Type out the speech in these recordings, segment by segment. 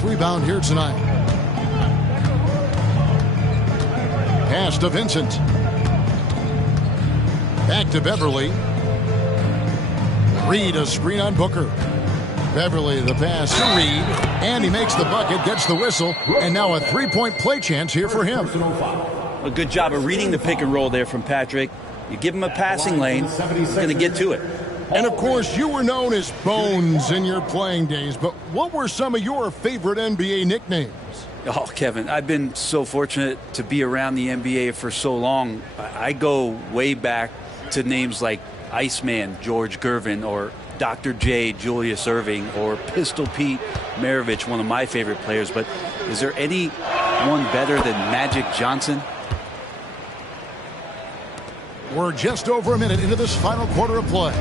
10th rebound here tonight. Pass to Vincent. Back to Beverly. Reed, a screen on Booker. Beverly, the pass to Reed. And he makes the bucket, gets the whistle, and now a three-point play chance here for him. A good job of reading the pick and roll there from Patrick. You give him a passing lane, he's going to get to it. And, of course, you were known as Bones in your playing days, but what were some of your favorite NBA nicknames? Oh, Kevin, I've been so fortunate to be around the NBA for so long. I go way back to names like Iceman, George Gervin, or Dr. J, Julius Erving, or Pistol Pete Maravich, one of my favorite players. But is there anyone better than Magic Johnson? We're just over a minute into this final quarter of play.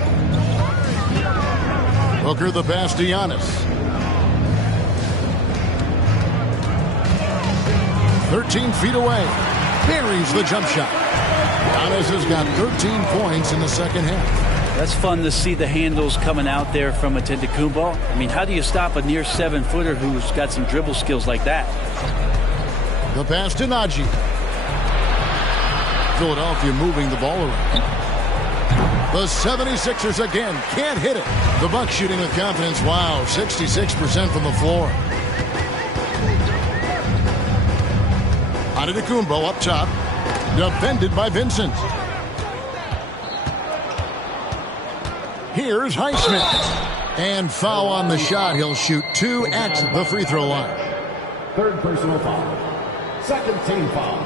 Booker, the pass to Giannis. 13 feet away. Buries the jump shot. Giannis has got 13 points in the second half. That's fun to see the handles coming out there from Antetokounmpo. I mean, how do you stop a near 7-footer who's got some dribble skills like that? The pass to Najee. Philadelphia moving the ball around. The 76ers again can't hit it. The Bucks shooting with confidence. Wow, 66% from the floor. Antetokounmpo up top. Defended by Vincent. Here's Highsmith. And foul on the shot. He'll shoot 2 at the free throw line. Third personal foul. Second team foul.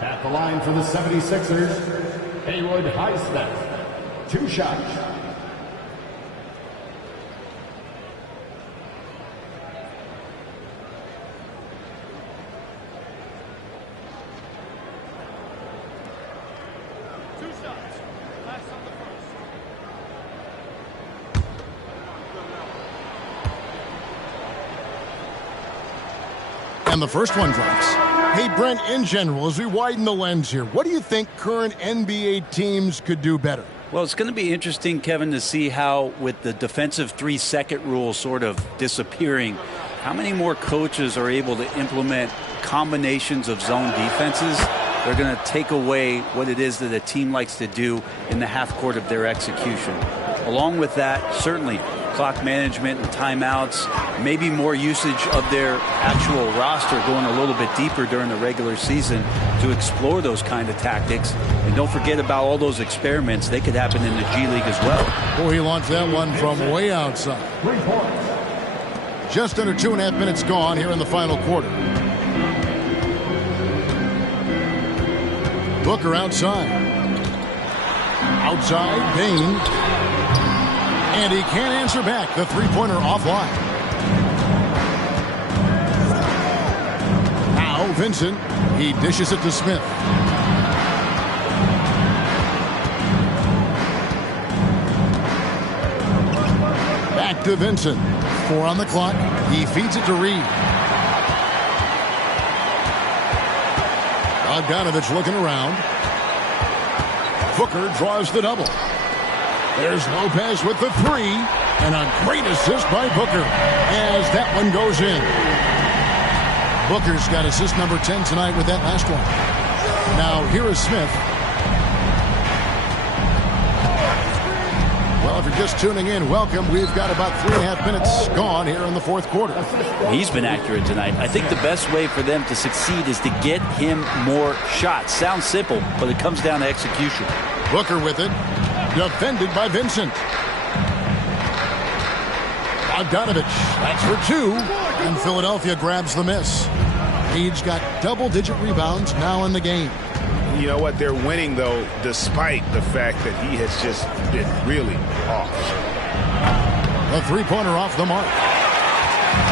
At the line for the 76ers, Haywood Highsmith. 2 shots. And the first one drops. Hey, Brent, in general, as we widen the lens here, what do you think current NBA teams could do better? Well, it's going to be interesting, Kevin, to see how, with the defensive 3-second rule sort of disappearing, how many more coaches are able to implement combinations of zone defenses. They're going to take away what it is that a team likes to do in the half court of their execution. Along with that, certainly clock management and timeouts, maybe more usage of their actual roster going a little bit deeper during the regular season to explore those kind of tactics. And don't forget about all those experiments. They could happen in the G League as well. Boy, he launched that one from way outside. Just under 2.5 minutes gone here in the final quarter. Booker outside. Outside, Bain. And he can't answer back. The three-pointer offline. Now Vincent. He dishes it to Smith. Back to Vincent. 4 on the clock. He feeds it to Reed. Bogdanovich looking around. Booker draws the double. There's Lopez with the 3, and a great assist by Booker as that one goes in. Booker's got assist number 10 tonight with that last one. Now here is Smith. Well, if you're just tuning in, welcome. We've got about 3.5 minutes gone here in the fourth quarter. He's been accurate tonight. I think the best way for them to succeed is to get him more shots. Sounds simple, but it comes down to execution. Booker with it. Defended by Vincent. Bogdanovich. That's for 2. And Philadelphia grabs the miss. Reed's got double-digit rebounds now in the game. You know what? They're winning, though, despite the fact that he has just been really off. The three-pointer off the mark.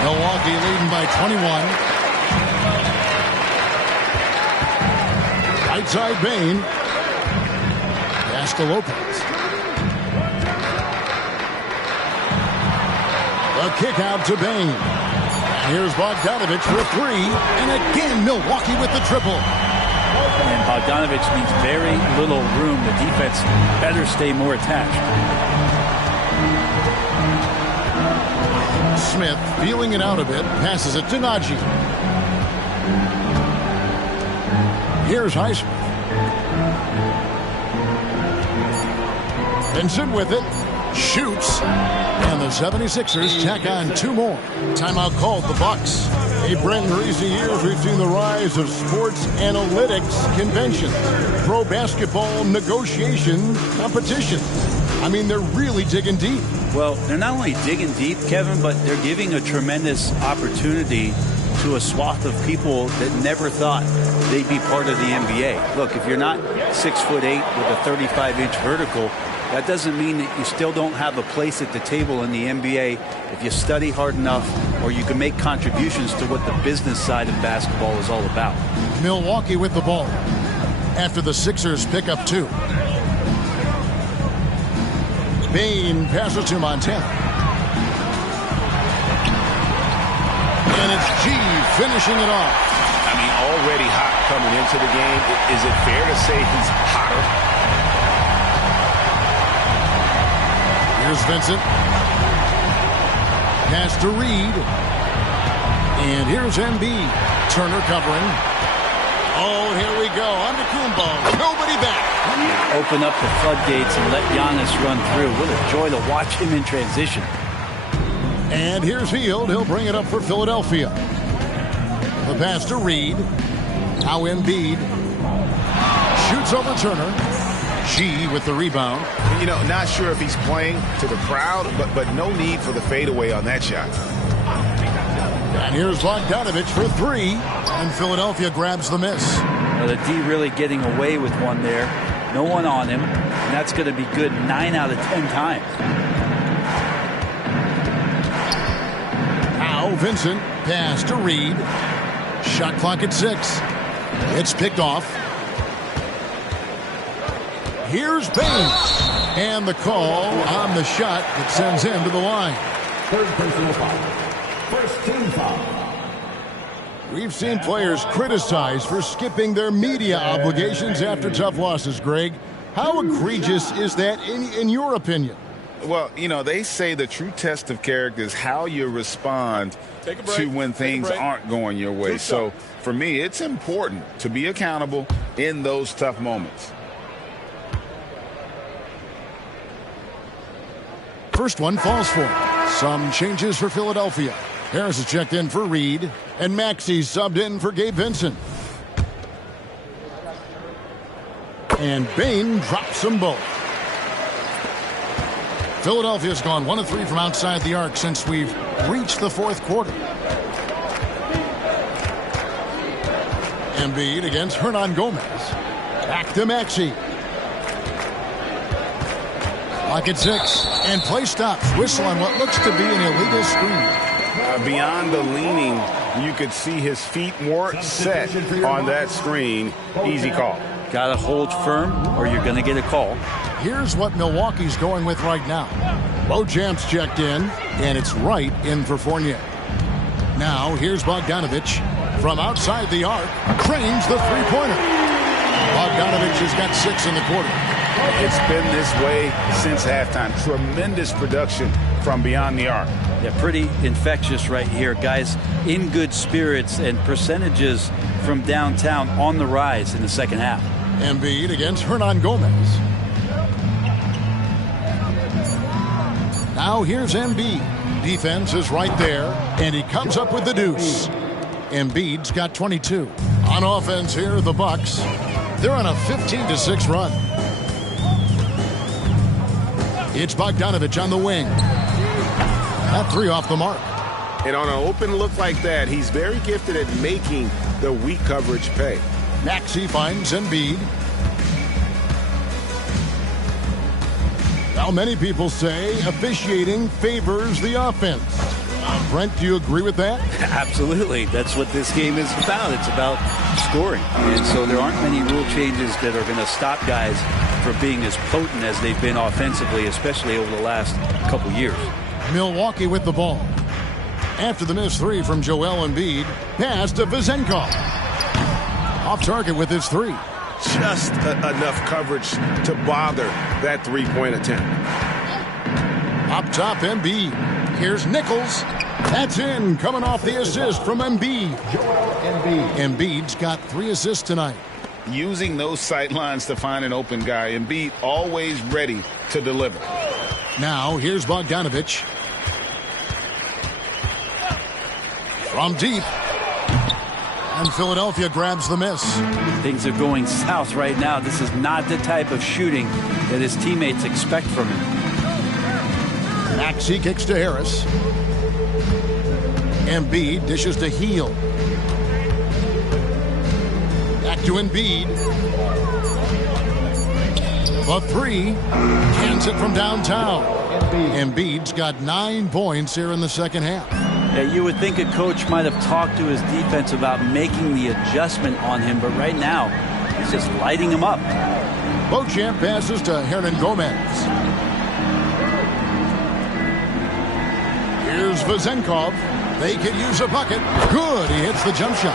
Milwaukee leading by 21. Right side, Bain. Pass to Lopez. A kick out to Bain. Here's Bogdanovich for 3. And again, Milwaukee with the triple. And Bogdanovich needs very little room. The defense better stay more attached. Smith, feeling it out a bit, passes it to Najee. Here's Highsmith. Vincent with it. Shoots. And the 76ers tack on 2 more. Timeout called the Bucks. Hey, Brent, in recent years, we've seen the rise of sports analytics conventions, pro basketball negotiation competition. I mean, they're really digging deep. Well, they're not only digging deep, Kevin, but they're giving a tremendous opportunity to a swath of people that never thought they'd be part of the NBA. Look, if you're not 6'8" with a 35-inch vertical, that doesn't mean that you still don't have a place at the table in the NBA if you study hard enough, or you can make contributions to what the business side of basketball is all about. Milwaukee with the ball after the Sixers pick up 2. Bane passes to Montana. And it's G finishing it off. I mean, already hot coming into the game. Is it fair to say he's hotter? Here's Vincent. Pass to Reed. And here's Embiid. Turner covering. Oh, here we go. Antetokounmpo. Nobody back. Open up the floodgates and let Giannis run through. What a joy to watch him in transition. And here's Hield. He'll bring it up for Philadelphia. The pass to Reed. Now Embiid. Shoots over Turner. G with the rebound. You know, not sure if he's playing to the crowd, but no need for the fadeaway on that shot. And here's Bogdanovich for 3. And Philadelphia grabs the miss. Well, the D really getting away with one there. No one on him. And that's going to be good 9 out of 10 times. Now Vincent. Pass to Reed. Shot clock at 6. It's picked off. Here's Bane. And the call on the shot that sends him to the line. Third personal foul. First team foul. We've seen players criticized for skipping their media obligations after tough losses, Greg. How egregious is that in your opinion? Well, you know, they say the true test of character is how you respond to when things aren't going your way. So for me, it's important to be accountable in those tough moments. First one falls for it. Some changes for Philadelphia. Harris is checked in for Reed, and Maxey's subbed in for Gabe Vincent. And Bane drops them both. Philadelphia's gone 1 of 3 from outside the arc since we've reached the 4th quarter. Embiid against Hernan Gomez. Back to Maxey. Clock at 6, and play stops. Whistle on what looks to be an illegal screen. Beyond the leaning, you could see his feet weren't set on that screen. Easy call. Got to hold firm or you're going to get a call. Here's what Milwaukee's going with right now. Bojamp's checked in, and it's right in for Fournier. Now here's Bogdanovich from outside the arc. Cranes the three-pointer. Bogdanovich has got 6 in the quarter. It's been this way since halftime. Tremendous production from beyond the arc. Yeah, pretty infectious right here. Guys in good spirits, and percentages from downtown on the rise in the second half. Embiid against Hernan Gomez. Now here's Embiid. Defense is right there, and he comes up with the deuce. Embiid's got 22. On offense here, the Bucks. They're on a 15-6 run. It's Bogdanovich on the wing. That 3 off the mark. And on an open look like that, he's very gifted at making the weak coverage pay. Maxey finds Embiid. Well, many people say officiating favors the offense. Brent, do you agree with that? Absolutely. That's what this game is about. It's about scoring. And so there aren't many rule changes that are going to stop guys from being as potent as they've been offensively, especially over the last couple years. Milwaukee with the ball. After the missed 3 from Joel Embiid, pass to Vezenkov. Off target with his 3. Just enough coverage to bother that three-point attempt. Up top, Embiid. Here's Nichols. That's in, coming off the assist from Embiid. Embiid's got 3 assists tonight. Using those sight lines to find an open guy. Embiid always ready to deliver. Now, here's Bogdanovich. From deep. And Philadelphia grabs the miss. Things are going south right now. This is not the type of shooting that his teammates expect from him. Maxey kicks to Harris. Embiid dishes to Heel. Back to Embiid. The 3. Cans it from downtown. Embiid's got 9 points here in the second half. Yeah, you would think a coach might have talked to his defense about making the adjustment on him, but right now, he's just lighting him up. Beauchamp passes to Hernan Gomez. Here's Vezenkov. They could use a bucket. Good. He hits the jump shot.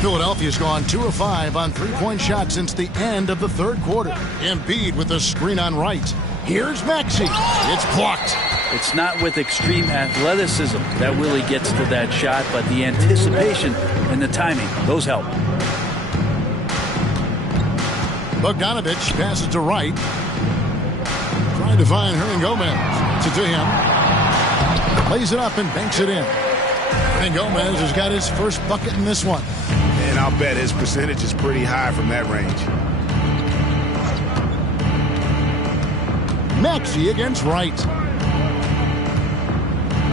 Philadelphia's gone 2 of 5 on 3-point shots since the end of the third quarter. Embiid with the screen on right. Here's Maxey. It's blocked. It's not with extreme athleticism that Willie gets to that shot, but the anticipation and the timing, those help. Bogdanovich passes to right. Trying to find Hernan Gomez. It's to him. Lays it up and banks it in. Hernan Gomez has got his first bucket in this one. And I'll bet his percentage is pretty high from that range. Maxey against right.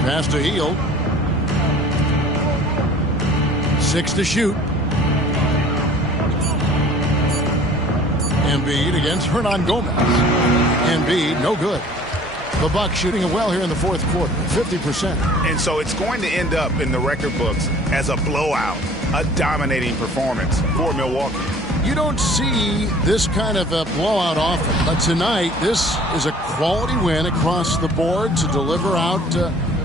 Pass to Heel. 6 to shoot. Embiid against Hernan Gomez. Embiid, no good. The Bucks shooting it well here in the fourth quarter, 50%. And so it's going to end up in the record books as a blowout, a dominating performance for Milwaukee. You don't see this kind of a blowout often, but tonight this is a quality win across the board to deliver out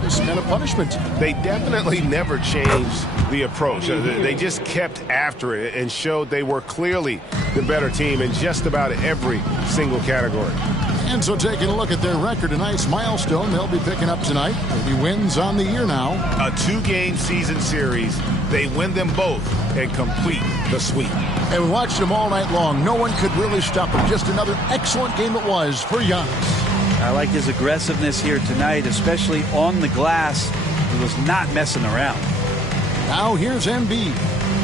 this kind of punishment. They definitely never changed the approach. They just kept after it and showed they were clearly the better team in just about every single category. And so taking a look at their record, a nice milestone they'll be picking up tonight. They'll be wins on the year now. A 2-game season series. They win them both and complete the sweep. And we watched them all night long. No one could really stop them. Just another excellent game it was for Giannis. I like his aggressiveness here tonight, especially on the glass. He was not messing around. Now here's Embiid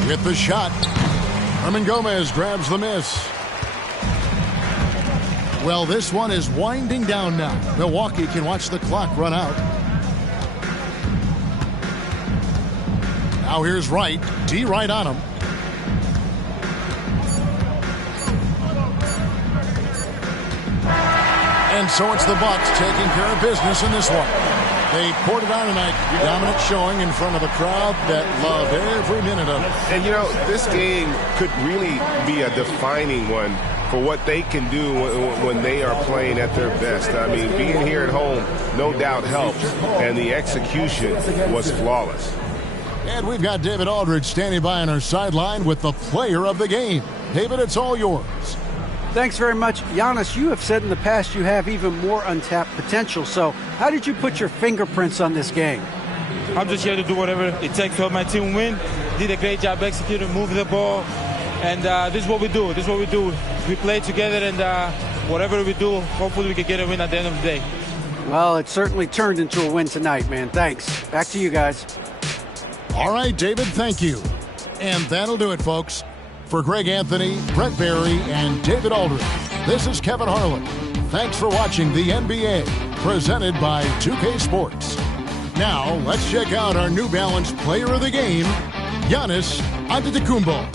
with the shot. Hernan Gomez grabs the miss. Well, this one is winding down now. Milwaukee can watch the clock run out. Now here's Wright. D right on him. And so it's the Bucks taking care of business in this one. They poured it on tonight. Dominant showing in front of a crowd that loved every minute of it. And, you know, this game could really be a defining one for what they can do when they are playing at their best. I mean, being here at home, no doubt helps. And the execution was flawless. And we've got David Aldridge standing by on our sideline with the player of the game. David, it's all yours. Thanks very much. Giannis, you have said in the past you have even more untapped potential. So how did you put your fingerprints on this game? I'm just here to do whatever it takes to help my team win. Did a great job executing, moving the ball. And this is what we do. This is what we do. We play together, and whatever we do, hopefully we can get a win at the end of the day. Well, it certainly turned into a win tonight, man. Thanks. Back to you guys. All right, David, thank you. And that'll do it, folks. For Greg Anthony, Brett Barry, and David Aldridge, this is Kevin Harlan. Thanks for watching the NBA, presented by 2K Sports. Now, let's check out our New Balance player of the game, Giannis Antetokounmpo.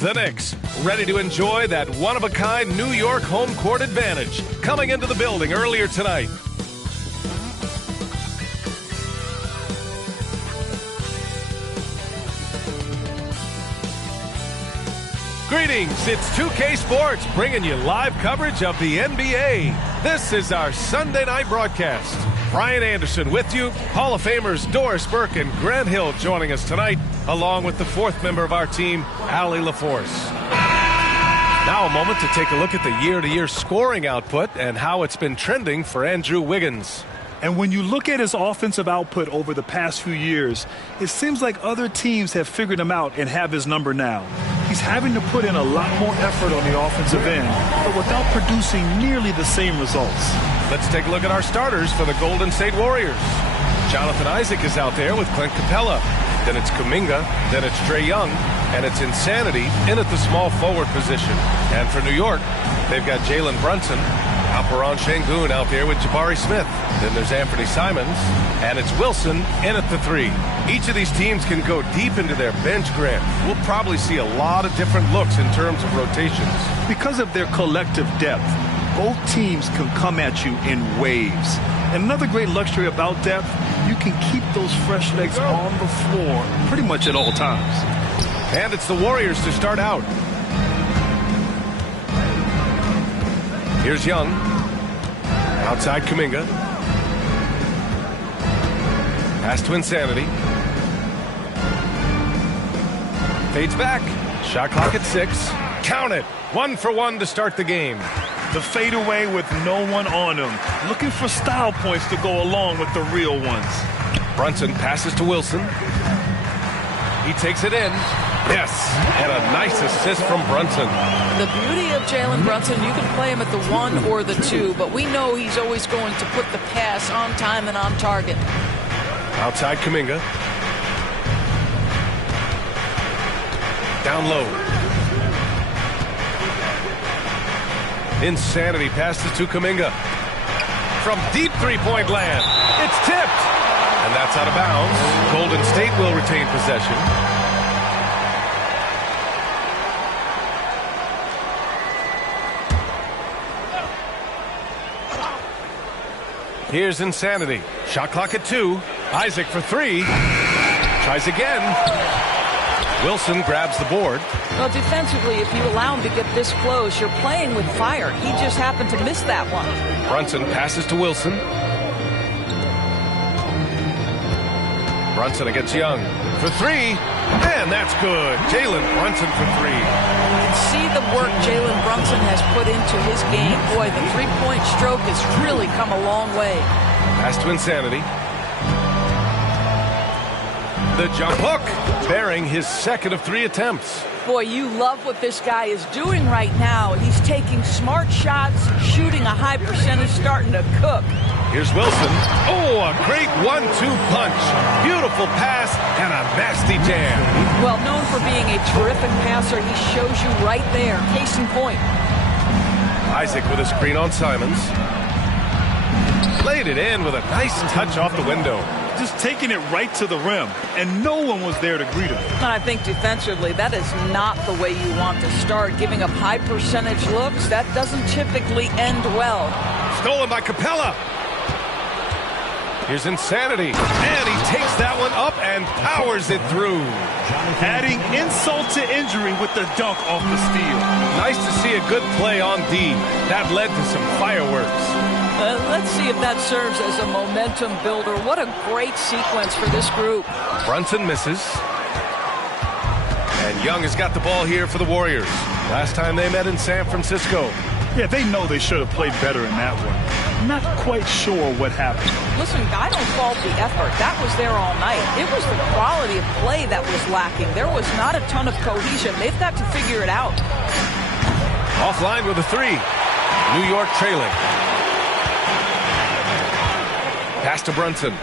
The Knicks, ready to enjoy that one-of-a-kind New York home court advantage. Coming into the building earlier tonight. Greetings, it's 2K Sports bringing you live coverage of the NBA. This is our Sunday night broadcast. Brian Anderson with you, Hall of Famers Doris Burke and Grant Hill joining us tonight, along with the fourth member of our team, Allie LaForce. Now a moment to take a look at the year-to-year scoring output and how it's been trending for Andrew Wiggins. And when you look at his offensive output over the past few years, it seems like other teams have figured him out and have his number now. He's having to put in a lot more effort on the offensive end, but without producing nearly the same results. Let's take a look at our starters for the Golden State Warriors. Jonathan Isaac is out there with Clint Capella. Then it's Kuminga, then it's Trae Young, and it's Insanity in at the small forward position. And for New York, they've got Jalen Brunson, Alperen Şengün out there with Jabari Smith. Then there's Anthony Simons, and it's Wilson in at the 3. Each of these teams can go deep into their bench, Grant. We'll probably see a lot of different looks in terms of rotations. Because of their collective depth, both teams can come at you in waves. And another great luxury about depth, you can keep those fresh legs on the floor pretty much at all times. And it's the Warriors to start out. Here's Young. Outside Kuminga. Pass to Insanity. Fades back. Shot clock at 6. Count it. 1 for 1 to start the game. The fadeaway with no one on him. Looking for style points to go along with the real ones. Brunson passes to Wilson. He takes it in. Yes, and a nice assist from Brunson. The beauty of Jalen Brunson, you can play him at the 1 or the 2, but we know he's always going to put the pass on time and on target. Outside Kuminga. Down low. Insanity passes to Kuminga. From deep three-point land. It's tipped. And that's out of bounds. Golden State will retain possession. Here's Insanity. Shot clock at 2. Isaac for 3. Tries again. Wilson grabs the board. Well, defensively, if you allow him to get this close, you're playing with fire. He just happened to miss that one. Brunson passes to Wilson. Brunson against Young for 3. And that's good. Jalen Brunson for 3. You can see the work Jalen Brunson has put into his game. Boy, the three-point stroke has really come a long way. Pass to Insanity. The jump hook, bearing his second of 3 attempts. Boy, you love what this guy is doing right now. He's taking smart shots, shooting a high percentage, starting to cook. Here's Wilson. Oh, a great 1-2 punch. Beautiful pass and a nasty jam. Well, known for being a terrific passer, he shows you right there. Case in point. Isaac with a screen on Simons. Laid it in with a nice touch off the window. Just taking it right to the rim, and no one was there to greet him. And I think defensively, that is not the way you want to start. Giving up high percentage looks, that doesn't typically end well. Stolen by Capella. Here's Insanity, and he takes that one up and powers it through. Adding insult to injury with the dunk off the steal. Nice to see a good play on D. That led to some fireworks. Let's see if that serves as a momentum builder. What a great sequence for this group. Brunson misses. And Young has got the ball here for the Warriors. Last time they met in San Francisco. Yeah, they know they should have played better in that one. Not quite sure what happened. Listen, I don't fault the effort. That was there all night. It was the quality of play that was lacking. There was not a ton of cohesion. They've got to figure it out. Offline with a three. New York trailing. Pass to Brunson.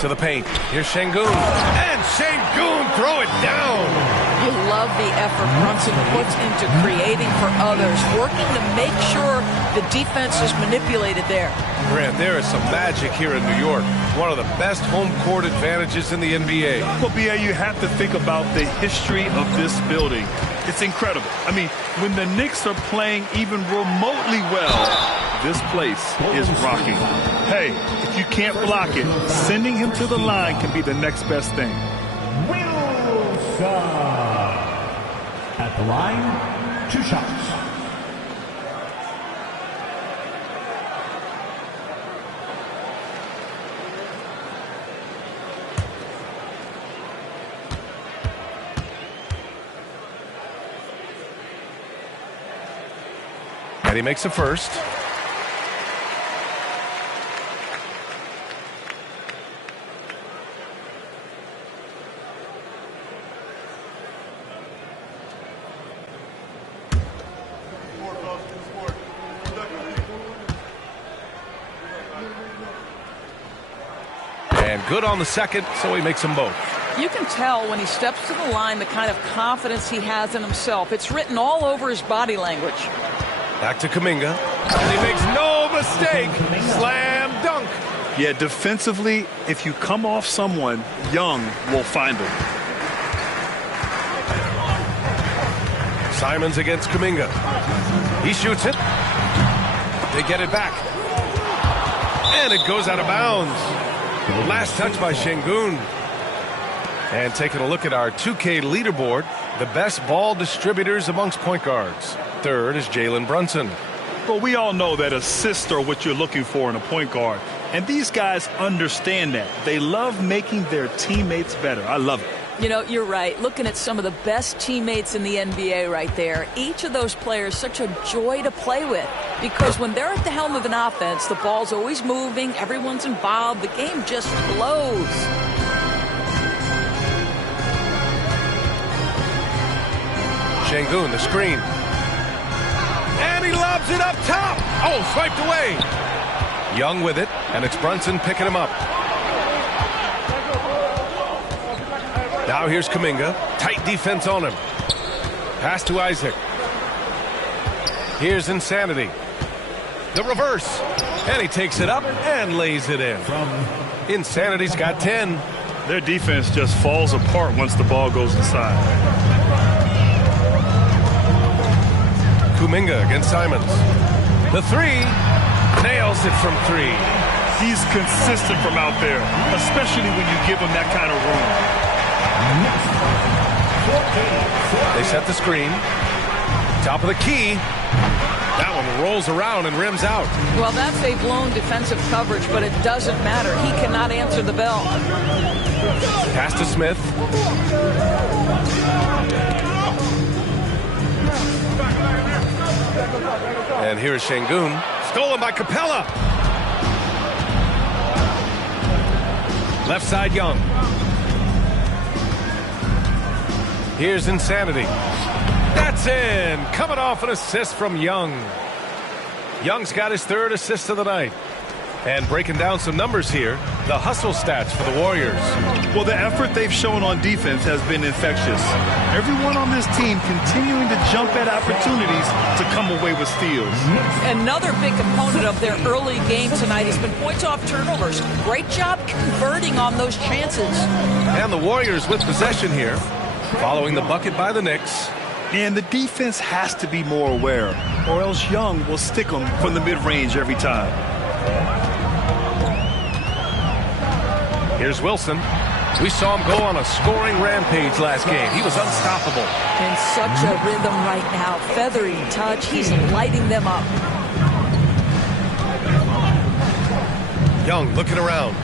To the paint. Here's Şengün. And Şengün throw it down. You love the effort Brunson puts into creating for others, working to make sure the defense is manipulated there. Grant, there is some magic here in New York. One of the best home court advantages in the NBA. Well, B.A., you have to think about the history of this building. It's incredible. I mean, when the Knicks are playing even remotely well, this place is rocking. Hey, if you can't block it, sending him to the line can be the next best thing. At the line, 2 shots. And he makes a first. And good on the second, so he makes them both. You can tell when he steps to the line the kind of confidence he has in himself. It's written all over his body language. Back to Kuminga. And he makes no mistake. Slam dunk. Yeah, defensively, if you come off someone, Young will find him. Simons against Kuminga. He shoots it. They get it back. And it goes out of bounds. Last touch by Şengün. And taking a look at our 2K leaderboard, the best ball distributors amongst point guards. Third is Jalen Brunson. Well, we all know that assists are what you're looking for in a point guard. And these guys understand that. They love making their teammates better. I love it. You know, you're right. Looking at some of the best teammates in the NBA right there, each of those players such a joy to play with. Because when they're at the helm of an offense, the ball's always moving, everyone's involved, the game just flows. Şengün, the screen. And he lobs it up top. Oh, swiped away. Young with it, and it's Brunson picking him up. Now here's Kuminga. Tight defense on him. Pass to Isaac. Here's Insanity. The reverse. And he takes it up and lays it in. Insanity's got 10. Their defense just falls apart once the ball goes inside. Kuminga against Simons. The three. Nails it from 3. He's consistent from out there, especially when you give him that kind of room. They set the screen. Top of the key. That one rolls around and rims out. Well, that's a blown defensive coverage, but it doesn't matter. He cannot answer the bell. Pass to Smith. And here's Şengün. Stolen by Capella. Left side Young. Here's Insanity. That's in. Coming off an assist from Young. Young's got his 3rd assist of the night. And breaking down some numbers here, the hustle stats for the Warriors. Well, the effort they've shown on defense has been infectious. Everyone on this team continuing to jump at opportunities to come away with steals. Another big component of their early game tonight has been points off turnovers. Great job converting on those chances. And the Warriors with possession here, following the bucket by the Knicks. And the defense has to be more aware, or else Young will stick them from the mid-range every time. Here's Wilson. We saw him go on a scoring rampage last game. He was unstoppable. In such a rhythm right now. Feathery touch. He's lighting them up. Young looking around.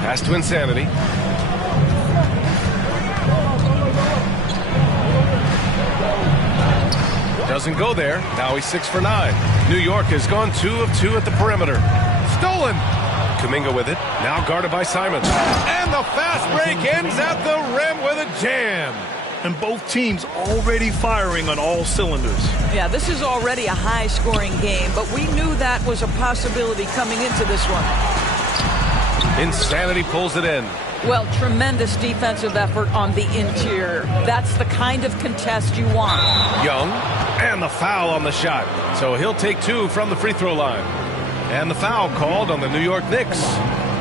Pass to Insanity. Doesn't go there. Now he's 6 for 9. New York has gone 2 of 2 at the perimeter. Stolen. Kuminga with it. Now guarded by Simons. And the fast break ends at the rim with a jam. And both teams already firing on all cylinders. Yeah, this is already a high-scoring game, but we knew that was a possibility coming into this one. Insanity pulls it in. Well, tremendous defensive effort on the interior. That's the kind of contest you want. Young, and the foul on the shot. So he'll take 2 from the free throw line. And the foul called on the New York Knicks.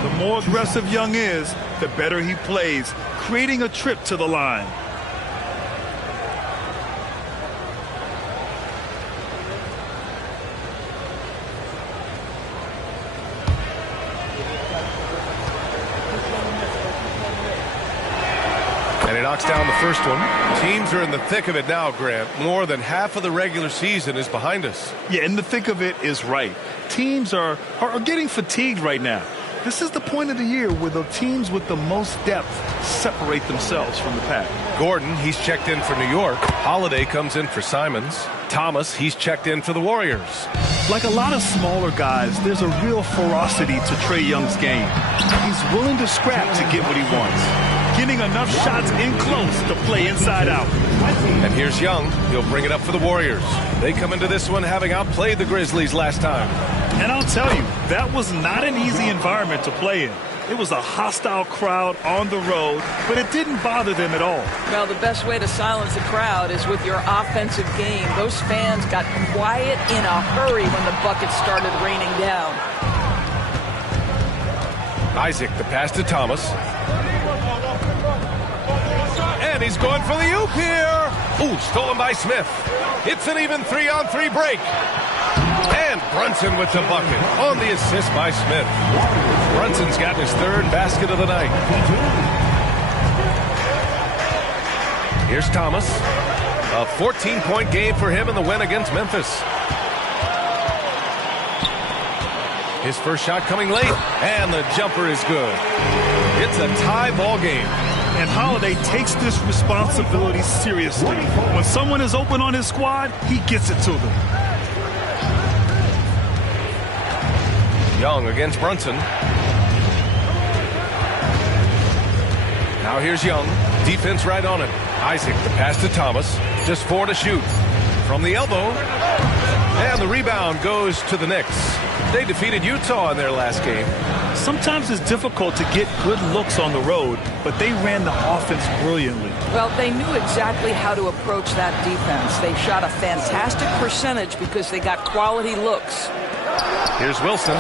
The more aggressive Young is, the better he plays, creating a trip to the line. And he knocks down the first one. Teams are in the thick of it now, Grant. More than half of the regular season is behind us. Yeah, in the thick of it is right. Teams are getting fatigued right now. This is the point of the year where the teams with the most depth separate themselves from the pack. Gordon, he's checked in for New York. Holiday comes in for Simons. Thomas, he's checked in for the Warriors. Like a lot of smaller guys, there's a real ferocity to Trae Young's game. He's willing to scrap to get what he wants, getting enough shots in close to play inside out. And here's Young. He'll bring it up for the Warriors. They come into this one having outplayed the Grizzlies last time. And I'll tell you, that was not an easy environment to play in. It was a hostile crowd on the road, but it didn't bother them at all. Well, the best way to silence a crowd is with your offensive game. Those fans got quiet in a hurry when the buckets started raining down. Isaac, the pass to Thomas. And he's going for the oop here. Ooh, stolen by Smith. It's an even 3-on-3 break. And Brunson with the bucket on the assist by Smith. Brunson's got his 3rd basket of the night. Here's Thomas. A 14-point game for him in the win against Memphis. His first shot coming late, and the jumper is good. It's a tie ball game. And Holiday takes this responsibility seriously. When someone is open on his squad, he gets it to them. Young against Brunson. Now here's Young. Defense right on it. Isaac, the pass to Thomas. Just 4 to shoot. From the elbow. And the rebound goes to the Knicks. They defeated Utah in their last game. Sometimes it's difficult to get good looks on the road, but they ran the offense brilliantly. Well, they knew exactly how to approach that defense. They shot a fantastic percentage because they got quality looks. Here's Wilson.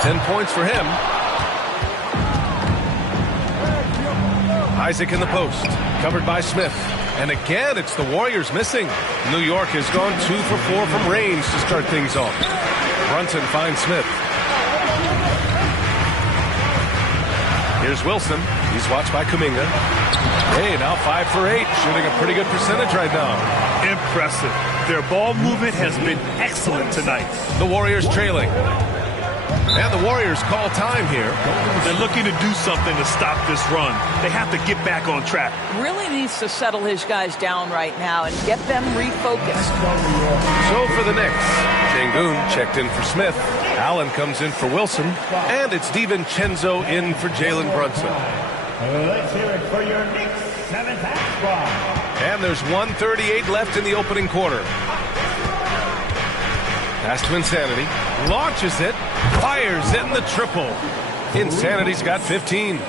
10 points for him. Isaac in the post. Covered by Smith. And again, it's the Warriors missing. New York has gone 2 for 4 from range to start things off. Brunson finds Smith. Here's Wilson. He's watched by Kuminga. Hey, now 5 for 8. Shooting a pretty good percentage right now. Impressive. Their ball movement has been excellent tonight. The Warriors trailing. And the Warriors call time here. They're looking to do something to stop this run. They have to get back on track. Really needs to settle his guys down right now and get them refocused. So for the Knicks, Şengün checked in for Smith. Allen comes in for Wilson. And it's DiVincenzo in for Jalen Brunson. Let's hear it for your Knicks 7th half squad. And there's 1:38 left in the opening quarter. Pass to Insanity. Launches it. Fires in the triple. Insanity's got 15.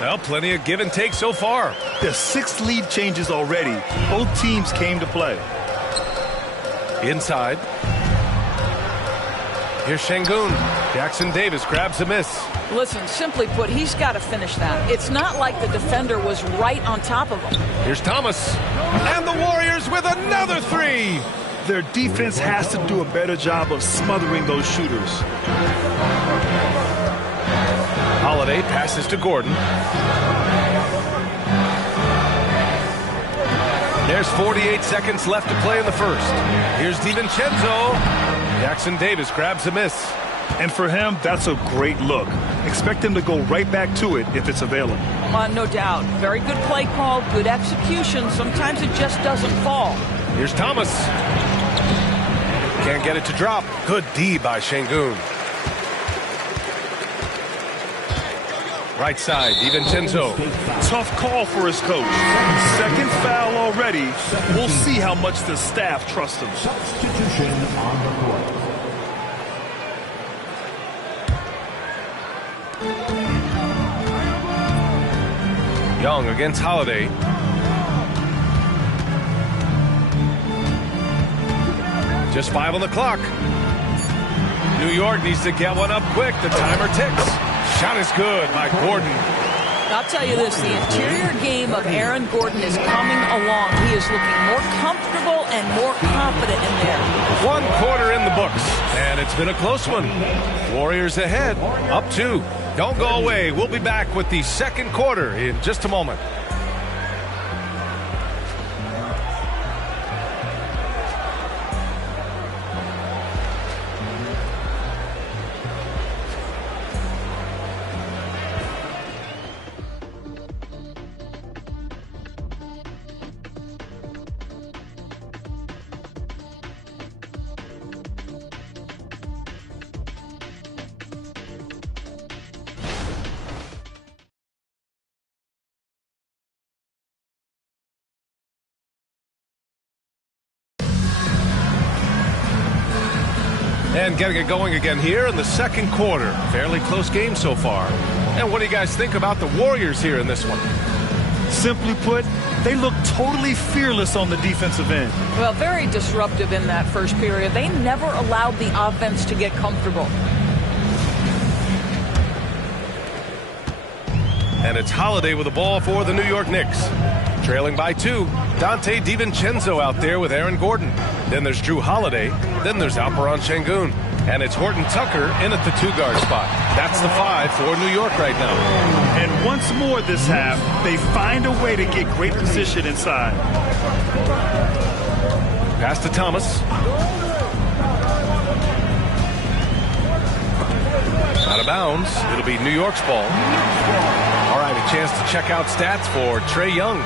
Well, plenty of give and take so far. There's 6 lead changes already. Both teams came to play. Inside. Here's Şengün. Jackson Davis grabs a miss. Listen, simply put, he's got to finish that. It's not like the defender was right on top of him. Here's Thomas. And the Warriors with another 3. Their defense has to do a better job of smothering those shooters. Holiday passes to Gordon. There's 48 seconds left to play in the first. Here's DiVincenzo. Jackson Davis grabs a miss. And for him, that's a great look. Expect him to go right back to it if it's available. No doubt. Very good play call, good execution. Sometimes it just doesn't fall. Here's Thomas. Can't get it to drop. Good D by Şengün. Right side, DiVincenzo. Tough call for his coach. Second foul already. We'll see how much the staff trusts him. Substitution on the court. Young against Holiday. Just 5 on the clock. New York needs to get one up quick. The timer ticks. Shot is good by Gordon. I'll tell you this, the interior game of Aaron Gordon is coming along. He is looking more comfortable and more confident in there. 1 quarter in the books, and it's been a close one. Warriors ahead, up 2. Don't go away. We'll be back with the second quarter in just a moment. And getting it going again here in the second quarter. Fairly close game so far. And what do you guys think about the Warriors here in this one? Simply put, they look totally fearless on the defensive end. Well, very disruptive in that first period. They never allowed the offense to get comfortable. And it's Holiday with the ball for the New York Knicks. Trailing by 2. Dante DiVincenzo out there with Aaron Gordon. Then there's Drew Holiday. Then there's Alperen Şengün. And it's Horton Tucker in at the 2-guard spot. That's the 5 for New York right now. And once more this half, they find a way to get great position inside. Pass to Thomas. Out of bounds. It'll be New York's ball. All right, a chance to check out stats for Trae Young.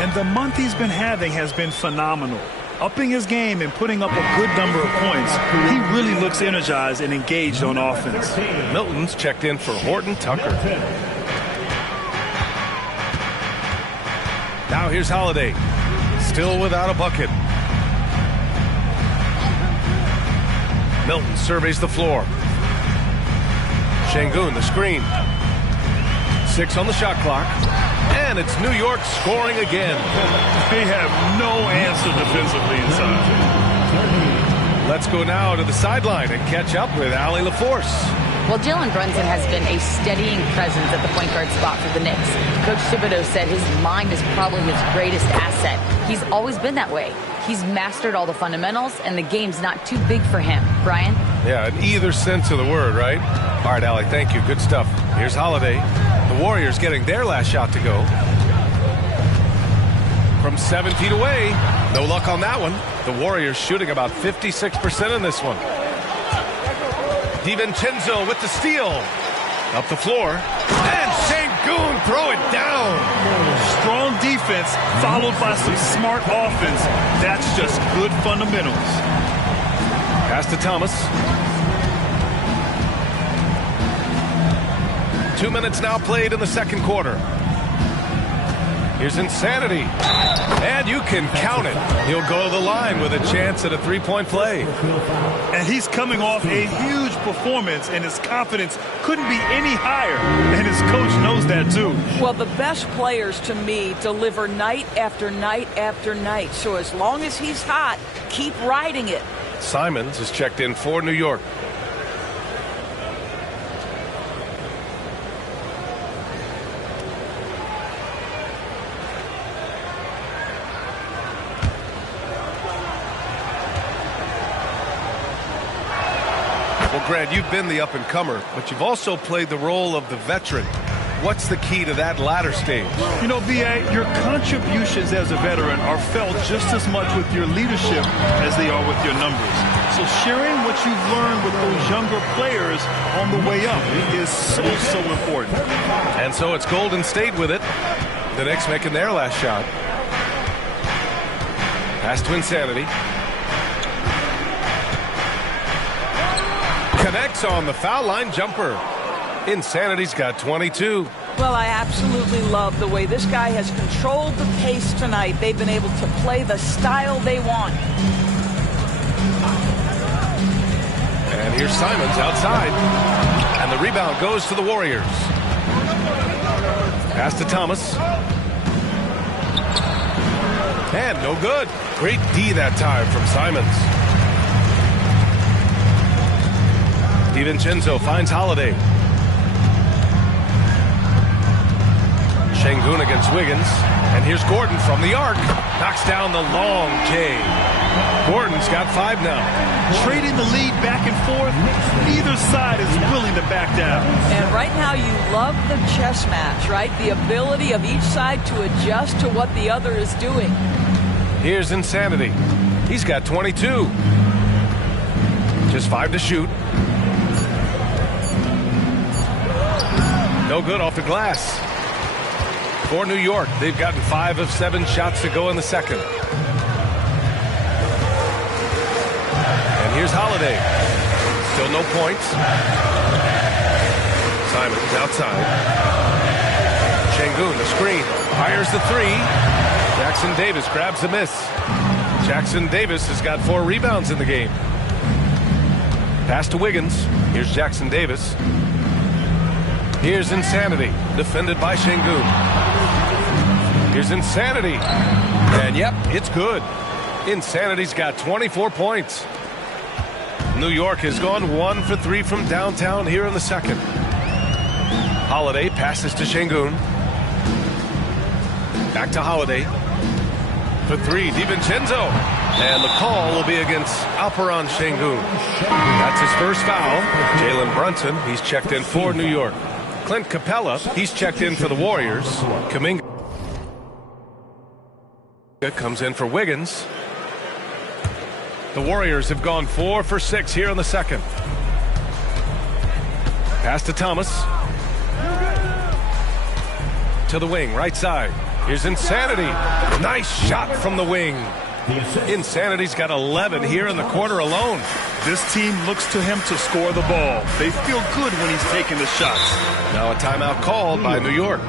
And the month he's been having has been phenomenal. Upping his game and putting up a good number of points, he really looks energized and engaged on offense. Milton's checked in for Horton Tucker. Now here's Holiday. Still without a bucket. Milton surveys the floor. Şengün, the screen. 6 on the shot clock. And it's New York scoring again. They have no answer defensively inside. Let's go now to the sideline and catch up with Allie LaForce. Well, Jalen Brunson has been a steadying presence at the point guard spot for the Knicks. Coach Thibodeau said his mind is probably his greatest asset. He's always been that way. He's mastered all the fundamentals, and the game's not too big for him. Brian? Yeah, in either sense of the word, right? All right, Allie, thank you. Good stuff. Here's Holiday. The Warriors getting their last shot to go. From 7 feet away. No luck on that one. The Warriors shooting about 56% in this one. DiVincenzo with the steal. Up the floor. And Şengün throw it down. Strong defense followed by some smart offense. That's just good fundamentals. Pass to Thomas. 2 minutes now played in the second quarter. Here's Insanity. And you can count it. He'll go to the line with a chance at a three-point play. And he's coming off a huge performance, and his confidence couldn't be any higher. And his coach knows that, too. Well, the best players, to me, deliver night after night after night. So as long as he's hot, keep riding it. Simons is checked in for New York. Well, Grant, you've been the up-and-comer, but you've also played the role of the veteran. What's the key to that latter stage? You know, B.A., your contributions as a veteran are felt just as much with your leadership as they are with your numbers. So sharing what you've learned with those younger players on the way up is so important. And so it's Golden State with it. The Knicks making their last shot. Pass to Insanity. Connects on the foul line jumper. Insanity's got 22. Well, I absolutely love the way this guy has controlled the pace tonight. They've been able to play the style they want. And here's Simons outside. And the rebound goes to the Warriors. Pass to Thomas. And no good. Great D that time from Simons. DiVincenzo finds Holiday. Şengün against Wiggins. And here's Gordon from the arc. Knocks down the long J. Gordon's got 5 now. Trading the lead back and forth. Neither side is willing to back down. And right now you love the chess match, right? The ability of each side to adjust to what the other is doing. Here's Insanity. He's got 22. Just 5 to shoot. No good off the glass. For New York, they've gotten 5 of 7 shots to go in the second. And here's Holiday. Still no points. Simons outside. Şengün, the screen. Fires the 3. Jackson Davis grabs the miss. Jackson Davis has got 4 rebounds in the game. Pass to Wiggins. Here's Jackson Davis. Here's Insanity, defended by Şengün. Here's Insanity. And yep, it's good. Insanity's got 24 points. New York has gone 1 for 3 from downtown here in the second. Holiday passes to Şengün. Back to Holiday. For 3, DiVincenzo. And the call will be against Alperen Şengün. That's his first foul. Jalen Brunson, he's checked in for New York. Clint Capella, he's checked in for the Warriors. Kuminga comes in for Wiggins. The Warriors have gone 4 for 6 here in the second. Pass to Thomas. To the wing, right side. Here's Insanity. Nice shot from the wing. Insanity's got 11 here in the quarter alone. This team looks to him to score the ball. They feel good when he's taking the shots. Now a timeout called by New York.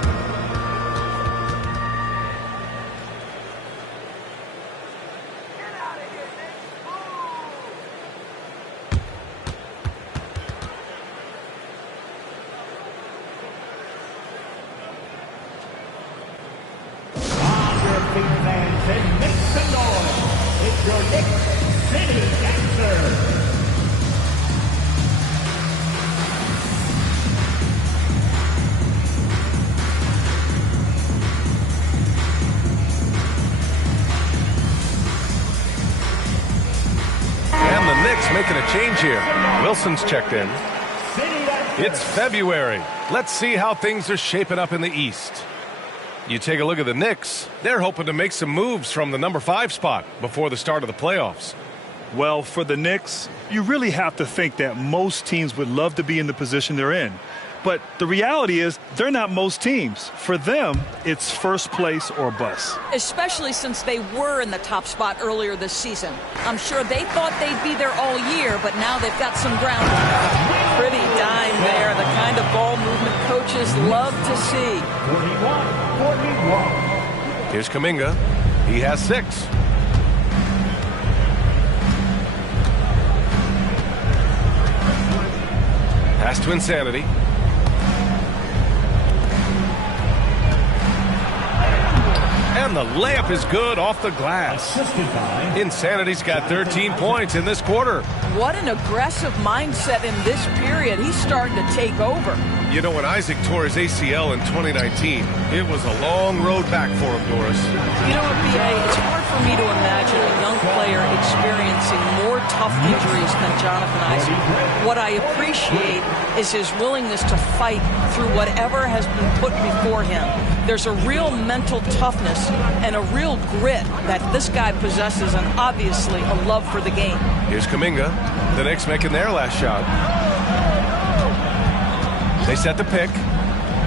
It's your Knicks City Dancer. And the Knicks making a change here. Wilson's checked in. It's February. Let's see how things are shaping up in the East. You take a look at the Knicks. They're hoping to make some moves from the number 5 spot before the start of the playoffs. Well, for the Knicks, you really have to think that most teams would love to be in the position they're in. But the reality is they're not most teams. For them, it's first place or bust. Especially since they were in the top spot earlier this season. I'm sure they thought they'd be there all year, but now they've got some ground. Pretty dime there, the kind of ball movement coaches love to see. 41. Here's Kuminga. He has 6. Pass to Insanity. And the layup is good off the glass. Insanity's got 13 points in this quarter. what an aggressive mindset in this period. He's starting to take over. You know, when Isaac tore his ACL in 2019, it was a long road back for him, Doris. You know what, B.A., it's hard for me to imagine a young player experiencing more tough injuries than Jonathan Isaac. What I appreciate is his willingness to fight through whatever has been put before him. There's a real mental toughness and a real grit that this guy possesses, and obviously a love for the game. Here's Kuminga. The Knicks making their last shot. They set the pick.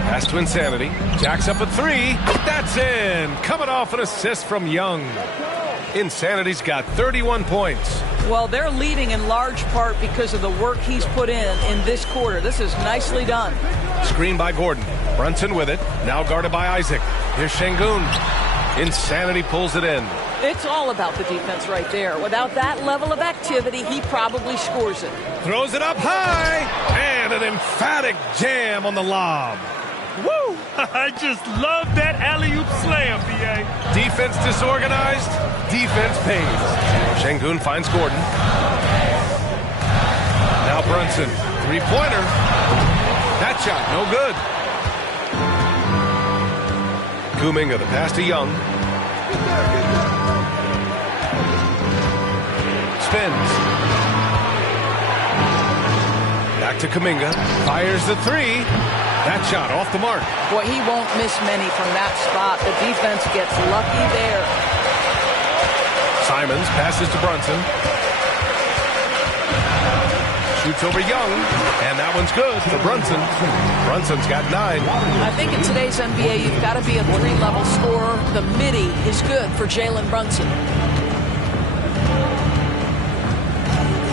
Pass to Insanity. Jacks up a three. That's in. Coming off an assist from Young. Insanity's got 31 points. Well, they're leading in large part because of the work he's put in this quarter. This is nicely done. Screen by Gordon. Brunson with it. Now guarded by Isaac. Here's Şengün. Insanity pulls it in. It's all about the defense right there. Without that level of activity, he probably scores it. Throws it up high. And an emphatic jam on the lob. Woo! I just love that alley-oop slam, B.A. Defense disorganized. Defense pays. Şengün finds Gordon. Now Brunson. Three-pointer. That shot, no good. Kuminga, the pass to Young. Spins. Back to Kuminga. Fires the three. That shot off the mark. Boy, he won't miss many from that spot. The defense gets lucky there. Simons passes to Brunson. Shoots over Young, and that one's good for Brunson. Brunson's got 9. I think in today's NBA, you've got to be a 3-level scorer. The midi is good for Jalen Brunson.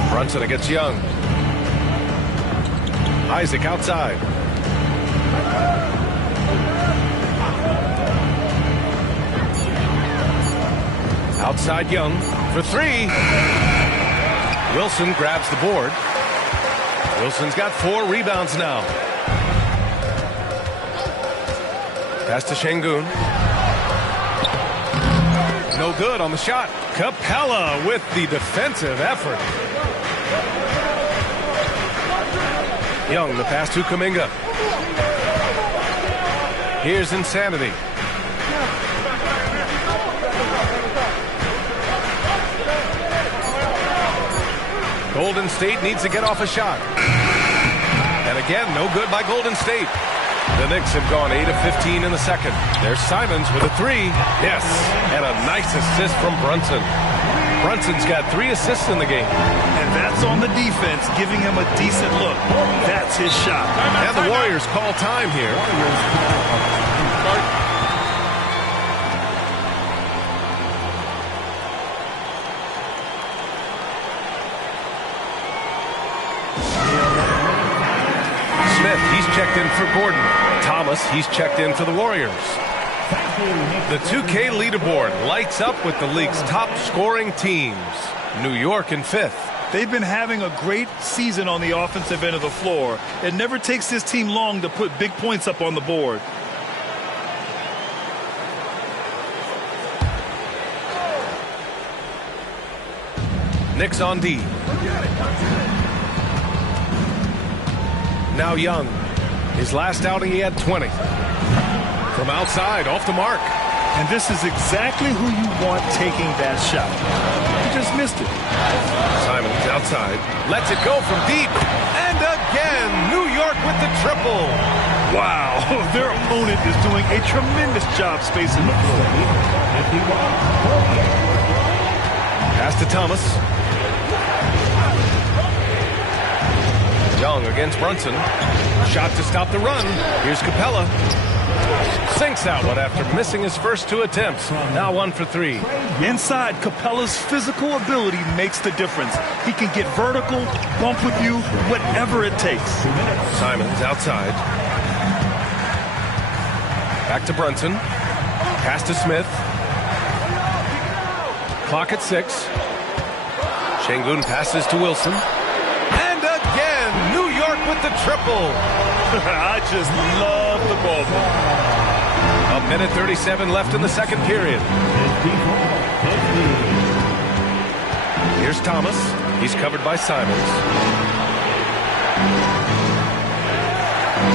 Brunson against Young. Isaac outside. Outside Young for three. Wilson grabs the board. Wilson's got 4 rebounds now. Pass to Şengün. No good on the shot. Capella with the defensive effort. Young, the pass to Kuminga. Here's Insanity. Golden State needs to get off a shot. And again, no good by Golden State. The Knicks have gone 8 of 15 in the second. There's Simons with a 3. Yes, and a nice assist from Brunson. Brunson's got 3 assists in the game. And that's on the defense, giving him a decent look. That's his shot. And the Warriors call time here. He's checked in for Gordon. Thomas, he's checked in for the Warriors. The 2K leaderboard lights up with the league's top scoring teams. New York in 5th. They've been having a great season on the offensive end of the floor. It never takes this team long to put big points up on the board. Knicks on D. Now Young. His last outing, he had 20. From outside, off the mark. And this is exactly who you want taking that shot. He just missed it. Simons outside. Lets it go from deep. And again, New York with the triple. Wow, their opponent is doing a tremendous job spacing the floor. Pass to Thomas. Young against Brunson. Shot to stop the run. Here's Capella. Sinks that one after missing his first 2 attempts. Now 1 for 3. Inside, Capella's physical ability makes the difference. He can get vertical, bump with you, whatever it takes. Simons outside. Back to Brunson. Pass to Smith. Clock at 6. Şengün passes to Wilson. And again, New York with the triple. I just love the ball. 1:37 left in the second period. Here's Thomas. He's covered by Simons.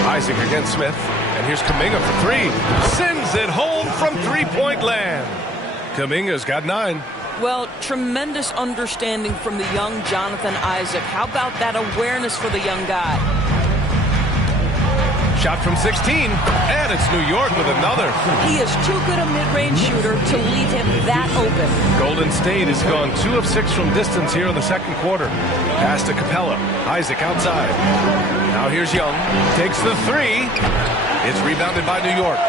Isaac against Smith. And here's Kuminga for three. Sends it home from three-point land. Kuminga's got 9. Well, tremendous understanding from the young Jonathan Isaac. How about that awareness for the young guy? Shot from 16, and it's New York with another. He is too good a mid-range shooter to leave him that open. Golden State has gone 2 of 6 from distance here in the second quarter. Pass to Capella. Isaac outside. Now here's Young. Takes the 3. It's rebounded by New York.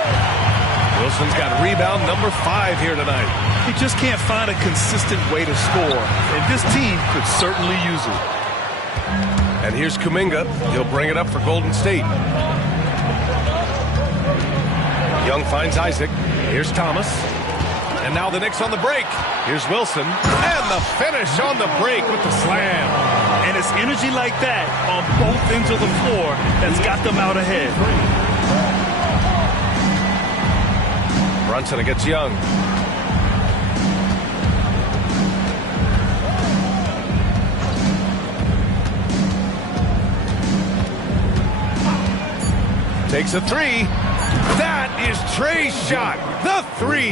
Wilson's got rebound number 5 here tonight. He just can't find a consistent way to score, and this team could certainly use it. And here's Kuminga. He'll bring it up for Golden State. Young finds Isaac. Here's Thomas. And now the Knicks on the break. Here's Wilson. And the finish on the break with the slam. And it's energy like that on both ends of the floor that's got them out ahead. Brunson against Young. Takes a 3. That is Trey's shot. The 3.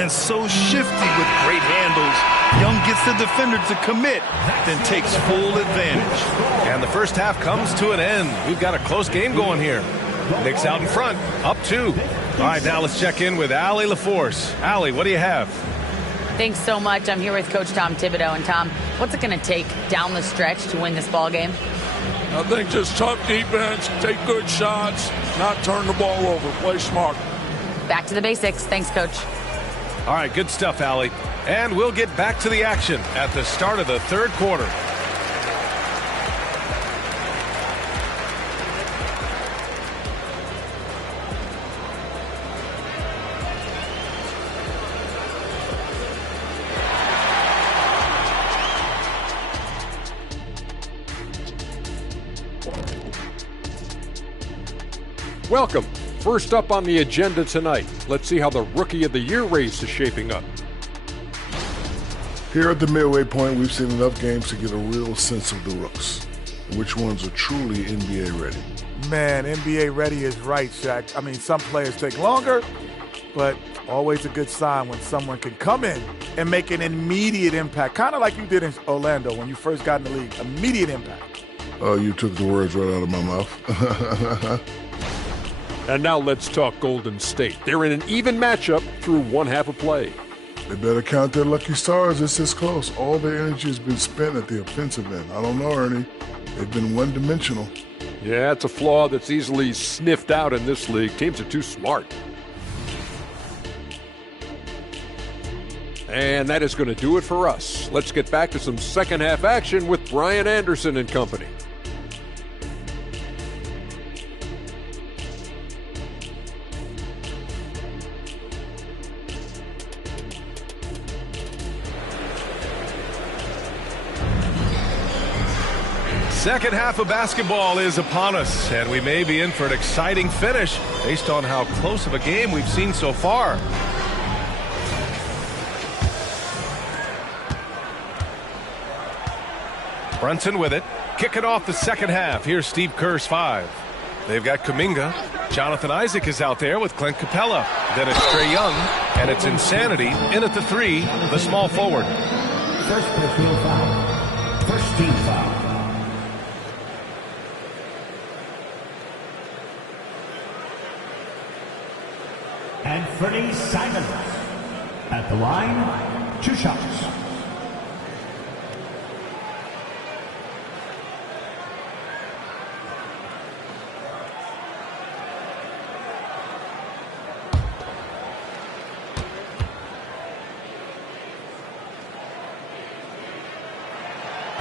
And so shifty with great handles. Young gets the defender to commit, then takes full advantage. And the first half comes to an end. We've got a close game going here. Knicks out in front, up 2. All right, now let's check in with Allie LaForce. Allie, what do you have? Thanks so much. I'm here with Coach Tom Thibodeau. And Tom, what's it going to take down the stretch to win this ball game? I think just tough defense, take good shots, not turn the ball over, play smart. Back to the basics. Thanks, Coach. All right, good stuff, Allie. And we'll get back to the action at the start of the third quarter. Welcome. First up on the agenda tonight, let's see how the Rookie of the Year race is shaping up. Here at the midway point, we've seen enough games to get a real sense of the rooks. Which ones are truly NBA ready? Man, NBA ready is right, Shaq. I mean, some players take longer, but always a good sign when someone can come in and make an immediate impact, kind of like you did in Orlando when you first got in the league. Immediate impact. Oh, you took the words right out of my mouth. And now let's talk Golden State. They're in an even matchup through one half of play. They better count their lucky stars. It's this close. All their energy has been spent at the offensive end. I don't know, Ernie. They've been one-dimensional. Yeah, it's a flaw that's easily sniffed out in this league. Teams are too smart. And that is going to do it for us. Let's get back to some second half action with Brian Anderson and company. Second half of basketball is upon us, and we may be in for an exciting finish based on how close of a game we've seen so far. Brunson with it. Kicking off the second half. Here's Steve Kerr's 5. They've got Kuminga. Jonathan Isaac is out there with Clint Capella. Then it's Trae Young, and it's Insanity in at the 3, the small forward. First personal foul. First team foul. Anthony Simons at the line, 2 shots.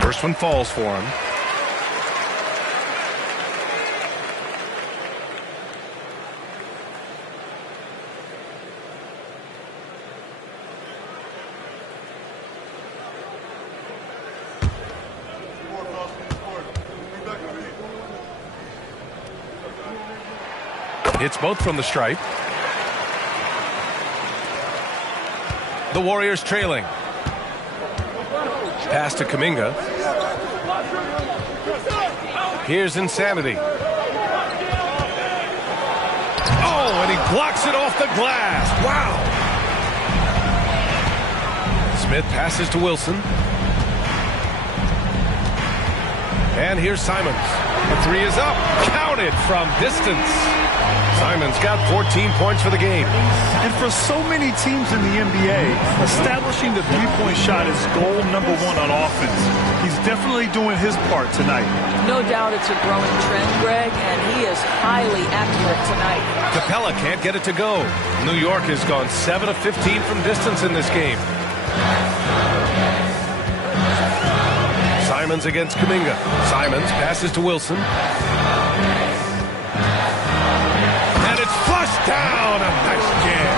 First one falls for him. It's both from the stripe. The Warriors trailing. Pass to Kuminga. Here's Insanity. Oh, and he blocks it off the glass. Wow. Smith passes to Wilson. And here's Simons. The three is up. Counted from distance. Simons got 14 points for the game. And for so many teams in the NBA, establishing the three-point shot is goal number one on offense. He's definitely doing his part tonight. No doubt it's a growing trend, Greg, and he is highly accurate tonight. Capella can't get it to go. New York has gone 7 of 15 from distance in this game. Simons against Kuminga. Simons passes to Wilson. And it's flushed down. A nice jam.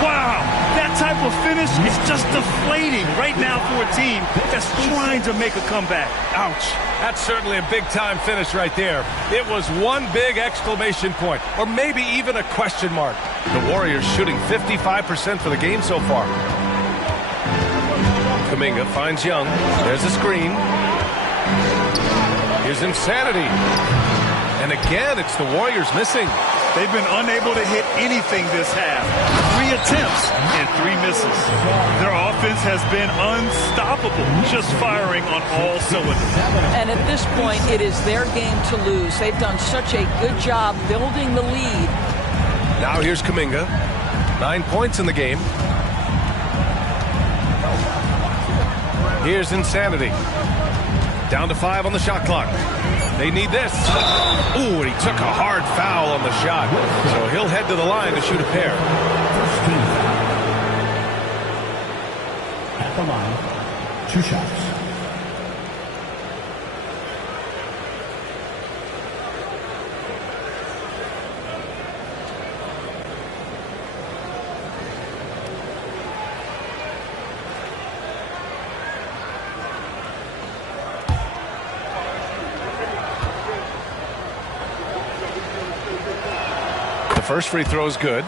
Wow, that type of finish is just deflating right now for a team that's trying to make a comeback. Ouch. That's certainly a big-time finish right there. It was one big exclamation point, or maybe even a question mark. The Warriors shooting 55% for the game so far. Kuminga finds Young. There's a screen. Here's Insanity. And again, it's the Warriors missing. They've been unable to hit anything this half. 3 attempts and 3 misses. Their offense has been unstoppable, just firing on all cylinders. And at this point, it is their game to lose. They've done such a good job building the lead. Now here's Kuminga. 9 points in the game. Here's Insanity. Down to 5 on the shot clock. They need this. Ooh, and he took a hard foul on the shot. So he'll head to the line to shoot a pair. At the line, 2 shots. First free throw is good.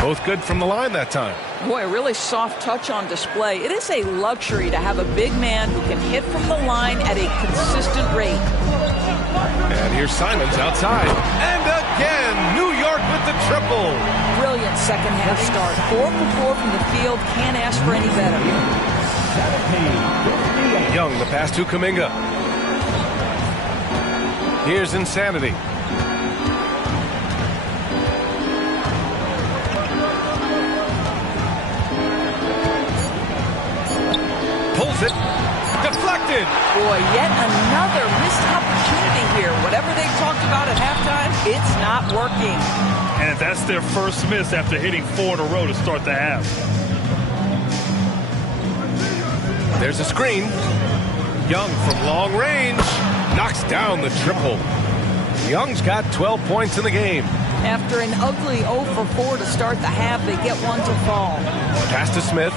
Both good from the line that time. Boy, a really soft touch on display. It is a luxury to have a big man who can hit from the line at a consistent rate. And here's Simons outside. And again, New York with the triple. Brilliant second half start. 4 for 4 from the field. Can't ask for any better. Young, the pass to Kuminga. Here's Insanity. Pulls it. Deflected. Boy, yet another missed opportunity here. Whatever they talked about at halftime, it's not working. And that's their first miss after hitting 4 in a row to start the half. There's a screen. Young from long range knocks down the triple. Young's got 12 points in the game. After an ugly 0 for 4 to start the half, they get one to fall. Pass to Smith.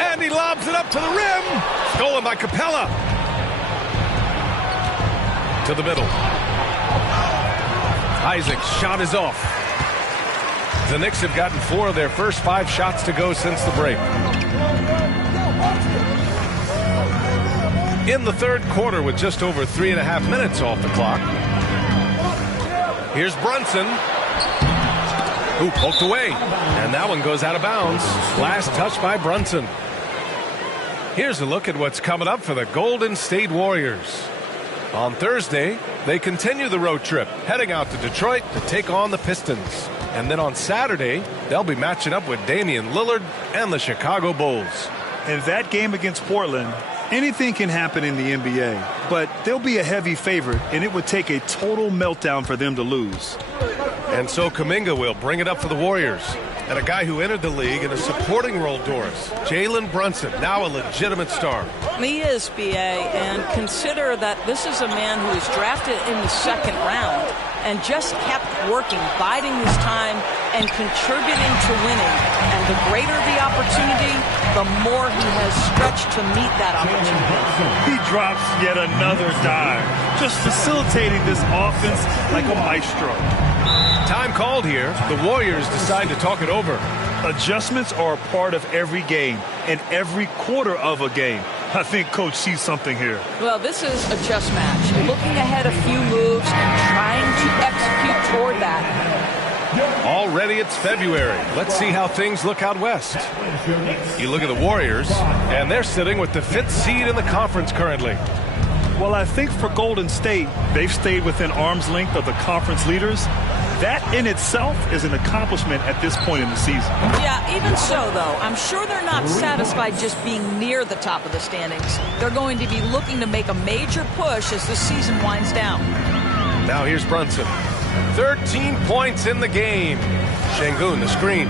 And he lobs it up to the rim. Stolen by Capella. To the middle. Isaac's shot is off. The Knicks have gotten 4 of their first 5 shots to go since the break. In the third quarter with just over 3.5 minutes off the clock. Here's Brunson. Who poked away. And that one goes out of bounds. Last touch by Brunson. Here's a look at what's coming up for the Golden State Warriors. On Thursday, they continue the road trip, heading out to Detroit to take on the Pistons. And then on Saturday, they'll be matching up with Damian Lillard and the Chicago Bulls. In that game against Portland, anything can happen in the NBA, but they'll be a heavy favorite, and it would take a total meltdown for them to lose. And so Kuminga will bring it up for the Warriors. And a guy who entered the league in a supporting role, Doris, Jalen Brunson, now a legitimate star. He is, B.A., and consider that this is a man who was drafted in the second round. and just kept working, biding his time, and contributing to winning. And the greater the opportunity, the more he has stretched to meet that opportunity. He drops yet another dime, just facilitating this offense like a maestro. Time called here. The Warriors decide to talk it over. Adjustments are a part of every game and every quarter of a game. I think Coach sees something here. Well, this is a chess match. Looking ahead a few moves and trying to execute toward that. Already it's February. Let's see how things look out west. You look at the Warriors, and they're sitting with the 5th seed in the conference currently. Well, I think for Golden State, they've stayed within arm's length of the conference leaders. That in itself is an accomplishment at this point in the season. Yeah, even so, though, I'm sure they're not satisfied just being near the top of the standings. They're going to be looking to make a major push as the season winds down. Now here's Brunson. 13 points in the game. Şengün, the screen.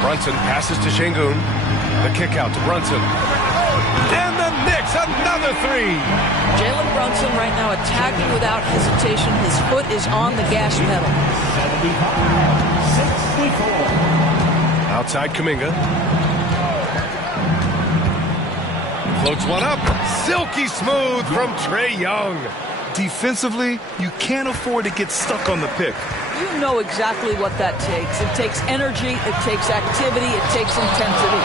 Brunson passes to Şengün. The kick out to Brunson. And the Knicks, another three. Jalen Brunson right now attacking without hesitation. His foot is on the gas pedal. Outside Kuminga. Floats one up. Silky smooth from Trae Young. Defensively, you can't afford to get stuck on the pick. You know exactly what that takes. It takes energy, it takes activity, it takes intensity.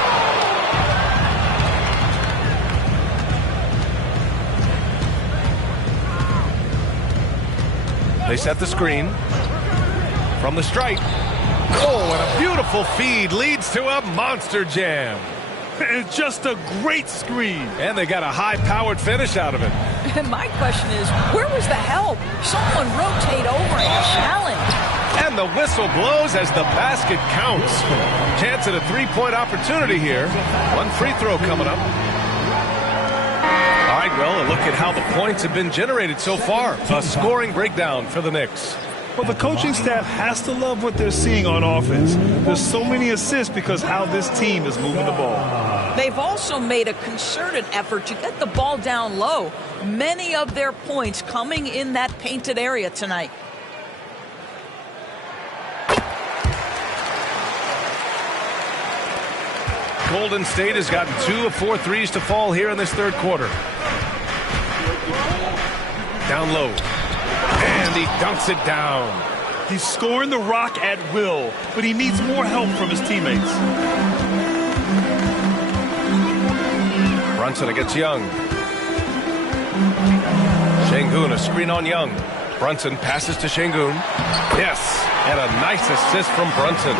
They set the screen from the stripe. Oh, and a beautiful feed leads to a monster jam. And just a great screen. And they got a high-powered finish out of it. And my question is, where was the help? Someone rotate over and challenge. And the whistle blows as the basket counts. Chance at a three-point opportunity here. One free throw coming up. All right, well, a look at how the points have been generated so far. A scoring breakdown for the Knicks. Well, the coaching staff has to love what they're seeing on offense. There's so many assists because how this team is moving the ball. They've also made a concerted effort to get the ball down low. Many of their points coming in that painted area tonight. Golden State has gotten 2 of 4 threes to fall here in this third quarter. Down low. And he dunks it down. He's scoring the rock at will, but he needs more help from his teammates. Brunson against Young. Şengün, a screen on Young. Brunson passes to Şengün. Yes, and a nice assist from Brunson.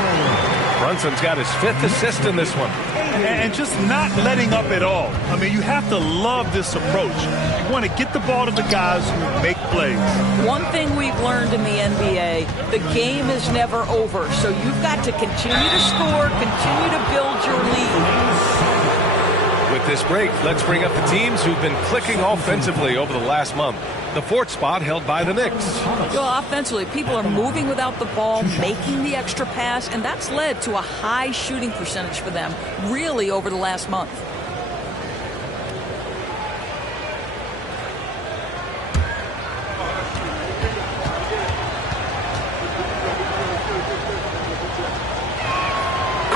Brunson's got his 5th assist in this one. And just not letting up at all. I mean, you have to love this approach. You want to get the ball to the guys who make plays. One thing we've learned in the NBA, the game is never over. So you've got to continue to score, continue to build your lead. With this break, let's bring up the teams who've been clicking offensively over the last month. The 4th spot held by the Knicks. Well, offensively, people are moving without the ball, making the extra pass, and that's led to a high shooting percentage for them, really, over the last month.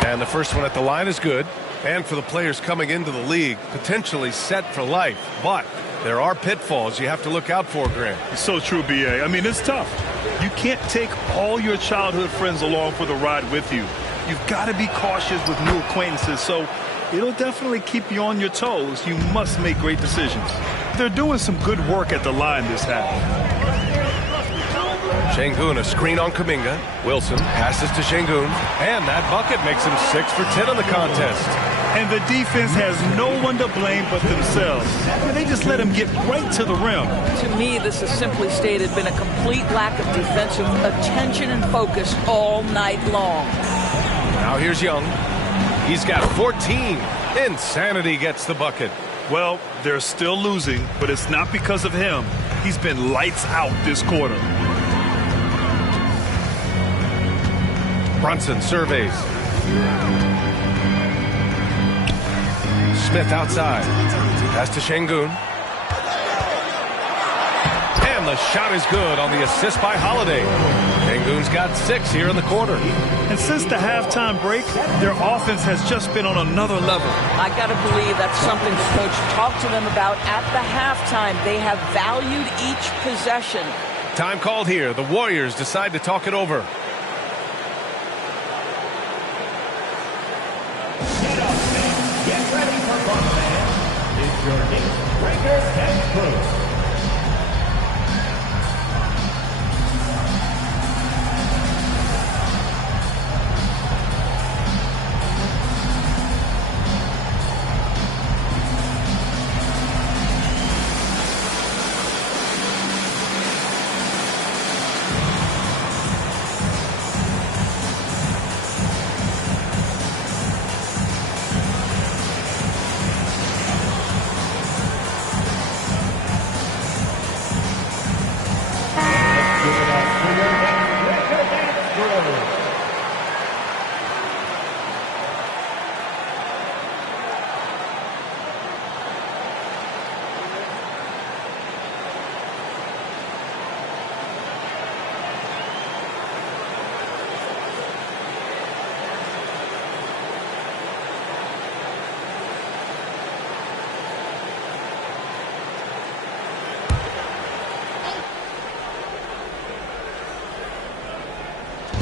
And the first one at the line is good. And for the players coming into the league, potentially set for life. But there are pitfalls you have to look out for, Grant. It's so true, B.A. I mean, it's tough. You can't take all your childhood friends along for the ride with you. You've got to be cautious with new acquaintances, so it'll definitely keep you on your toes. You must make great decisions. They're doing some good work at the line this half. Şengün, a screen on Kuminga. Wilson passes to Şengün, and that bucket makes him 6 for 10 in the contest. And the defense has no one to blame but themselves. They just let him get right to the rim. To me, this has simply stated been a complete lack of defensive attention and focus all night long. Now here's Young. He's got 14. Insanity gets the bucket. Well, they're still losing, but it's not because of him. He's been lights out this quarter. Brunson surveys. Smith outside. Pass to Şengün. And And the shot is good on the assist by Holiday. Şengün's got 6 here in the quarter. And since the halftime break, their offense has just been on another level. I got to believe that's something the coach talked to them about at the halftime. They have valued each possession. Time called here. The Warriors decide to talk it over. Get ready for fun, fans. It's your Knicks Breakers and Crew.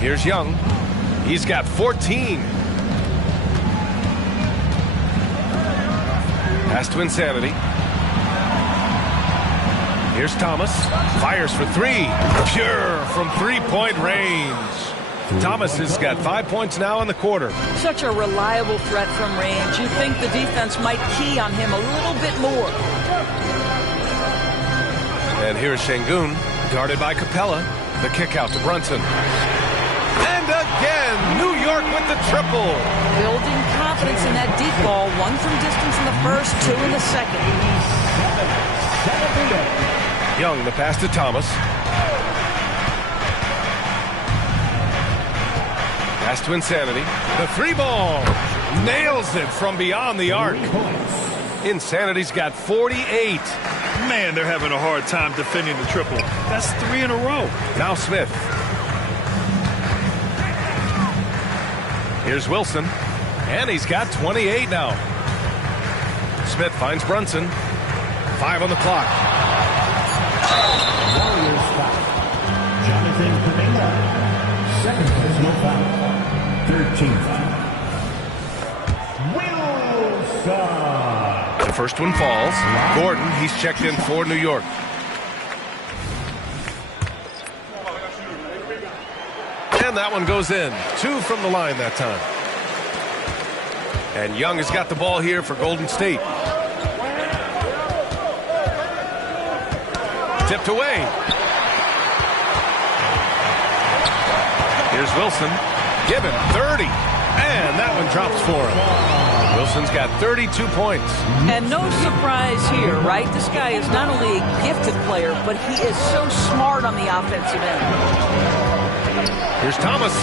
Here's Young. He's got 14. Pass to Insanity. Here's Thomas. Fires for 3. Pure from three-point range. Thomas has got 5 points now in the quarter. Such a reliable threat from range. You think the defense might key on him a little bit more. And here's Şengün, guarded by Capella. The kick out to Brunson. And again, New York with the triple. Building confidence in that deep ball. 1 from distance in the first, 2 in the second. Young, the pass to Thomas. Pass to Insanity. The 3-ball. Nails it from beyond the arc. Insanity's got 48. Man, they're having a hard time defending the triple. That's 3 in a row. Now Smith. Here's Wilson. And he's got 28 now. Smith finds Brunson. 5 on the clock. Warriors foul. Jonathan Kuminga. Second personal foul. 13th foul. Wilson. The first one falls. Gordon, he's checked in for New York. And that one goes in. 2 from the line that time. And Young has got the ball here for Golden State. Tipped away. Here's Wilson. Given 30. And that one drops for him. Wilson's got 32 points. And no surprise here, right? This guy is not only a gifted player, but he is so smart on the offensive end. Here's Thomas.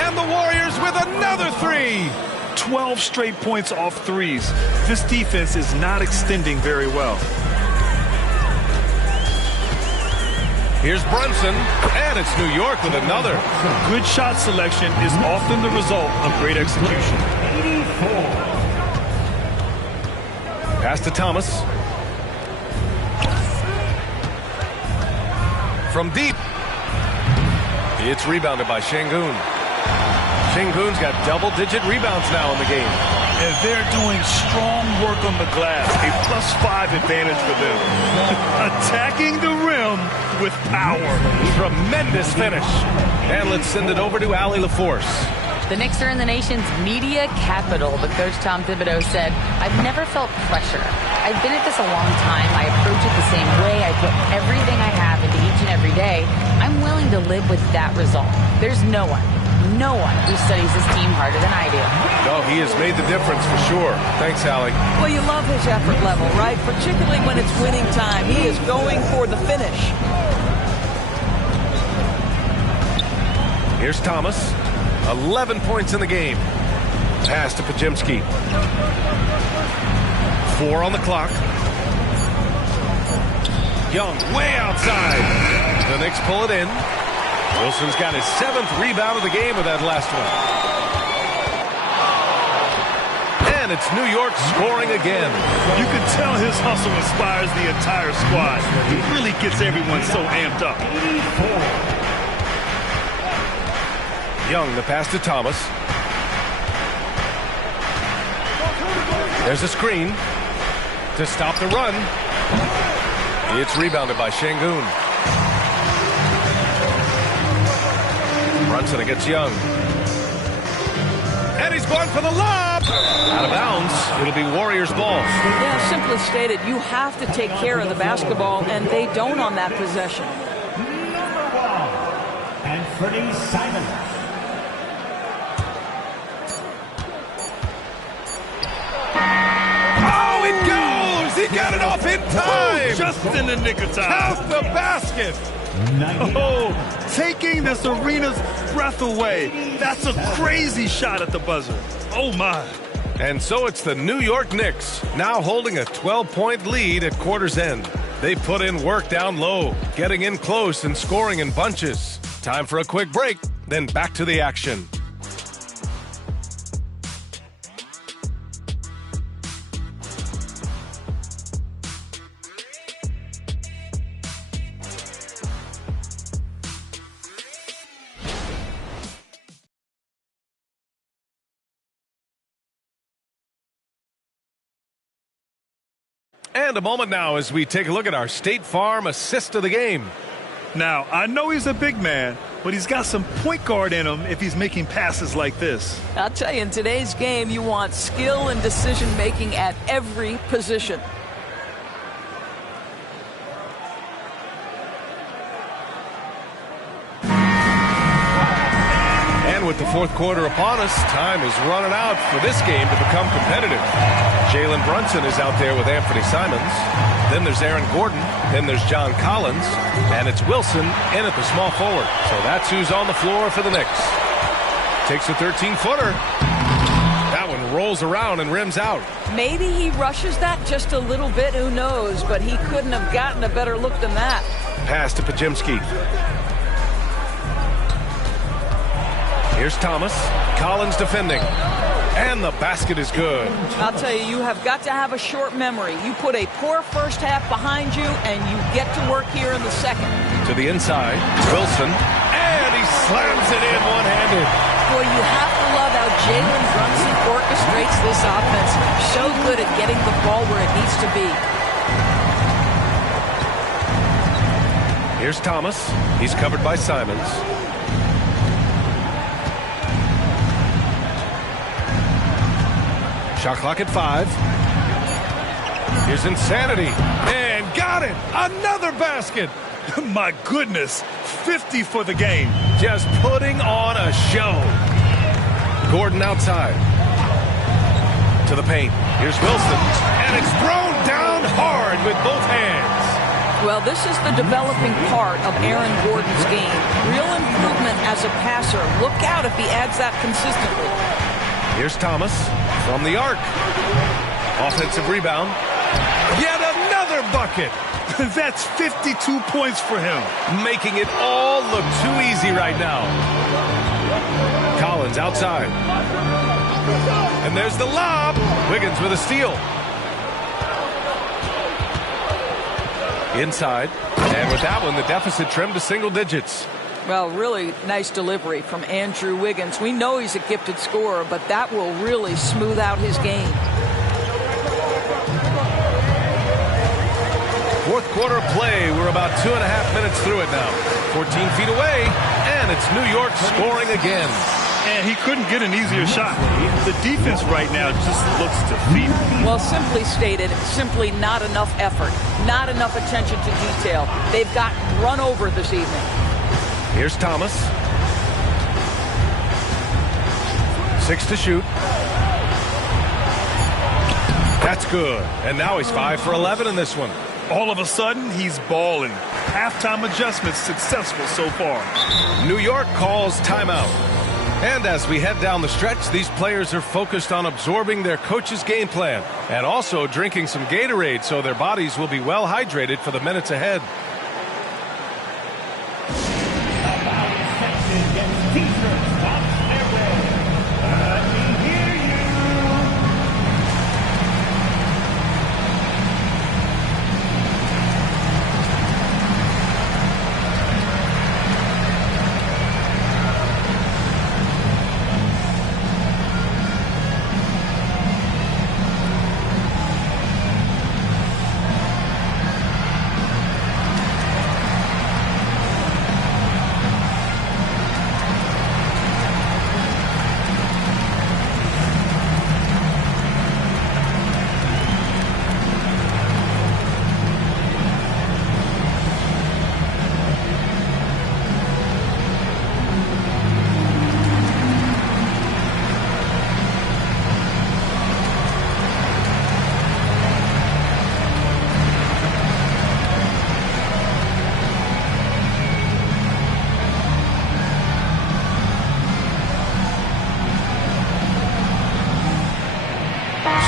And the Warriors with another 3. 12 straight points off threes. This defense is not extending very well. Here's Brunson. And it's New York with another. Good shot selection is often the result of great execution. 84. Pass to Thomas. From deep. It's rebounded by Şengün. Şengün's got double-digit rebounds now in the game. And they're doing strong work on the glass. A +5 advantage for them. Attacking the rim with power. Tremendous finish. And let's send it over to Allie LaForce. The Knicks are in the nation's media capital, but Coach Tom Thibodeau said, I've never felt pressure. I've been at this a long time. I approach it the same way. I put everything I have into each and every day. I'm willing to live with that result. There's no one who studies this team harder than I do. No, he has made the difference for sure. Thanks, Allie. Well, you love his effort level, right? Particularly when it's winning time. He is going for the finish. Here's Thomas. 11 points in the game. Pass to Podziemski. 4 on the clock. Young way outside. The Knicks pull it in. Wilson's got his 7th rebound of the game with that last one. And it's New York scoring again. You can tell his hustle inspires the entire squad. He really gets everyone so amped up. Young, the pass to Thomas. There's a screen to stop the run. It's rebounded by Şengün. Brunson against Young. And he's going for the lob. Out of bounds. It'll be Warriors ball. Yeah, simply stated, you have to take care of the basketball, and they don't on that possession. Number 1, Anthony Simons. Oh, it goes! He got it off in time! Just in the nick of time. Count the basket! Oh, taking this arena's breath away. That's a crazy shot at the buzzer. Oh, my. And so it's the New York Knicks, now holding a 12-point lead at quarter's end. They put in work down low, getting in close and scoring in bunches. Time for a quick break, then back to the action. And a moment now as we take a look at our State Farm assist of the game. Now, I know he's a big man, but he's got some point guard in him if he's making passes like this. I'll tell you, in today's game, you want skill and decision-making at every position. And with the fourth quarter upon us, time is running out for this game to become competitive. Jalen Brunson is out there with Anthony Simons. Then there's Aaron Gordon. Then there's John Collins. And it's Wilson in at the small forward. So that's who's on the floor for the Knicks. Takes a 13-footer. That one rolls around and rims out. Maybe he rushes that just a little bit, who knows, but he couldn't have gotten a better look than that. Pass to Pajimski. Here's Thomas. Collins defending. And the basket is good. I'll tell you, you have got to have a short memory. You put a poor first half behind you, and you get to work here in the second. To the inside, Wilson. And he slams it in one-handed. Boy, you have to love how Jalen Brunson orchestrates this offense. So good at getting the ball where it needs to be. Here's Thomas. He's covered by Simons. Shot clock at 5. Here's Insanity. And got it! Another basket! My goodness, 50 for the game. Just putting on a show. Gordon outside. To the paint. Here's Wilson. And it's thrown down hard with both hands. Well, this is the developing part of Aaron Gordon's game. Real improvement as a passer. Look out if he adds that consistently. Here's Thomas from the arc. Offensive rebound. Yet another bucket. That's 52 points for him. Making it all look too easy right now. Collins outside. And there's the lob. Wiggins with a steal. Inside. And with that one, the deficit trimmed to single digits. Well, really nice delivery from Andrew Wiggins. We know he's a gifted scorer, but that will really smooth out his game. Fourth quarter play. We're about 2.5 minutes through it now. 14 feet away, and it's New York scoring again. And he couldn't get an easier shot. The defense right now just looks defeated. Well, simply stated, simply not enough effort, not enough attention to detail. They've gotten run over this evening. Here's Thomas. 6 to shoot. That's good. And now he's 5 for 11 in this one. All of a sudden, he's balling. Halftime adjustments successful so far. New York calls timeout. And as we head down the stretch, these players are focused on absorbing their coach's game plan and also drinking some Gatorade so their bodies will be well hydrated for the minutes ahead.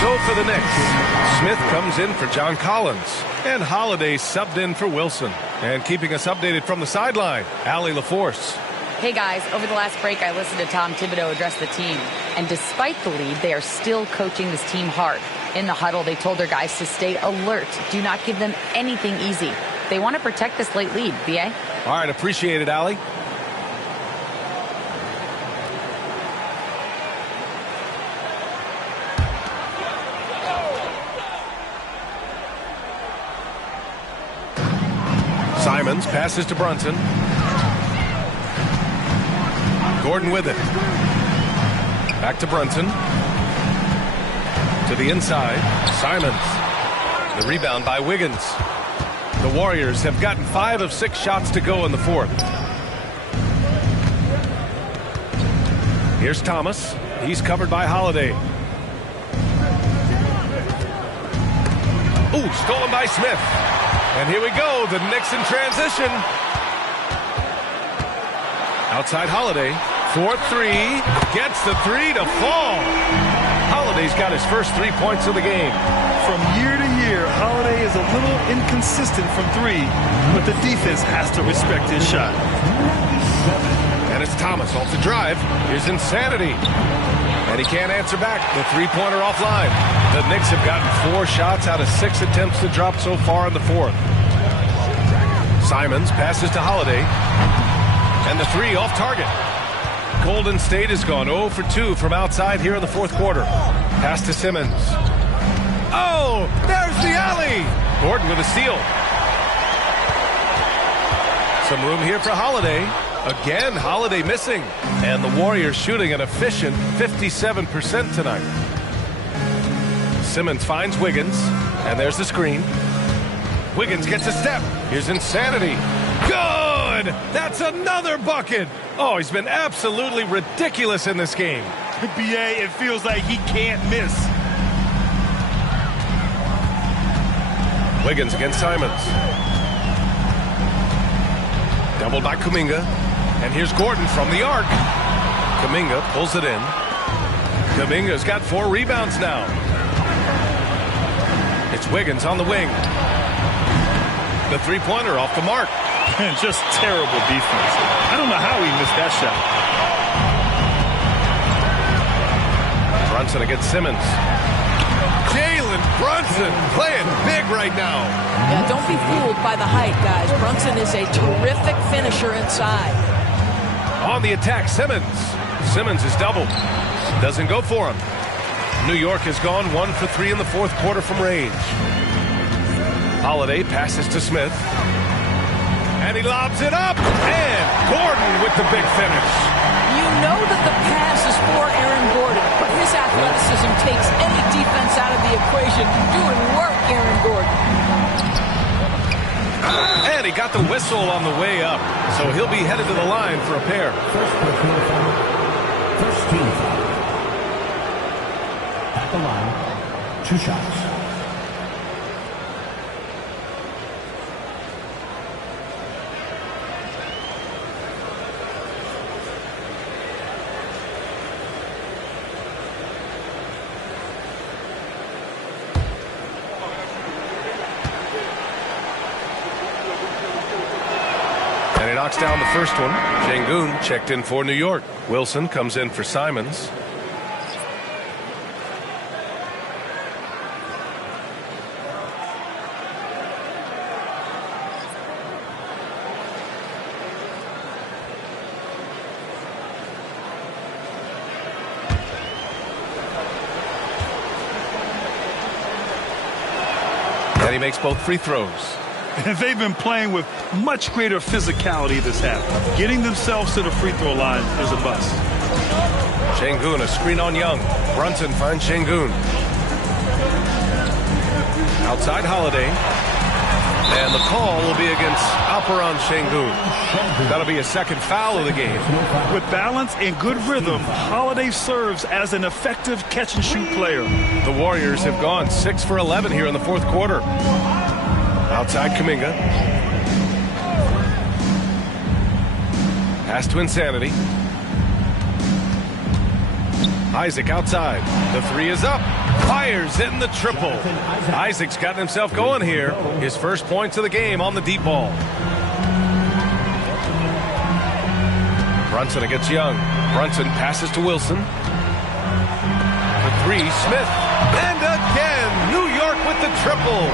So for the Knicks, Smith comes in for John Collins, and Holiday subbed in for Wilson. And keeping us updated from the sideline, Allie LaForce. Hey guys, over the last break I listened to Tom Thibodeau address the team. And despite the lead, they are still coaching this team hard. In the huddle, they told their guys to stay alert. Do not give them anything easy. They want to protect this late lead, BA. All right, appreciate it, Allie. Simons passes to Brunson. Gordon with it. Back to Brunson. To the inside. Simons. The rebound by Wiggins. The Warriors have gotten 5 of 6 shots to go in the fourth. Here's Thomas. He's covered by Holiday. Ooh, stolen by Smith. And here we go, the Knicks in transition. Outside Holiday, 4-3, gets the 3 to fall. Holiday's got his first 3 points of the game. From year to year, Holiday is a little inconsistent from 3, but the defense has to respect his shot. And it's Thomas off the drive. Here's Insanity. And he can't answer back. The three-pointer offline. The Knicks have gotten 4 shots out of 6 attempts to drop so far in the fourth. Simons passes to Holiday. And the 3 off target. Golden State has gone 0 for 2 from outside here in the fourth quarter. Pass to Simmons. Oh, there's the alley. Gordon with a steal. Some room here for Holiday. Again, Holiday missing. And the Warriors shooting an efficient 57% tonight. Simmons finds Wiggins. And there's the screen. Wiggins gets a step. Here's Insanity. Good! That's another bucket. Oh, he's been absolutely ridiculous in this game. BA, it feels like he can't miss. Wiggins against Simons. Doubled by Kuminga. And here's Gordon from the arc. Kuminga pulls it in. Kuminga's got 4 rebounds now. It's Wiggins on the wing. The three-pointer off the mark. Just terrible defense. I don't know how he missed that shot. Brunson against Simmons. Jalen Brunson playing big right now. Yeah, don't be fooled by the height, guys. Brunson is a terrific finisher inside. On the attack, Simmons. Simmons is doubled. Doesn't go for him. New York has gone 1 for 3 in the fourth quarter from range. Holiday passes to Smith. And he lobs it up. And Gordon with the big finish. You know that the pass is for Aaron Gordon, but his athleticism takes any defense out of the equation. Doing work, Aaron Gordon. And he got the whistle on the way up. So he'll be headed to the line for a pair. First team foul. At the line, 2 shots. knocks down the first one. Şengün checked in for New York. Wilson comes in for Simons. And he makes both free throws. And they've been playing with much greater physicality this half. Getting themselves to the free throw line is a bust. Şengün, a screen on Young. Brunson finds Şengün. Outside Holiday. And the call will be against Alperen Şengün. That'll be a second foul of the game. With balance and good rhythm, Holiday serves as an effective catch-and-shoot player. The Warriors have gone 6 for 11 here in the fourth quarter. Outside Kuminga. Pass to Insanity. Isaac outside. The three is up. Fires in the triple. Isaac's gotten himself going here. His first points of the game on the deep ball. Brunson against Young. Brunson passes to Wilson. The three, Smith. And again, New York with the triple.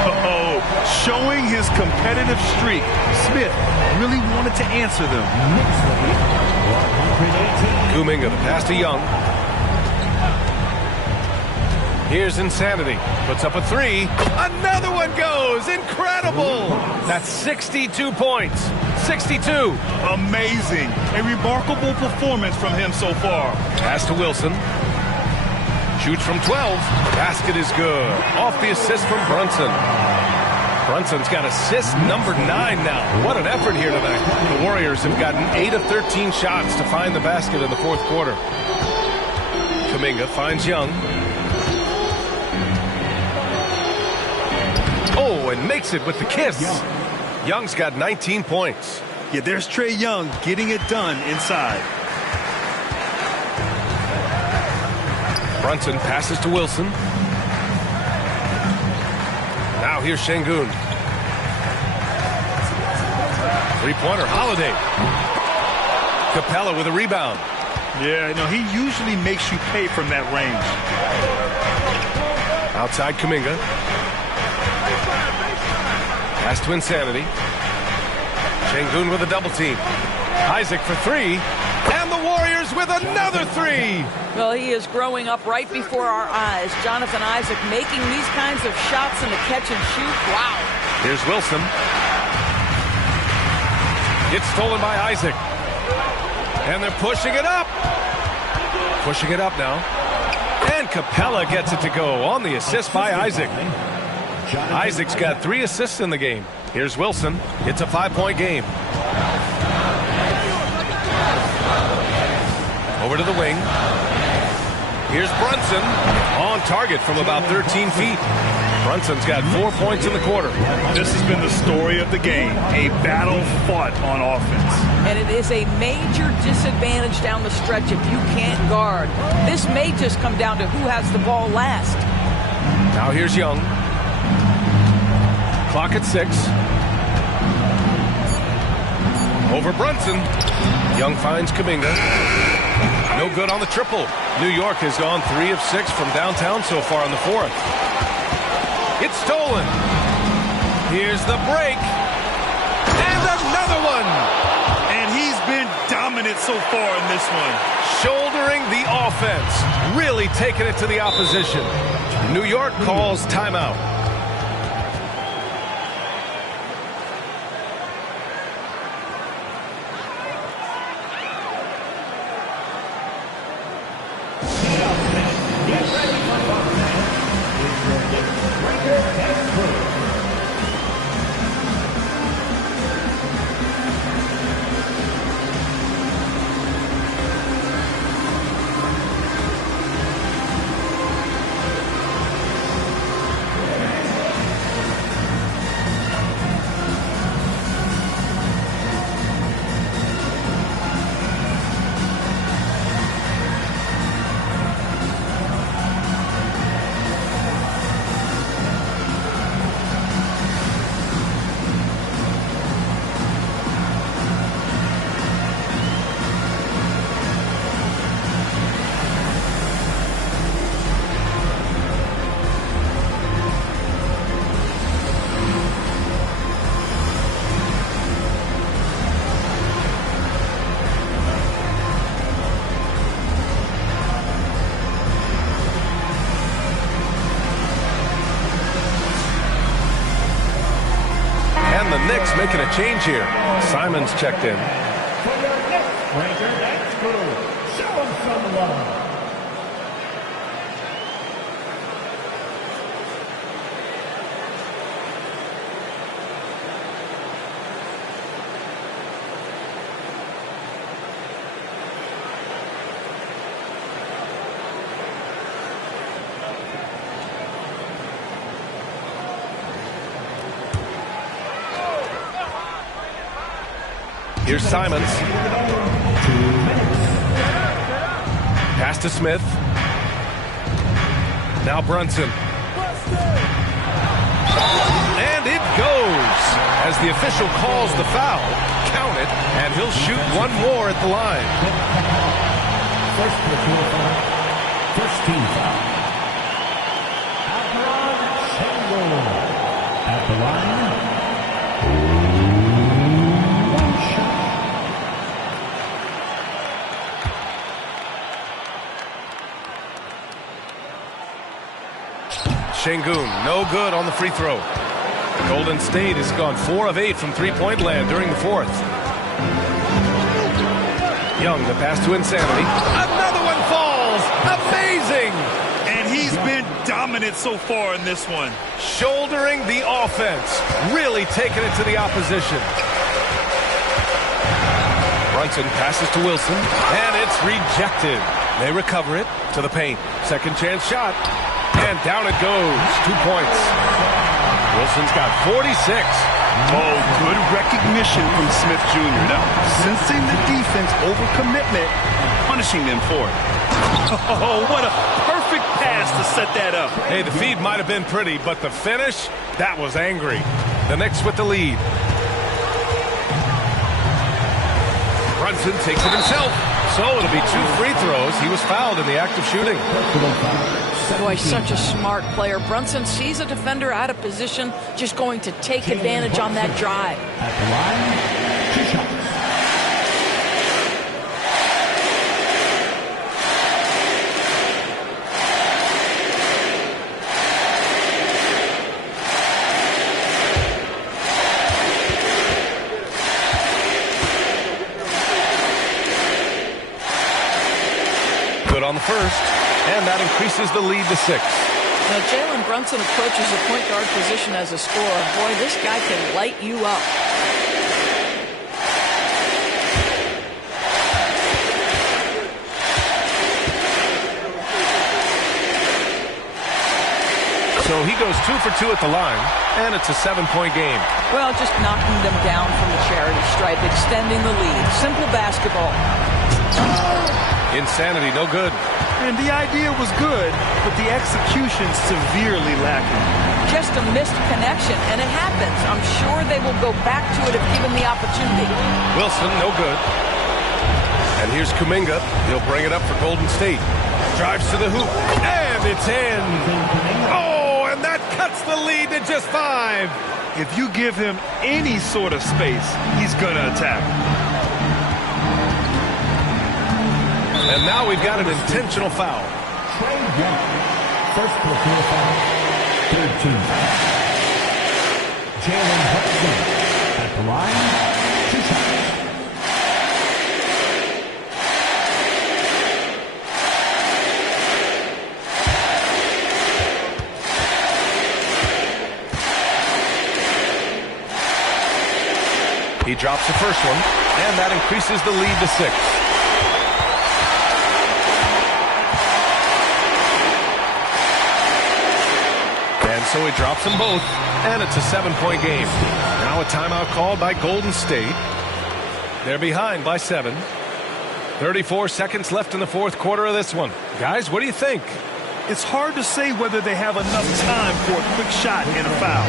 Uh-oh, showing his competitive streak. Smith really wanted to answer them. Kuminga, the pass to Young. Here's Insanity. Puts up a three. Another one goes. Incredible. That's 62 points. 62. Amazing. A remarkable performance from him so far. Pass to Wilson. Shoots from 12. Basket is good. Off the assist from Brunson. Brunson's got assist number 9 now. What an effort here tonight. The Warriors have gotten 8 of 13 shots to find the basket in the fourth quarter. Kuminga finds Young. Oh, and makes it with the kiss. Young's got 19 points. Yeah, there's Trae Young getting it done inside. Brunson passes to Wilson. Now here's Şengün. Three-pointer, Holiday. Capella with a rebound. Yeah, no, he usually makes you pay from that range. Outside Kuminga. Pass to Insanity. Şengün with a double team. Isaac for three. And the Warriors with another three. Well, he is growing up right before our eyes. Jonathan Isaac making these kinds of shots in the catch and shoot. Wow. Here's Wilson. It's stolen by Isaac. And they're pushing it up. Pushing it up now. And Capella gets it to go on the assist by Isaac. Isaac's got 3 assists in the game. Here's Wilson. It's a 5-point game. Over to the wing. Here's Brunson on target from about 13 feet. Brunson's got 4 points in the quarter. This has been the story of the game. A battle fought on offense. And it is a major disadvantage down the stretch if you can't guard. This may just come down to who has the ball last. Now here's Young. Clock at 6. Over Brunson. Young finds Kuminga. No good on the triple. New York has gone 3 of 6 from downtown so far in the fourth. It's stolen. Here's the break. And another one. And he's been dominant so far in this one. Shouldering the offense. Really taking it to the opposition. New York calls timeout. making a change here. Simon's checked in. Show him some love. Here's Simons. Pass to Smith. Now Brunson. And it goes. As the official calls the foul, count it, and he'll shoot one more at the line. First team foul. At the line. Şengün, no good on the free throw. Golden State has gone 4 of 8 from three-point land during the fourth. Young, the pass to Insanity. Another one falls! Amazing! And he's been dominant so far in this one. Shouldering the offense. Really taking it to the opposition. Brunson passes to Wilson, and it's rejected. They recover it to the paint. Second chance shot. And down it goes. 2 points. Wilson's got 46. Oh, good recognition from Smith Jr. Now, sensing the defense overcommitment, punishing them for it. Oh, what a perfect pass to set that up. Hey, the feed might have been pretty, but the finish, that was angry. The Knicks with the lead. Brunson takes it himself. So it'll be 2 free throws. He was fouled in the act of shooting. Boy, such a smart player. Brunson sees a defender out of position, just going to take advantage on that drive. At the line, 2 shots. Good on the first, and that increases the lead to 6. Now, Jalen Brunson approaches the point guard position as a scorer. Boy, this guy can light you up. So he goes 2 for 2 at the line, and it's a 7-point game. Well, just knocking them down from the charity stripe, extending the lead. Simple basketball. Insanity, no good. And the idea was good, but the execution severely lacking. Just a missed connection, and it happens. I'm sure they will go back to it if given the opportunity. Wilson, no good. And here's Kuminga. He'll bring it up for Golden State. Drives to the hoop, and it's in. Oh, and that cuts the lead to just 5. If you give him any sort of space, he's going to attack. And now we've got an intentional foul. First personal foul. Third team foul. Jalen Brunson at the line. 2 shots. He drops the first one, and that increases the lead to 6. And so he drops them both, and it's a 7-point game. Now a timeout called by Golden State. They're behind by 7. 34 seconds left in the fourth quarter of this one. Guys, what do you think? It's hard to say whether they have enough time for a quick shot and a foul.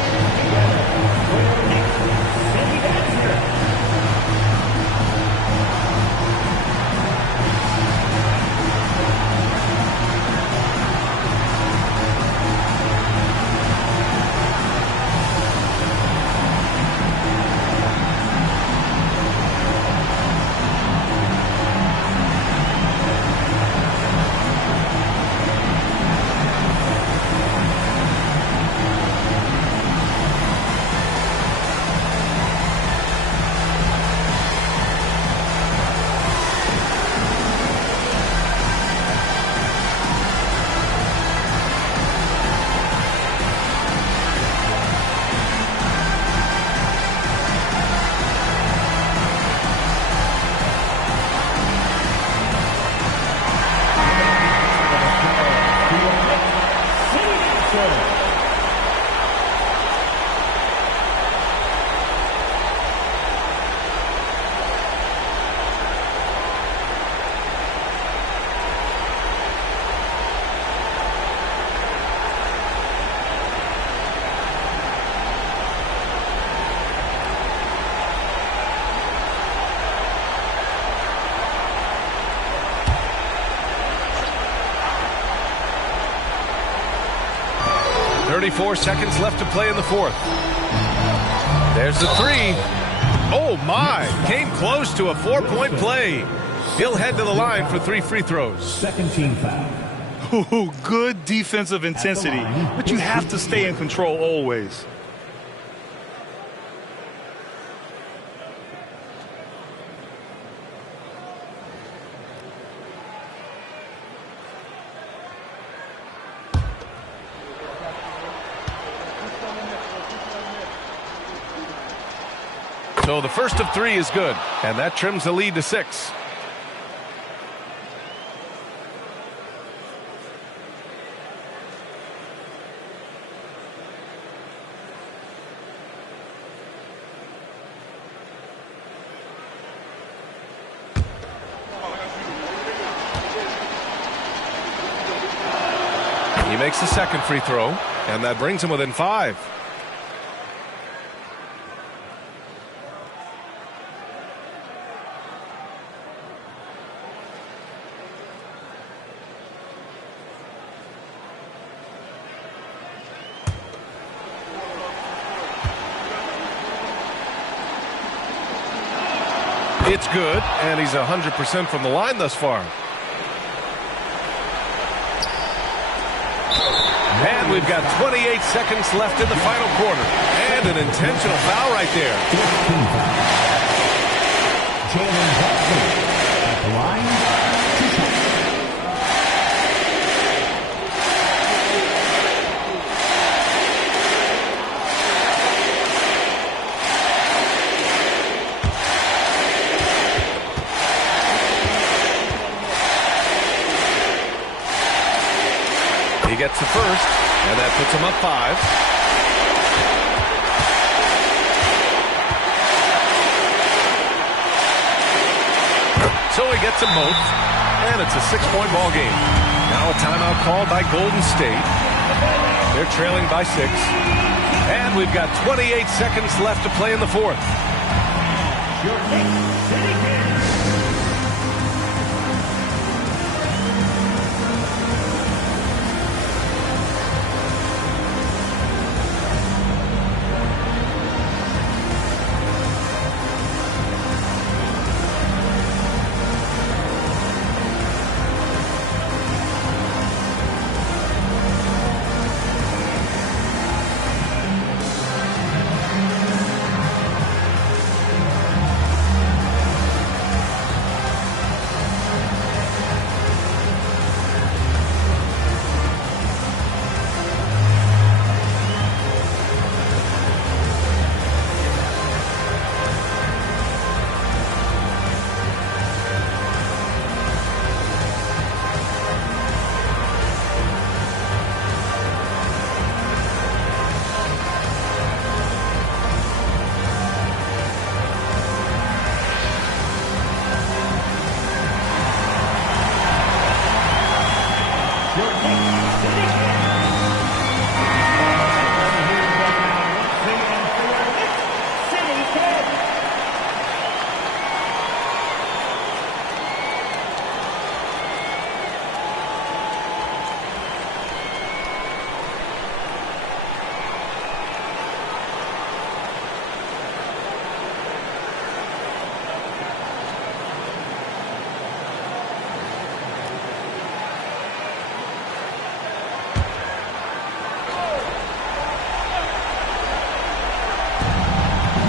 34 seconds left to play in the fourth. There's the three. Oh, my. Came close to a 4-point play. He'll head to the line for 3 free throws. Second team foul. Ooh, good defensive intensity, but you have to stay in control always. So the first of 3 is good, and that trims the lead to 6. He makes the second free throw, and that brings him within 5. It's good, and he's 100% from the line thus far. And we've got 28 seconds left in the final quarter. And an intentional foul right there. Jalen Jackson at the line. 2 shots. He gets the first, and that puts him up 5. So he gets them both, and it's a 6-point ball game. Now a timeout called by Golden State. They're trailing by 6. And we've got 28 seconds left to play in the fourth.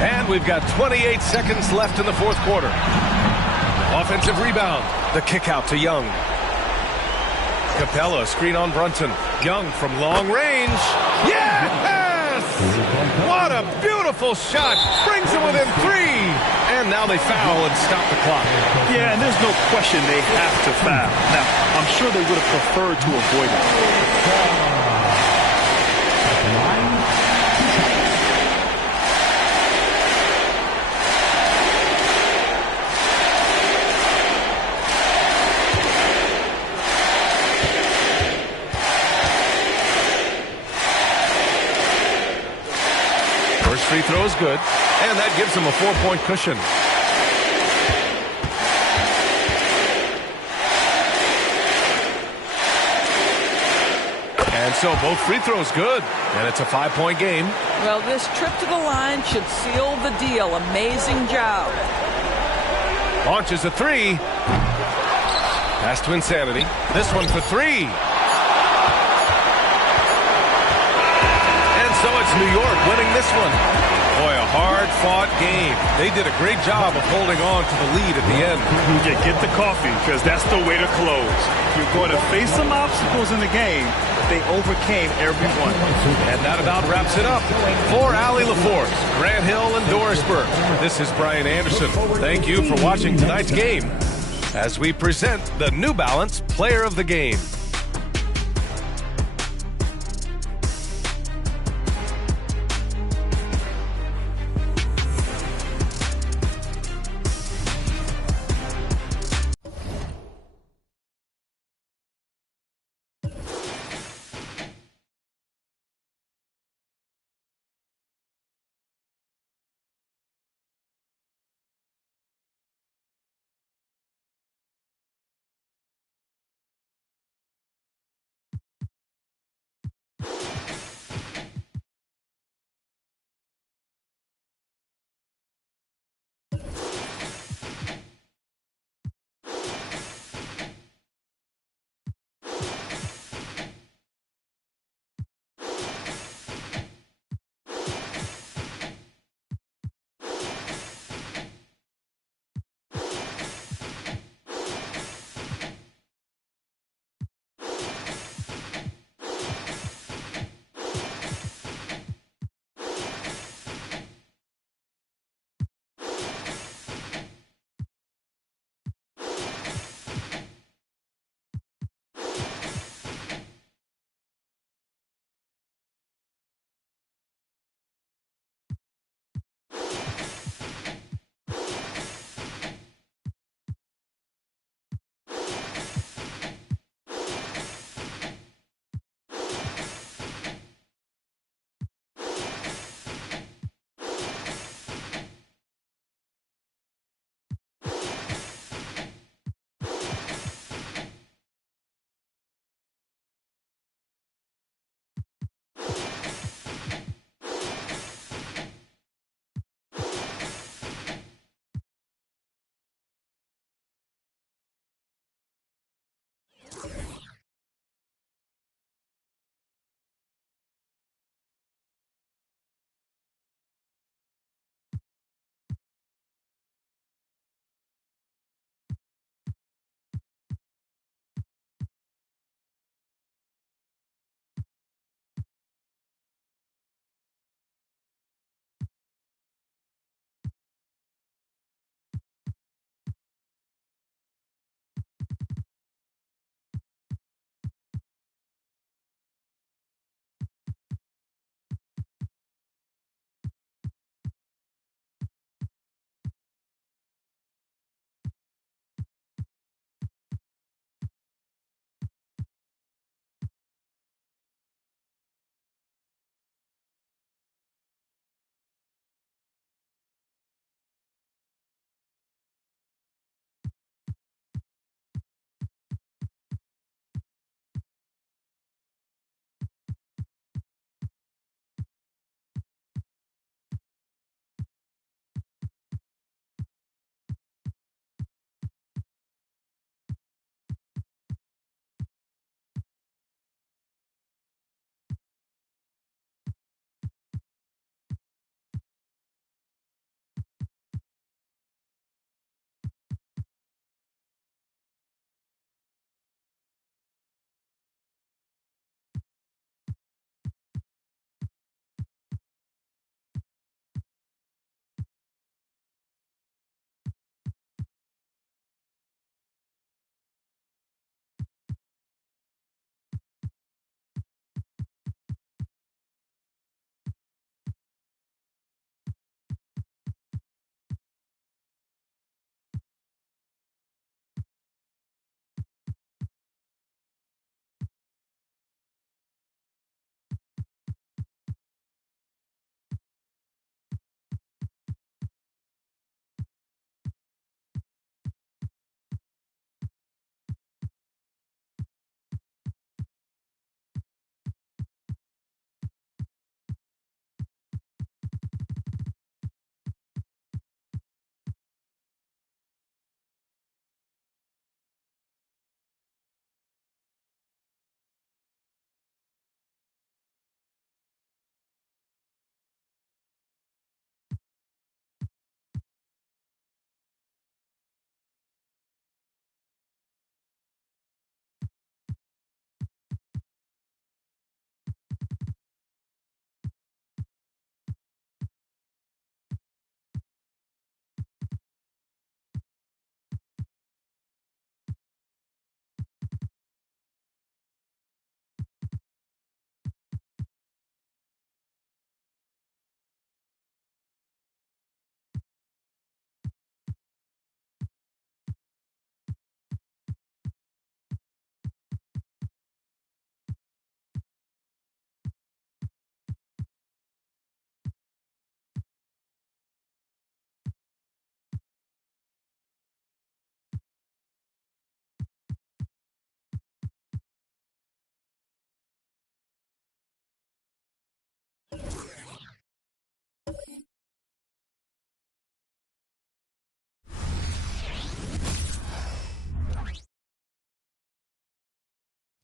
And we've got 28 seconds left in the fourth quarter. Offensive rebound. The kick out to Young. Capella, screen on Brunson. Young from long range. Yes! What a beautiful shot. Brings him within 3. And now they foul and stop the clock. Yeah, and there's no question they have to foul. Now, I'm sure they would have preferred to avoid it. Free throw is good, and that gives him a 4-point cushion. And so. Both free throws good. And it's a 5-point game. Well, this trip to the line should seal the deal. Amazing job. Launches a three. Pass to Insanity. This one for three. And so it's New York winning this one. Boy, a hard-fought game. They did a great job of holding on to the lead at the end. Yeah, get the coffee, because that's the way to close. You're going to face some obstacles in the game, but they overcame every one. And that about wraps it up. For Allie LaForce, Grant Hill, and Doris Burke, this is Brian Anderson. Thank you for watching tonight's game as we present the New Balance Player of the Game.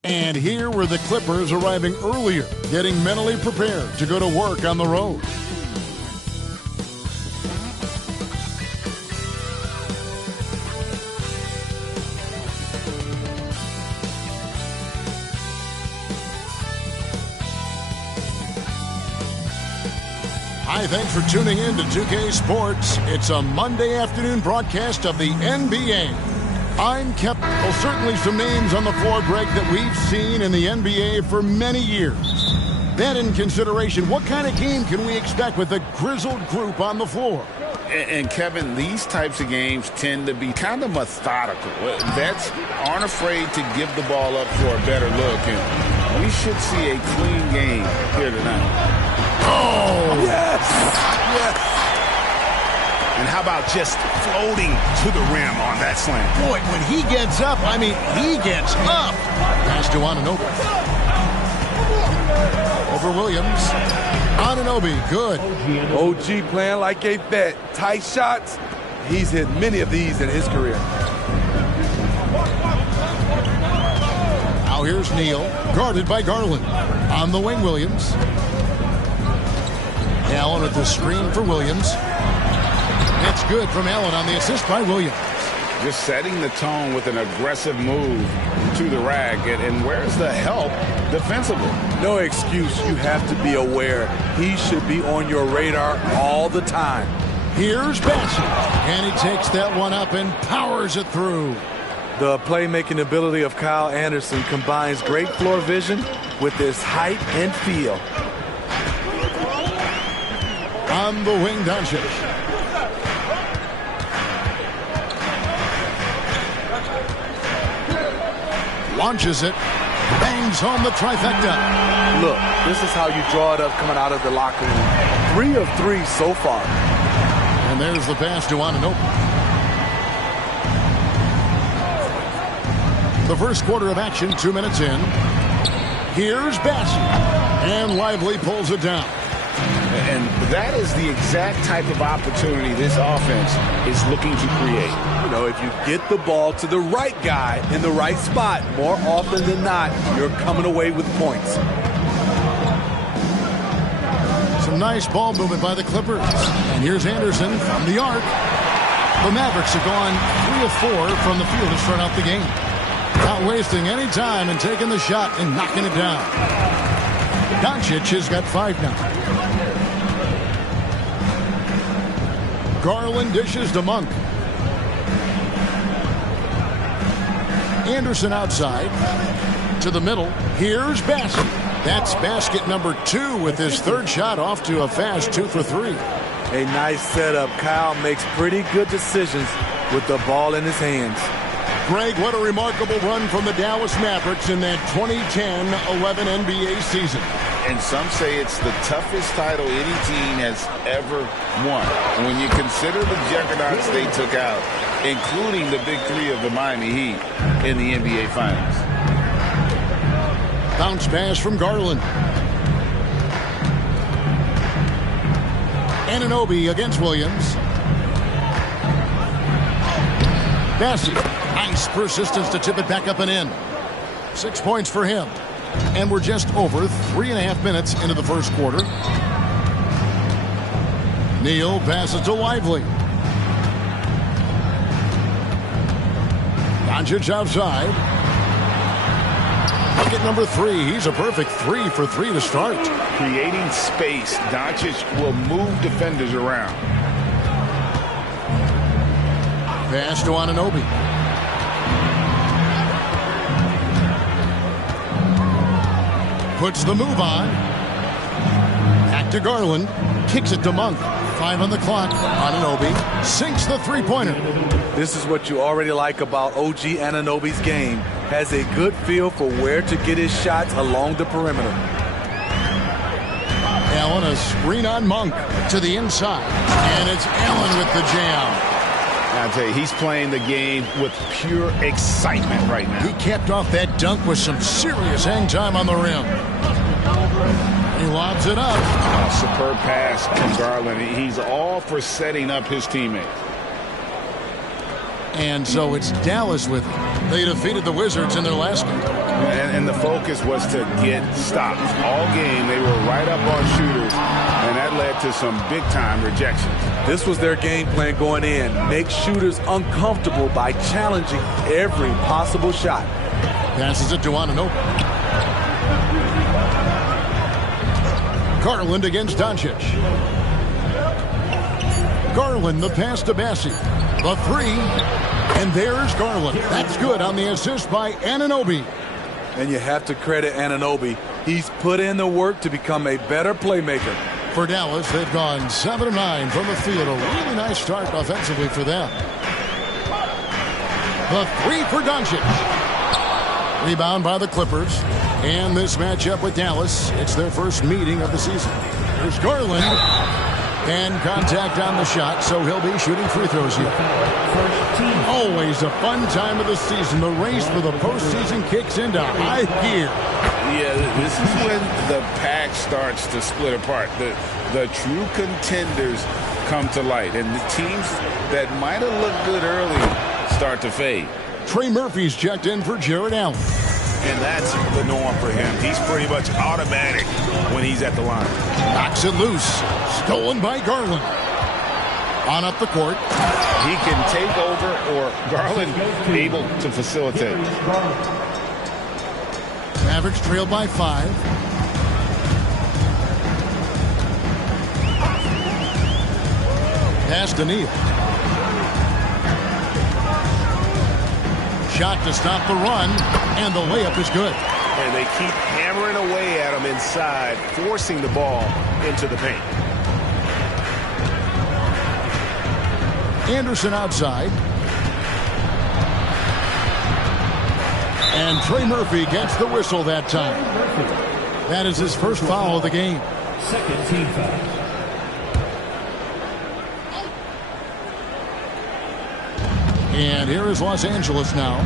And here were the Clippers arriving earlier, getting mentally prepared to go to work on the road. Hi, thanks for tuning in to 2K Sports. It's a Monday afternoon broadcast of the NBA. I'm Kevin. Well, certainly some names on the floor, Greg, that we've seen in the NBA for many years. That in consideration, what kind of game can we expect with a grizzled group on the floor? And Kevin, these types of games tend to be kind of methodical. Vets aren't afraid to give the ball up for a better look, and we should see a clean game here tonight. Oh! Yes! Yes! And how about just floating to the rim on that slam? Boy, when he gets up, I mean, he gets up. Pass to Anunoby. Over Williams. Anunoby, good. OG playing like a vet. Tight shots. He's hit many of these in his career. Now here's Neal, guarded by Garland. On the wing, Williams. Allen with the screen for Williams. That's good from Allen on the assist by Williams. Just setting the tone with an aggressive move to the rack. And where's the help defensively? No excuse. You have to be aware. He should be on your radar all the time. Here's Bassett. And he takes that one up and powers it through. The playmaking ability of Kyle Anderson combines great floor vision with his height and feel. On the wing, Doncic. Launches it. Bangs home the trifecta. Look, this is how you draw it up coming out of the locker room. 3 of 3 so far. And there's the pass to Anunoby. The first quarter of action, 2 minutes in. Here's Bassett. And Lively pulls it down. And that is the exact type of opportunity this offense is looking to create. You know, if you get the ball to the right guy in the right spot, more often than not, you're coming away with points. Some nice ball movement by the Clippers. And here's Anderson from the arc. The Mavericks have gone 3 of 4 from the field to start out the game. Not wasting any time and taking the shot and knocking it down. Doncic has got 5 now. Garland dishes to Monk. Anderson outside. To the middle. Here's Bassett. That's basket number 2 with his 3rd shot off to a fast 2 for 3. A nice setup. Kyle makes pretty good decisions with the ball in his hands. Greg, what a remarkable run from the Dallas Mavericks in that 2010-11 NBA season. And some say it's the toughest title any team has ever won. And when you consider the juggernauts they took out, including the big 3 of the Miami Heat in the NBA Finals. Bounce pass from Garland. Anunoby against Williams. Bassett. Nice persistence to tip it back up and in. 6 points for him. And we're just over 3.5 minutes into the first quarter. Neal passes to Lively. Doncic outside. Bucket number 3. He's a perfect 3 for 3 to start. Creating space. Doncic will move defenders around. Pass to Anunoby. Puts the move on. Back to Garland. Kicks it to Monk. 5 on the clock. Anunoby sinks the 3-pointer. This is what you already like about OG Anunoby's game. Has a good feel for where to get his shots along the perimeter. Allen, a screen on Monk to the inside. And it's Allen with the jam. I'll tell you, he's playing the game with pure excitement right now. He capped off that dunk with some serious hang time on the rim. He lobs it up. Superb pass from Garland. He's all for setting up his teammates. And so it's Dallas with it. They defeated the Wizards in their last game. And the focus was to get stops. All game, they were right up on shooters, and that led to some big-time rejections. This was their game plan going in. Make shooters uncomfortable by challenging every possible shot. Passes it to Anunoby. Garland against Doncic. Garland, the pass to Bassey. The three, and there's Garland. That's good on the assist by Anunoby. And you have to credit Anunoby. He's put in the work to become a better playmaker. For Dallas, they've gone 7 of 9 from the field. A really nice start offensively for them. The three for Doncic. Rebound by the Clippers. And this matchup with Dallas, it's their first meeting of the season. There's Garland. And contact on the shot, so he'll be shooting free throws here. Always a fun time of the season. The race for the postseason kicks into high gear. Yeah, this is when the pack starts to split apart. The true contenders come to light, and the teams that might have looked good early start to fade. Trey Murphy's checked in for Jared Allen. And that's the norm for him. He's pretty much automatic when he's at the line. Knocks it loose. Stolen by Garland. On up the court. He can take over, or Garland able to facilitate. Mavericks trail by 5. Pass to Neal. Shot to stop the run, and the layup is good. And they keep hammering away at him inside, forcing the ball into the paint. Anderson outside. And Trey Murphy gets the whistle that time. That is his first foul of the game. Second team foul. And here is Los Angeles now.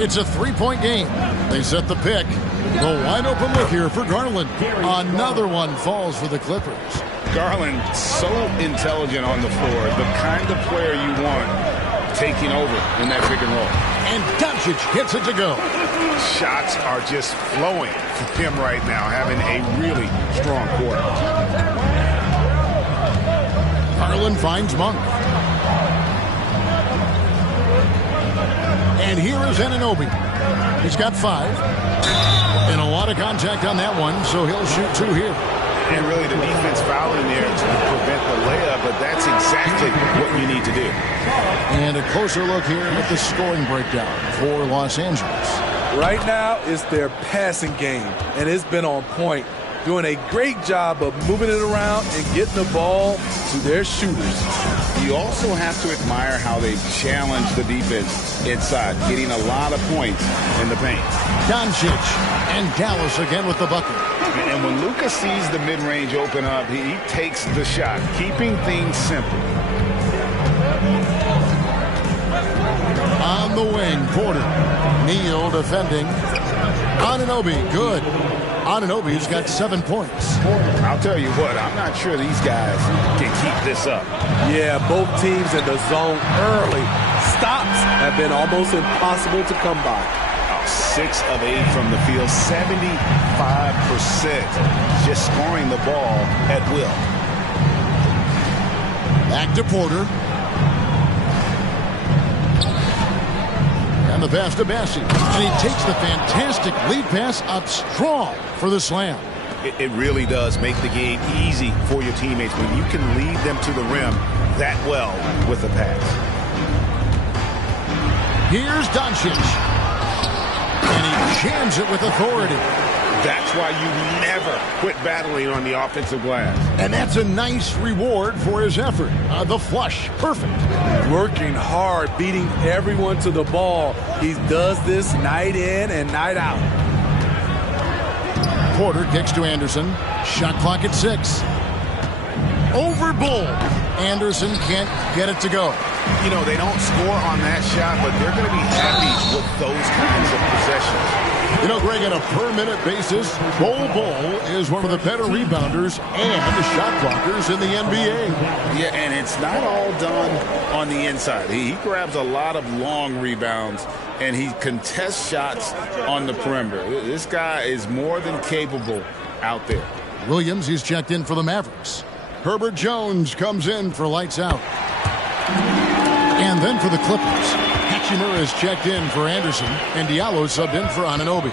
It's a three-point game. They set the pick. The wide open look here for Garland. Another one falls for the Clippers. Garland, so intelligent on the floor, the kind of player you want taking over in that pick and roll. And Doncic gets it to go. Shots are just flowing for him right now, having a really strong quarter. Garland finds Monk. And here is Anunoby. He's got 5. And a lot of contact on that one, so he'll shoot 2 here. And really the defense fouling there to prevent the layup, but that's exactly what you need to do. And a closer look here at the scoring breakdown for Los Angeles. Right now, it's their passing game, and it's been on point. Doing a great job of moving it around and getting the ball to their shooters. You also have to admire how they challenge the defense inside, getting a lot of points in the paint. Doncic and Dallas again with the bucket. And when Luka sees the mid-range open up, he takes the shot, keeping things simple. On the wing, Porter. Neal defending. Anunoby, good. Anunoby's got 7 points. I'll tell you what, I'm not sure these guys can keep this up. Yeah, both teams in the zone early. Stops have been almost impossible to come by. 6 of 8 from the field, 75%. Just scoring the ball at will. Back to Porter. And the pass to Bassey. And he takes the fantastic lead pass up strong for the slam. It really does make the game easy for your teammates when you can lead them to the rim that well with the pass. Here's Doncic. And he jams it with authority. That's why you never quit battling on the offensive glass. And that's a nice reward for his effort. The flush, perfect. Working hard, beating everyone to the ball. He does this night in and night out. Porter kicks to Anderson. Shot clock at 6. Over Bull. Anderson can't get it to go. You know, they don't score on that shot, but they're going to be happy with those kinds of possessions. You know, Greg, on a per-minute basis, Bol is one of the better rebounders and shot blockers in the NBA. Yeah, and it's not all done on the inside. He grabs a lot of long rebounds, and he contests shots on the perimeter. This guy is more than capable out there. Williams, he's checked in for the Mavericks. Herbert Jones comes in for lights out. And then for the Clippers, Hachimura is checked in for Anderson, and Diallo subbed in for Anunoby.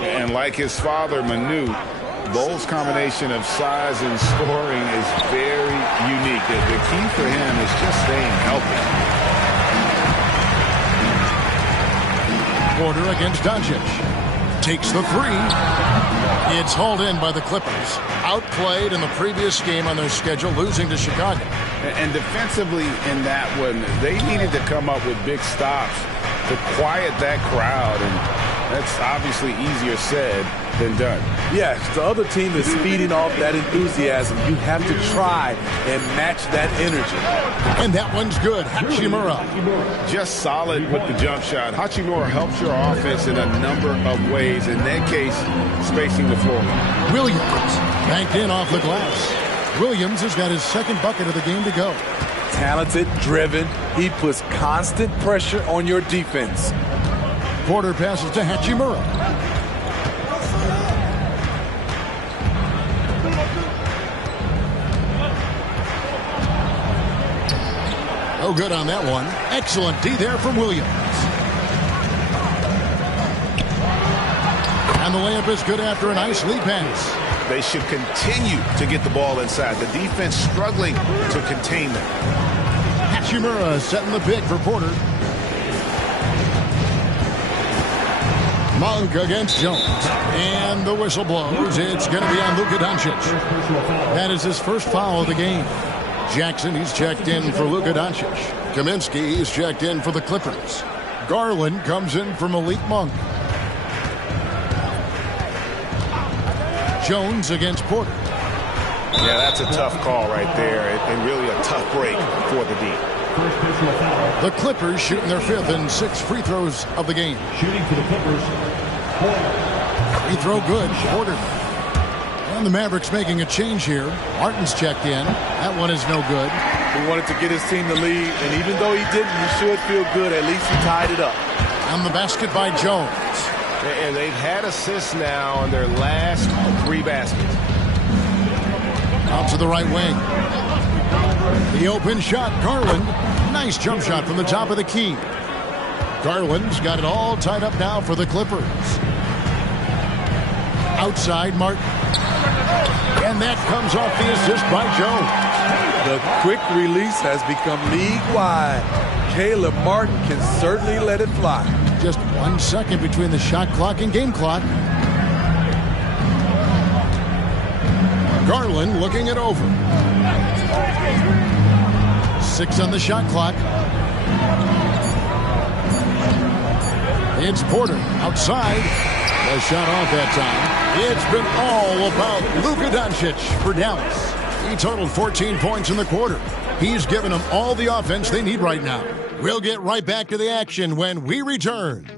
And like his father, Manu, Bol's combination of size and scoring is very unique. The key for him is just staying healthy. Porter against Doncic. Takes the three. It's hauled in by the Clippers. Outplayed in the previous game on their schedule, losing to Chicago. And defensively in that one, they needed to come up with big stops to quiet that crowd. And that's obviously easier said than done. Yes, the other team is feeding off that enthusiasm. You have to try and match that energy. And that one's good. Hachimura. Just solid with the jump shot. Hachimura helps your offense in a number of ways. In that case, spacing the floor. Williams banked in off the glass. Williams has got his second bucket of the game to go. Talented, driven. He puts constant pressure on your defense. Porter passes to Hachimura. No good on that one. Excellent D there from Williams. And the layup is good after a nice lead pass. They should continue to get the ball inside. The defense struggling to contain them. Hachimura setting the pick for Porter. Monk against Jones. And the whistle blows. It's going to be on Luka Doncic. That is his first foul of the game. Jackson, he's checked in for Luka Doncic. Kaminsky, he's checked in for the Clippers. Garland comes in for Malik Monk. Jones against Porter. Yeah, that's a tough call right there, and really a tough break for the D. The Clippers shooting their fifth and 6 free throws of the game. Shooting for the Clippers. Free throw good. Porter. And the Mavericks making a change here. Martin's checked in. That one is no good. He wanted to get his team the lead, and even though he didn't, he should feel good. At least he tied it up. On the basket by Jones. And they've had assists now on their last 3 baskets. Out to the right wing. The open shot, Garland. Nice jump shot from the top of the key. Garland's got it all tied up now for the Clippers. Outside, Martin. And that comes off the assist by Jones. The quick release has become league-wide. Caleb Martin can certainly let it fly. Just 1 second between the shot clock and game clock. Garland looking it over. 6 on the shot clock. It's Porter outside. The shot off that time. It's been all about Luka Doncic for Dallas. He totaled 14 points in the quarter. He's given them all the offense they need right now. We'll get right back to the action when we return.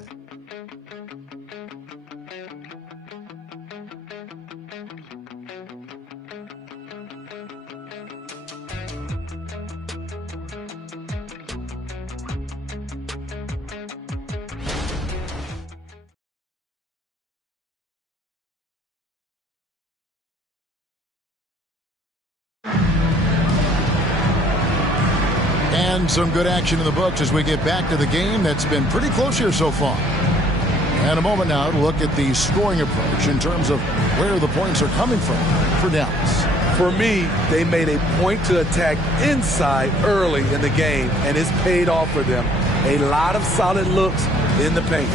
And some good action in the books as we get back to the game that's been pretty close here so far. And a moment now to look at the scoring approach in terms of where the points are coming from for Dallas. For me, they made a point to attack inside early in the game, and it's paid off for them. A lot of solid looks in the paint.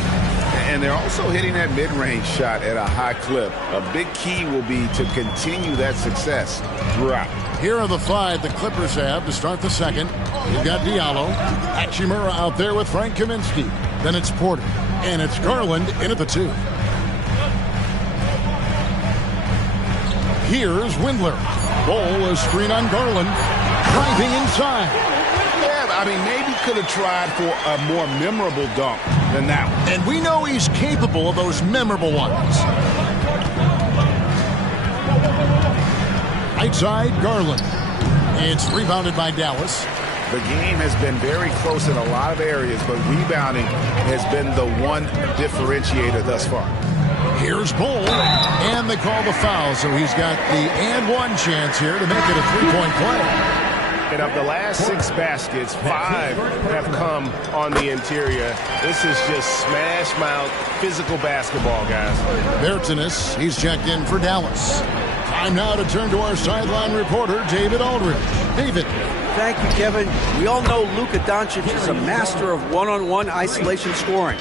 And they're also hitting that mid-range shot at a high clip. A big key will be to continue that success throughout. Here are the 5 the Clippers have to start the second. You've got Diallo, Hachimura out there with Frank Kaminsky. Then it's Porter, and it's Garland in at the 2. Here's Windler. Bol is screen on Garland. Driving inside. Yeah, I mean, maybe could have tried for a more memorable dunk. than that one. And we know he's capable of those memorable ones. Right side, Garland. It's rebounded by Dallas. The game has been very close in a lot of areas, but rebounding has been the one differentiator thus far. Here's Bull, and they call the foul, so he's got the and one chance here to make it a three-point play. And of the last 6 baskets, 5 have come on the interior. This is just smash mouth physical basketball, guys. Bertanis, he's checked in for Dallas. Time now to turn to our sideline reporter, David Aldridge. David. Thank you, Kevin. We all know Luka Doncic is a master of one-on-one isolation scoring.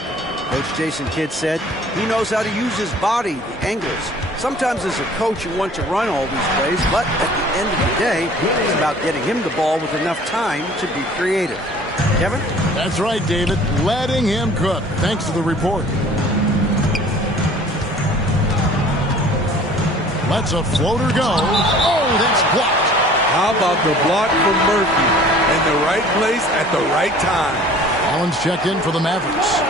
Coach Jason Kidd said he knows how to use his body, the angles. Sometimes as a coach you want to run all these plays, but at the end of the day, it's about getting him the ball with enough time to be creative. Kevin? That's right, David. Letting him cook. Thanks to the report. Lets a floater go. Oh, that's blocked. How about the block from Murphy? In the right place at the right time. Allen's checked in for the Mavericks.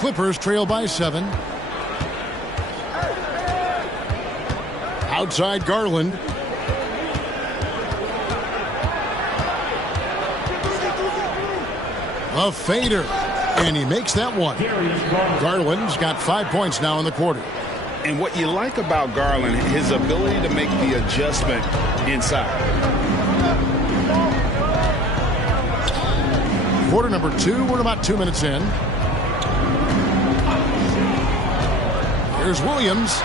Clippers trail by 7. Outside Garland. A fader. And he makes that one. Garland's got 5 points now in the quarter. And what you like about Garland, his ability to make the adjustment inside. Quarter number 2, we're about 2 minutes in. Here's Williams.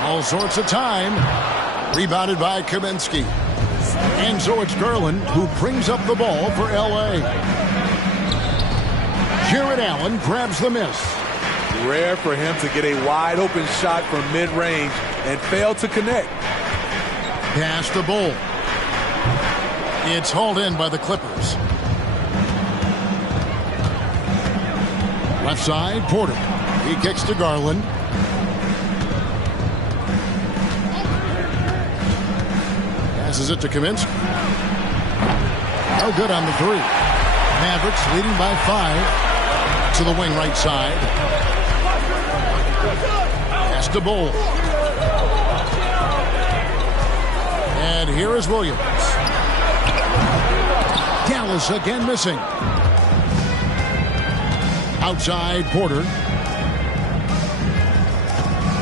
All sorts of time. Rebounded by Kaminsky. And so it's Garland who brings up the ball for L.A. Jared Allen grabs the miss. Rare for him to get a wide open shot from mid-range and fail to connect. Pass to Bull. It's hauled in by the Clippers. Left side, Porter. He kicks to Garland. Passes it to Kaminsky. No good on the 3. Mavericks leading by 5. To the wing right side. Pass to Bull. And here is Williams. Dallas again missing. Outside Porter.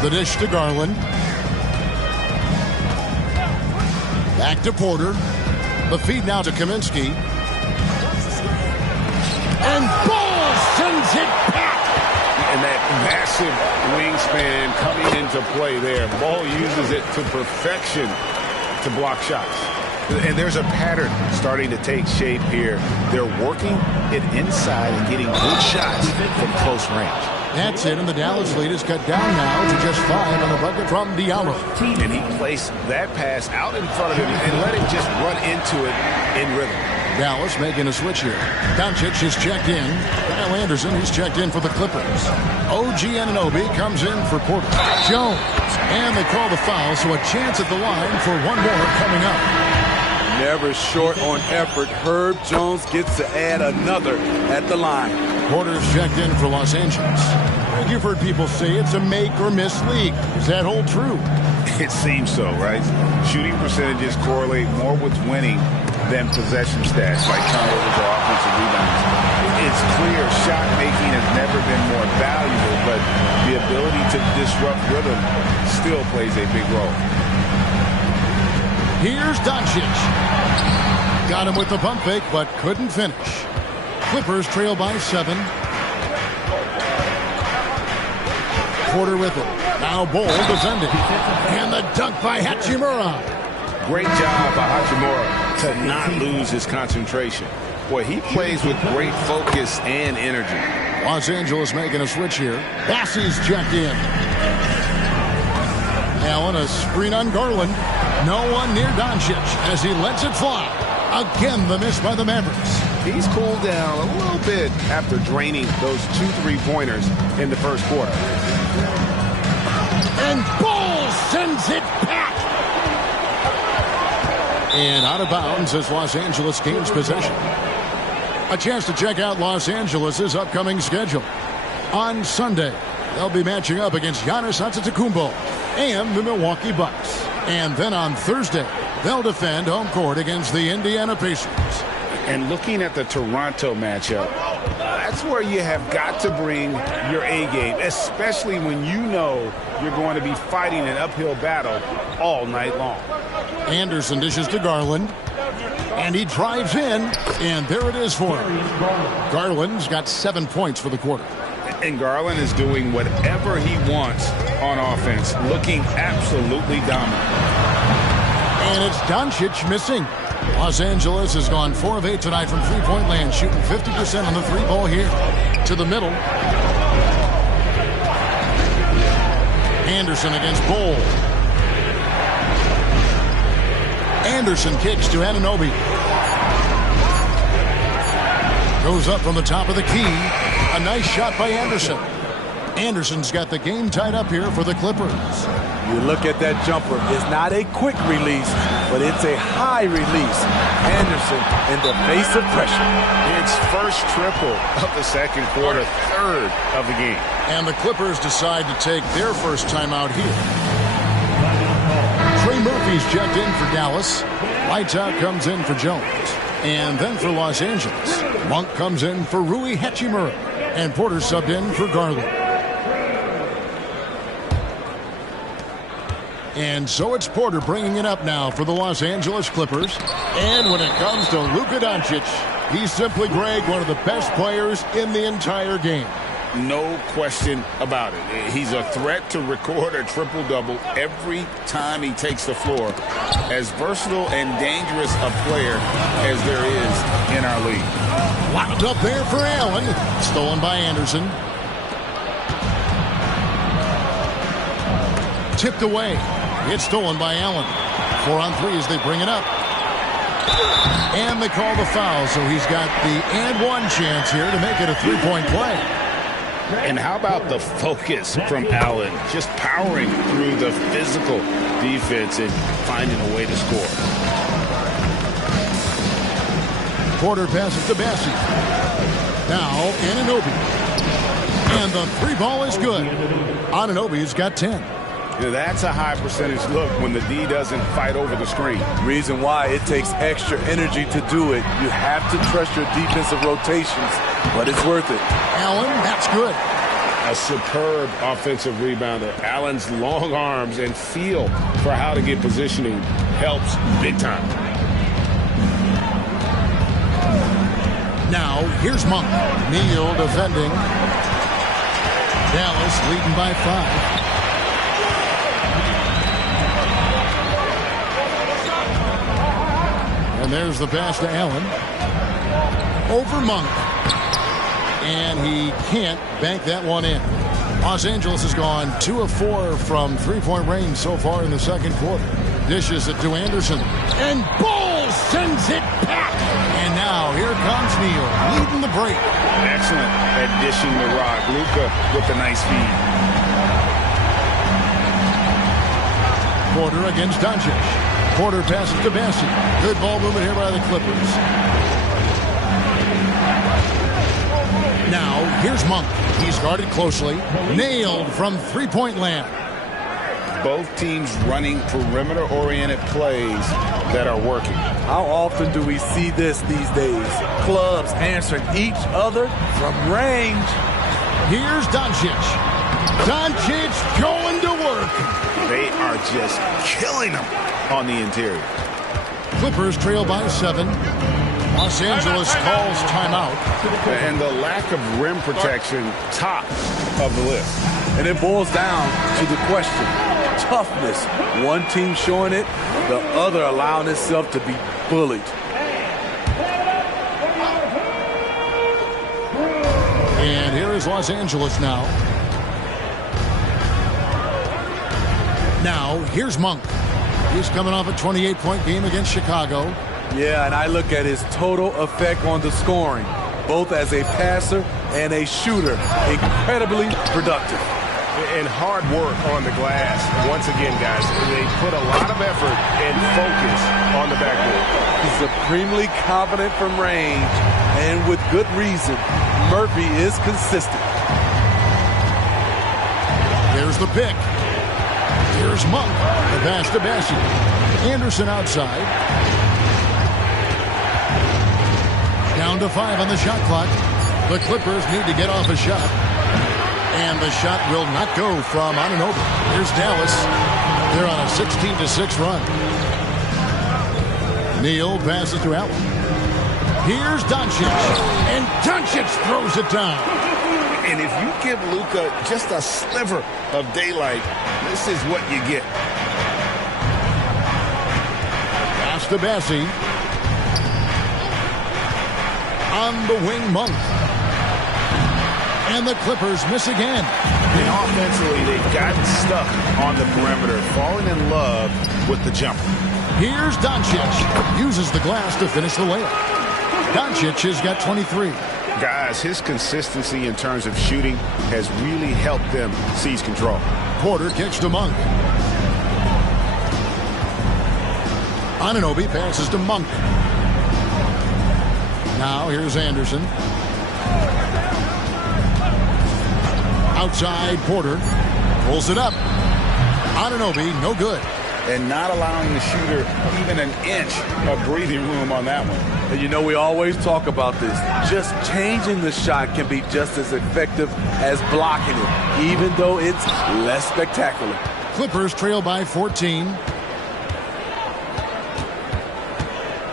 The dish to Garland. Back to Porter. The feed now to Kaminsky. And Bull sends it back. And that massive wingspan coming into play there. Ball uses it to perfection to block shots. And there's a pattern starting to take shape here. They're working it inside and getting good shots from close range. That's it, and the Dallas lead is cut down now to just 5 on the bucket from Diallo. And he placed that pass out in front of him and let him just run into it in rhythm. Dallas making a switch here. Doncic is checked in. Kyle Anderson, he's checked in for the Clippers. OG Anunoby comes in for Porter. Jones. And they call the foul, so a chance at the line for one more coming up. Never short on effort. Herb Jones gets to add another at the line. Porter's checked in for Los Angeles. You've heard people say it's a make-or-miss league. Does that hold true? It seems so, right? Shooting percentages correlate more with winning than possession stats like turnovers or offensive rebounds. It's clear shot making has never been more valuable, but the ability to disrupt rhythm still plays a big role. Here's Doncic. Got him with the pump fake, but couldn't finish. Clippers trail by 7. Porter with it. Now Bull defending. And the dunk by Hachimura. Great job by Hachimura to not lose his concentration. Boy, he plays with great focus and energy. Los Angeles making a switch here. Bassey's checked in. Allen a screen on Garland. No one near Doncic as he lets it fly. Again, the miss by the Mavericks. He's cooled down a little bit after draining those 2 3-pointers in the first quarter. And Bull sends it back. And out of bounds as Los Angeles gains possession. A chance to check out Los Angeles' upcoming schedule. On Sunday, they'll be matching up against Giannis Antetokounmpo and the Milwaukee Bucks. And then on Thursday, they'll defend home court against the Indiana Pacers. And looking at the Toronto matchup, that's where you have got to bring your A game, especially when you know you're going to be fighting an uphill battle all night long. Anderson dishes to Garland, and he drives in, and there it is for him. Garland's got 7 points for the quarter. And Garland is doing whatever he wants on offense, looking absolutely dominant. And it's Doncic missing. Los Angeles has gone 4 of 8 tonight from three-point land, shooting 50% on the three ball here. To the middle. Anderson against Bol. Anderson kicks to Anunoby. Goes up from the top of the key. A nice shot by Anderson. Anderson's got the game tied up here for the Clippers. You look at that jumper. It's not a quick release, but it's a high release. Anderson in the face of pressure. It's first triple of the second quarter, third of the game. And the Clippers decide to take their first timeout here. Trey Murphy's checked in for Dallas. Lights out comes in for Jones. And then for Los Angeles, Monk comes in for Rui Hachimura. And Porter subbed in for Garland. And so it's Porter bringing it up now for the Los Angeles Clippers. And when it comes to Luka Doncic, he's simply, Greg, one of the best players in the entire game. No question about it. He's a threat to record a triple-double every time he takes the floor. As versatile and dangerous a player as there is in our league. Locked up there for Allen. Stolen by Anderson. Tipped away. It's stolen by Allen. 4 on 3 as they bring it up. And they call the foul, so he's got the and one chance here to make it a three-point play. And how about the focus from Allen? Just powering through the physical defense and finding a way to score. Porter passes to Bassey. Now Anunoby. And the three ball is good. Anunoby's got 10. That's a high percentage look when the D doesn't fight over the screen. Reason why it takes extra energy to do it. You have to trust your defensive rotations, but it's worth it. Allen, that's good. A superb offensive rebounder. Allen's long arms and feel for how to get positioning helps big time. Now, here's Monk. Neal defending. Dallas leading by 5. And there's the pass to Allen. Over Monk. And he can't bank that one in. Los Angeles has gone 2 of 4 from three-point range so far in the second quarter. Dishes it to Anderson. And Bol sends it back. And now here comes Neal leading the break. Excellent at dishing the rock. Luka with a nice feed. Porter against Doncic. Porter passes to Bassey. Good ball movement here by the Clippers. Now, here's Monk. He's guarded closely. Nailed from three-point land. Both teams running perimeter-oriented plays that are working. How often do we see this these days? Clubs answering each other from range. Here's Doncic. Doncic going to work. They are just killing them on the interior. Clippers trail by 7. Los Angeles calls timeout. And the lack of rim protection, top of the list. And it boils down to the question. Toughness. One team showing it, the other allowing itself to be bullied. And here is Los Angeles now. Now, here's Monk. He's coming off a 28-point game against Chicago. Yeah, and I look at his total effect on the scoring, both as a passer and a shooter. Incredibly productive. And hard work on the glass. Once again, guys, they put a lot of effort and focus on the backboard. He's supremely confident from range, and with good reason. Murphy is consistent. Here's the pick. Here's Monk. The pass to Bessie. Anderson outside. Down to 5 on the shot clock. The Clippers need to get off a shot. And the shot will not go from Anunoby. Here's Dallas. They're on a 16-6 run. Neal passes to Allen. Here's Doncic. And Doncic throws it down. And if you give Luka just a sliver of daylight, this is what you get. Pass to Bessie. On the wing, Monk. And the Clippers miss again. And offensively, they've gotten stuck on the perimeter, falling in love with the jumper. Here's Doncic. Uses the glass to finish the layup. Doncic has got 23. Guys, his consistency in terms of shooting has really helped them seize control. Porter kicks to Monk. Anunoby passes to Monk. Now here's Anderson. Outside, Porter pulls it up. Anunoby, no good. And not allowing the shooter even an inch of breathing room on that one. And you know, we always talk about this. Just changing the shot can be just as effective as blocking it, even though it's less spectacular. Clippers trail by 14.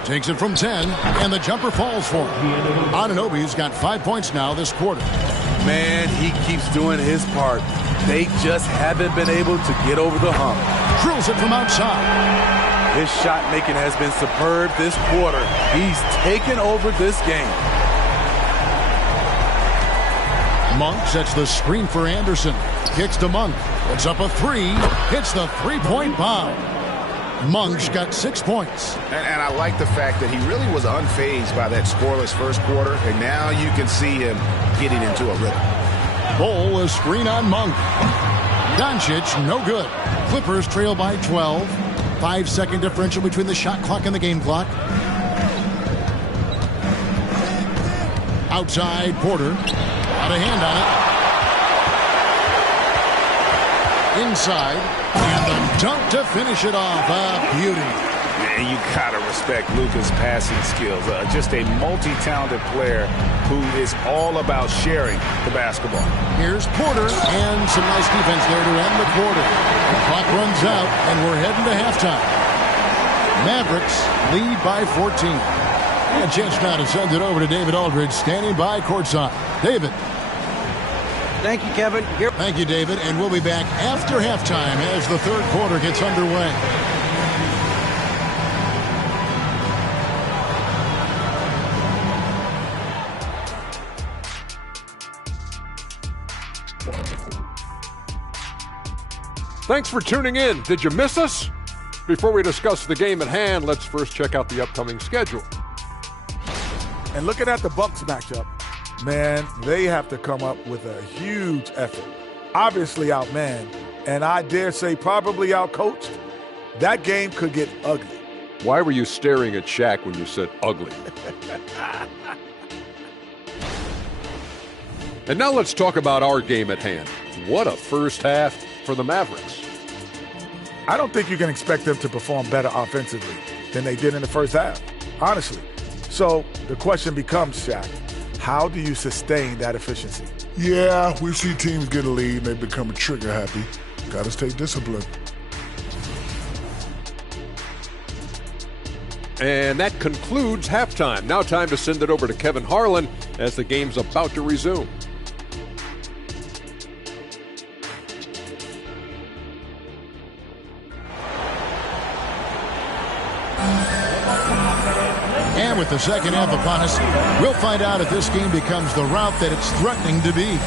Takes it from 10, and the jumper falls for him. Anunoby's got 5 points now this quarter. Man, he keeps doing his part. They just haven't been able to get over the hump. Drills it from outside. His shot making has been superb this quarter. He's taken over this game. Monk sets the screen for Anderson. Kicks to Monk. Puts up a 3. Hits the three-point bomb. Monk's got 6 points. And I like the fact that he really was unfazed by that scoreless first quarter, and now you can see him getting into a rhythm. Bowl, a screen on Monk. Doncic, no good. Clippers trail by 12. 5-second differential between the shot clock and the game clock. Outside, Porter. Got a hand on it. Inside. And the dunk to finish it off. A beauty. And you gotta respect Luka's passing skills. Just a multi-talented player who is all about sharing the basketball. Here's Porter, and some nice defense there to end the quarter. The clock runs out, and we're heading to halftime. Mavericks lead by 14. And a chance now to send it over to David Aldridge, standing by courtside. David. Thank you, Kevin. Here. Thank you, David. And we'll be back after halftime as the third quarter gets underway. Thanks for tuning in. Did you miss us? Before we discuss the game at hand, let's first check out the upcoming schedule. And looking at the Bucks matchup, man, they have to come up with a huge effort. Obviously outmanned, and I dare say probably outcoached. That game could get ugly. Why were you staring at Shaq when you said ugly? And now let's talk about our game at hand. What a first half for the Mavericks. I don't think you can expect them to perform better offensively than they did in the first half, honestly. So the question becomes, Shaq, how do you sustain that efficiency? Yeah, we see teams get a lead and they become trigger happy. Got to stay disciplined. And that concludes halftime. Now time to send it over to Kevin Harlan as the game's about to resume. And with the second half upon us, we'll find out if this game becomes the route that it's threatening to be.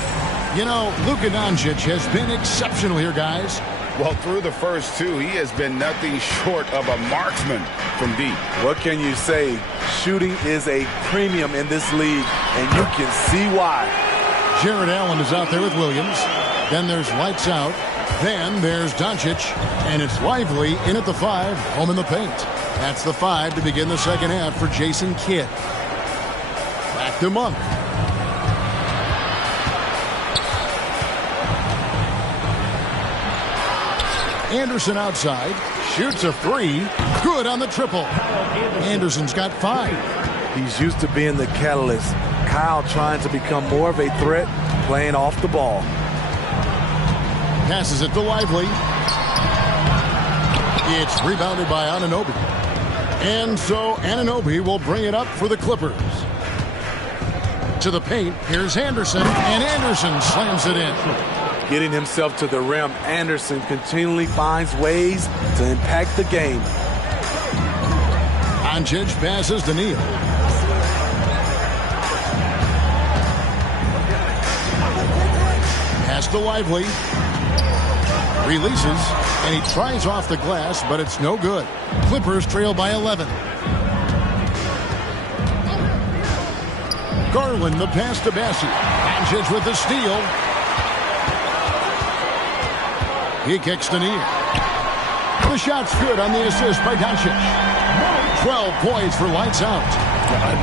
You know, Luka Doncic has been exceptional here, guys. Well, through the first two, he has been nothing short of a marksman from deep. What can you say? Shooting is a premium in this league, and you can see why. Jared Allen is out there with Williams. Then there's Lights Out. Then there's Doncic. And it's Lively in at the 5, home in the paint. That's the 5 to begin the second half for Jason Kidd. Back to Monk. Anderson outside. Shoots a 3. Good on the triple. Anderson's got 5. He's used to being the catalyst. Kyle trying to become more of a threat, playing off the ball. Passes it to Lively. It's rebounded by Anunoby. And so Anunoby will bring it up for the Clippers. To the paint, here's Anderson, and Anderson slams it in. Getting himself to the rim, Anderson continually finds ways to impact the game. Doncic passes to Neal. Pass to Lively. Releases, and he tries off the glass, but it's no good. Clippers trail by 11. Garland, the pass to Bassey. Doncic with the steal. He kicks to Neal. The shot's good on the assist by Doncic. 12 points for Lights Out.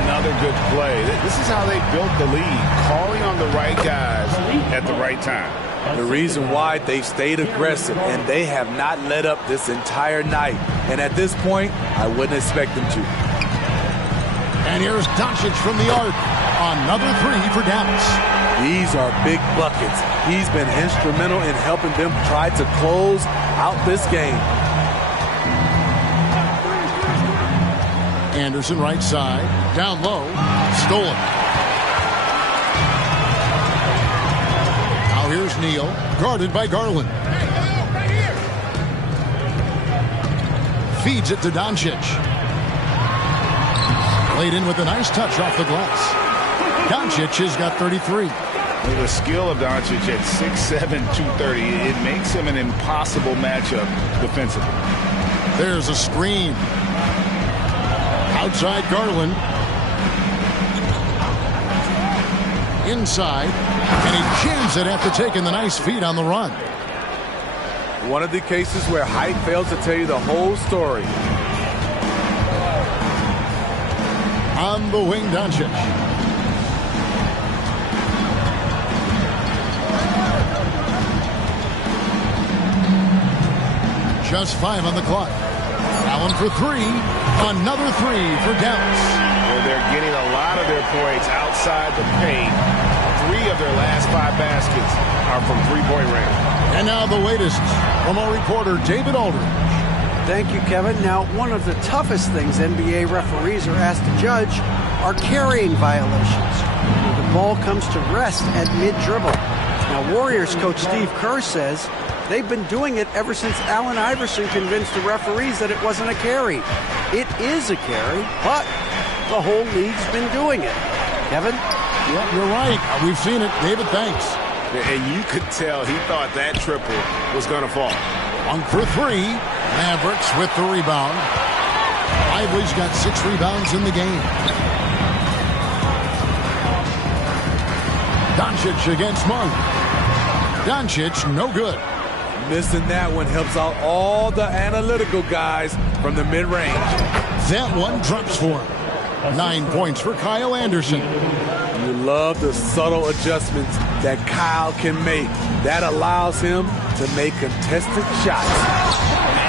Another good play. This is how they built the lead, calling on the right guys at the right time. The reason why they stayed aggressive, and they have not let up this entire night. And at this point, I wouldn't expect them to. And here's Doncic from the arc. Another 3 for Dallas. These are big buckets. He's been instrumental in helping them try to close out this game. Anderson right side. Down low. Stolen. Now here's Neal. Guarded by Garland. Feeds it to Doncic. Played in with a nice touch off the glass. Doncic has got 33. The skill of Doncic at 6'7", 230, it makes him an impossible matchup defensively. There's a screen. Outside Garland. Inside. And he jams it after taking the nice feed on the run. One of the cases where height fails to tell you the whole story. On the wing, Doncic. Just 5 on the clock. Allen for 3. Another 3 for Dallas. Well, they're getting a lot of their points outside the paint. 3 of their last 5 baskets are from three-point range. And now the latest from our reporter, David Aldridge. Thank you, Kevin. Now, one of the toughest things NBA referees are asked to judge are carrying violations. The ball comes to rest at mid-dribble. Now, Warriors coach Steve Kerr says they've been doing it ever since Allen Iverson convinced the referees that it wasn't a carry. It is a carry, but the whole league's been doing it. Kevin? Yeah, you're right. We've seen it. David, thanks. And you could tell he thought that triple was going to fall. 1 for 3. Mavericks with the rebound. Lively's got 6 rebounds in the game. Doncic against Monk. Doncic, no good. Missing that one helps out all the analytical guys from the mid-range. That one drops for him. 9 points for Kyle Anderson. You love the subtle adjustments that Kyle can make. That allows him to make contested shots.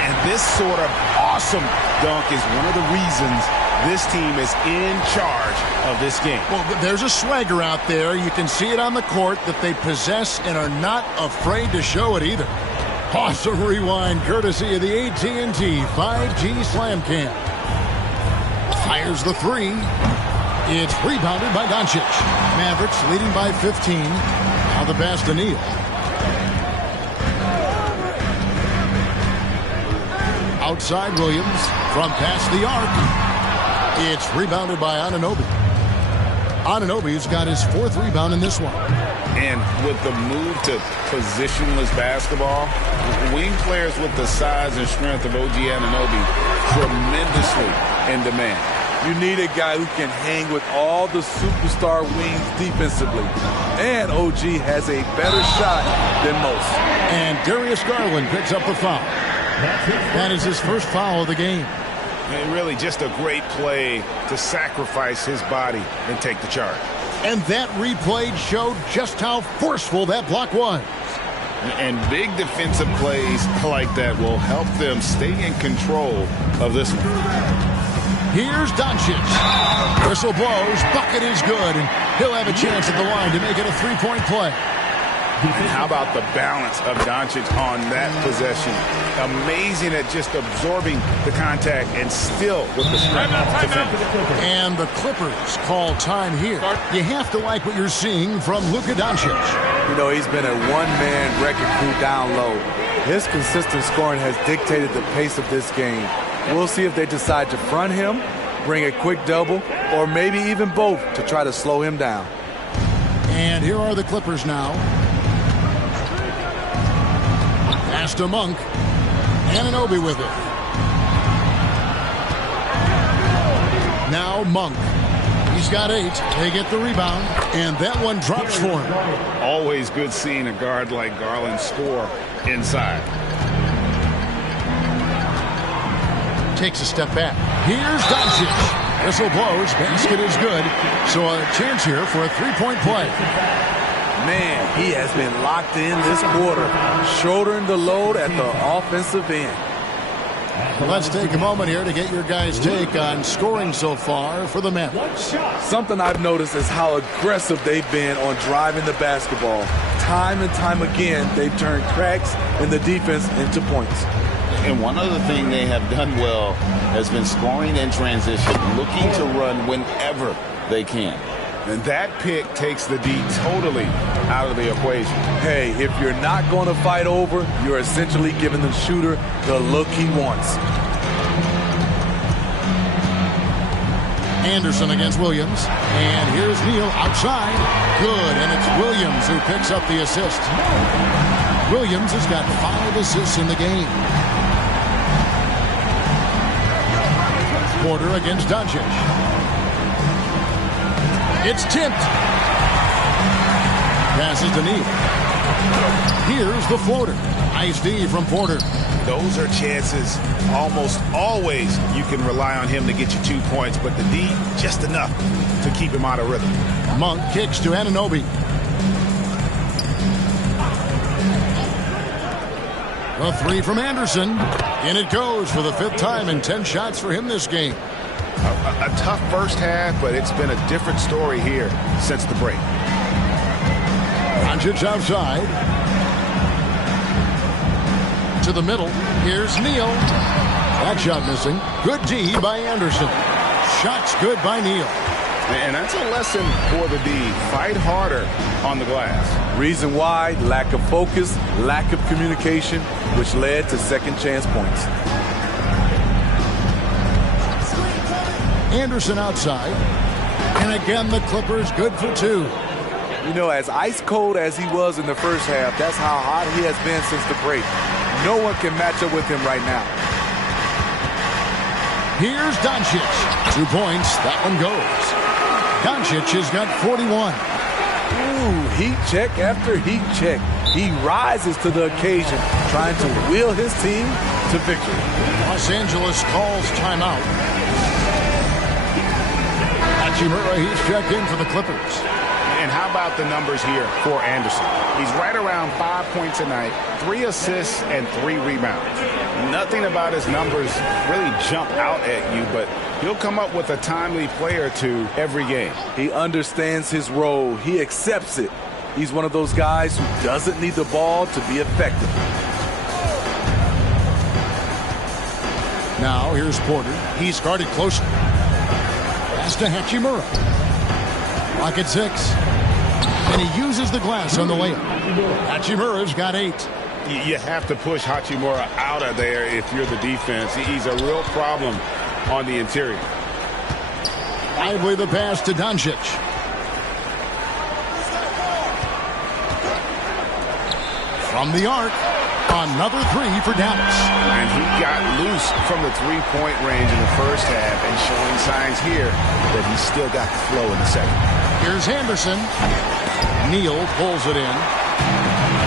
And this sort of awesome dunk is one of the reasons this team is in charge of this game. Well, there's a swagger out there. You can see it on the court that they possess and are not afraid to show it either. Awesome rewind courtesy of the AT&T 5G Slam Cam. Fires the 3. It's rebounded by Doncic. Mavericks leading by 15. Now the pass to Neal. Outside Williams from past the arc. It's rebounded by Anunoby. Anunoby's got his 4th rebound in this one. And with the move to positionless basketball, wing players with the size and strength of OG Anunoby tremendously in demand. You need a guy who can hang with all the superstar wings defensively. And OG has a better shot than most. And Darius Garland picks up the foul. That is his first foul of the game. And really just a great play to sacrifice his body and take the charge. And that replay showed just how forceful that block was. And big defensive plays like that will help them stay in control of this one. Here's Doncic. Whistle blows. Bucket is good. And he'll have a chance at the line to make it a three-point play. And how about the balance of Doncic on that possession? Amazing at just absorbing the contact and still with the strength to finish. And the Clippers call time here. You have to like what you're seeing from Luka Doncic. You know, he's been a one-man wrecking crew down low. His consistent scoring has dictated the pace of this game. We'll see if they decide to front him, bring a quick double, or maybe even both to try to slow him down. And here are the Clippers now. Pass to Monk. Anunoby with it. Now Monk. He's got 8. They get the rebound, and that one drops for him. Always good seeing a guard like Garland score inside. Takes a step back. Here's Doncic. Whistle blows. Basket is good. So a chance here for a three-point play. Man, he has been locked in this quarter, shouldering the load at the offensive end. Let's take a moment here to get your guys' take on scoring so far for the Mavericks. Something I've noticed is how aggressive they've been on driving the basketball. Time and time again, they've turned cracks in the defense into points. And one other thing they have done well has been scoring in transition, looking to run whenever they can. And that pick takes the D totally out of the equation. Hey, if you're not going to fight over, you're essentially giving the shooter the look he wants. Anderson against Williams. And here's Neal outside. Good, and it's Williams who picks up the assist. Williams has got 5 assists in the game. Porter against Doncic. It's tipped. Passes to Neal. Here's the floater. Nice D from Porter. Those are chances almost always you can rely on him to get you 2 points, but the D just enough to keep him out of rhythm. Monk kicks to Anunoby. A 3 from Anderson. And it goes for the 5th time and 10 shots for him this game. A tough first half, but it's been a different story here since the break. Doncic outside. To the middle. Here's Neal. That shot missing. Good D by Anderson. Shots good by Neal. And that's a lesson for the D. Fight harder on the glass. Reason why? Lack of focus, lack of communication, which led to second chance points. Anderson outside. And again, the Clippers good for 2. You know, as ice cold as he was in the first half, that's how hot he has been since the break. No one can match up with him right now. Here's Doncic. 2 points. That one goes. Doncic has got 41. Ooh, heat check after heat check. He rises to the occasion, trying to wheel his team to victory. Los Angeles calls timeout. Hachimura, he's checked in for the Clippers. And how about the numbers here for Anderson? He's right around 5 points a night, 3 assists, and 3 rebounds. Nothing about his numbers really jump out at you, but he'll come up with a timely play or 2 every game. He understands his role. He accepts it. He's one of those guys who doesn't need the ball to be effective. Now here's Porter. He's guarded closely. Pass to Hachimura. Clock at 6. And he uses the glass on the layup. Hachimura's got 8. You have to push Hachimura out of there if you're the defense. He's a real problem on the interior. Lively the pass to Doncic. From the arc, another three for Dallas. And he got loose from the three-point range in the first half and showing signs here that he's still got the flow in the second. Here's Anderson. Neal pulls it in.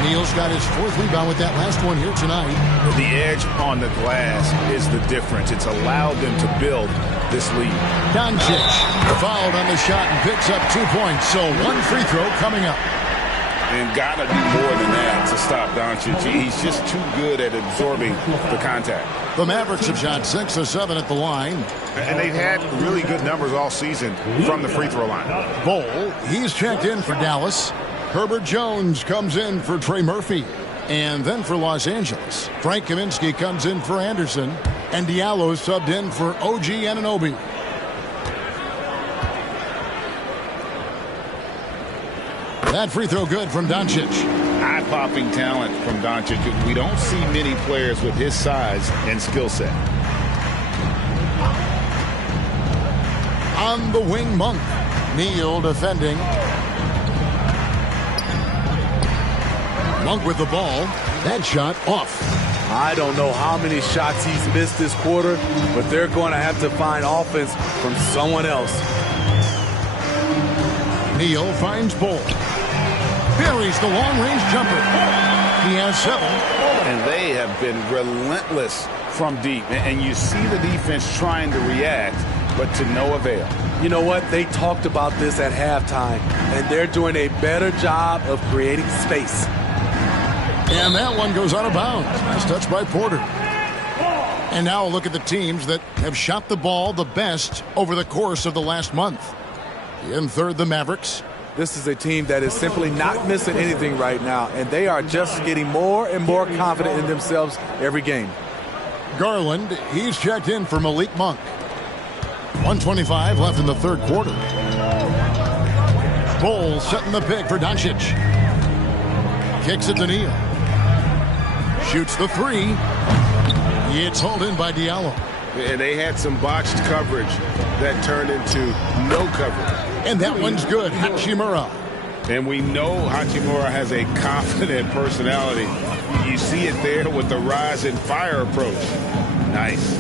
Neal's got his fourth rebound with that last one here tonight. The edge on the glass is the difference. It's allowed them to build this lead. Doncic fouled on the shot and picks up 2 points. So one free throw coming up. And got to do more than that to stop Doncic. He's just too good at absorbing the contact. The Mavericks have shot 6 of 7 at the line. And they've had really good numbers all season from the free throw line. Bol, he's checked in for Dallas. Herbert Jones comes in for Trey Murphy. And then for Los Angeles, Frank Kaminsky comes in for Anderson. And Diallo subbed in for OG Anunoby. That free throw good from Doncic. Eye-popping talent from Doncic. We don't see many players with his size and skill set. On the wing, Monk. Neal defending. Monk with the ball. That shot off. I don't know how many shots he's missed this quarter, but they're going to have to find offense from someone else. Neal finds Bol. Buries the long-range jumper. He has 7. And they have been relentless from deep. And you see the defense trying to react, but to no avail. You know what? They talked about this at halftime, and they're doing a better job of creating space. And that one goes out of bounds. Nice touch by Porter. And now look at the teams that have shot the ball the best over the course of the last month. In third, the Mavericks. This is a team that is simply not missing anything right now, and they are just getting more and more confident in themselves every game. Garland, he's checked in for Malik Monk. 1:25 left in the third quarter. Bol setting the pick for Doncic. Kicks it to Neal. Shoots the three. It's hauled in by Diallo. And they had some botched coverage that turned into no coverage. And that one's good. Hachimura. And we know Hachimura has a confident personality. You see it there with the rise and fire approach. Nice.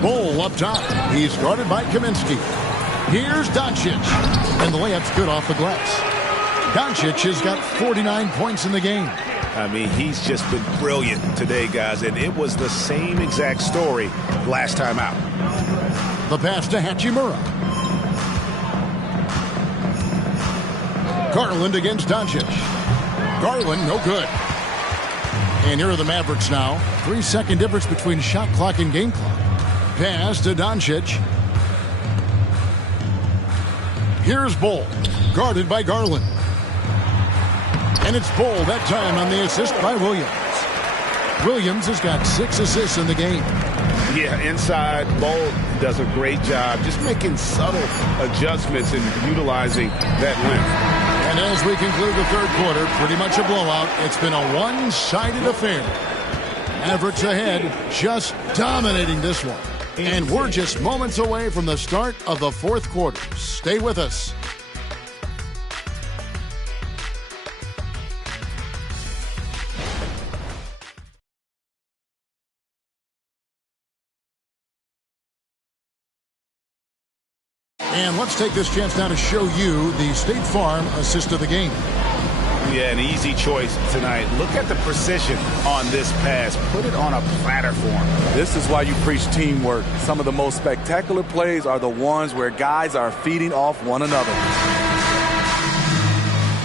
Bol up top. He's guarded by Kaminsky. Here's Doncic. And the layup's good off the glass. Doncic has got 49 points in the game. I mean, he's just been brilliant today, guys. And it was the same exact story last time out. The pass to Hachimura. Garland against Doncic. Garland, no good. And here are the Mavericks now. 3-second difference between shot clock and game clock. Pass to Doncic. Here's Bol, guarded by Garland. And it's Bol that time on the assist by Williams. Williams has got 6 assists in the game. Yeah, inside, Bol does a great job just making subtle adjustments and utilizing that length. And as we conclude the third quarter, pretty much a blowout. It's been a one-sided affair. Mavericks ahead, just dominating this one. And we're just moments away from the start of the fourth quarter. Stay with us. And let's take this chance now to show you the State Farm assist of the game. Yeah, an easy choice tonight. Look at the precision on this pass. Put it on a platter form. This is why you preach teamwork. Some of the most spectacular plays are the ones where guys are feeding off one another.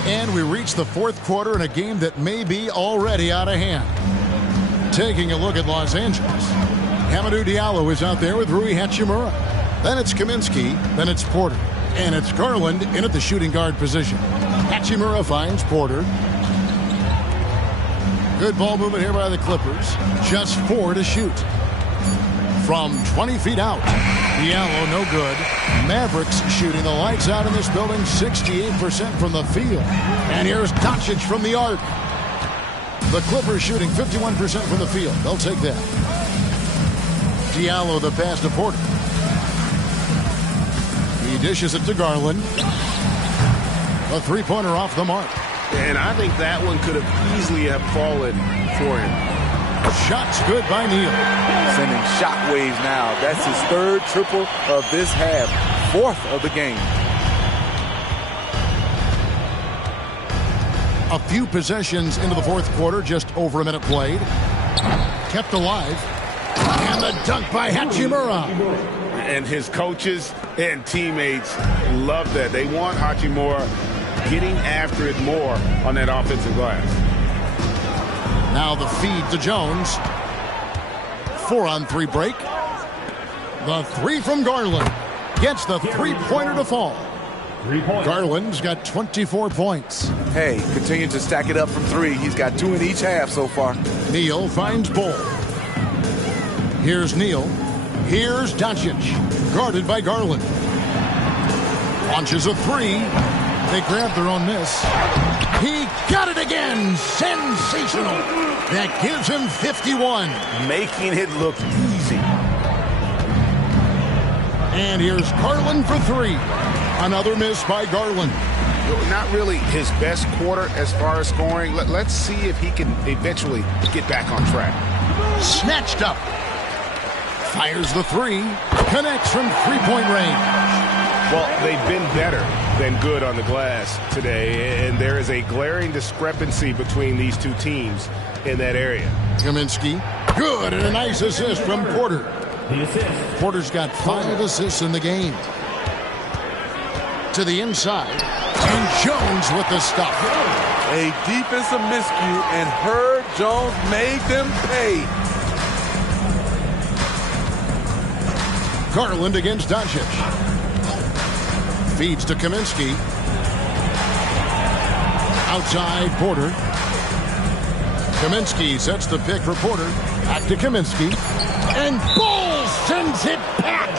And we reach the fourth quarter in a game that may be already out of hand. Taking a look at Los Angeles. Hamidou Diallo is out there with Rui Hachimura. Then it's Kaminsky. Then it's Porter. And it's Garland in at the shooting guard position. Hachimura finds Porter. Good ball movement here by the Clippers. Just 4 to shoot. From 20 feet out. Diallo no good. Mavericks shooting the lights out in this building. 68% from the field. And here's Doncic from the arc. The Clippers shooting 51% from the field. They'll take that. Diallo the pass to Porter. He dishes it to Garland. A three-pointer off the mark. And I think that one could have easily have fallen for him. Shots good by Neal. Sending shockwaves now. That's his third triple of this half. Fourth of the game. A few possessions into the fourth quarter, just over a minute played. Kept alive. And the dunk by Hachimura. And his coaches and teammates love that. They want Hachimura getting after it more on that offensive glass. Now the feed to Jones. 4-on-3 break. The three from Garland. Gets the three-pointer to fall. Garland's got 24 points. Hey, continue to stack it up from three. He's got 2 in each half so far. Neal finds Bull. Here's Neal. Here's Doncic. Guarded by Garland. Launches a three. They grab their own miss. He got it again. Sensational. That gives him 51. Making it look easy. And here's Garland for three. Another miss by Garland. Not really his best quarter as far as scoring. Let's see if he can eventually get back on track. Snatched up. Fires the three. Connects from three-point range. Well, they've been better than good on the glass today, and there is a glaring discrepancy between these two teams in that area. Kaminsky, good, and a nice assist from Porter. Porter's got 5 assists in the game. To the inside, and Jones with the stop. A defensive miscue, and Herb Jones made them pay. Garland against Doncic. Feeds to Kaminsky. Outside Porter. Kaminsky sets the pick for Porter. Back to Kaminsky. And Bull sends it back.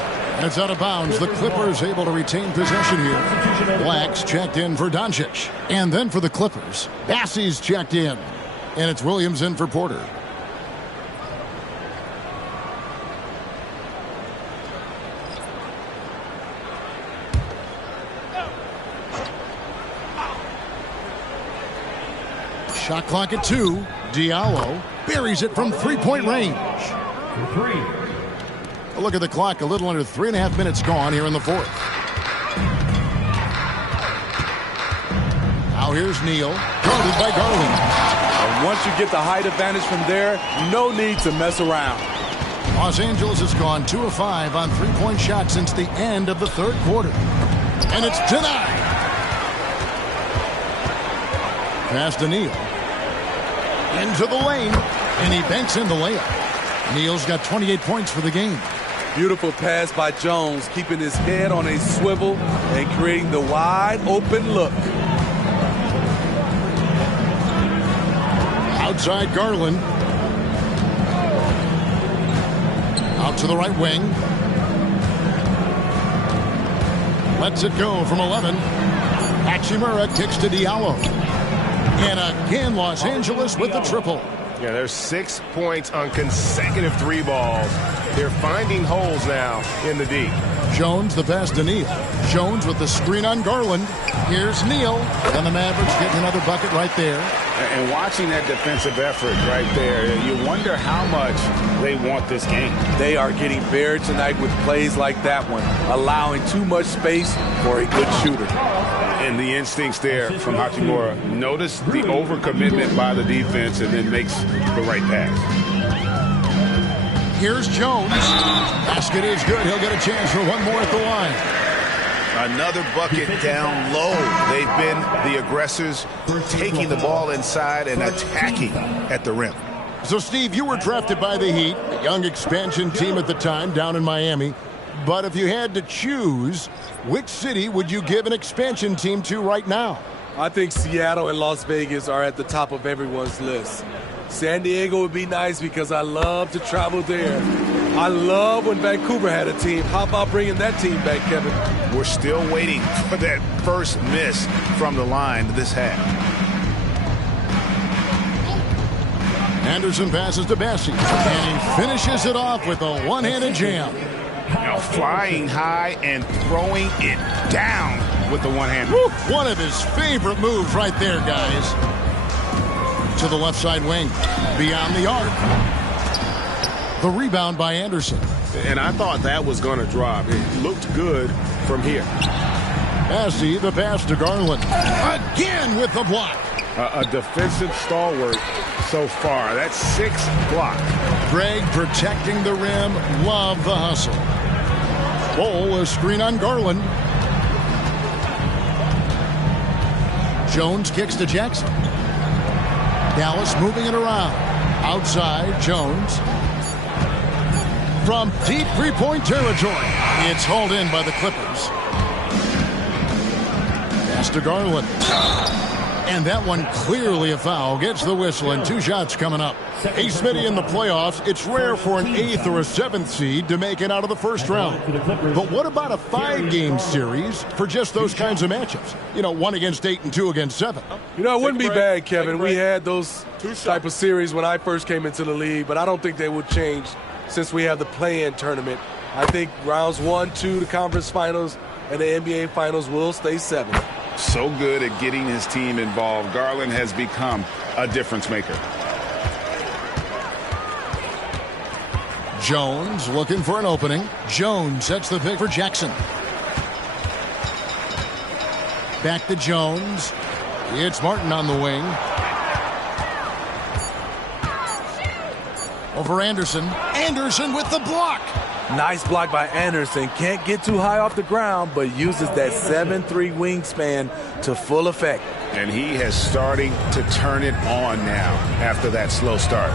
That's out of bounds. The Clippers able to retain possession here. Black's checked in for Doncic. And then for the Clippers, Bassey's checked in. And it's Williams in for Porter. Shot clock at 2. Diallo buries it from three-point range. A look at the clock. A little under 3.5 minutes gone here in the fourth. Now here's Neal, guarded by Garland. And once you get the height advantage from there, no need to mess around. Los Angeles has gone 2 of 5 on three-point shots since the end of the third quarter. And it's denied. Pass to Neal. Into the lane, and he banks in the layup. Neal's got 28 points for the game. Beautiful pass by Jones, keeping his head on a swivel and creating the wide open look. Outside Garland. Out to the right wing. Lets it go from 11. Hachimura kicks to Diallo. And again, Los Angeles with the triple. Yeah, there's 6 points on consecutive 3 balls. They're finding holes now in the D. Jones the pass to Neal. Jones with the screen on Garland. Here's Neal. And the Mavericks getting another bucket right there. And watching that defensive effort right there, you wonder how much they want this game. They are getting buried tonight with plays like that one, allowing too much space for a good shooter. And the instincts there from Hachimura. Notice the overcommitment by the defense and then makes the right pass. Here's Jones. Basket is good. He'll get a chance for one more at the line. Another bucket down low. They've been the aggressors, taking the ball inside and attacking at the rim. So, Steve, you were drafted by the Heat, a young expansion team at the time down in Miami. But if you had to choose, which city would you give an expansion team to right now? I think Seattle and Las Vegas are at the top of everyone's list. San Diego would be nice because I love to travel there. I love when Vancouver had a team. How about bringing that team back, Kevin? We're still waiting for that first miss from the line this half. Anderson passes to Bassey, and he finishes it off with a one-handed jam. Now flying high and throwing it down with the one-hander. One of his favorite moves right there, guys. To the left side wing, beyond the arc. The rebound by Anderson. And I thought that was going to drop. It looked good from here. Bassey, the pass to Garland. Again with the block. A defensive stalwart so far. That's 6 blocks. Greg protecting the rim. Love the hustle. Bowl, a screen on Garland. Jones kicks to Jackson. Dallas moving it around. Outside, Jones. From deep three-point territory. It's hauled in by the Clippers. Pass to Garland. And that one clearly a foul. Gets the whistle and 2 shots coming up. Hey, Smitty, in the playoffs, it's rare for an 8th or a 7th seed to make it out of the first round. But what about a 5-game series for just those kinds of matchups? You know, 1 against 8 and 2 against 7. You know, it wouldn't be bad, Kevin. We had those type of series when I first came into the league, but I don't think they would change since we have the play-in tournament. I think rounds 1, 2, the conference finals, and the NBA finals will stay 7. So good at getting his team involved. Garland has become a difference maker. Jones looking for an opening. Jones sets the pick for Jackson. Back to Jones. It's Martin on the wing. Over Anderson. Anderson with the block. Nice block by Anderson. Can't get too high off the ground, but uses that 7'3" wingspan to full effect. And he has starting to turn it on now after that slow start.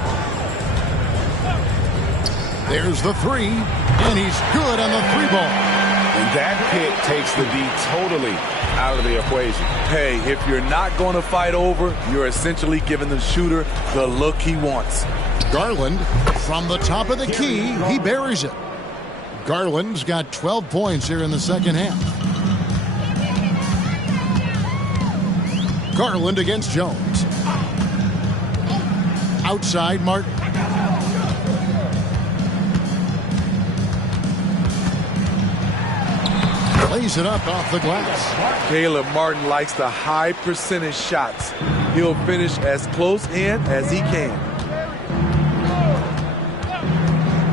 There's the 3, and he's good on the 3-ball. And that pick takes the D totally out of the equation. Hey, if you're not going to fight over, you're essentially giving the shooter the look he wants. Garland, from the top of the key, he buries it. Garland's got 12 points here in the second half. Garland against Jones. Outside, Martin. Lays it up off the glass. Caleb Martin likes the high percentage shots. He'll finish as close in as he can.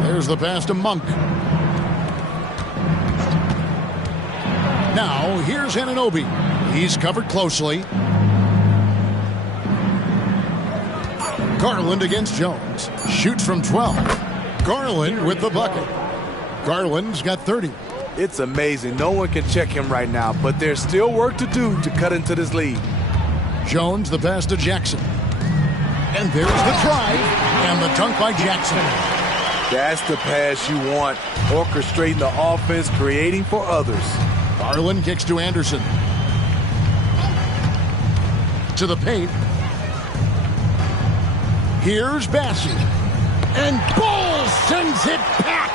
There's the pass to Monk. Now, here's Anunoby. He's covered closely. Garland against Jones. Shoots from 12. Garland with the bucket. Garland's got 30. It's amazing. No one can check him right now, but there's still work to do to cut into this lead. Jones, the pass to Jackson. And there's the drive and the dunk by Jackson. That's the pass you want. Orchestrating the offense, creating for others. Garland kicks to Anderson. To the paint. Here's Bassey. And Ball sends it back.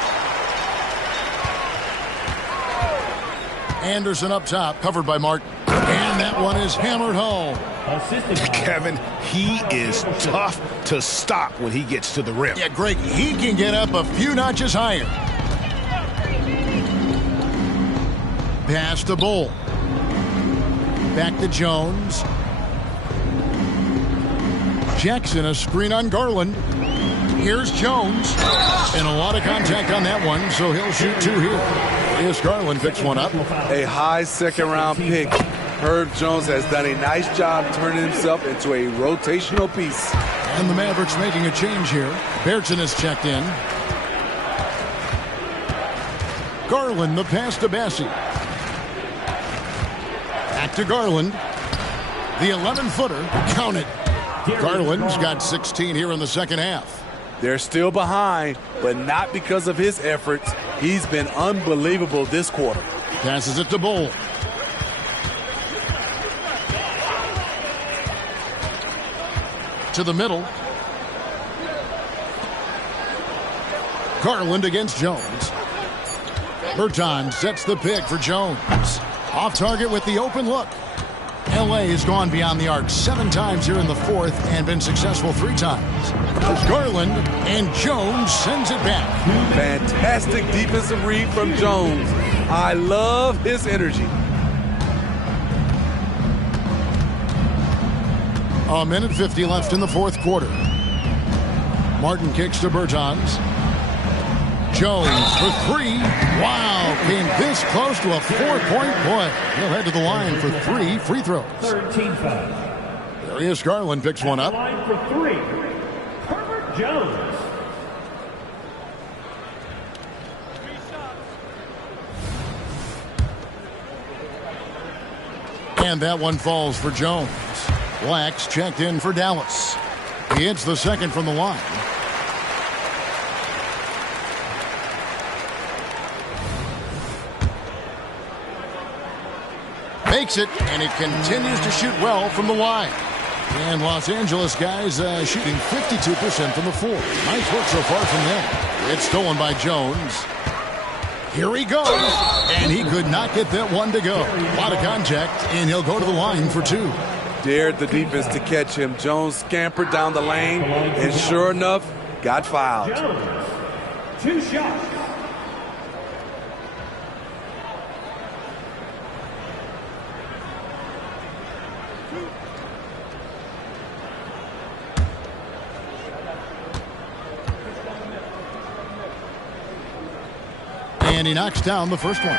Anderson up top, covered by Martin. And that one is hammered home. Kevin, he is tough to stop when he gets to the rim. Yeah, Greg, he can get up a few notches higher. Pass to Bull. Back to Jones. Jackson, a screen on Garland. Here's Jones. And a lot of contact on that one, so he'll shoot 2 here. Here's Garland, picks one up. A high second-round pick. Herb Jones has done a nice job turning himself into a rotational piece. And the Mavericks making a change here. Baertson has checked in. Garland, the pass to Bassey. Back to Garland. The 11-footer, count it. Garland's got 16 here in the second half. They're still behind, but not because of his efforts. He's been unbelievable this quarter. Passes it to Bull. To the middle. Garland against Jones. Berton sets the pick for Jones. Off target with the open look. LA has gone beyond the arc 7 times here in the fourth and been successful 3 times. There's Garland, and Jones sends it back. Fantastic defensive read from Jones. I love his energy. A minute 50 left in the fourth quarter. Martin kicks to Bertans. Jones for three. Wow, came this close to a 4-point play. He'll head to the line for 3 free throws. 13 foul. Darius Garland picks one up. Line for 3. Herbert Jones. And that one falls for Jones. Black's checked in for Dallas. He hits the second from the line. Makes it, and he continues to shoot well from the line. And Los Angeles guys shooting 52% from the floor. Nice work so far from them. It's stolen by Jones. Here he goes, and he could not get that one to go. A lot of contact, and he'll go to the line for 2. Dared the defense to catch him. Jones scampered down the lane, and sure enough, got fouled. Jones. 2 shots. And he knocks down the first one.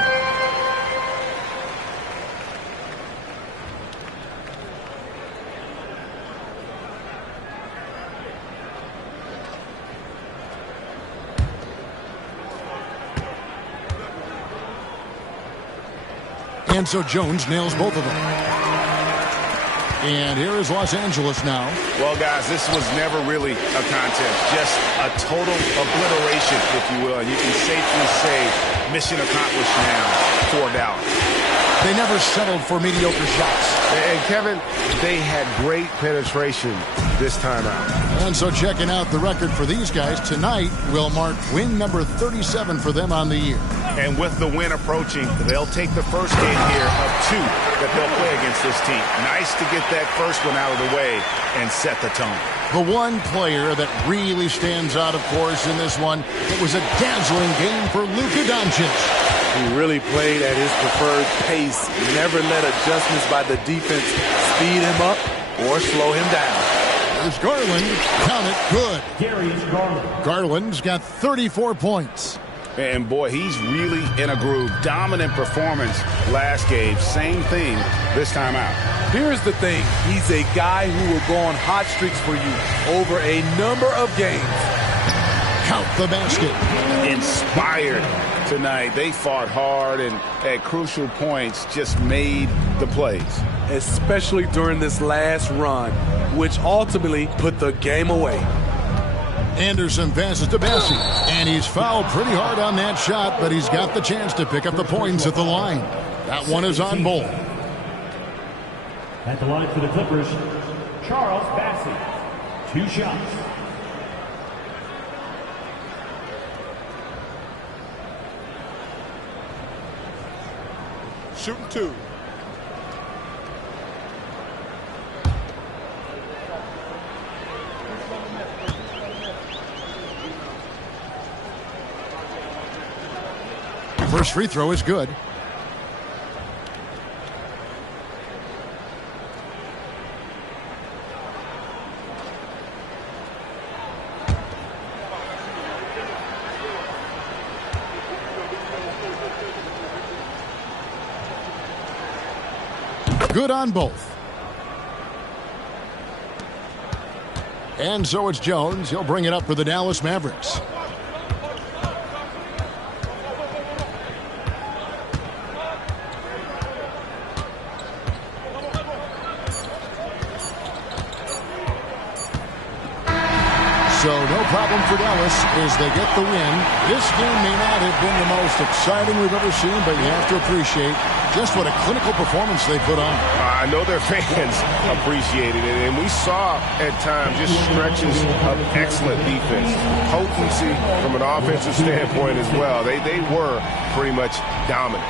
And so Jones nails both of them. And here is Los Angeles now. Well, guys, this was never really a contest. Just a total obliteration, if you will. And you can safely say mission accomplished now for Dallas. They never settled for mediocre shots. And Kevin, they had great penetration this time out. And so checking out the record for these guys tonight will mark win number 37 for them on the year. And with the win approaching, they'll take the first game here of 2 that they'll play against this team. Nice to get that first one out of the way and set the tone. The one player that really stands out, of course, in this one, it was a dazzling game for Luka Doncic. He really played at his preferred pace. Never let adjustments by the defense speed him up or slow him down. There's Garland. Count it. Good. Darius Garland. Garland's got 34 points. And boy, he's really in a groove. Dominant performance last game. Same thing this time out. Here's the thing. He's a guy who will go on hot streaks for you over a number of games. Count the basket. Inspired tonight. They fought hard and at crucial points just made the plays. Especially during this last run, which ultimately put the game away. Anderson passes to Bessie, and he's fouled pretty hard on that shot, but he's got the chance to pick up the points at the line. That one is on Bull. At the line for the Clippers, Charles Bassey. 2 shots. Shooting 2. First free throw is good. Good on both. And so it's Jones. He'll bring it up for the Dallas Mavericks. So no problem for Dallas as they get the win. This game may not have been the most exciting we've ever seen, but you have to appreciate just what a clinical performance they put on. I know their fans appreciated it, and we saw at times just stretches of excellent defense. Potency from an offensive standpoint as well. They were pretty much dominant.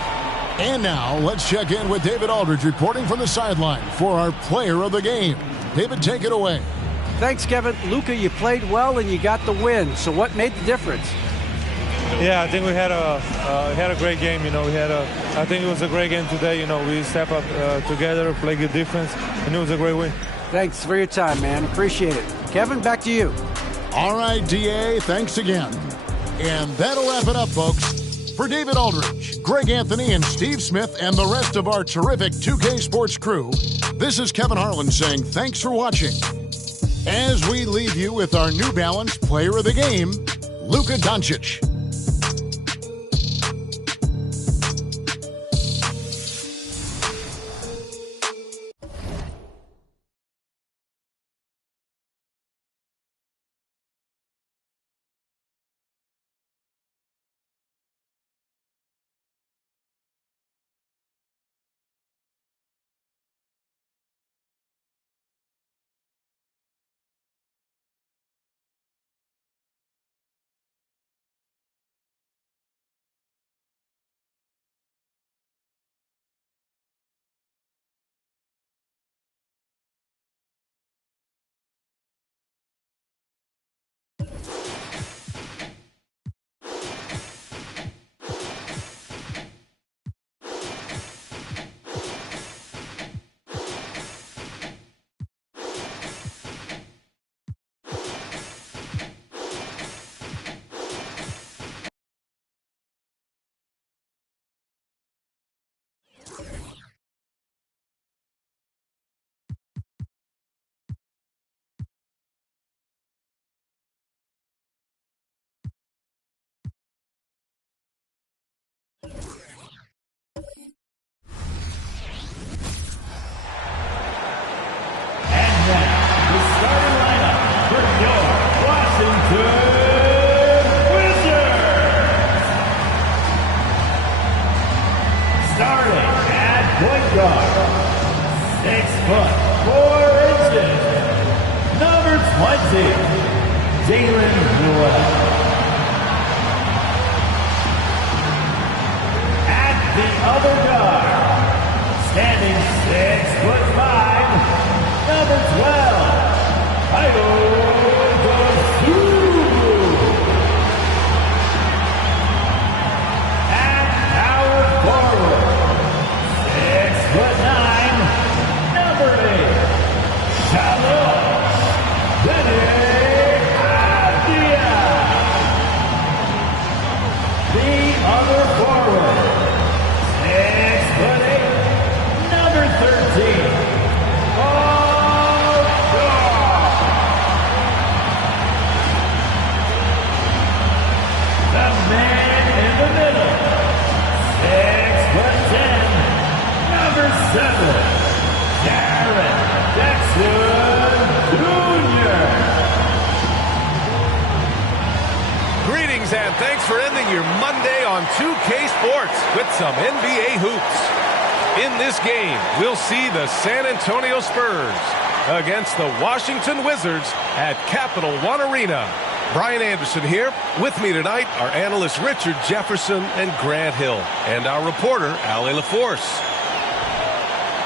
And now let's check in with David Aldridge reporting from the sideline for our player of the game. David, take it away. Thanks, Kevin. Luka, you played well and you got the win. So what made the difference? Yeah, I think we had a great game. I think it was a great game today. We step up together, play good defense, and it was a great win. Thanks for your time, man. Appreciate it. Kevin, back to you. All right, DA, thanks again. And that'll wrap it up, folks. For David Aldridge, Greg Anthony, and Steve Smith, and the rest of our terrific 2K Sports crew, this is Kevin Harlan saying thanks for watching. As we leave you with our New Balance Player of the Game, Luka Doncic. And thanks for ending your Monday on 2K Sports with some NBA hoops. In this game, we'll see the San Antonio Spurs against the Washington Wizards at Capital One Arena. Brian Anderson here. With me tonight are analysts Richard Jefferson and Grant Hill, and our reporter, Allie LaForce.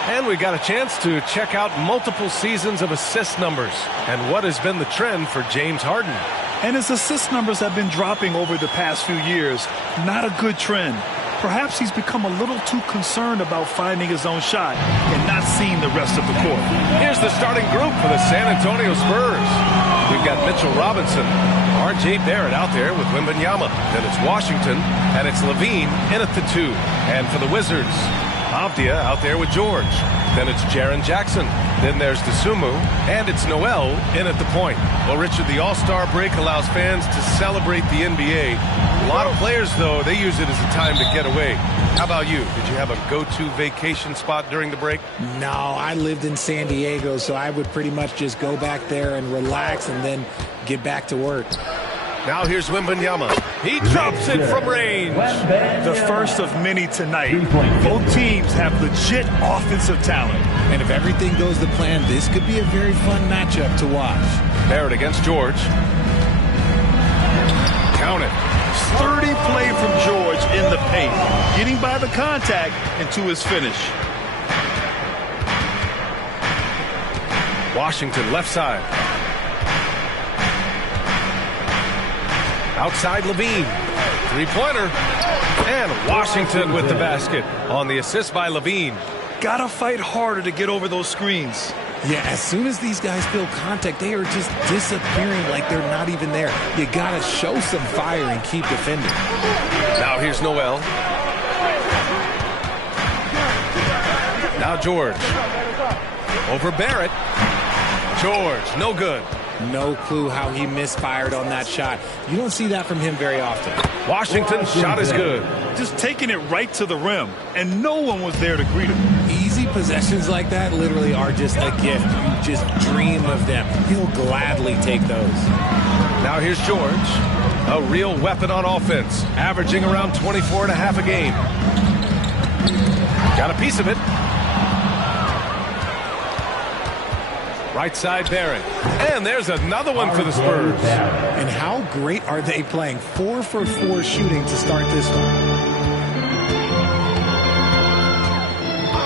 And we got a chance to check out multiple seasons of assist numbers and what has been the trend for James Harden. And his assist numbers have been dropping over the past few years. Not a good trend. Perhaps he's become a little too concerned about finding his own shot and not seeing the rest of the court. Here's the starting group for the San Antonio Spurs. We've got Mitchell Robinson, R.J. Barrett out there with Wembanyama. Then it's Washington, and it's Levine in at the 2. And for the Wizards, Avdia out there with George. Then it's Jaren Jackson. Then there's Dosunmu, and it's Noel in at the point. Well, Richard, the All-Star break allows fans to celebrate the NBA. A lot of players, though, they use it as a time to get away. How about you? Did you have a go-to vacation spot during the break? No, I lived in San Diego, so I would pretty much just go back there and relax and then get back to work. Now here's Wembanyama. He drops it from range. The first of many tonight. Both teams have legit offensive talent. And if everything goes to plan, this could be a very fun matchup to watch. Barrett against George. Count it. Sturdy play from George in the paint. Getting by the contact and to his finish. Washington left side. Outside Levine. Three-pointer. And Washington with the basket on the assist by Levine. Gotta fight harder to get over those screens. Yeah, as soon as these guys feel contact, they are just disappearing like they're not even there. You got to show some fire and keep defending. Now here's Noel. Now George. Over Barrett. George, no good. No clue how he misfired on that shot. You don't see that from him very often. Washington's shot is good. Just taking it right to the rim, and no one was there to greet him. Easy possessions like that literally are just a gift. You just dream of them. He'll gladly take those. Now here's George. A real weapon on offense, averaging around 24.5 a game. Got a piece of it. Right side Barrett. And there's another one for the Spurs. And how great are they playing? 4 for 4 shooting to start this one.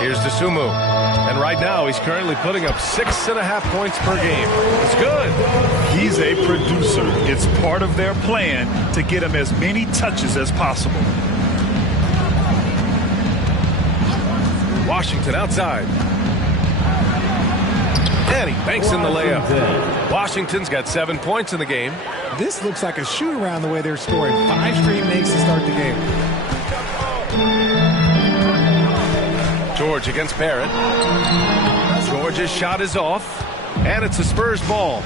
Here's Dosunmu. And right now he's currently putting up 6.5 points per game. It's good. He's a producer. It's part of their plan to get him as many touches as possible. Washington outside. And he banks in the layup. Washington's got 7 points in the game. This looks like a shoot around the way they're scoring. 5 straight makes to start the game. George against Barrett. George's shot is off. And it's a Spurs ball.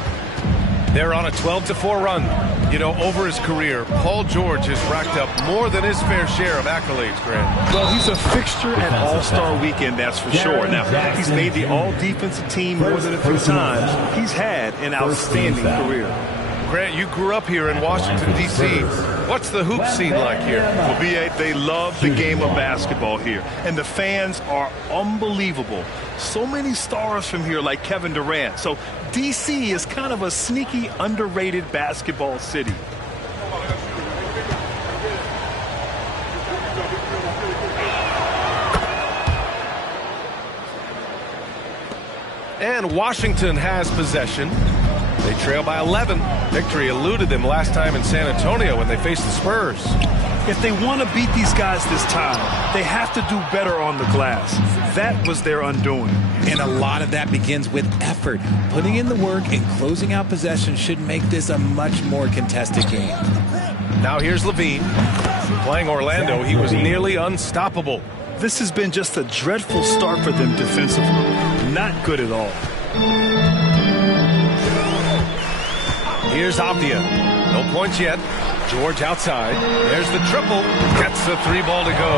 They're on a 12-4 run. You know, over his career, Paul George has racked up more than his fair share of accolades, Grant. Well, he's a fixture at All-Star Weekend, that's for sure. Now, he's made the All-Defensive Team more than a few times. He's had an outstanding career. Grant, you grew up here in Washington, D.C. What's the hoop scene like here? Well, B.A., they love the game of basketball here, and the fans are unbelievable. So many stars from here like Kevin Durant. So D.C. is kind of a sneaky, underrated basketball city. And Washington has possession. They trail by 11. Victory eluded them last time in San Antonio when they faced the Spurs. If they want to beat these guys this time, they have to do better on the glass. That was their undoing. And a lot of that begins with effort. Putting in the work and closing out possession should make this a much more contested game. Now here's Levine. Playing Orlando, he was nearly unstoppable. This has been just a dreadful start for them defensively. Not good at all. Here's Avdia. No points yet. George outside. There's the triple. Gets the 3 ball to go.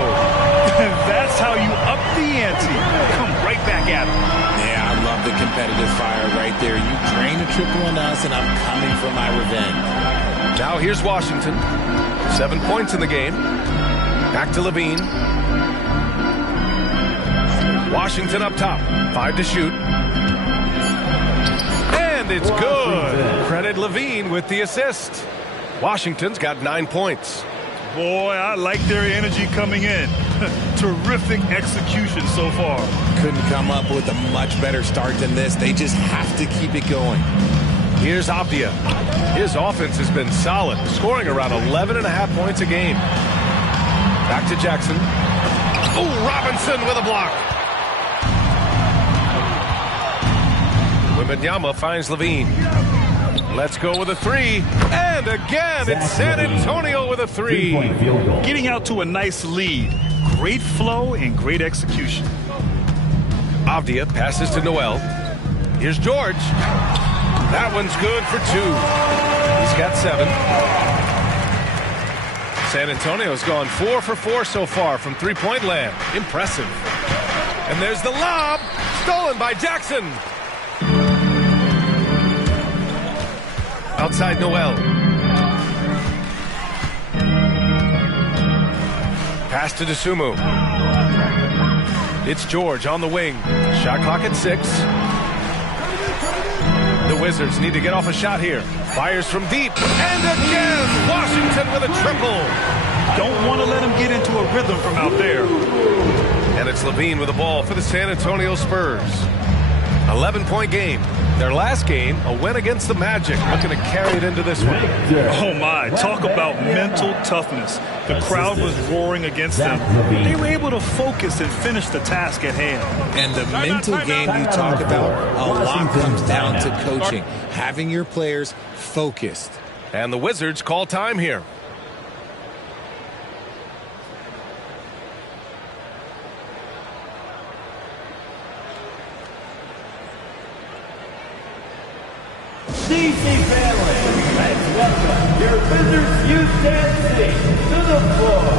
That's how you up the ante. Come right back at him. Yeah, I love the competitive fire right there. You drain a triple on us, and I'm coming for my revenge. Now here's Washington. 7 points in the game. Back to Levine. Washington up top. 5 to shoot. And it's good. Credit Levine with the assist. Washington's got 9 points. Boy, I like their energy coming in. Terrific execution so far. Couldn't come up with a much better start than this. They just have to keep it going. Here's Avdia. His offense has been solid, scoring around 11.5 points a game. Back to Jackson. Oh, Robinson with a block. Wembanyama finds Levine. Let's go with a 3. And again, it's San Antonio with a 3. Getting out to a nice lead. Great flow and great execution. Avdia passes to Noel. Here's George. That one's good for 2. He's got 7. San Antonio's gone 4 for 4 so far from three-point land. Impressive. And there's the lob. Stolen by Jackson. Outside Noel. Pass to Dosunmu. It's George on the wing. Shot clock at 6. The Wizards need to get off a shot here. Fires from deep. And again, Washington with a triple. Don't want to let him get into a rhythm from out there. And it's Levine with the ball for the San Antonio Spurs. 11-point game. Their last game, a win against the Magic, looking to carry it into this one. Oh, my. Talk about mental toughness. The crowd was roaring against them. They were able to focus and finish the task at hand. And the mental game you talk about, a lot comes down to coaching, having your players focused. And the Wizards call time here. DC family, let's welcome your Wizards youth dance team to the floor.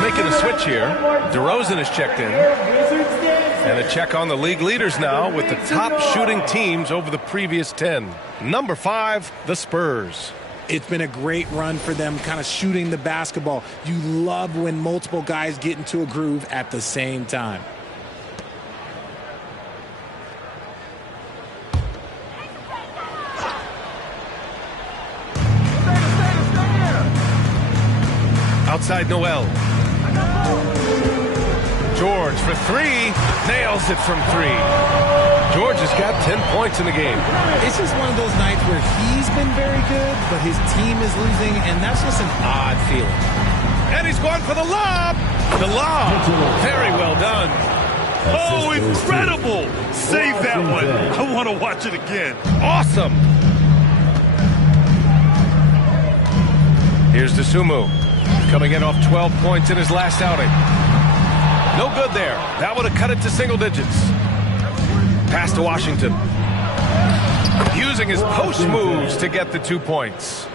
Making a switch here. DeRozan is checked in. And a check on the league leaders now with the top shooting teams over the previous 10. Number 5, the Spurs. It's been a great run for them, kind of shooting the basketball. You love when multiple guys get into a groove at the same time. Outside Noel. George for 3. Nails it from 3. George has got 10 points in the game. It's just one of those nights where he's been very good, but his team is losing, and that's just an odd feeling. And he's going for the lob. The lob. Very well done. Oh, incredible. Save that one. I want to watch it again. Awesome. Here's DeSumo. Coming in off 12 points in his last outing. No good there. That would have cut it to single digits. Pass to Washington. Using his post moves to get the 2 points.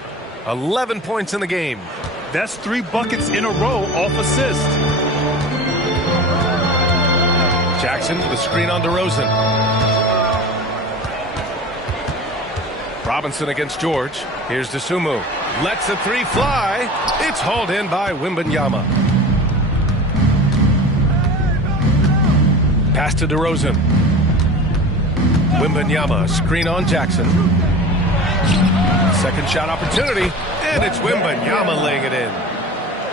11 points in the game. That's 3 buckets in a row off assist. Jackson with a screen on DeRozan. Robinson against George. Here's DeSumo. Lets the 3 fly. It's hauled in by Wembanyama. Pass to DeRozan. Wembanyama, screen on Jackson. Second shot opportunity, and it's Wembanyama laying it in.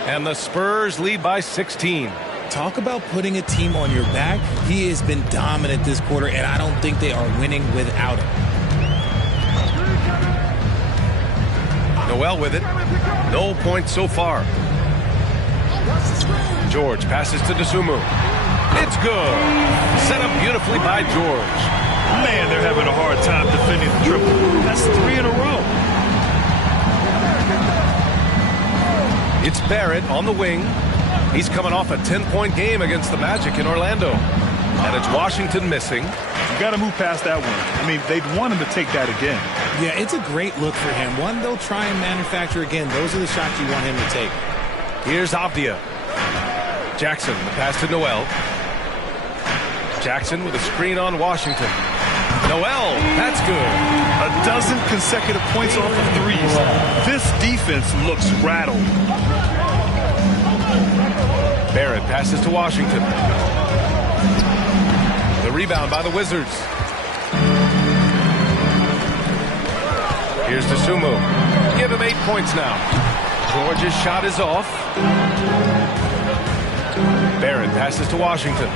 And the Spurs lead by 16. Talk about putting a team on your back. He has been dominant this quarter, and I don't think they are winning without him. Noel with it. No points so far. George passes to DeSumo. It's good. Set up beautifully by George. Man, they're having a hard time defending the triple. That's 3 in a row. It's Barrett on the wing. He's coming off a 10-point game against the Magic in Orlando. And it's Washington missing. You got to move past that one. I mean, they'd want him to take that again. Yeah, it's a great look for him. One they'll try and manufacture again. Those are the shots you want him to take. Here's Avdia. Jackson, the pass to Noel. Jackson with a screen on Washington. Noel, that's good. A dozen consecutive points off of threes. This defense looks rattled. Barrett passes to Washington. The rebound by the Wizards. Here's DeSumo. Give him 8 points now. George's shot is off. Barrett passes to Washington.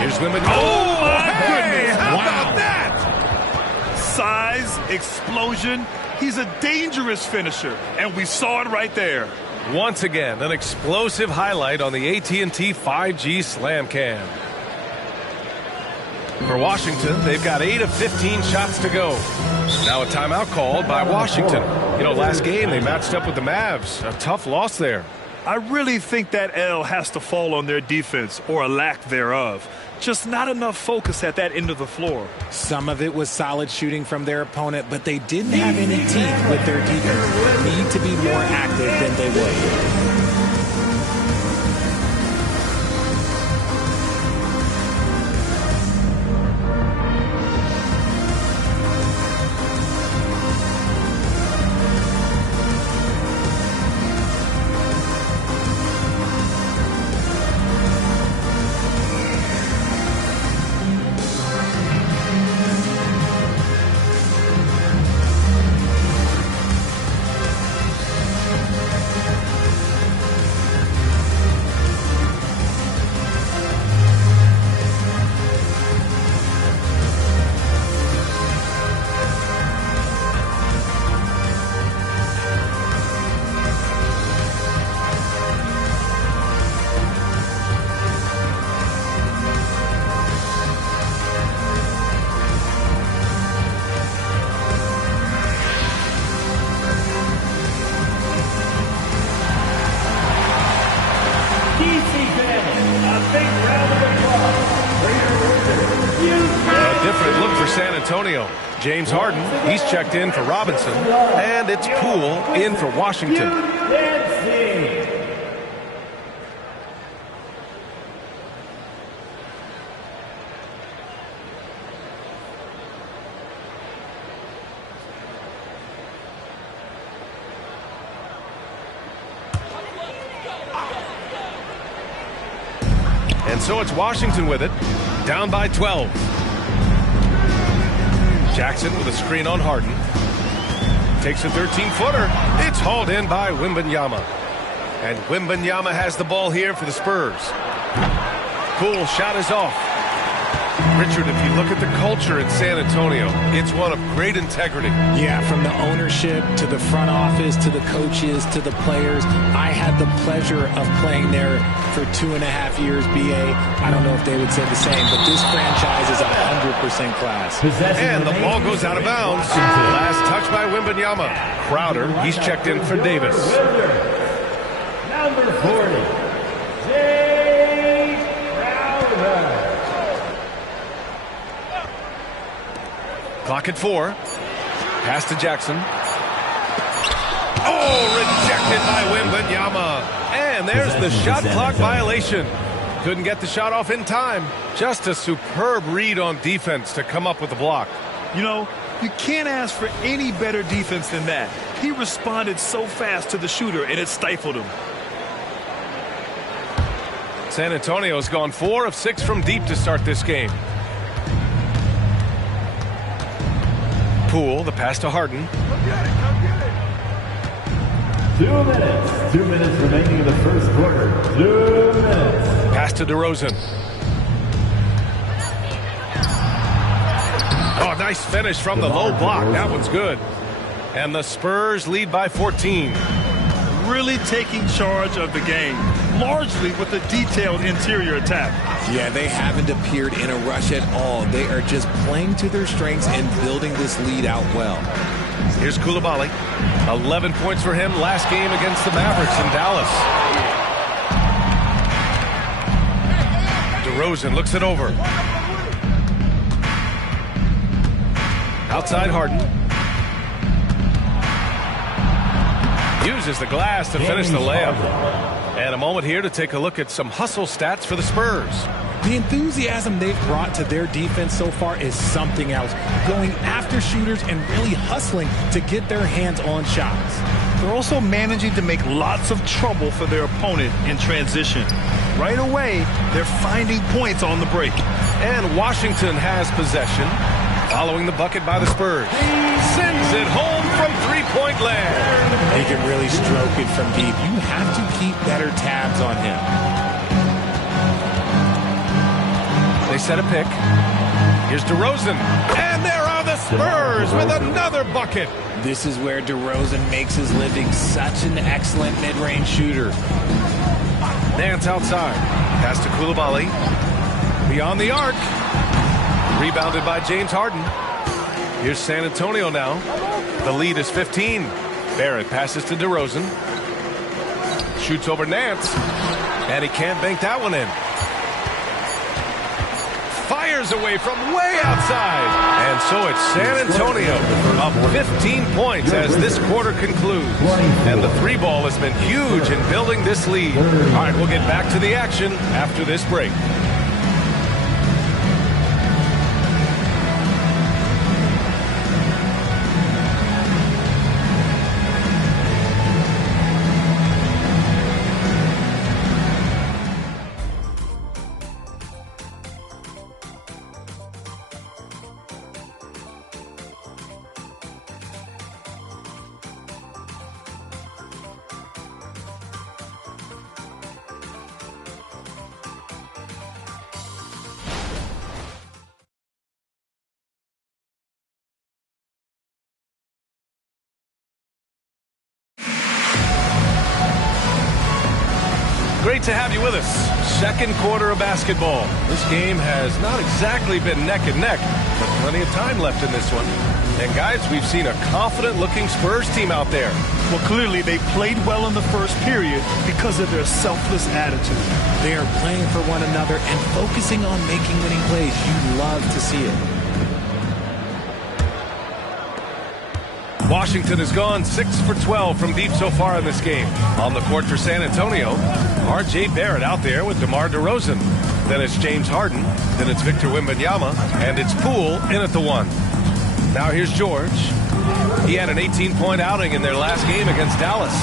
Here's Wembanyama. Oh, my goodness. How Wow. about that? Size, explosion. He's a dangerous finisher, and we saw it right there. Once again, an explosive highlight on the AT&T 5G Slam Cam. For Washington, they've got 8 of 15 shots to go. Now a timeout called by Washington. You know, last game they matched up with the Mavs. A tough loss there. I really think that L has to fall on their defense, or a lack thereof. Just not enough focus at that end of the floor. Some of it was solid shooting from their opponent, but they didn't have any teeth with their defense. Need to be more active than they were. James Harden, he's checked in for Robinson, and it's Poole in for Washington. And so it's Washington with it, down by 12. Jackson with a screen on Harden. Takes a 13-footer. It's hauled in by Wembanyama. And Wembanyama has the ball here for the Spurs. Poole shot is off. Richard, if you look at the culture in San Antonio, it's one of great integrity. Yeah, from the ownership to the front office to the coaches to the players. I had the pleasure of playing there for 2.5 years, BA. I don't know if they would say the same, but this franchise is 100% class. And the ball goes out of bounds. Last touch by Wembanyama. Crowder, he's checked in for Davis. Number 40, Jay Crowder. Clock at 4. Pass to Jackson. Oh, rejected by Wembanyama. And there's the shot clock violation. Couldn't get the shot off in time. Just a superb read on defense to come up with the block. You know, you can't ask for any better defense than that. He responded so fast to the shooter, and it stifled him. San Antonio's gone 4 of 6 from deep to start this game. Poole, the pass to Harden. 2 minutes. 2 minutes remaining in the first quarter. 2 minutes. Pass to DeRozan. Oh, nice finish from the low block. That one's good. And the Spurs lead by 14. Really taking charge of the game, largely with a detailed interior attack. Yeah, they haven't appeared in a rush at all. They are just playing to their strengths and building this lead out well. Here's Coulibaly. 11 points for him last game against the Mavericks in Dallas. DeRozan looks it over. Outside Harden. Uses the glass to finish the layup. And a moment here to take a look at some hustle stats for the Spurs. The enthusiasm they've brought to their defense so far is something else. Going after shooters and really hustling to get their hands on shots. They're also managing to make lots of trouble for their opponent in transition. Right away, they're finding points on the break. And Washington has possession. Following the bucket by the Spurs. Sends it home from three-point land. He can really stroke it from deep. You have to keep better tabs on him. They set a pick. Here's DeRozan. And there are the Spurs with another bucket. This is where DeRozan makes his living. Such an excellent mid-range shooter. Nance outside. Pass to Coulibaly. Beyond the arc. Rebounded by James Harden. Here's San Antonio now. The lead is 15. Barrett passes to DeRozan. Shoots over Nance. And he can't bank that one in. Fires away from way outside. And so it's San Antonio up 15 points as this quarter concludes. And the three ball has been huge in building this lead. All right, we'll get back to the action after this break. Great to have you with us. Second quarter of basketball. This game has not exactly been neck and neck, but plenty of time left in this one. And guys, we've seen a confident-looking Spurs team out there. Well, clearly they played well in the first period because of their selfless attitude. They are playing for one another and focusing on making winning plays. You love to see it. Washington has gone 6 for 12 from deep so far in this game. On the court for San Antonio, R.J. Barrett out there with DeMar DeRozan. Then it's James Harden. Then it's Victor Wembanyama. And it's Poole in at the one. Now here's George. He had an 18-point outing in their last game against Dallas.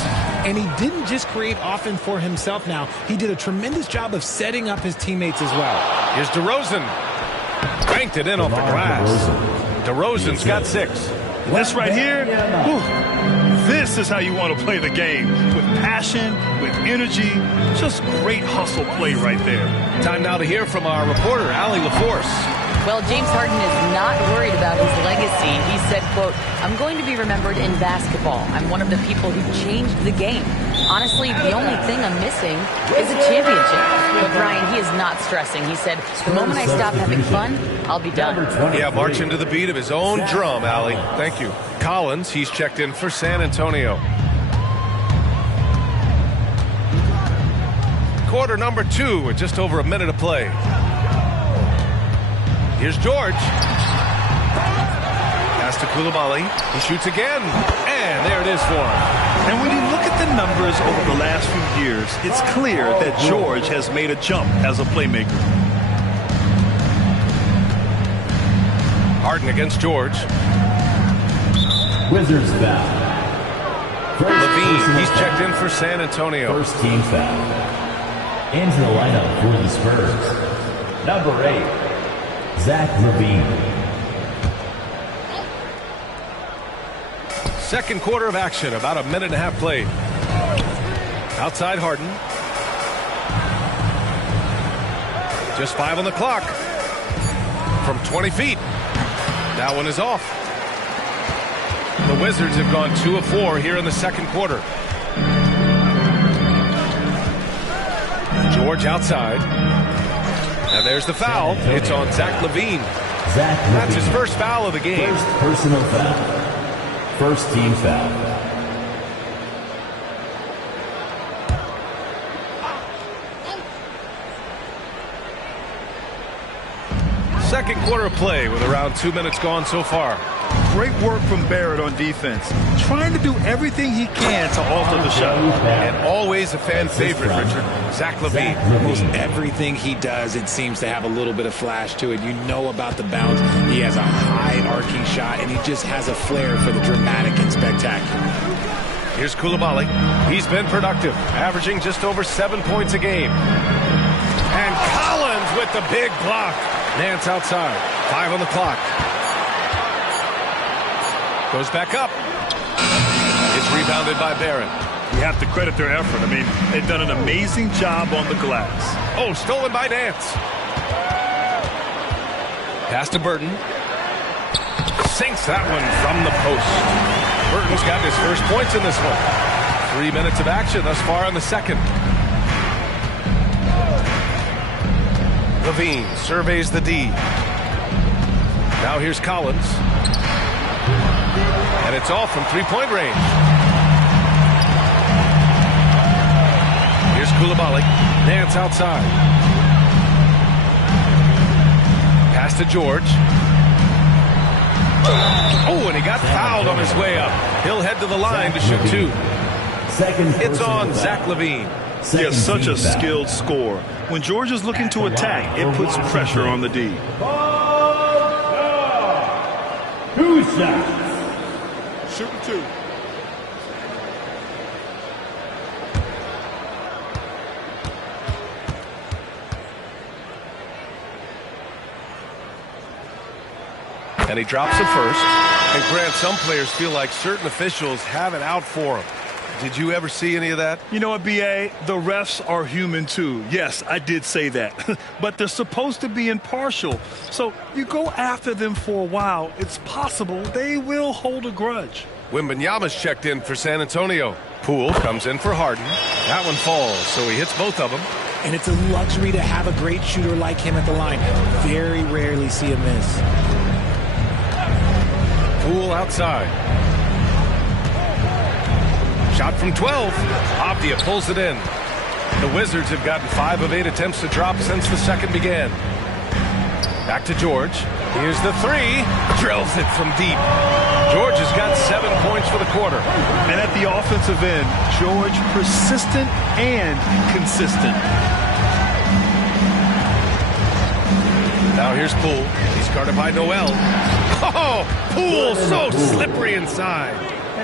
And he didn't just create offense for himself now. He did a tremendous job of setting up his teammates as well. Here's DeRozan. Banked it in off the glass. DeRozan's got 6. This right here, this is how you want to play the game. With passion, with energy, just great hustle play right there. Time now to hear from our reporter, Allie LaForce. Well, James Harden is not worried about his legacy. He said, quote, "I'm going to be remembered in basketball. I'm one of the people who changed the game. Honestly, the only thing I'm missing is a championship." But Brian, he is not stressing. He said, "The moment I stop having fun, I'll be done." Yeah, marching to the beat of his own drum, Allie. Thank you. Collins, he's checked in for San Antonio. Quarter number 2 with just over a minute to play. Here's George. Pass to Coulibaly. He shoots again. And there it is for him. And when you look at the numbers over the last few years, it's clear that George has made a jump as a playmaker. Harden against George. Wizards foul. Levine, he's checked in for San Antonio. First team foul. Into the lineup for the Spurs. Number 8. Zach LaVine. Second quarter of action, about a minute and a half played. Outside Harden. Just 5 on the clock. From 20 feet. That one is off. The Wizards have gone 2 of 4 here in the second quarter. George outside. And there's the foul. It's on Zach LaVine. That's his first foul of the game. First personal foul. First team foul. Second quarter of play with around 2 minutes gone so far. Great work from Barrett on defense. Trying to do everything he can to alter the shot. And always a fan favorite, Richard. Zach LaVine. Almost everything he does, it seems to have a little bit of flash to it. You know about the bounce. He has a high arcing shot, and he just has a flair for the dramatic and spectacular. Here's Coulibaly. He's been productive, averaging just over 7 points a game. And Collins with the big block. Nance outside. 5 on the clock. Goes back up. It's rebounded by Barrett. You have to credit their effort. I mean, they've done an amazing job on the glass. Oh, stolen by Nance. Pass to Burton. Sinks that one from the post. Burton's got his first points in this one. 3 minutes of action thus far in the second. LaVine surveys the D. Now here's Collins. And it's off from three-point range. Here's Coulibaly. Nance outside. Pass to George. Oh, and he got fouled on his way up. He'll head to the line to shoot two. It's on Zach LaVine. He has such a skilled scorer. When George is looking to attack, it puts pressure on the D. 2 shots. Shooting two. And he drops it first. And Grant, some players feel like certain officials have it out for them. Did you ever see any of that? You know what, B.A.? The refs are human, too. Yes, I did say that. But they're supposed to be impartial. So you go after them for a while, it's possible they will hold a grudge. Wembanyama's checked in for San Antonio. Poole comes in for Harden. That one falls, so he hits both of them. And it's a luxury to have a great shooter like him at the line. Very rarely see a miss. Poole outside. Shot from 12. Avdia pulls it in. The Wizards have gotten 5 of 8 attempts to drop since the second began. Back to George. Here's the three. Drills it from deep. George has got 7 points for the quarter. And at the offensive end, George persistent and consistent. Now here's Poole. He's guarded by Noel. Oh, Poole so slippery inside.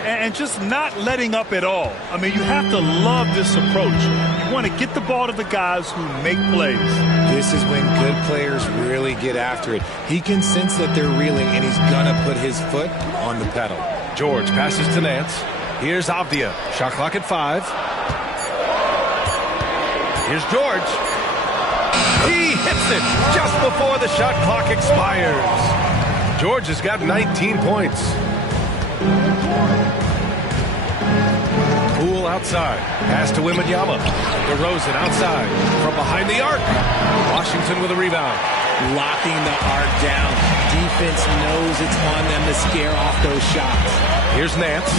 And just not letting up at all. I mean, you have to love this approach. You want to get the ball to the guys who make plays. This is when good players really get after it. He can sense that they're reeling, and he's going to put his foot on the pedal. George passes to Nance. Here's Avdia. Shot clock at 5. Here's George. He hits it just before the shot clock expires. George has got 19 points. Poole outside. Pass to Wembanyama. DeRozan outside. From behind the arc. Washington with a rebound. Locking the arc down. Defense knows it's on them to scare off those shots. Here's Nance.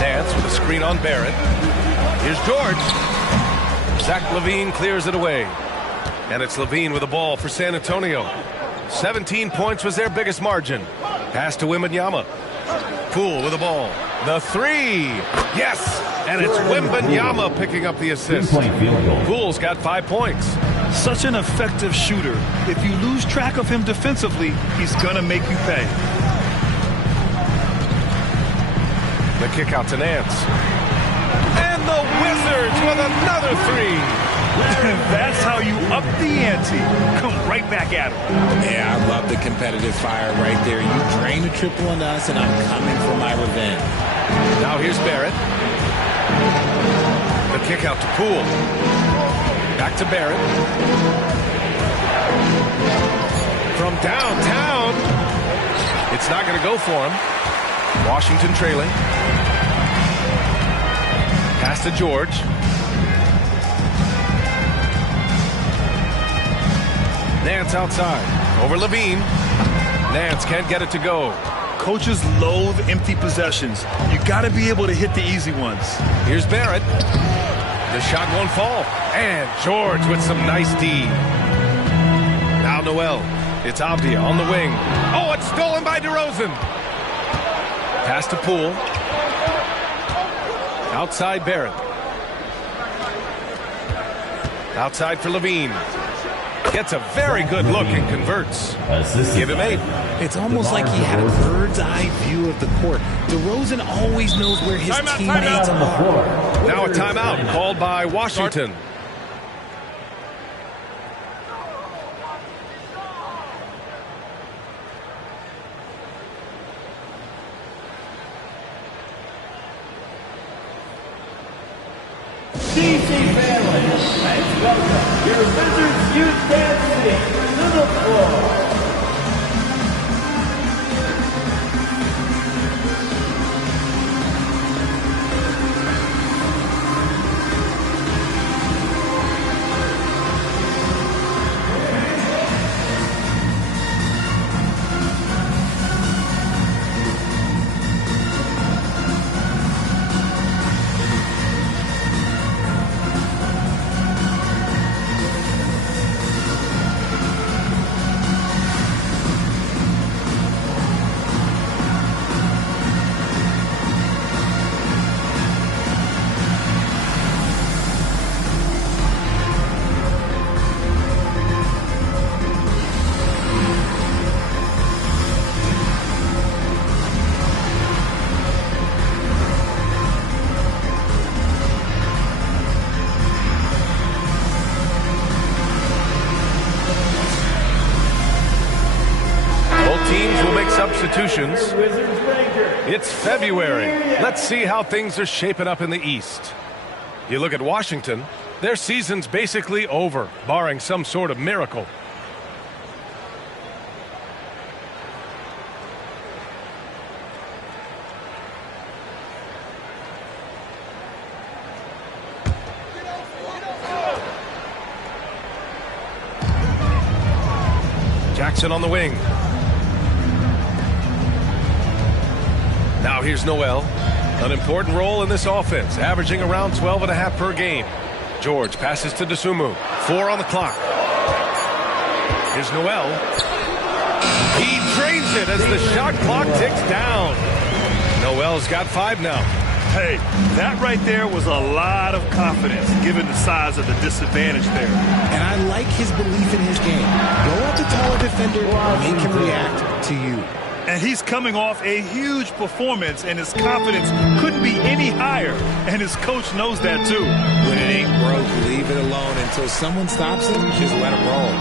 Nance with a screen on Barrett. Here's George. Zach LaVine clears it away. And it's LaVine with the ball for San Antonio. 17 points was their biggest margin. Pass to Wembanyama. Poole with the ball. The three. Yes! And it's Wembanyama picking up the assist. Poole's got 5 points. Such an effective shooter. If you lose track of him defensively, he's going to make you pay. The kick out to Nance. And the Wizards with another three. That's how you up the ante. Come right back at him. Yeah, I love the competitive fire right there. You drain the triple on us, and I'm coming for my revenge. Now here's Barrett. The kick out to Poole. Back to Barrett. From downtown. It's not going to go for him. Washington trailing. Pass to George. Nance outside. Over LaVine. Nance can't get it to go. Coaches loathe empty possessions. You got to be able to hit the easy ones. Here's Barrett. The shot won't fall. And George with some nice D. Now Noel. It's Avdia on the wing. Oh, it's stolen by DeRozan. Pass to Poole. Outside Barrett. Outside for LaVine. Gets a very good look and converts. Give him 8. It's almost like he had a bird's eye view of the court. DeRozan always knows where his teammates are. Now a timeout called by Washington. DC family, let's welcome your Wizards Youth Dance Team to the floor. substitutions. It's February. Let's see how things are shaping up in the East. You look at Washington, their season's basically over, barring some sort of miracle. Jackson on the wing. Now here's Noel. An important role in this offense, averaging around 12.5 per game. George passes to Dosunmu. 4 on the clock. Here's Noel. He drains it as the shot clock ticks down. Noel's got 5 now. Hey, that right there was a lot of confidence, given the size of the disadvantage there. And I like his belief in his game. Go at the taller defender, make him react to you. And he's coming off a huge performance, and his confidence couldn't be any higher. And his coach knows that, too. When it ain't broke, leave it alone. Until someone stops him, just let him roll.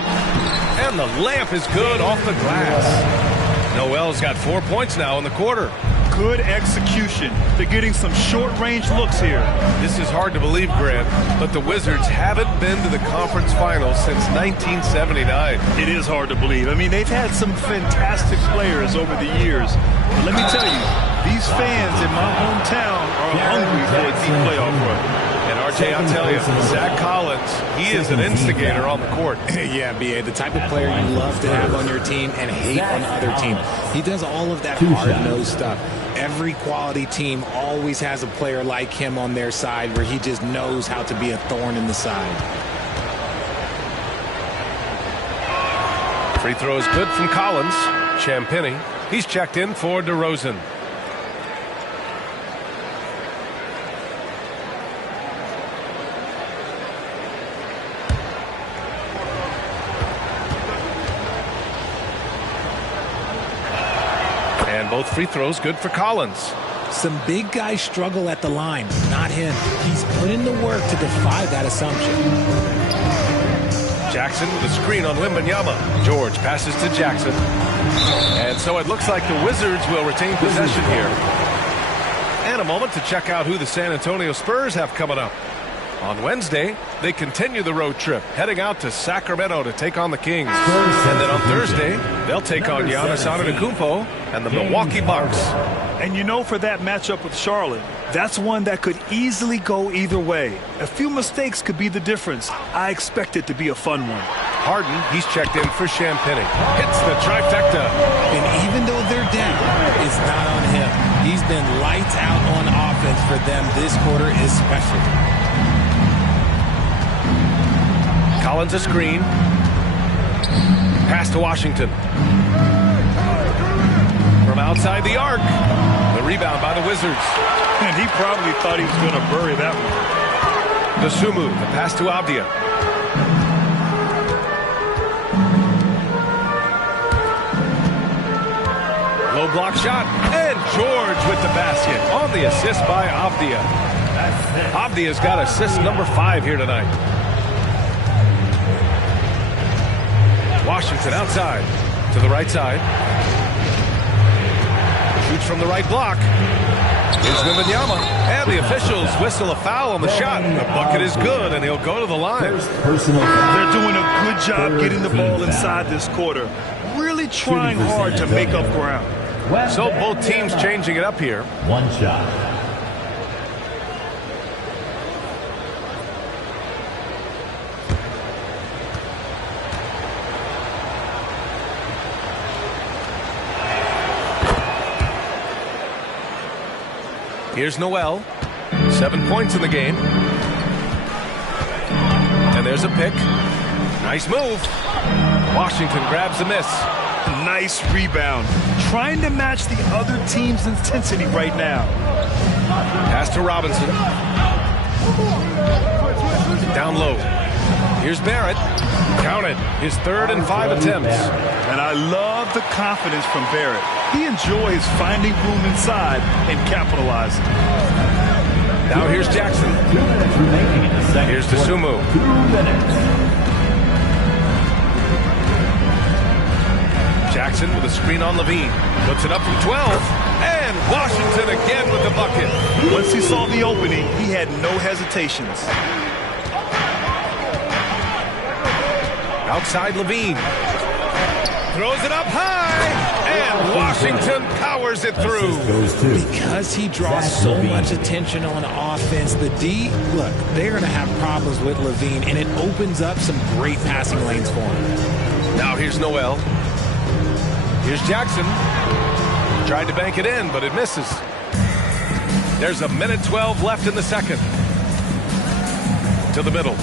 And the layup is good off the glass. Noel's got 4 points now in the quarter. Good execution. They're getting some short-range looks here. This is hard to believe, Grant, but the Wizards haven't been to the conference finals since 1979. It is hard to believe. I mean, they've had some fantastic players over the years. But let me tell you, these fans in my hometown are hungry for a deep playoff run. And RJ, I'll tell you, Zach Collins, he is an instigator on the court. Yeah, B.A., the type of player you love to have on your team and hate on the other team. He does all of that hard-nosed stuff. Every quality team always has a player like him on their side where he just knows how to be a thorn in the side. Free throw is good from Collins. Champagny, he's checked in for DeRozan. And both free throws good for Collins. Some big guys struggle at the line, not him. He's put in the work to defy that assumption. Jackson with a screen on Wembanyama. George passes to Jackson. And so it looks like the Wizards will retain possession here. And a moment to check out who the San Antonio Spurs have coming up. On Wednesday, they continue the road trip, heading out to Sacramento to take on the Kings. And then on Thursday, they'll take on Giannis Antetokounmpo and the Milwaukee Bucks. And you know, for that matchup with Charlotte, that's one that could easily go either way. A few mistakes could be the difference. I expect it to be a fun one. Harden, he's checked in for Champagny. Hits the trifecta. And even though they're down, it's not on him. He's been lights out on offense for them this quarter especially. Collins a screen. Pass to Washington. From outside the arc. The rebound by the Wizards. And he probably thought he was going to bury that one. Dosunmu, the pass to Avdia. Low block shot. And George with the basket on the assist by Avdia. Avdia's got assist number 5 here tonight. Washington outside to the right side. Shoots from the right block. Here's Wembanyama. And the officials whistle a foul on the shot. The bucket is good, and he'll go to the line. They're doing a good job getting the ball inside this quarter. Really trying hard to make up ground. So both teams changing it up here. One shot. Here's Noel. 7 points in the game. And there's a pick. Nice move. Washington grabs the miss. Nice rebound. Trying to match the other team's intensity right now. Pass to Robinson. Down low. Here's Barrett. Counted. His 3rd and 5 attempts. And I love the confidence from Barrett. He enjoys finding room inside and capitalizing. Now here's Jackson. 2 minutes remaining in the second. Here's Dosunmu. 2 minutes. Jackson with a screen on Levine. Puts it up from 12. And Washington again with the bucket. Once he saw the opening, he had no hesitations. Outside Levine. Throws it up high. And Washington powers it through. Because he draws so much attention on offense, the D, look, they're going to have problems with Levine, and it opens up some great passing lanes for him. Now here's Noel. Here's Jackson. Tried to bank it in, but it misses. There's a minute 12 left in the second. To the middle.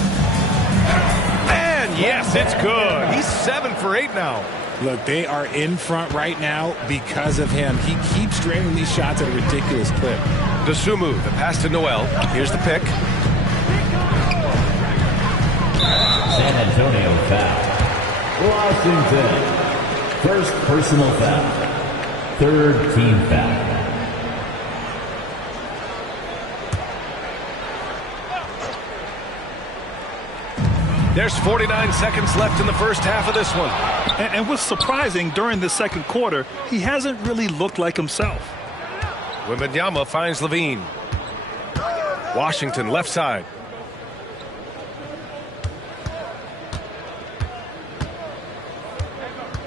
And yes, it's good. He's 7 for 8 now. Look, they are in front right now because of him. He keeps draining these shots at a ridiculous clip. Dosunmu, the pass to Noel. Here's the pick. San Antonio foul. Washington. First personal foul. Third team foul. There's 49 seconds left in the first half of this one. And what's surprising, during the second quarter, he hasn't really looked like himself. Wembanyama finds Levine. Washington left side.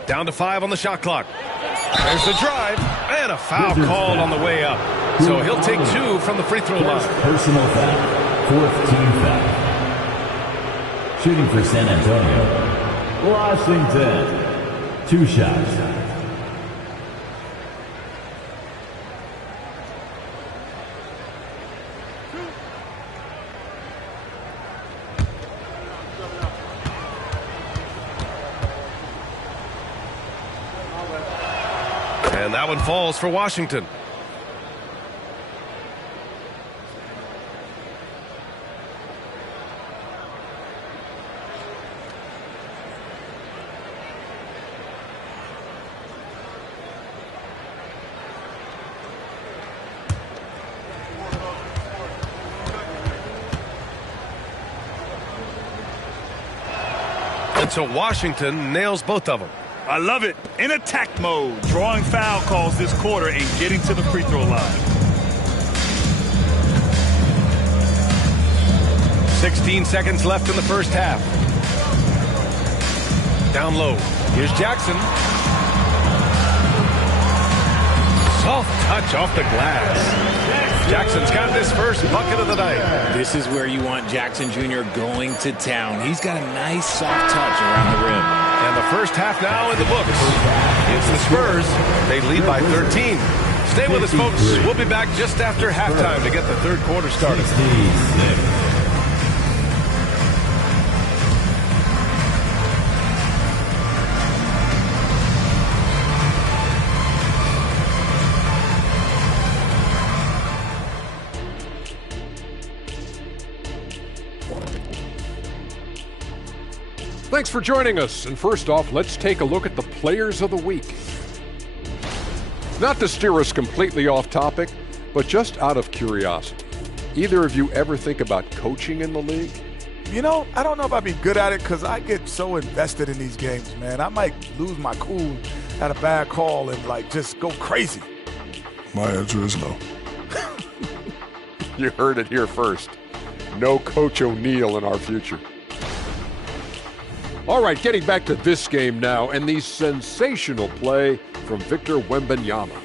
Down to 5 on the shot clock. There's the drive, and a foul called on the way up. So he'll take 2 from the free throw line. Personal foul. Fourth team foul. Shooting for San Antonio. Washington. 2 shots. And that one falls for Washington. And so Washington nails both of them. I love it. In attack mode, drawing foul calls this quarter and getting to the free throw line. 16 seconds left in the first half. Down low. Here's Jackson. Soft touch off the glass. Jackson's got this first bucket of the night. This is where you want Jackson Jr. going to town. He's got a nice soft touch around the rim. And the first half now in the books. It's the Spurs. They lead by 13. Stay with us, folks. We'll be back just after halftime to get the third quarter started. Thanks for joining us. And first off, let's take a look at the players of the week. Not to steer us completely off topic, but just out of curiosity. Either of you ever think about coaching in the league? You know, I don't know if I'd be good at it because I get so invested in these games, man. I might lose my cool at a bad call and, like, just go crazy. My answer is no. You heard it here first. No Coach O'Neal in our future. All right, getting back to this game now and the sensational play from Victor Wembanyama.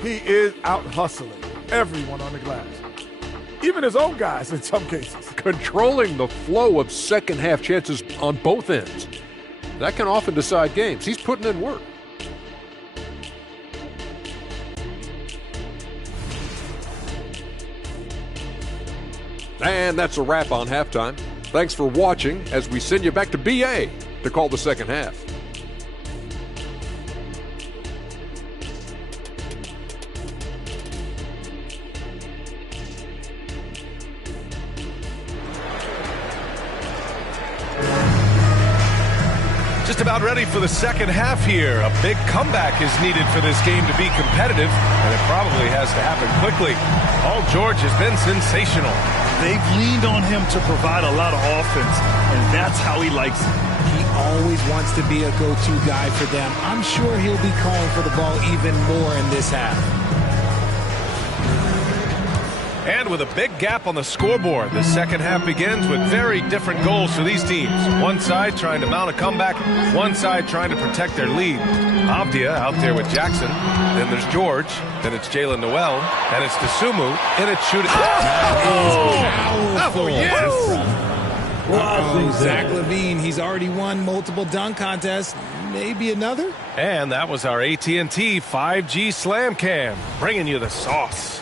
He is out hustling everyone on the glass, even his own guys in some cases. Controlling the flow of second-half chances on both ends. That can often decide games. He's putting in work. And that's a wrap on halftime. Thanks for watching as we send you back to BA to call the second half. Just about ready for the second half here. A big comeback is needed for this game to be competitive, and it probably has to happen quickly. Paul George has been sensational. They've leaned on him to provide a lot of offense, and that's how he likes it. He always wants to be a go-to guy for them. I'm sure he'll be calling for the ball even more in this half. And with a big gap on the scoreboard, the second half begins with very different goals for these teams. One side trying to mount a comeback, one side trying to protect their lead. Avdia out there with Jackson. Then there's George. Then it's Jalen Noel. And it's Desumu. And it's shooting. Powerful. Oh, yes. Zach LaVine, he's already won multiple dunk contests. Maybe another? And that was our AT&T 5G Slam Cam, bringing you the sauce.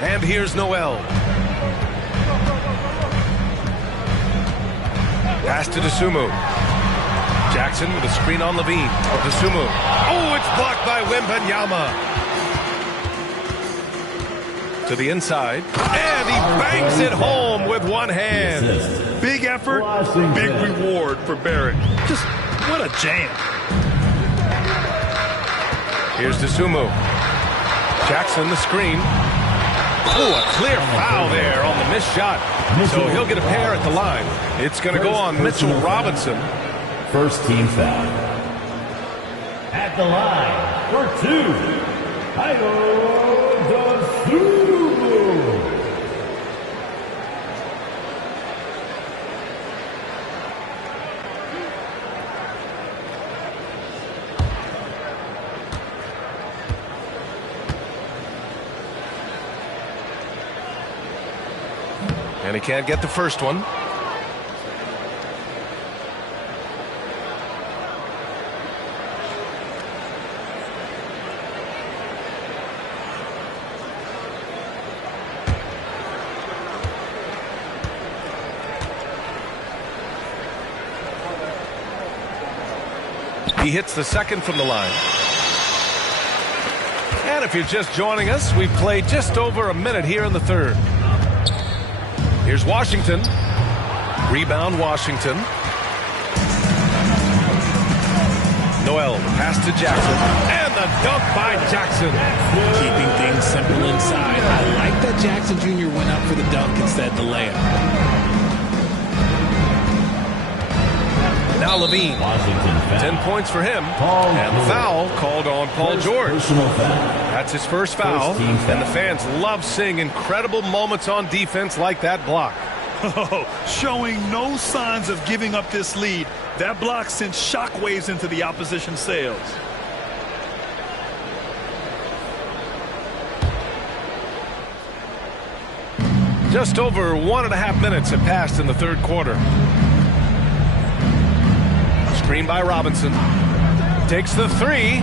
And here's Noel. Pass to Desumu. Jackson with a screen on LaVine. Desumu. Oh, it's blocked by Wembanyama. To the inside. And he bangs it home with one hand. Big effort, big reward for Barrett. Just what a jam. Here's Desumu. Jackson the screen. Oh, a clear foul there on the missed shot. So he'll get a pair at the line. It's going to go on Mitchell Robinson. First team foul. At the line for two, And he can't get the first one. He hits the second from the line. And if you're just joining us, we've played just over a minute here in the third. Here's Washington. Rebound, Washington. Noel, pass to Jackson. And the dunk by Jackson. Keeping things simple inside. I like that Jackson Jr. went up for the dunk instead of the layup. Now LaVine. 10 points for him. And the foul called on Paul George. That's his first foul. And the fans love seeing incredible moments on defense like that block. Showing no signs of giving up this lead. That block sent shockwaves into the opposition sails. Just over 1.5 minutes have passed in the third quarter. Screen by Robinson. Takes the three,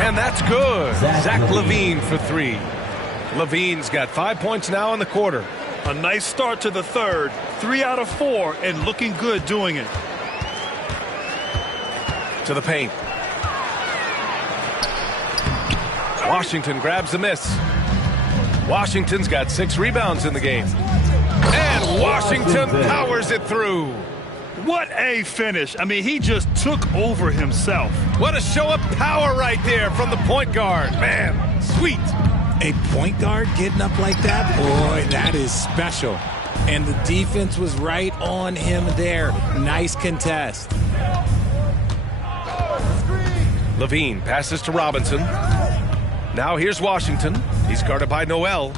and that's good. Zach LaVine for three. LaVine's got 5 points now in the quarter. A nice start to the third. 3 out of 4, and looking good doing it. To the paint. Washington grabs the miss. Washington's got 6 rebounds in the game. And Washington powers it through. What a finish. I mean, he just took over himself. What a show of power right there from the point guard. Man, sweet. A point guard getting up like that? Boy, that is special. And the defense was right on him there. Nice contest. LaVine passes to Robinson. Now here's Washington. He's guarded by Noel.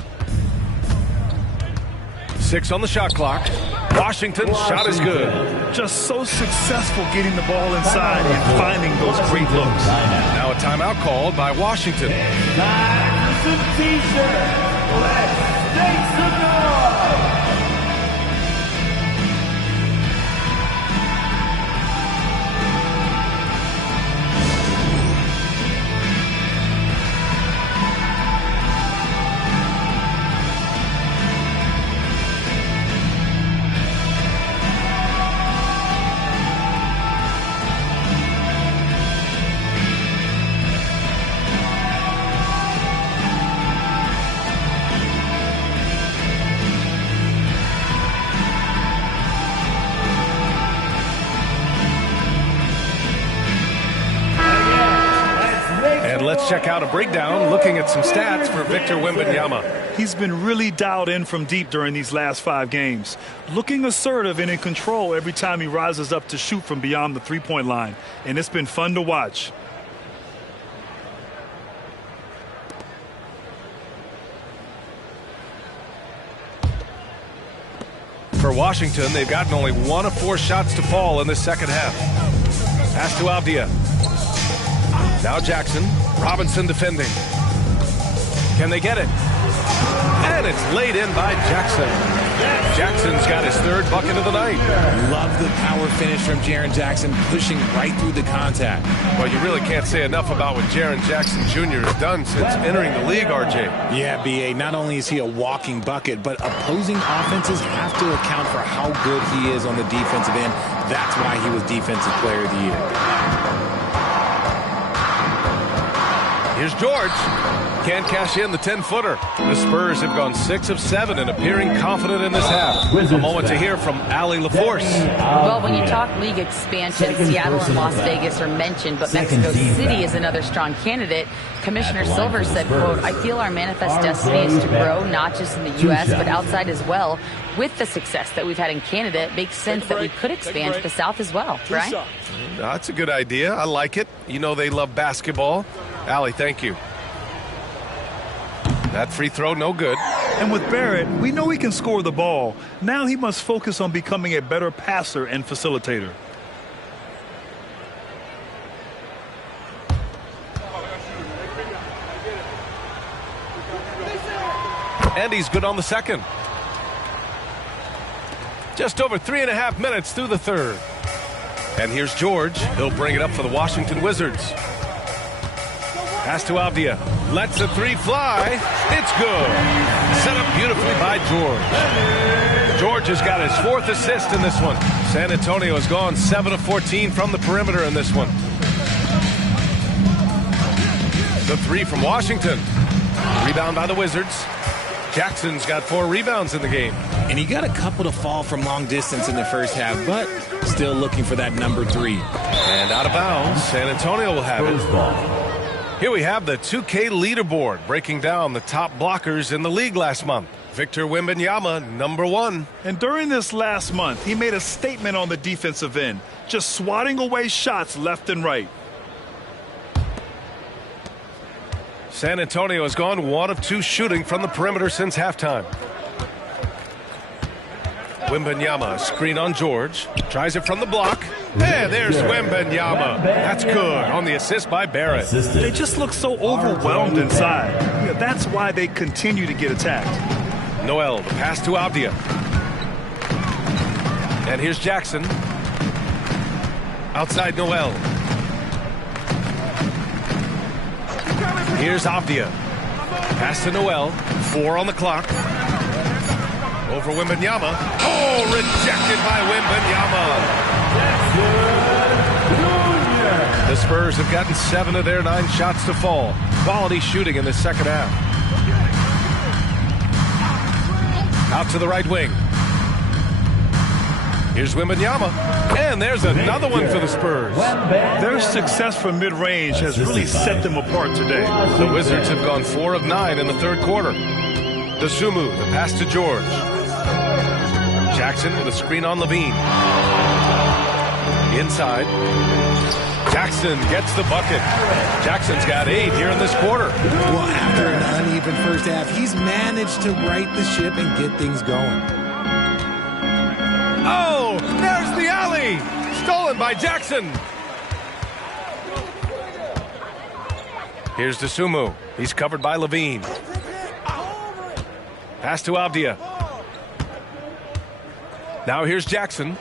6 on the shot clock. Washington's shot is good. Just so successful getting the ball inside and finding those great looks. Now a timeout called by Washington. Let's check out a breakdown looking at some stats for Victor Wembanyama. He's been really dialed in from deep during these last 5 games. Looking assertive and in control every time he rises up to shoot from beyond the three-point line. And it's been fun to watch. For Washington, they've gotten only 1 of 4 shots to fall in the second half. Pass to Avdia. Now Jackson. Robinson defending. Can they get it? And it's laid in by Jackson. Jackson's got his 3rd bucket of the night. Love the power finish from Jaren Jackson, pushing right through the contact. Well, you really can't say enough about what Jaren Jackson Jr. has done since entering the league, RJ. Yeah, B.A., not only is he a walking bucket, but opposing offenses have to account for how good he is on the defensive end. That's why he was Defensive Player of the Year. Here's George. Can't cash in the 10-footer. The Spurs have gone 6 of 7 and appearing confident in this half. A moment to hear from Allie LaForce. Well, when you talk league expansion, Seattle and Las Vegas are mentioned, but Mexico City is another strong candidate. Commissioner Silver said, quote, "I feel our manifest destiny is to grow, not just in the U.S., but outside as well. With the success that we've had in Canada, it makes sense that we could expand to the South as well." Right? That's a good idea. I like it. You know they love basketball. Allie, thank you. That free throw, no good. And with Barrett, we know he can score the ball. Now he must focus on becoming a better passer and facilitator. And he's good on the second. Just over 3.5 minutes through the third. And here's George. He'll bring it up for the Washington Wizards. Pass to Avdia. Lets the 3 fly. It's good. Set up beautifully by George. George has got his 4th assist in this one. San Antonio has gone 7 of 14 from the perimeter in this one. The 3 from Washington. Rebound by the Wizards. Jackson's got 4 rebounds in the game. And he got a couple to fall from long distance in the first half, but still looking for that number 3. And out of bounds, San Antonio will have it. Here we have the 2K leaderboard breaking down the top blockers in the league last month. Victor Wembanyama, number 1. And during this last month, he made a statement on the defensive end, just swatting away shots left and right. San Antonio has gone 1 of 2 shooting from the perimeter since halftime. Wembanyama, screen on George. Tries it from the block. And there's Wembanyama. That's good on the assist by Barrett. They just look so overwhelmed inside. Yeah, that's why they continue to get attacked. Noel, the pass to Avdia. And here's Jackson. Outside Noel. Here's Avdia. Pass to Noel. 4 on the clock. Over Wembanyama. Oh, rejected by Wembanyama. The Spurs have gotten 7 of their 9 shots to fall. Quality shooting in the second half. Out to the right wing. Here's Wembanyama. And there's another one for the Spurs. Their success from mid-range has really set them apart today. The Wizards have gone 4 of 9 in the third quarter. Dosunmu, the pass to George. Jackson with a screen on Levine. Inside. Jackson gets the bucket. Jackson's got 8 here in this quarter. Well, after an uneven first half, he's managed to right the ship and get things going. Oh, there's the alley. Stolen by Jackson. Here's Dosunmu. He's covered by Levine. Pass to Avdia. Now here's Jackson.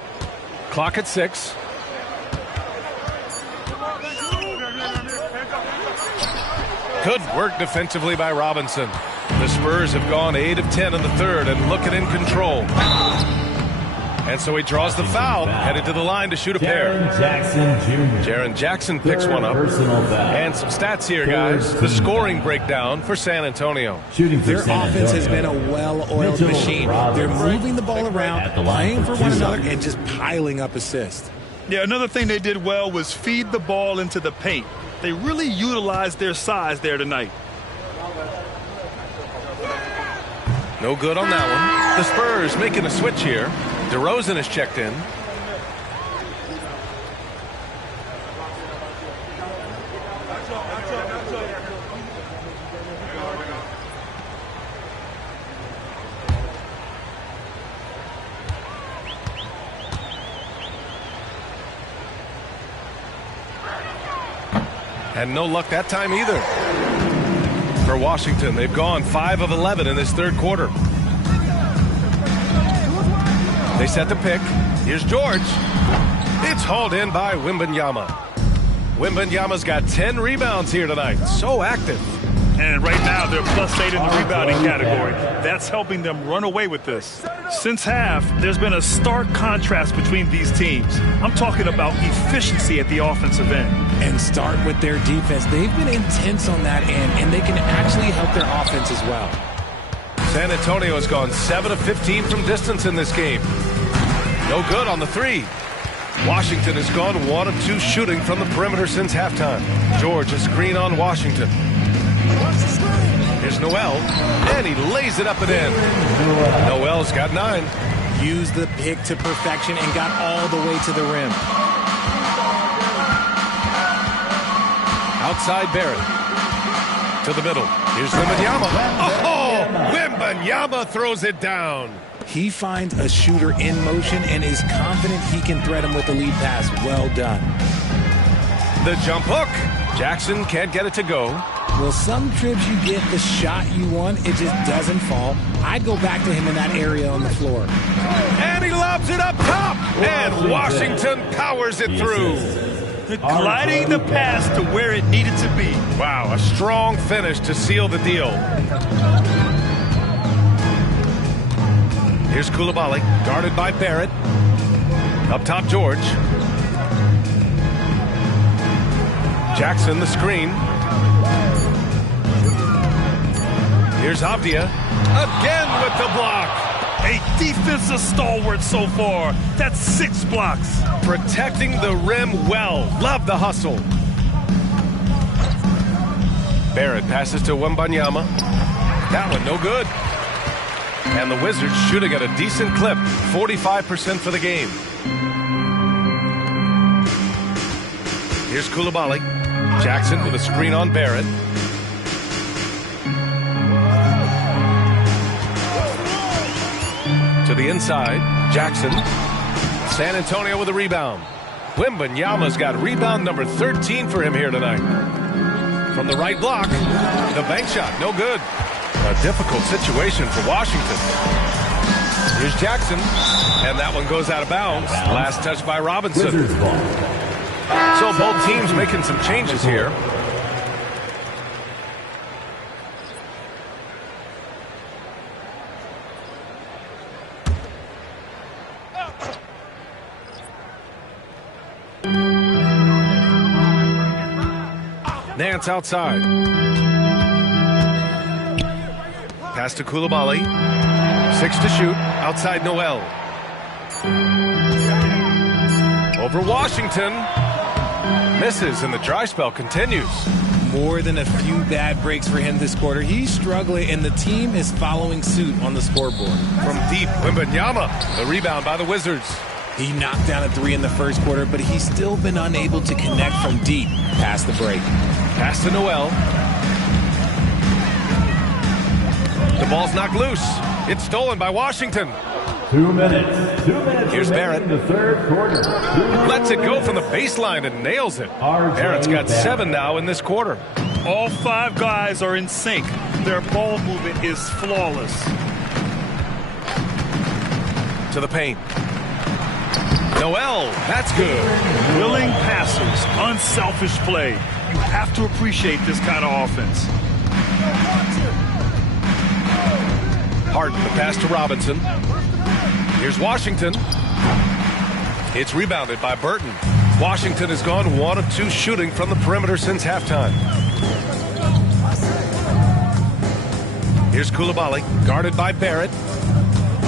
Clock at 6. Good work defensively by Robinson. The Spurs have gone 8 of 10 in the third and looking in control. And so he draws the foul, headed to the line to shoot a pair. Jaren Jackson picks one up. And some stats here, guys. The scoring breakdown for San Antonio. Their offense has been a well-oiled machine. They're moving the ball around, playing for one another, and just piling up assists. Yeah, another thing they did well was feed the ball into the paint. They really utilized their size there tonight. No good on that one. The Spurs making a switch here. DeRozan is checked in. And no luck that time either. For Washington, they've gone 5 of 11 in this third quarter. They set the pick. Here's George. It's hauled in by Wembanyama. Wembanyama's got 10 rebounds here tonight. So active. And right now they're +8 in the rebounding category. That's helping them run away with this. Since half, there's been a stark contrast between these teams. I'm talking about efficiency at the offensive end. And start with their defense. They've been intense on that end, and they can actually help their offense as well. San Antonio has gone 7 of 15 from distance in this game. No good on the three. Washington has gone 1 of 2 shooting from the perimeter since halftime. George, a screen on Washington. Here's Noel, and he lays it up and in. Noel's got 9. Used the pick to perfection and got all the way to the rim. Outside Barrett. To the middle. Here's Wembanyama. Oh! Wembanyama throws it down. He finds a shooter in motion and is confident he can thread him with the lead pass. Well done. The jump hook. Jackson can't get it to go. Well, some trips you get the shot you want, it just doesn't fall. I'd go back to him in that area on the floor. And he lobs it up top. And Washington powers it through. Gliding the pass to where it needed to be. Wow, a strong finish to seal the deal. Here's Coulibaly, guarded by Barrett. Up top, George. Jackson, the screen. Here's Avdia, again with the block. A defensive stalwart so far. That's 6 blocks. Protecting the rim well. Love the hustle. Barrett passes to Wembanyama. That one no good. And the Wizards shooting at a decent clip. 45% for the game. Here's Coulibaly. Jackson with a screen on Barrett. To the inside, Jackson. San Antonio with a rebound. Wembanyama's got rebound number 13 for him here tonight. From the right block, the bank shot, no good. A difficult situation for Washington. Here's Jackson, and that one goes out of bounds. Last touch by Robinson. So both teams making some changes here. Nance outside. Pass to Coulibaly. 6 to shoot. Outside Noel. Over Washington. Misses, and the dry spell continues. More than a few bad breaks for him this quarter. He's struggling, and the team is following suit on the scoreboard. From deep, Wembanyama. The rebound by the Wizards. He knocked down a 3 in the first quarter, but he's still been unable to connect from deep past the break. Pass to Noel. The ball's knocked loose. It's stolen by Washington. 2 minutes. 2 minutes. Here's Barrett. In the third quarter. Lets it go from the baseline and nails it. Barrett's got 7 now in this quarter. All 5 guys are in sync. Their ball movement is flawless. To the paint. Noel, that's good. Willing passers, unselfish play. You have to appreciate this kind of offense. Harden, the pass to Robinson. Here's Washington. It's rebounded by Burton. Washington has gone 1 of 2 shooting from the perimeter since halftime. Here's Coulibaly, guarded by Barrett.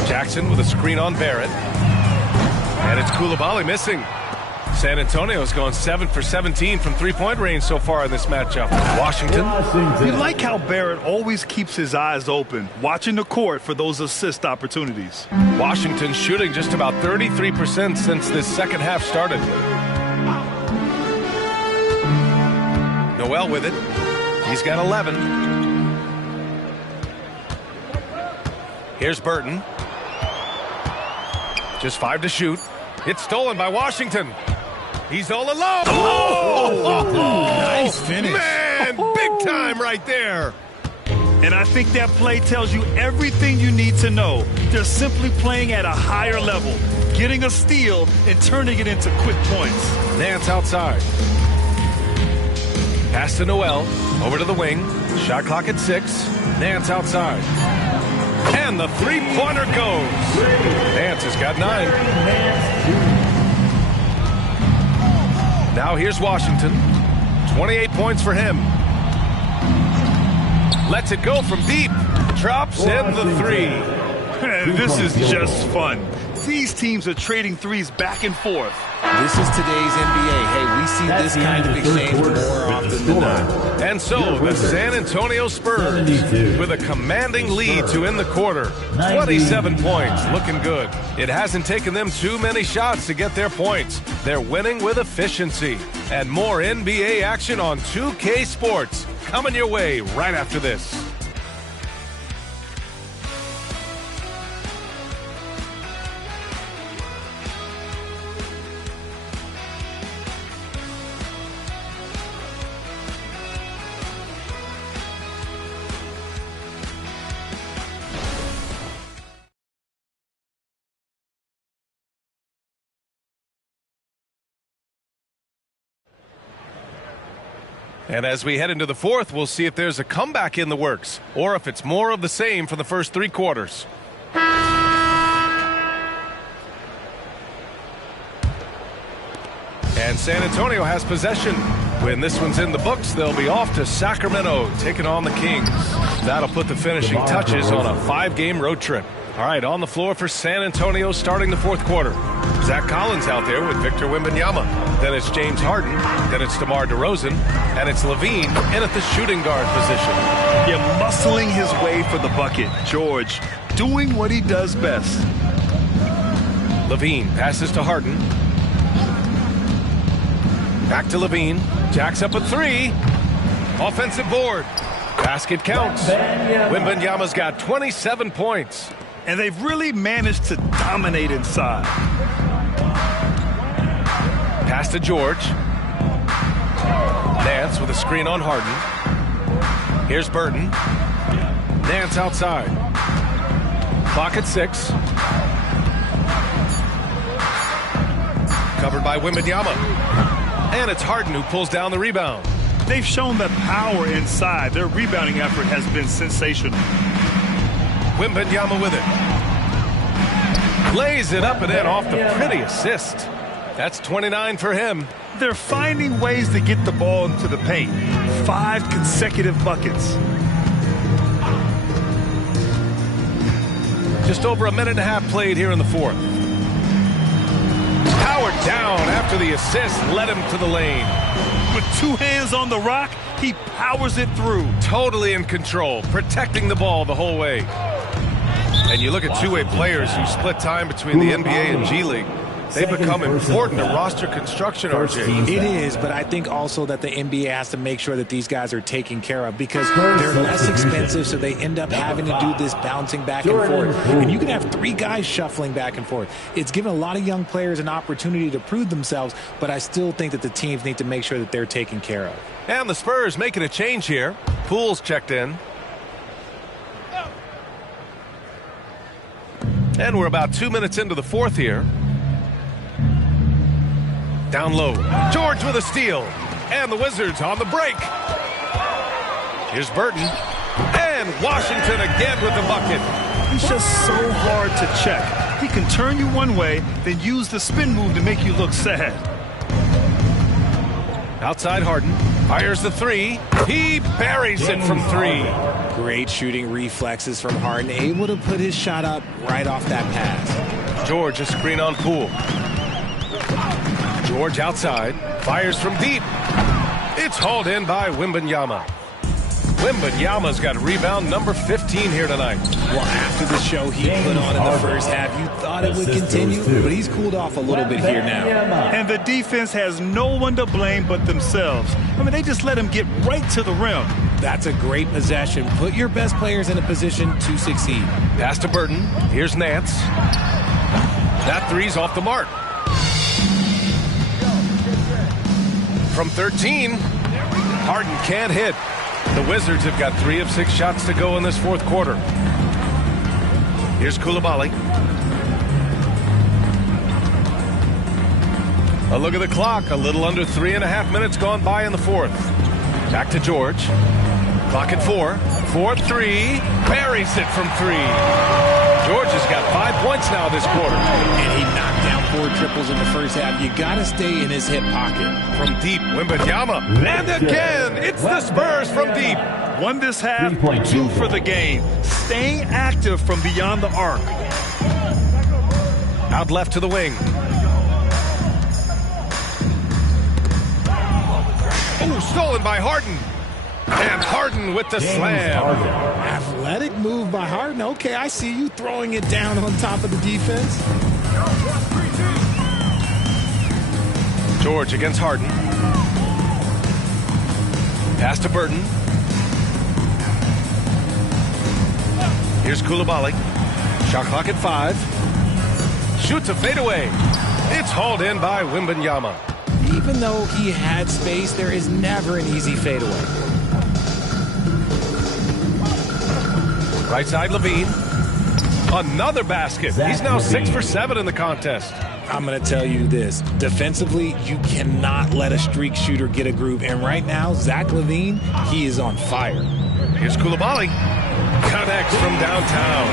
Jackson with a screen on Barrett. And it's Coulibaly missing. San Antonio's gone 7 for 17 from three-point range so far in this matchup. Washington. You like how Barrett always keeps his eyes open, watching the court for those assist opportunities. Washington shooting just about 33% since this second half started. Noel with it. He's got 11. Here's Burton. Just 5 to shoot. It's stolen by Washington. He's all alone. Oh! Nice finish. Man, big time right there. And I think that play tells you everything you need to know. They're simply playing at a higher level, getting a steal and turning it into quick points. Nance outside. Pass to Noel. Over to the wing. Shot clock at 6. Nance outside. And the three-pointer goes. Nance has got 9. Now here's Washington. 28 points for him. Lets it go from deep. Drops in the 3. This is just fun. These teams are trading threes back and forth. This is today's NBA. Hey, we see this kind of exchange more often than not. And so the San Antonio Spurs with a commanding lead to end the quarter. 27 points, looking good. It hasn't taken them too many shots to get their points. They're winning with efficiency. And more NBA action on 2K Sports coming your way right after this. And as we head into the fourth, we'll see if there's a comeback in the works or if it's more of the same for the first 3 quarters. And San Antonio has possession. When this one's in the books, they'll be off to Sacramento, taking on the Kings. That'll put the finishing touches on a 5-game road trip. All right, on the floor for San Antonio starting the fourth quarter. Zach Collins out there with Victor Wembanyama. Then it's James Harden. Then it's DeMar DeRozan. And it's Levine in at the shooting guard position. Yeah, muscling his way for the bucket. George doing what he does best. Levine passes to Harden. Back to Levine. Jacks up a 3. Offensive board. Basket counts. Wembanyama's got 27 points. And they've really managed to dominate inside. Pass to George. Nance with a screen on Harden. Here's Burton. Nance outside. Clock at 6. Covered by Wembanyama. And it's Harden who pulls down the rebound. They've shown that power inside. Their rebounding effort has been sensational. Wembanyama with it. Lays it up and in off the pretty assist. That's 29 for him. They're finding ways to get the ball into the paint. 5 consecutive buckets. Just over a minute and a half played here in the fourth. Powered down after the assist led him to the lane. With 2 hands on the rock, he powers it through. Totally in control, protecting the ball the whole way. And you look at two-way players who split time between the NBA and G League. They've become important to roster construction, RJ. It is, but I think also that the NBA has to make sure that these guys are taken care of because they're less expensive, so they end up having to do this bouncing back and forth. And you can have 3 guys shuffling back and forth. It's given a lot of young players an opportunity to prove themselves, but I still think that the teams need to make sure that they're taken care of. And the Spurs making a change here. Poole's checked in. And we're about 2 minutes into the fourth here. Down low. George with a steal. And the Wizards on the break. Here's Burton. And Washington again with the bucket. He's just so hard to check. He can turn you one way, then use the spin move to make you look sad. Outside Harden. Fires the 3. He buries it from 3. Great shooting reflexes from Harden. Able to put his shot up right off that pass. George a screen on Poole. George outside, fires from deep. It's hauled in by Wembanyama. Wembanyama's got rebound number 15 here tonight. Well, after the show he put on in the first half, you thought it would continue, but he's cooled off a little bit here now. And the defense has no one to blame but themselves. I mean, they just let him get right to the rim. That's a great possession. Put your best players in a position to succeed. Pass to Burton. Here's Nance. That three's off the mark. From 13, Harden can't hit. The Wizards have got 3 of 6 shots to go in this fourth quarter. Here's Coulibaly. A look at the clock. A little under 3.5 minutes gone by in the fourth. Back to George. Clock at 4. 4-3. Buries it from 3. George has got 5 points now this quarter. And he knocked down 4 triples in the first half. You got to stay in his hip pocket. From deep, Wembanyama. And again, it's the Spurs from deep. 1 this half, 2 for the game. Staying active from beyond the arc. Out left to the wing. Oh, stolen by Harden. And Harden with the slam. Athletic move by Harden. Okay, I see you throwing it down on top of the defense. George against Harden. Pass to Burton. Here's Coulibaly. Shot clock at 5. Shoots a fadeaway. It's hauled in by Wembanyama. Even though he had space, there is never an easy fadeaway. Right side, Levine. Another basket. He's now 6 for 7 in the contest. I'm going to tell you this. Defensively, you cannot let a streak shooter get a groove. And right now, Zach LaVine, he is on fire. Here's Coulibaly. Connects from downtown.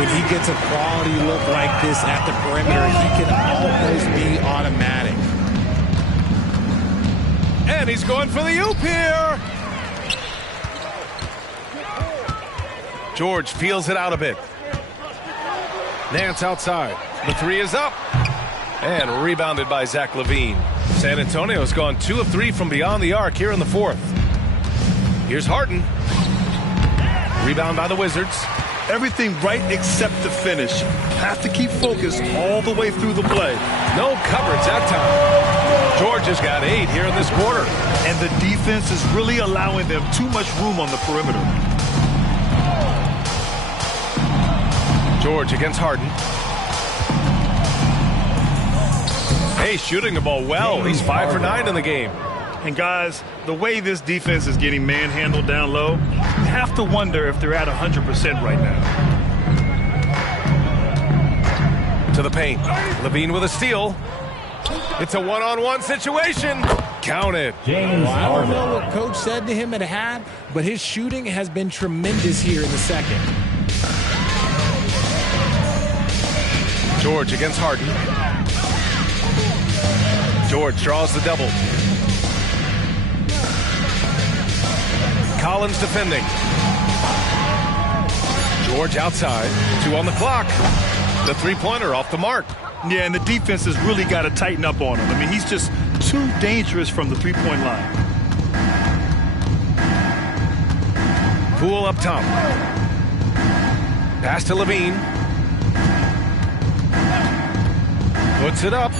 When he gets a quality look like this at the perimeter, he can almost be automatic. And he's going for the oop here. George feels it out a bit. Nance outside. The 3 is up. And rebounded by Zach LaVine. San Antonio's gone 2 of 3 from beyond the arc here in the fourth. Here's Harden. Rebound by the Wizards. Everything right except the finish. Have to keep focused all the way through the play. No coverage that time. George has got 8 here in this quarter. And the defense is really allowing them too much room on the perimeter. George against Harden. Hey, shooting the ball well. He's 5 for 9 in the game. And guys, the way this defense is getting manhandled down low, you have to wonder if they're at 100% right now. To the paint. LaVine with a steal. It's a one-on-one situation. Count it. Well, I don't know what coach said to him at half, but his shooting has been tremendous here in the second. George against Harden. George draws the double. Collins defending. George outside. 2 on the clock. The three-pointer off the mark. Yeah, and the defense has really got to tighten up on him. I mean, he's just too dangerous from the three-point line. Poole up top. Pass to LaVine. Puts it up.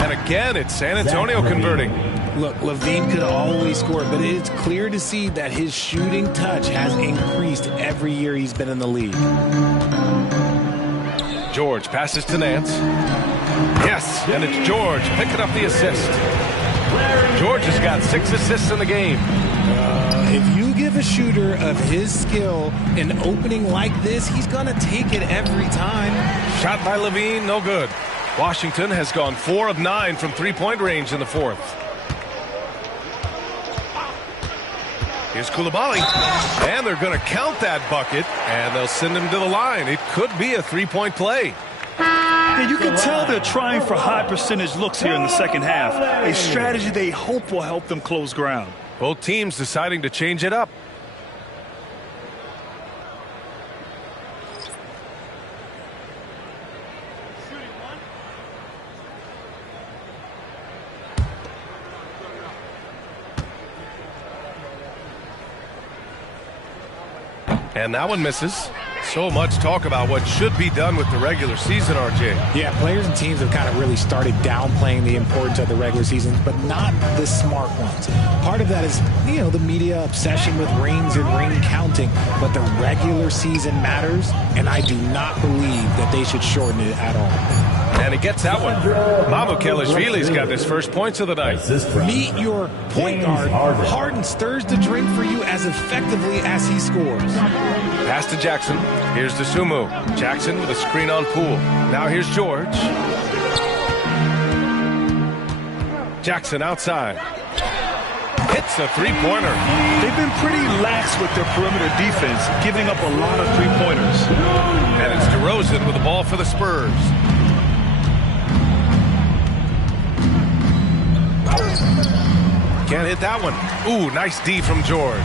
And again, it's San Antonio converting. Look, LaVine could always score, but it's clear to see that his shooting touch has increased every year he's been in the league. George passes to Nance. Yes, and it's George picking up the assist. George has got 6 assists in the game. If you give a shooter of his skill an opening like this, he's going to take it every time. Shot by LaVine, no good. Washington has gone 4 of 9 from three-point range in the fourth. Here's Coulibaly. And they're going to count that bucket, and they'll send him to the line. It could be a three-point play. Yeah, you can tell they're trying for high percentage looks here in the second half. A strategy they hope will help them close ground. Both teams deciding to change it up. And that one misses. So much talk about what should be done with the regular season, RJ. Yeah, players and teams have kind of really started downplaying the importance of the regular season, but not the smart ones. Part of that is, the media obsession with rings and ring counting, but the regular season matters, and I do not believe that they should shorten it at all. And he gets that one. Mamukelashvili's got his first points of the night. Meet your point guard. Harden stirs the drink for you as effectively as he scores. Pass to Jackson. Here's Dosunmu. Jackson with a screen on Poole. Now here's George. Jackson outside. Hits a three-pointer. They've been pretty lax with their perimeter defense, giving up a lot of three-pointers. And it's DeRozan with the ball for the Spurs. Can't hit that one. Ooh, nice D from George.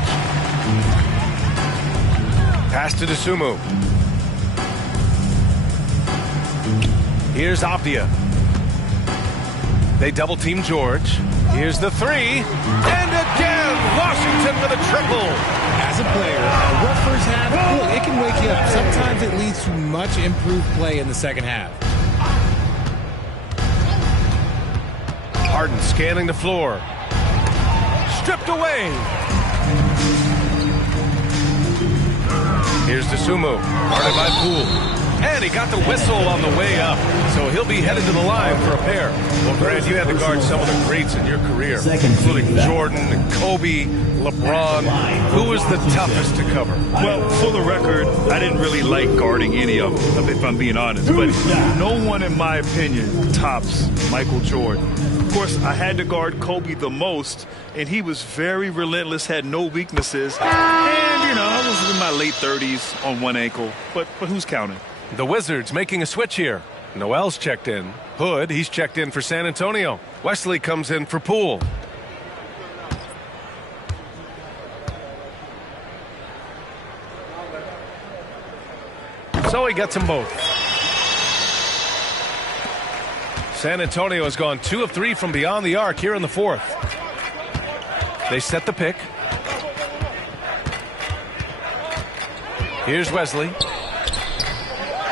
Pass to Dosunmu. Here's Avdia. They double-team George. Here's the three. And again, Washington with a triple. As a player, a rough first half, look, it can wake you up. Sometimes it leads to much improved play in the second half. Harden scanning the floor. Stripped away. Here's Dosunmu, guarded by Poole. And he got the whistle on the way up, so he'll be headed to the line for a pair. Well, Grant, you had to guard some of the greats in your career, including Jordan, and Kobe, LeBron. Who was the toughest to cover? Well, for the record, I didn't really like guarding any of them, if I'm being honest. But no one, in my opinion, tops Michael Jordan. Of course, I had to guard Kobe the most, and he was very relentless, had no weaknesses. And, I was in my late 30s on one ankle, but who's counting? The Wizards making a switch here. Noel's checked in. Hood, he's checked in for San Antonio. Wesley comes in for Poole. So he gets them both. San Antonio has gone 2 of 3 from beyond the arc here in the fourth. They set the pick. Here's Wesley.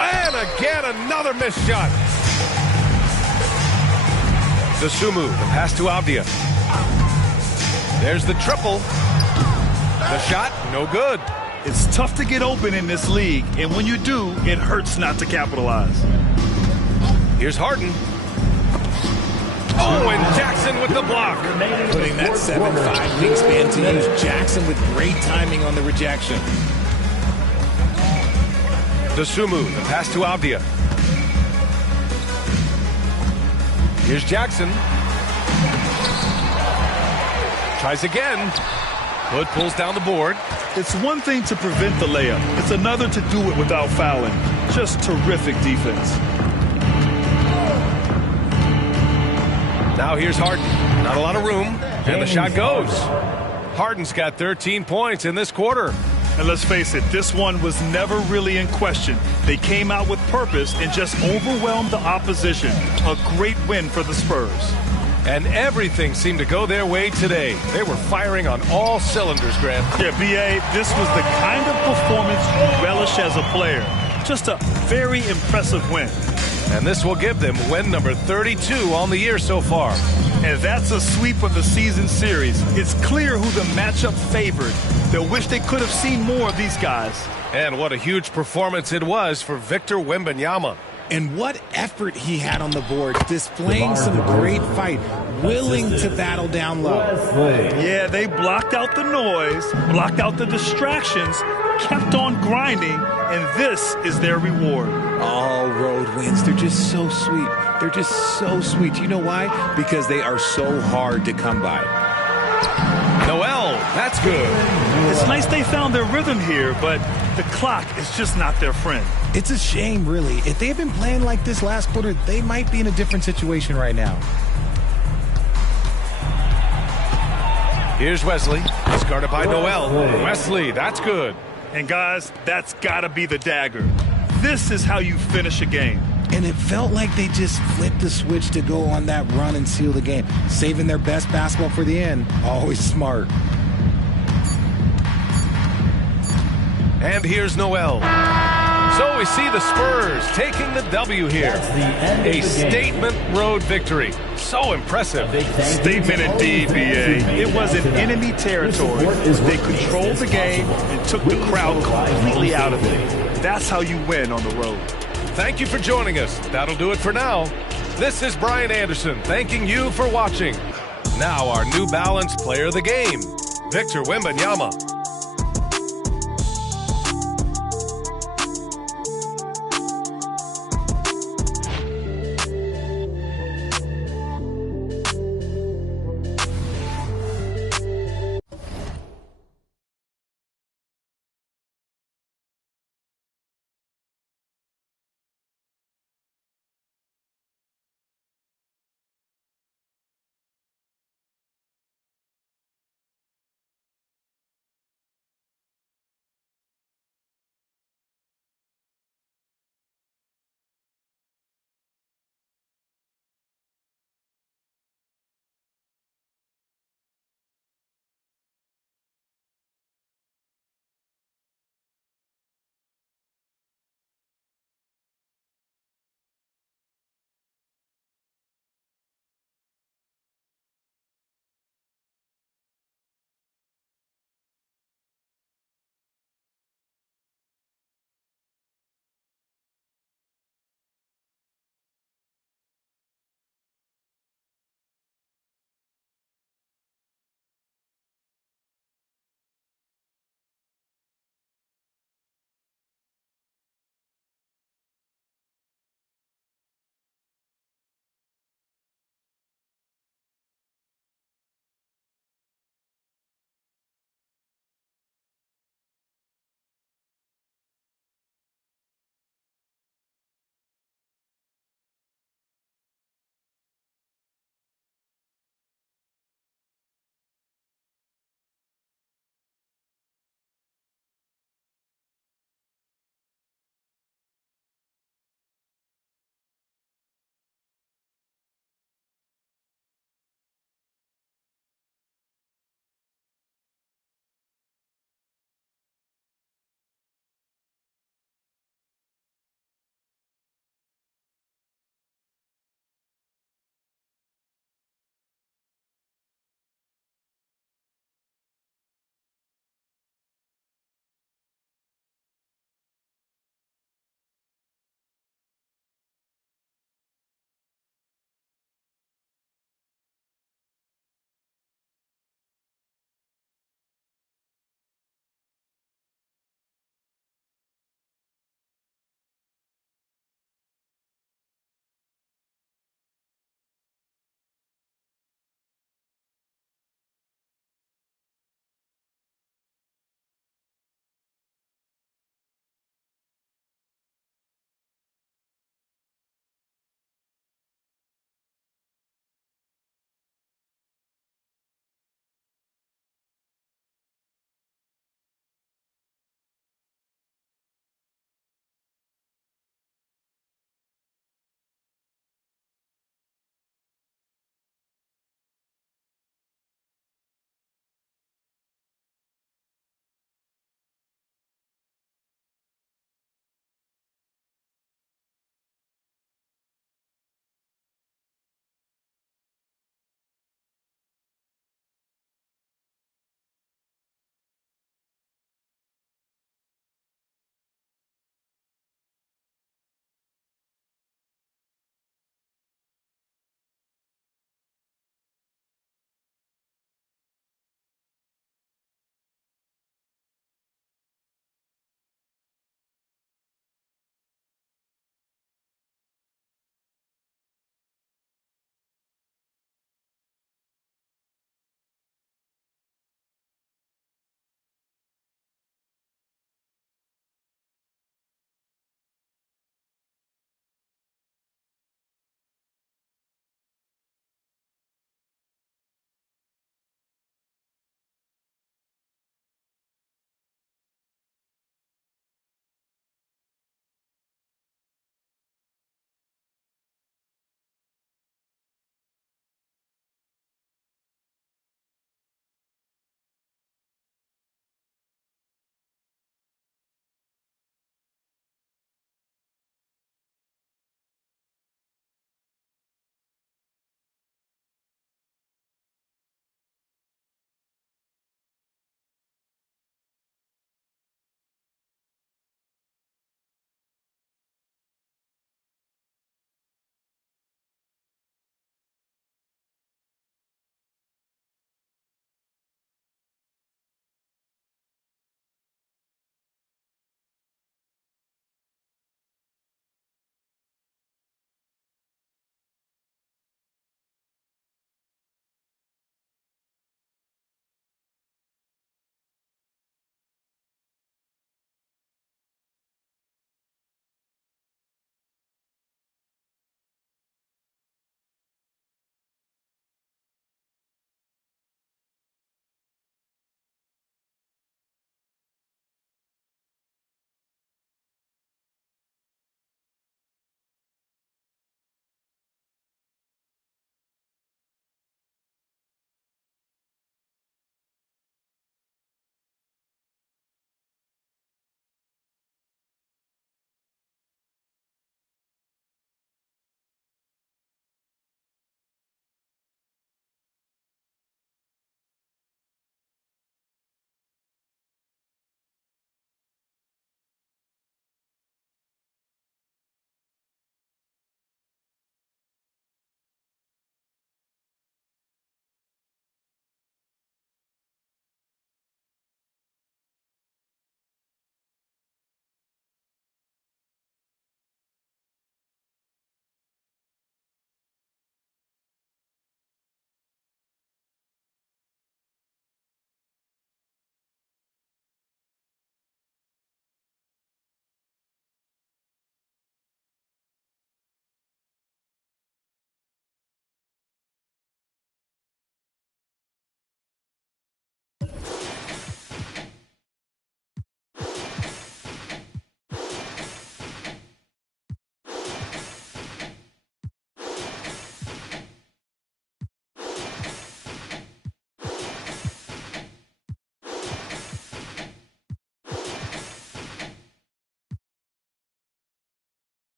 And again, another missed shot. Dosunmu, the pass to Avdia. There's the triple. The shot, no good. It's tough to get open in this league, and when you do, it hurts not to capitalize. Here's Harden. Oh, and Jackson with the block. Putting that 7-5 wingspan to use. Jackson with great timing on the rejection. Dosunmu, the pass to Avdia. Here's Jackson. Tries again. Hood pulls down the board. It's one thing to prevent the layup. It's another to do it without fouling. Just terrific defense. Now here's Harden. Not a lot of room. And the shot goes. Harden's got 13 points in this quarter. And let's face it, this one was never really in question. They came out with purpose and just overwhelmed the opposition. A great win for the Spurs. And everything seemed to go their way today. They were firing on all cylinders, Grant. Yeah, B.A., this was the kind of performance you relish as a player. Just a very impressive win. And this will give them win number 32 on the year so far. And that's a sweep of the season series. It's clear who the matchup favored. They'll wish they could have seen more of these guys. And what a huge performance it was for Victor Wembanyama. And what effort he had on the boards, displaying some great fight, willing to battle down low. Yeah, they blocked out the noise, blocked out the distractions, kept on grinding, and this is their reward. All road wins. They're just so sweet. They're just so sweet. You know why? Because they are so hard to come by. Noel, that's good. It's nice they found their rhythm here, but the clock is just not their friend. It's a shame, really. If they had been playing like this last quarter, they might be in a different situation right now. Here's Wesley. It's guarded by Noel. Wesley, that's good. And guys, that's got to be the dagger. This is how you finish a game. And it felt like they just flipped the switch to go on that run and seal the game. Saving their best basketball for the end. Always smart. And here's Noel. So we see the Spurs taking the W here. A statement road victory. So impressive. Statement indeed, B.A. It was in enemy territory. They controlled the game and took the crowd completely out of it. That's how you win on the road. Thank you for joining us. That'll do it for now. This is Brian Anderson thanking you for watching. Now our New Balance player of the game, Victor Wembanyama.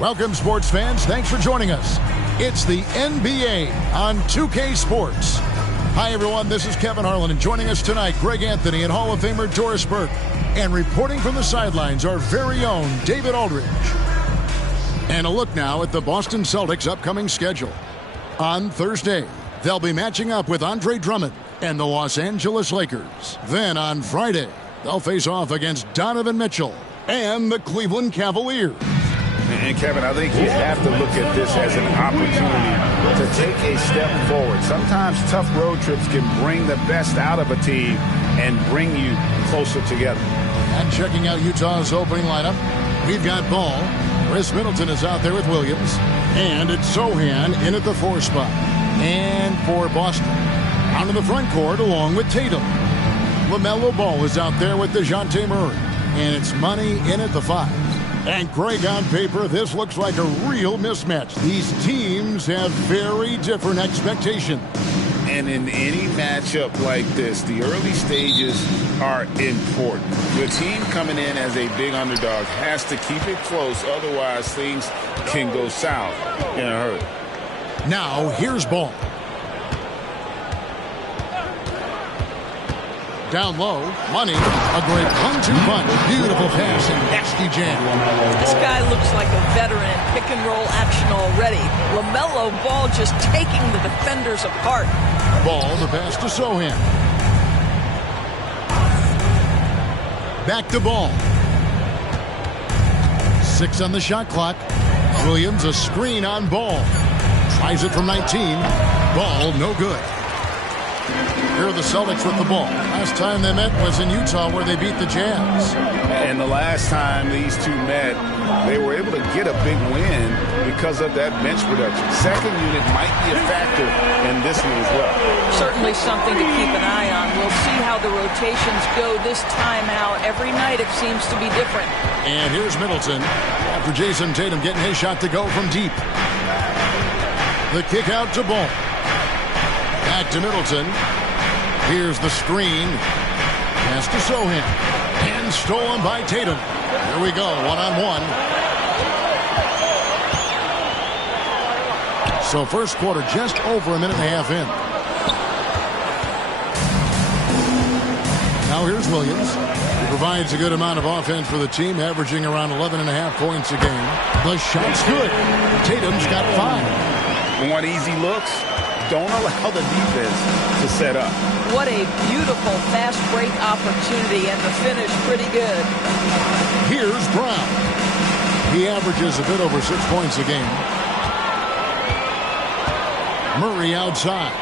Welcome, sports fans. Thanks for joining us. It's the NBA on 2K Sports. Hi, everyone. This is Kevin Harlan, and joining us tonight, Greg Anthony and Hall of Famer Doris Burke. And reporting from the sidelines, our very own David Aldridge. And a look now at the Boston Celtics' upcoming schedule. On Thursday, they'll be matching up with Andre Drummond and the Los Angeles Lakers. Then on Friday, they'll face off against Donovan Mitchell and the Cleveland Cavaliers. And Kevin, I think you have to look at this as an opportunity to take a step forward. Sometimes tough road trips can bring the best out of a team and bring you closer together. And checking out Utah's opening lineup, we've got Ball. Chris Middleton is out there with Williams. And it's Sohan in at the 4 spot. And for Boston, out in the front court along with Tatum. LaMelo Ball is out there with DeJounte Murray. And it's Money in at the 5. And Greg, on paper, this looks like a real mismatch. These teams have very different expectations. And in any matchup like this, the early stages are important. The team coming in as a big underdog has to keep it close, otherwise things can go south in a hurry. Now, here's Ball. Down low, Money, a great 1-2 punch, beautiful pass, and nasty jam. This guy looks like a veteran in pick-and-roll action already. LaMelo Ball just taking the defenders apart. Ball, the pass to Sohan. Back to Ball. 6 on the shot clock. Williams, a screen on Ball. Tries it from 19. Ball, no good. Here are the Celtics with the ball. Last time they met was in Utah, where they beat the Jazz. And the last time these two met, they were able to get a big win because of that bench production. Second unit might be a factor in this one as well. Certainly something to keep an eye on. We'll see how the rotations go this time out. Every night it seems to be different. And here's Middleton after Jason Tatum getting his shot to go from deep. The kick out to Ball. Back to Middleton. Here's the screen. Pass to Sohan. And stolen by Tatum. Here we go, one-on-one. So first quarter just over a minute and a half in. Now here's Williams. He provides a good amount of offense for the team, averaging around 11.5 points a game. The shot's good. Tatum's got 5. Want easy looks? Don't allow the defense to set up. What a beautiful fast break opportunity, and the finish pretty good. Here's Brown. He averages a bit over 6 points a game. Murray outside.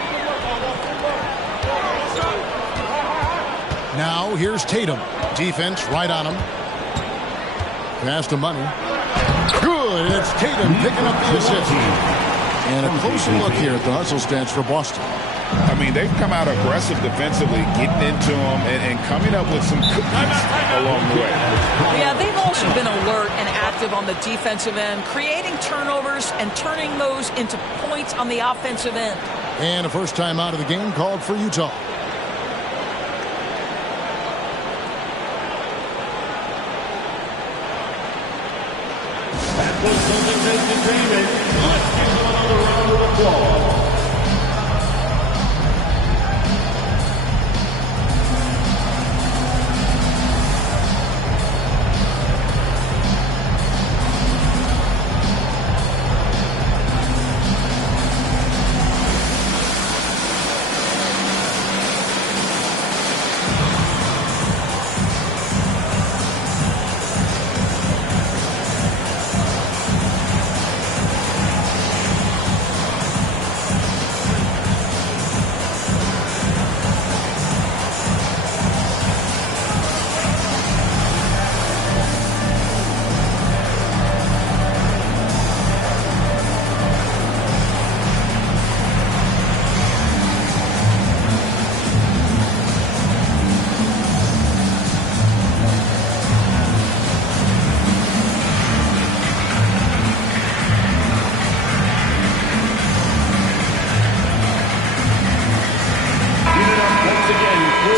Now here's Tatum. Defense right on him. Pass to Money. Good. And it's Tatum picking up the assist. And a closer look here at the hustle stats for Boston. I mean, they've come out aggressive defensively, getting into them and coming up with some cookies along the way. Yeah, they've also been alert and active on the defensive end, creating turnovers and turning those into points on the offensive end. And a first time out of the game called for Utah. That was Celtics Entertainment. Let's give them another round of applause.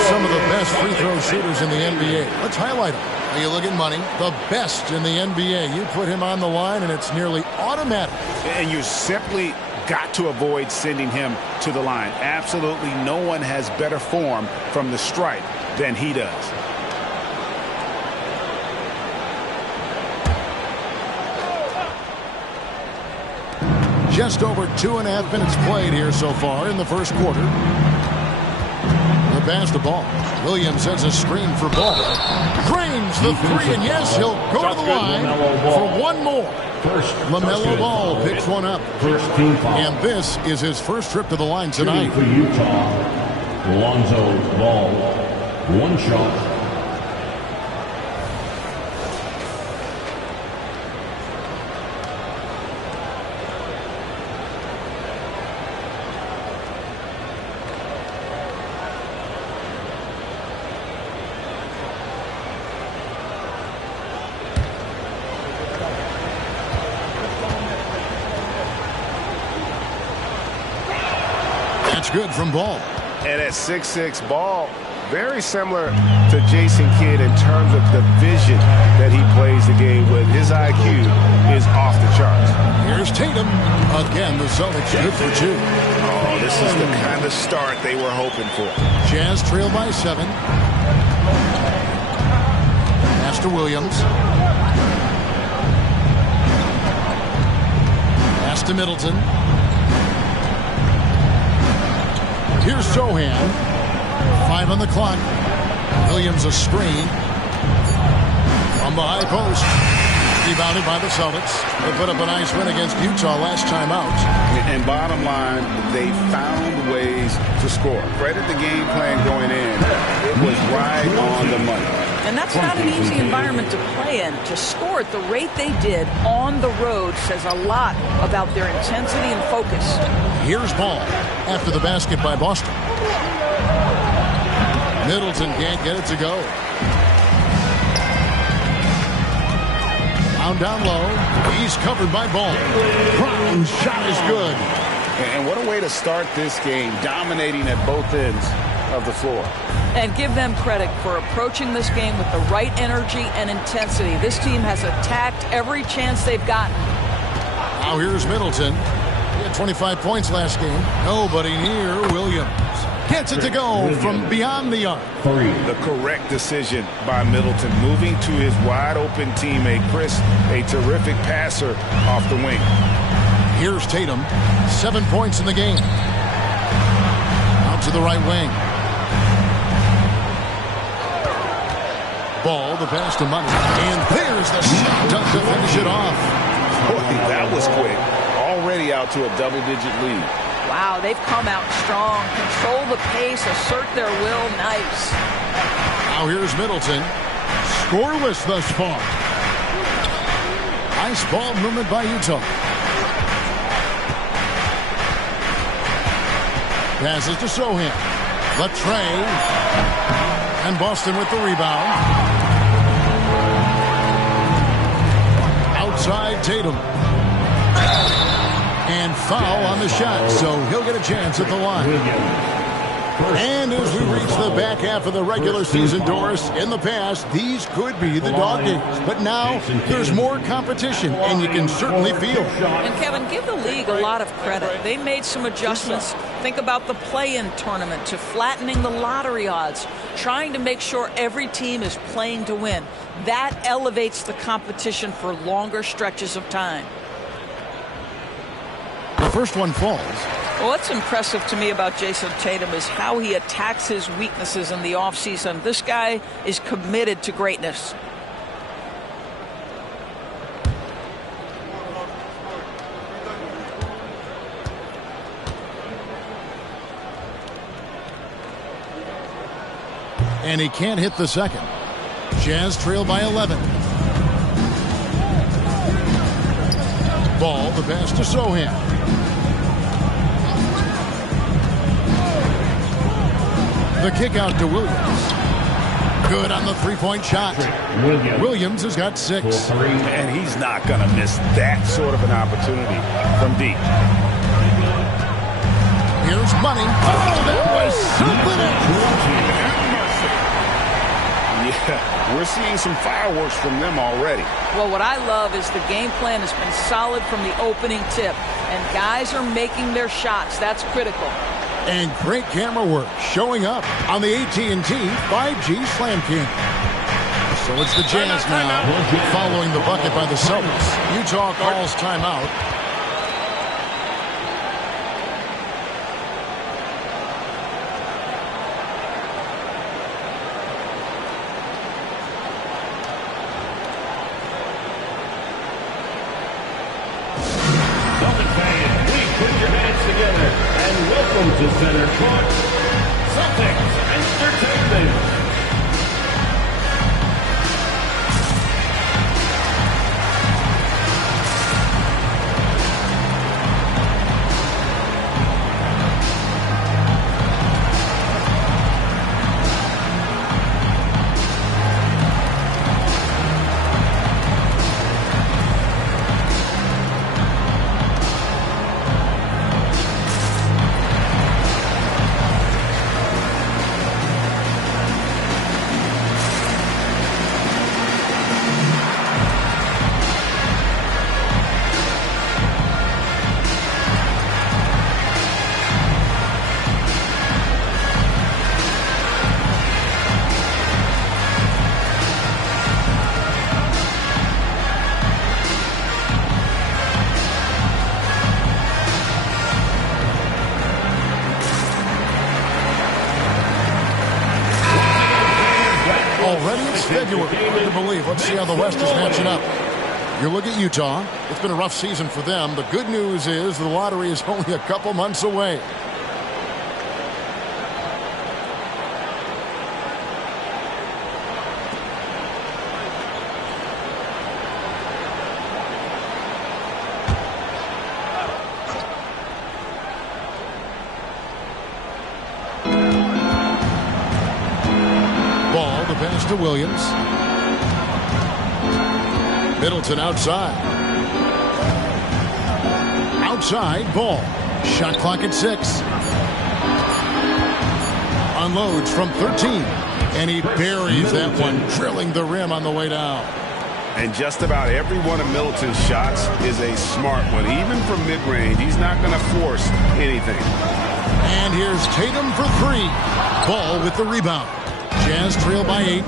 Some of the best free throw shooters in the NBA. Let's highlight them. You look at Money, the best in the NBA. You put him on the line, and it's nearly automatic. And you simply got to avoid sending him to the line. Absolutely no one has better form from the stripe than he does. Just over 2.5 minutes played here so far in the first quarter. The pass to Ball. Williams sends a screen for Ball. Drains the three, and yes, he'll go to the line for one more. LaMelo Ball picks one up. And this is his first trip to the line tonight. For Utah, Lonzo Ball, one shot. Good from Ball. And at 6'6", Ball, very similar to Jason Kidd in terms of the vision that he plays the game with. His IQ is off the charts. Here's Tatum. Again, the Celtics good for 2. Oh, this is the kind of start they were hoping for. Jazz trail by 7. Pass to Williams. Pass to Middleton. Here's Sohan. 5 on the clock. Williams a screen. From the high post. Rebounded by the Celtics. They put up a nice win against Utah last time out. And bottom line, they found ways to score. Credit the game plan going in. It was right on the money. And that's not an easy environment to play in. To score at the rate they did on the road says a lot about their intensity and focus. Here's Ball after the basket by Boston. Middleton can't get it to go. Down low. He's covered by Ball. Brown's shot is good. And what a way to start this game, dominating at both ends of the floor. And give them credit for approaching this game with the right energy and intensity. This team has attacked every chance they've gotten. Now here's Middleton. He had 25 points last game. Nobody near Williams. Gets it to go from beyond the arc. The correct decision by Middleton, moving to his wide-open teammate, Chris, a terrific passer off the wing. Here's Tatum. 7 points in the game. Out to the right wing. Ball, the pass to Money. And there's the shot to finish it off. Boy, that was quick. Already out to a double-digit lead. Wow, they've come out strong. Control the pace, assert their will. Nice. Now here's Middleton. Scoreless thus far. Nice ball movement by Utah. Passes to Sohan. Latre. And Boston with the rebound. Outside Tatum. And foul on the shot, so he'll get a chance at the line. And as we reach the back half of the regular season, Doris, in the past, these could be the dog days. But now there's more competition, and you can certainly feel it. And, Kevin, give the league a lot of credit. They made some adjustments. Think about the play-in tournament to flattening the lottery odds, trying to make sure every team is playing to win. That elevates the competition for longer stretches of time. The first one falls. Well, what's impressive to me about Jason Tatum is how he attacks his weaknesses in the offseason. This guy is committed to greatness. And he can't hit the second. Jazz trail by 11. Ball, the pass to Sohan. The kick out to Williams. Good on the three-point shot. Williams has got 6. And he's not going to miss that sort of an opportunity from deep. Here's Money. Oh, that was something else. Yeah, we're seeing some fireworks from them already. Well, what I love is the game plan has been solid from the opening tip, and guys are making their shots. That's critical. And great camera work showing up on the AT&T 5G Slam King. So it's the Jazz now following the bucket by the Celtics. Utah calls timeout. Together and welcome to Center Court, Celtics Entertainment. February. Hard to believe. Let's see how the West is matching up. You look at Utah. It's been a rough season for them. The good news is the lottery is only a couple months away. To Williams. Middleton outside. Outside, Ball. Shot clock at 6. Unloads from 13. And he buries that one, drilling the rim on the way down. And just about every one of Middleton's shots is a smart one. Even from mid-range, he's not going to force anything. And here's Tatum for 3. Ball with the rebound. Jazz trail by 8.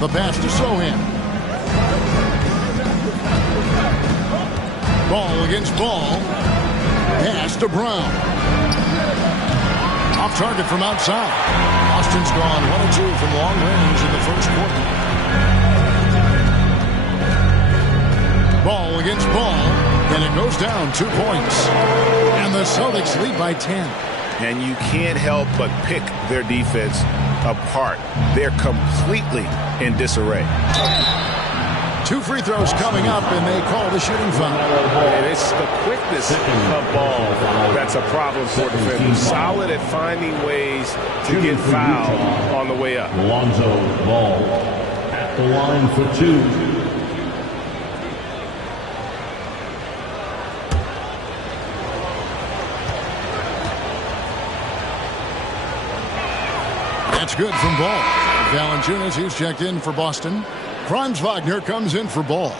The pass to Sohan. Ball against Ball. Pass to Brown. Off target from outside. Austin's gone 1 of 2 from long range in the first quarter. Ball against Ball. And it goes down 2 points. And the Celtics lead by 10. And you can't help but pick their defense apart. They're completely in disarray. 2 free throws coming up, and they call the shooting foul. And it's the quickness of ball that's a problem for defenders. Solid at finding ways to get fouled on the way up. Lonzo Ball at the line for 2. That's good from Ball. Valanciunas, who's checked in for Boston. Franz Wagner comes in for Ball.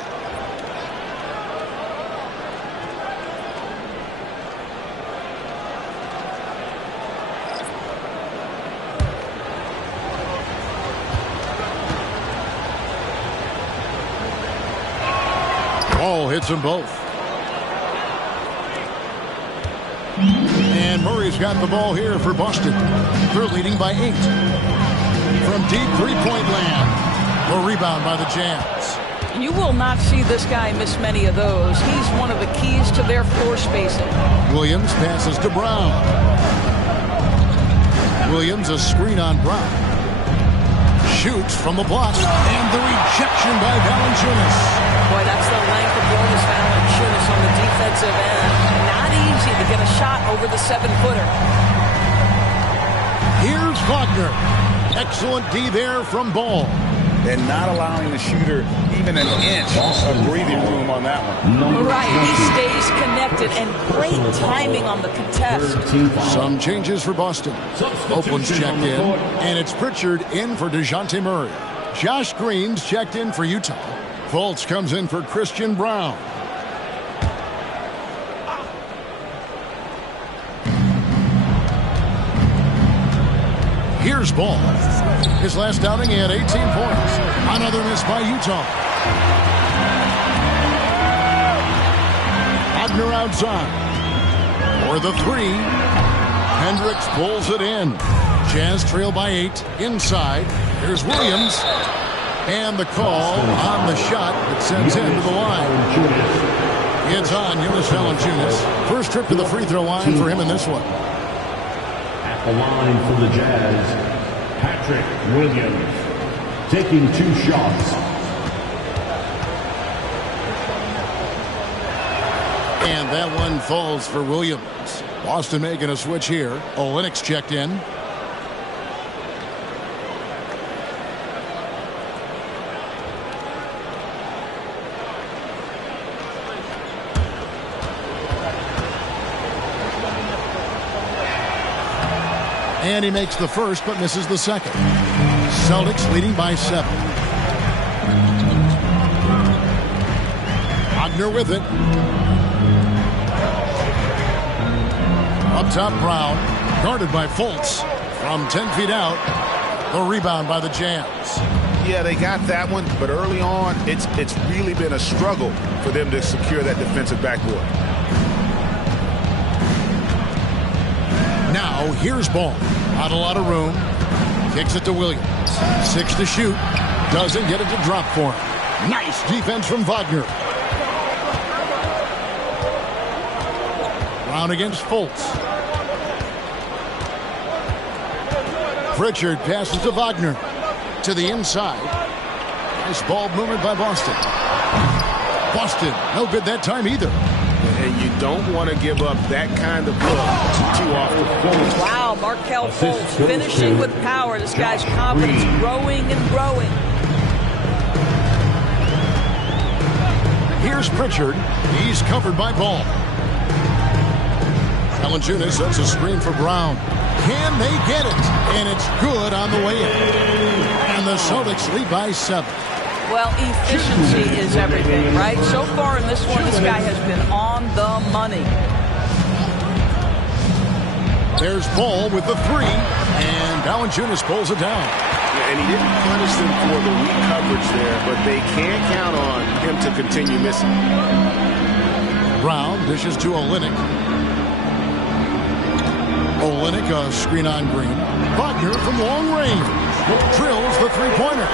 Ball hits them both. And Murray's got the ball here for Boston. They're leading by 8. From deep three-point land. The rebound by the Jazz. You will not see this guy miss many of those. He's one of the keys to their floor spacing. Williams passes to Brown. Williams, a screen on Brown. Shoots from the block. And the rejection by Valanciunas. Boy, that's the length of Jonas Valanciunas on the defensive end. Not easy to get a shot over the 7-footer. Here's Wagner. Excellent D there from Ball. and not allowing the shooter even an inch of breathing room on that one. Right, he stays connected, and great timing on the contest. Some changes for Boston. Oakland's checked in, and it's Pritchard in for DeJounte Murray. Josh Green's checked in for Utah. Fultz comes in for Christian Brown. Here's Ball. His last outing, he had 18 points. Another miss by Utah. Wagner outside. For the three. Hendricks pulls it in. Jazz trail by 8. Inside. Here's Williams. And the call on the shot that sends him to the line. It's on Jonas Valanciunas. First trip to the free throw line for him in this one. At the line for the Jazz, Patrick Williams, taking 2 shots. And that one falls for Williams. Boston making a switch here. Olynyk's checked in. And he makes the first, but misses the second. Celtics leading by 7. Wagner with it. Up top, Brown. Guarded by Fultz. From 10 feet out. The rebound by the Jazz. Yeah, they got that one, but early on, it's really been a struggle for them to secure that defensive backboard. Now, here's Ball. Not a lot of room. Kicks it to Williams. 6 to shoot. Doesn't get it to drop for him. Nice defense from Wagner. Brown against Fultz. Pritchard passes to Wagner. To the inside. Nice ball movement by Boston. Boston, no good that time either. And you don't want to give up that kind of look too often. Wow, Markelle Fultz finishing with power. This guy's confidence growing and growing. Here's Pritchard. He's covered by Ball. Valanciunas sets a screen for Brown. Can they get it? And it's good on the way in. And the Celtics lead by 7. Well, efficiency is everything, right? So far in this one, this guy has been on the money. There's Ball with the 3, and Valanciunas pulls it down. And he didn't punish them for the weak coverage there, but they can't count on him to continue missing. Brown dishes to Olynyk. Olynyk, a screen on Green. Wagner from long range. Drills the three-pointer.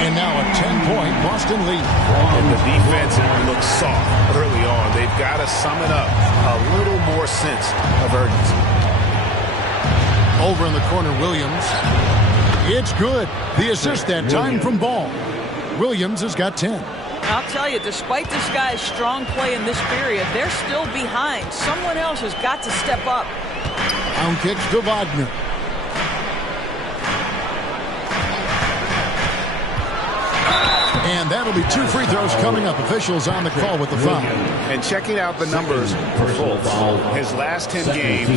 And now a 10-point Boston lead. And the defense looks soft early on. They've got to sum it up. A little more sense of urgency. Over in the corner, Williams. It's good. The assist that time from Ball. Williams has got 10. I'll tell you, despite this guy's strong play in this period, they're still behind. Someone else has got to step up. Down kicks to Wagner. And that'll be 2 free throws coming up. Officials on the call with the foul. And checking out the numbers for Fultz, his last 10 games,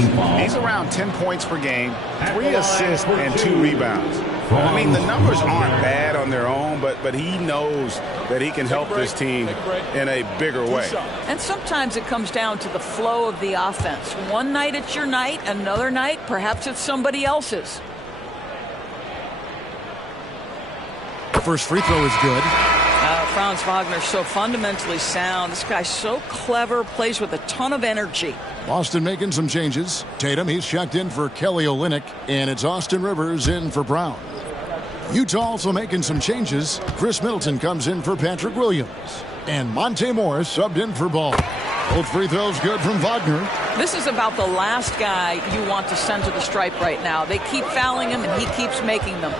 he's around 10 points per game, 3 assists and 2 rebounds. I mean, the numbers aren't bad on their own, but he knows that he can help this team in a bigger way. And sometimes it comes down to the flow of the offense. One night it's your night, another night perhaps it's somebody else's. First free throw is good. Franz Wagner's so fundamentally sound. This guy's so clever, plays with a ton of energy. Boston making some changes. Tatum, he's checked in for Kelly Olynyk, and it's Austin Rivers in for Brown. Utah also making some changes. Chris Middleton comes in for Patrick Williams. And Monte Morris subbed in for Ball. Both free throws good from Wagner. This is about the last guy you want to send to the stripe right now. They keep fouling him, and he keeps making them.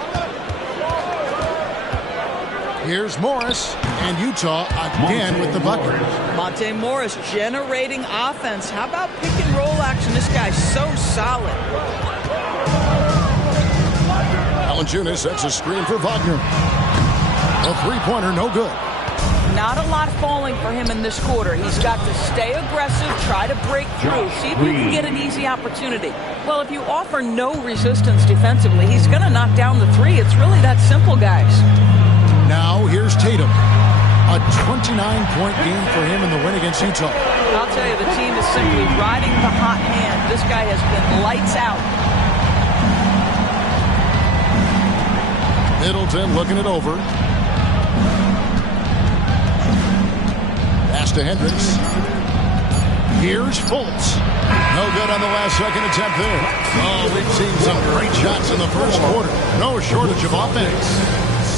Here's Morris, and Utah again with the bucket. Monte Morris generating offense. How about pick and roll action? This guy's so solid. Valanciunas sets a screen for Wagner. A three-pointer, no good. Not a lot falling for him in this quarter. He's got to stay aggressive, try to break through, see if you can get an easy opportunity. Well, if you offer no resistance defensively, he's going to knock down the three. It's really that simple, guys. Now here's Tatum. A 29-point game for him in the win against Utah. I'll tell you, the team is simply riding the hot hand. This guy has been lights out. Middleton looking it over. Pass to Hendricks. Here's Fultz. No good on the last second attempt there. Oh, we've seen some great shots in the first quarter. No shortage of offense.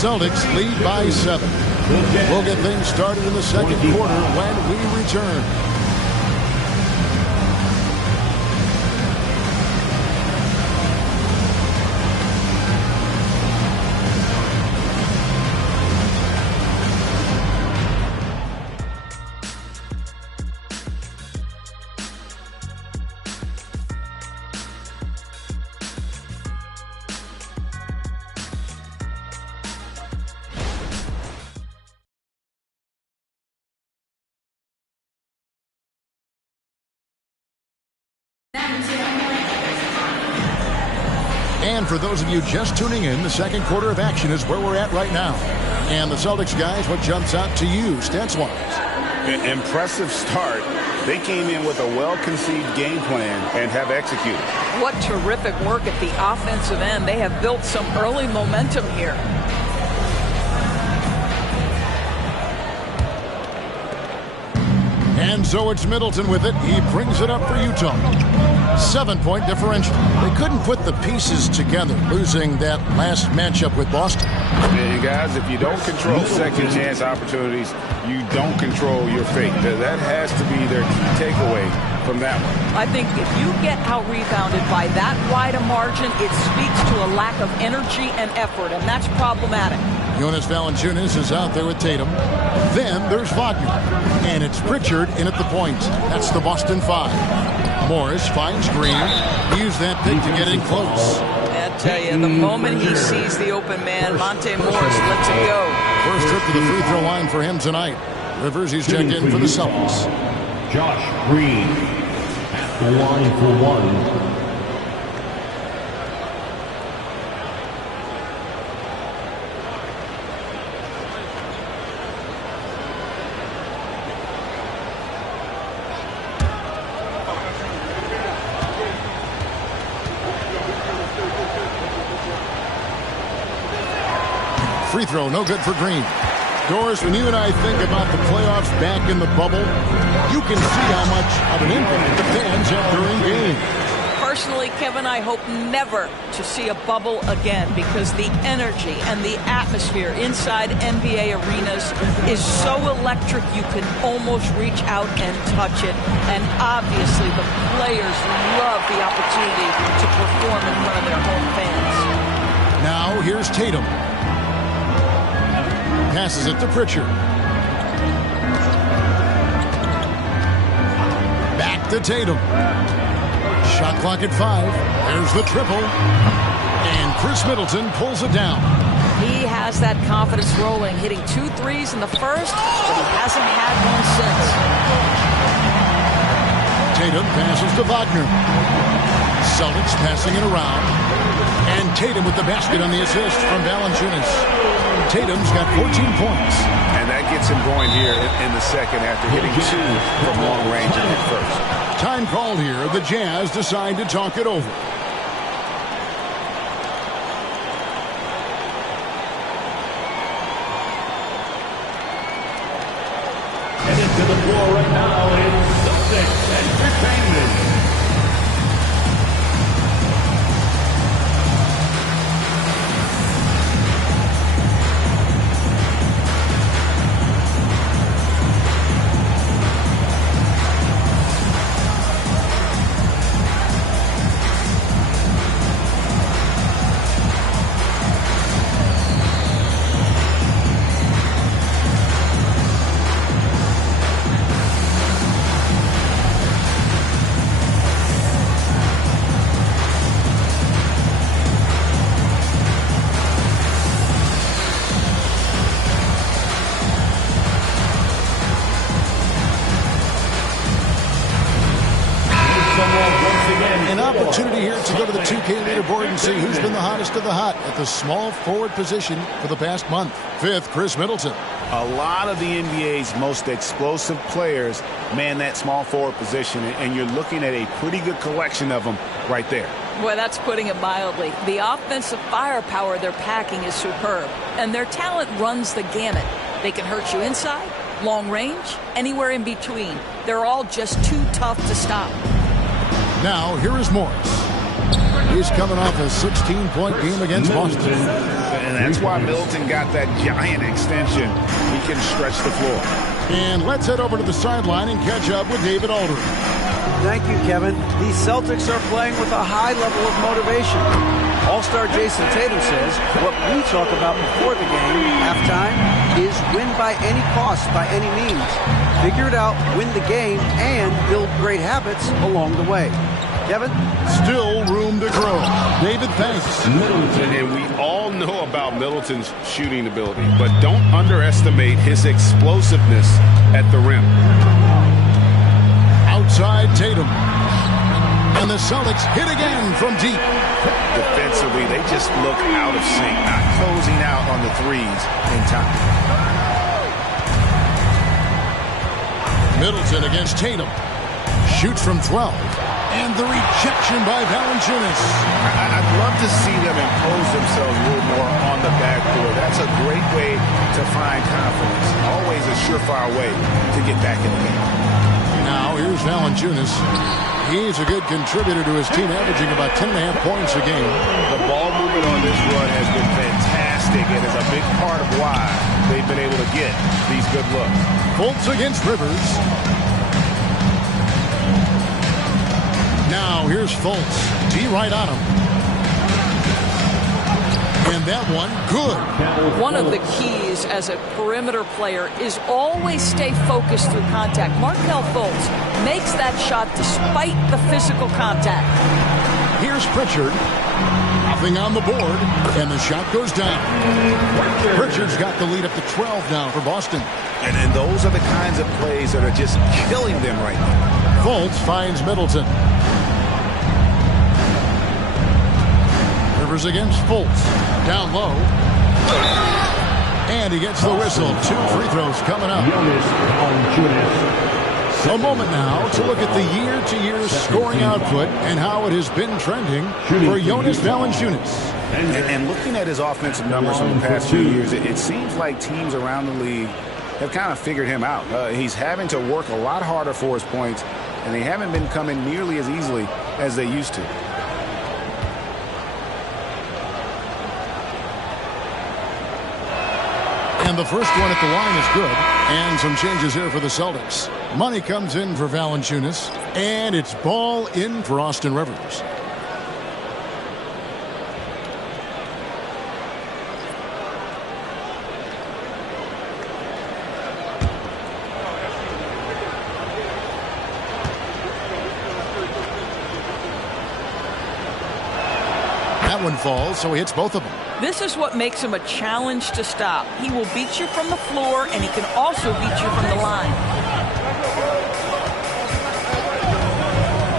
Celtics lead by 7. We'll get things started in the second quarter when we return. And for those of you just tuning in, the second quarter of action is where we're at right now. And the Celtics guys, what jumps out to you, stats-wise? Impressive start. They came in with a well-conceived game plan and have executed. What terrific work at the offensive end. They have built some early momentum here. And so it's Middleton with it. He brings it up for Utah. 7-point differential. They couldn't put the pieces together, losing that last matchup with Boston. Yeah, guys, if you don't control second chance opportunities, you don't control your fate. That has to be their key takeaway from that one. I think if you get out-rebounded by that wide a margin, it speaks to a lack of energy and effort, and that's problematic. Jonas Valanciunas is out there with Tatum. Then there's Wagner. And it's Pritchard in at the point. That's the Boston 5. Morris finds Green. Use that pick to get in close. I tell you, the moment he sees the open man, Monte Morris lets it go. First trip to the free throw line for him tonight. Rivers, he's checked in for the Celtics. Josh Green at the line for one. Free throw, no good for Green. Doris, when you and I think about the playoffs back in the bubble, you can see how much of an impact the fans have during games. Personally, Kevin, I hope never to see a bubble again because the energy and the atmosphere inside NBA arenas is so electric you can almost reach out and touch it. And obviously the players love the opportunity to perform in front of their home fans. Now here's Tatum. Passes it to Pritchard. Back to Tatum. Shot clock at 5. There's the triple. And Chris Middleton pulls it down. He has that confidence rolling, hitting 2 threes in the first, but he hasn't had one since. Tatum passes to Wagner. Celtics passing it around. And Tatum with the basket on the assist from Valanciunas. Tatum's got 14 points. And that gets him going here in the second after hitting 2 from long range in the first. Time called here. The Jazz decide to talk it over. And into the floor right now is Celtics Entertainment. opportunity here to go to the 2K leaderboard and see who's been the hottest of the hot at the small forward position for the past month. 5th, Chris Middleton. A lot of the NBA's most explosive players man that small forward position, and you're looking at a pretty good collection of them right there. Boy, that's putting it mildly. The offensive firepower they're packing is superb, and their talent runs the gamut. They can hurt you inside, long range, anywhere in between. They're all just too tough to stop. Now, here is Morris. He's coming off a 16-point game against Boston. And that's why Middleton got that giant extension. He can stretch the floor. And let's head over to the sideline and catch up with David Aldridge. Thank you, Kevin. These Celtics are playing with a high level of motivation. All-star Jason Tatum says what we talk about before the game, halftime, is win by any cost, by any means. Figure it out, win the game, and build great habits along the way. Kevin? Still room to grow. David, thanks. Middleton, and we all know about Middleton's shooting ability, but don't underestimate his explosiveness at the rim. Outside Tatum. And the Celtics hit again from deep. Defensively, they just look out of sync, not closing out on the threes in time. Middleton against Tatum. Shoots from 12. And the rejection by Valanciunas. I'd love to see them impose themselves a little more on the backboard. That's a great way to find confidence. Always a surefire way to get back in the game. Now, here's Valanciunas. He's a good contributor to his team, averaging about 10.5 points a game. The ball movement on this run has been fantastic and is a big part of why they've been able to get these good looks. Fultz against Rivers. Now, here's Fultz. D right on him. And that one, good. One of the keys as a perimeter player is always stay focused through contact. Markelle Fultz makes that shot despite the physical contact. Here's Pritchard. Nothing on the board, and the shot goes down. Pritchard's got the lead up to 12 now for Boston. And those are the kinds of plays that are just killing them right now. Fultz finds Middleton. Rivers against Fultz. Down low. And he gets the whistle. 2 free throws coming up. A moment now to look at the year-to-year scoring output and how it has been trending for Jonas Valanciunas. And looking at his offensive numbers from the past few years, it seems like teams around the league have kind of figured him out. He's having to work a lot harder for his points, and they haven't been coming nearly as easily as they used to. And the first one at the line is good. And some changes here for the Celtics. Money comes in for Valanciunas. And it's ball in for Austin Rivers. That one falls, so he hits both of them. This is what makes him a challenge to stop. He will beat you from the floor, and he can also beat you from the line.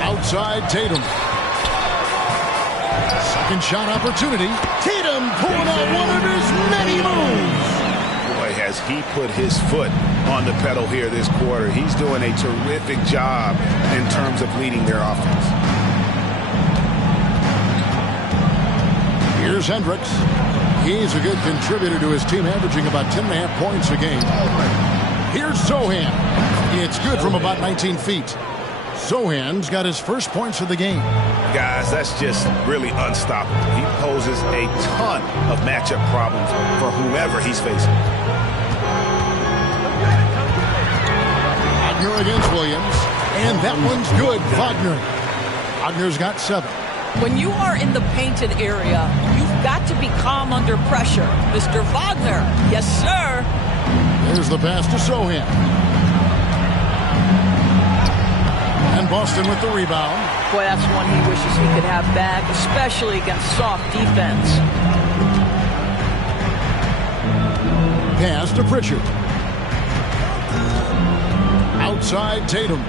Outside Tatum. Second shot opportunity. Tatum pulling out one of his many moves. Boy, has he put his foot on the pedal here this quarter. He's doing a terrific job in terms of leading their offense. Here's Hendricks. He's a good contributor to his team, averaging about 10.5 points a game. Here's Sohan. It's good from about 19 feet. Sohan's got his first points of the game. Guys, that's just really unstoppable. He poses a ton of matchup problems for whomever he's facing. Wagner against Williams. And that one's good. Wagner. Wagner's got 7. When you are in the painted area, you've got to be calm under pressure. Mr. Wagner, yes, sir. There's the pass to Sohan. And Boston with the rebound. Boy, that's one he wishes he could have back, especially against soft defense. Pass to Pritchard. Outside Tatum.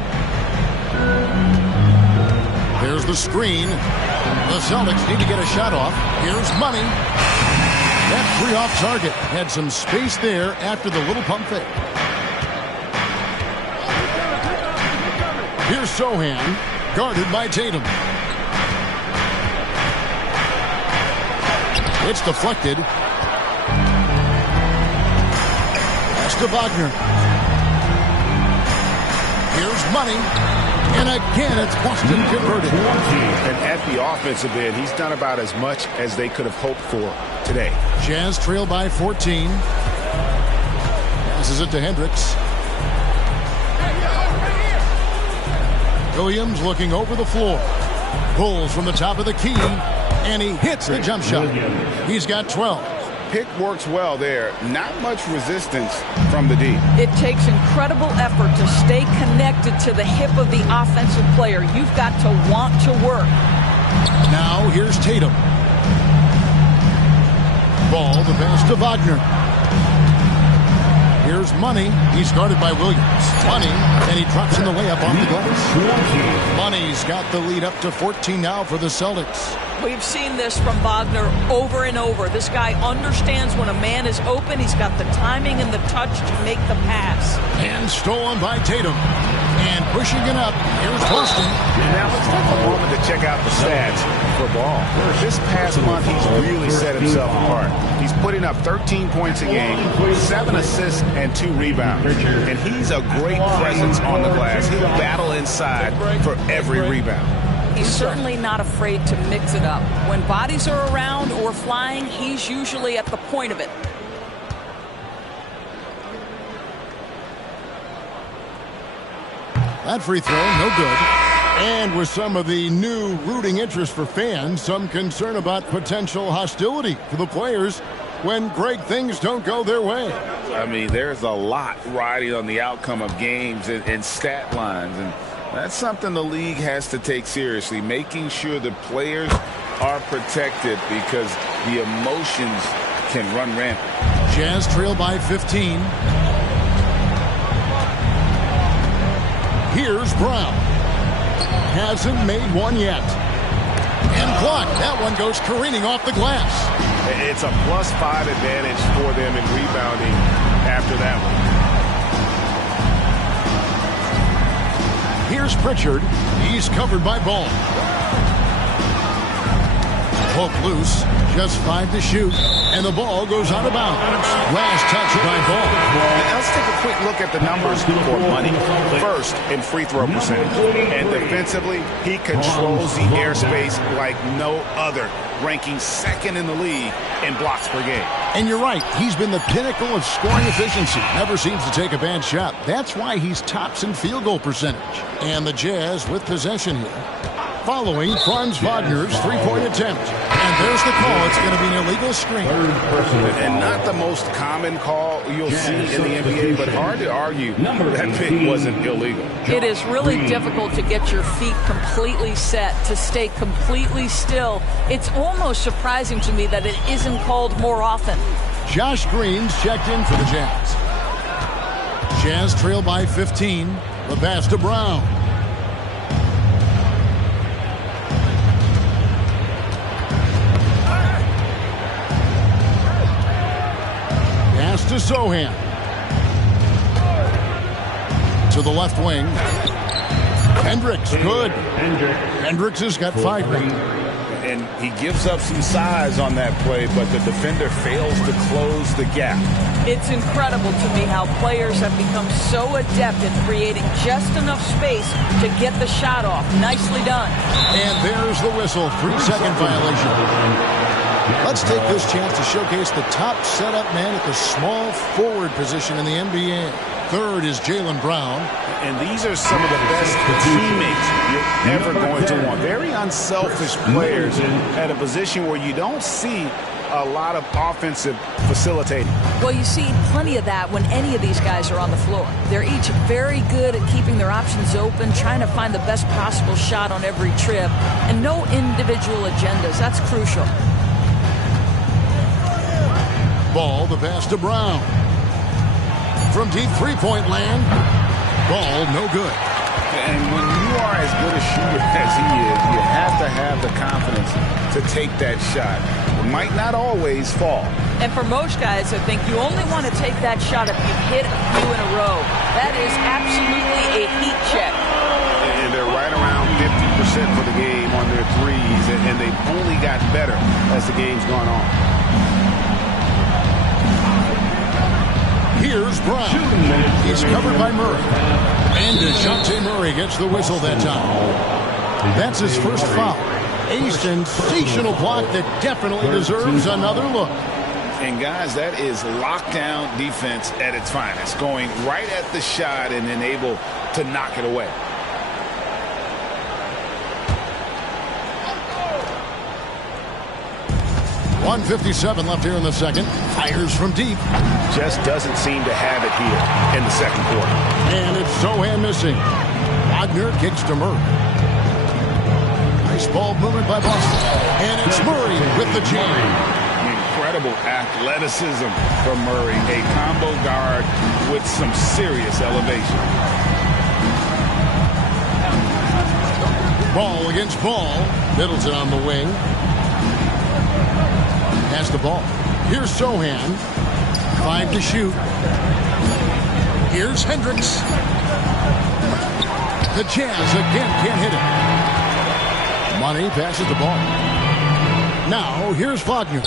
There's the screen. The Celtics need to get a shot off. Here's Money. That three off target. Had some space there after the little pump fake. Here's Sohan, guarded by Tatum. It's deflected. Pass to Wagner. Here's Money. And again, it's Boston converted. And at the offensive end, he's done about as much as they could have hoped for today. Jazz trail by 14. Passes it to Hendricks. Williams looking over the floor. Pulls from the top of the key. And he hits the jump shot. He's got 12. Pick works well there. Not much resistance from the D. It takes incredible effort to stay connected to the hip of the offensive player. You've got to want to work. Now here's Tatum. Ball, the pass to Wagner. Here's Money. He's guarded by Williams. Money, and he drops in the layup off the glass. Money's got the lead up to 14 now for the Celtics. We've seen this from Wagner over and over. This guy understands when a man is open. He's got the timing and the touch to make the pass. And stolen by Tatum. And pushing it up. Here's Boston. Now let's take a moment to check out the stats for Ball. This past month, he's really set himself apart. He's putting up 13 points a game, 7 assists, and 2 rebounds. And he's a great presence on the glass. He'll battle inside for every rebound. He's certainly not afraid to mix it up. When bodies are around or flying, he's usually at the point of it. That free throw, no good. And with some of the new rooting interest for fans, some concern about potential hostility for the players when great things don't go their way. I mean, there's a lot riding on the outcome of games and stat lines, and that's something the league has to take seriously, making sure the players are protected because the emotions can run rampant. Jazz trail by 15. Here's Brown. Hasn't made one yet. And blocked. That one goes careening off the glass. It's a +5 advantage for them in rebounding after that one. Here's Pritchard. He's covered by Ball. Poke loose. Just 5 to shoot. And the ball goes out of bounds. Last touch by Ball. Now let's take a quick look at the numbers for Money. First, in free throw percentage. And defensively, he controls the airspace like no other, ranking second in the league in blocks per game. And you're right. He's been the pinnacle of scoring efficiency. Never seems to take a bad shot. That's why he's tops in field goal percentage. And the Jazz with possession here. Following Franz Wagner's three-point attempt. And there's the call. It's going to be an illegal screen. And not the most common call you'll see in the NBA, but hard to argue that pick wasn't illegal. It is really difficult to get your feet completely set, to stay completely still. It's almost surprising to me that it isn't called more often. Josh Green's checked in for the Jazz. Jazz trail by 15. The pass to Brown. To Sohan. To the left wing. Hendricks, good. Hendricks has got 5 right. And he gives up some size on that play, but the defender fails to close the gap. It's incredible to me how players have become so adept at creating just enough space to get the shot off. Nicely done. And there's the whistle. 3-second violation. Let's take this chance to showcase the top setup man at the small forward position in the NBA. Third is Jaylen Brown. And these are some of the best teammates you're ever going to want. Very unselfish players at a position where you don't see a lot of offensive facilitating. Well, you see plenty of that when any of these guys are on the floor. They're each very good at keeping their options open, trying to find the best possible shot on every trip, and no individual agendas. That's crucial. Ball, the pass to Brown. From deep three-point land. Ball, no good. And when you are as good a shooter as he is, you have to have the confidence to take that shot. It might not always fall. And for most guys, I think you only want to take that shot if you've hit a few in a row. That is absolutely a heat check. And they're right around 50% for the game on their threes, and they've only gotten better as the game's gone on. Here's Brown. He's covered by Murray. And DeJounte Murray gets the whistle that time. That's his first foul. A sensational block that definitely deserves another look. And guys, that is lockdown defense at its finest, going right at the shot and then able to knock it away. .157 left here in the second. Fires from deep. Just doesn't seem to have it here in the second quarter. And it's Sohan missing. Wagner kicks to Murray. Nice ball movement by Boston. And it's Murray with the jam. Incredible athleticism from Murray. A combo guard with some serious elevation. Ball against ball. Middleton on the wing. Has the ball. Here's Sohan. 5 to shoot. Here's Hendricks. The Jazz again can't hit it. Money passes the ball. Now here's Wagner.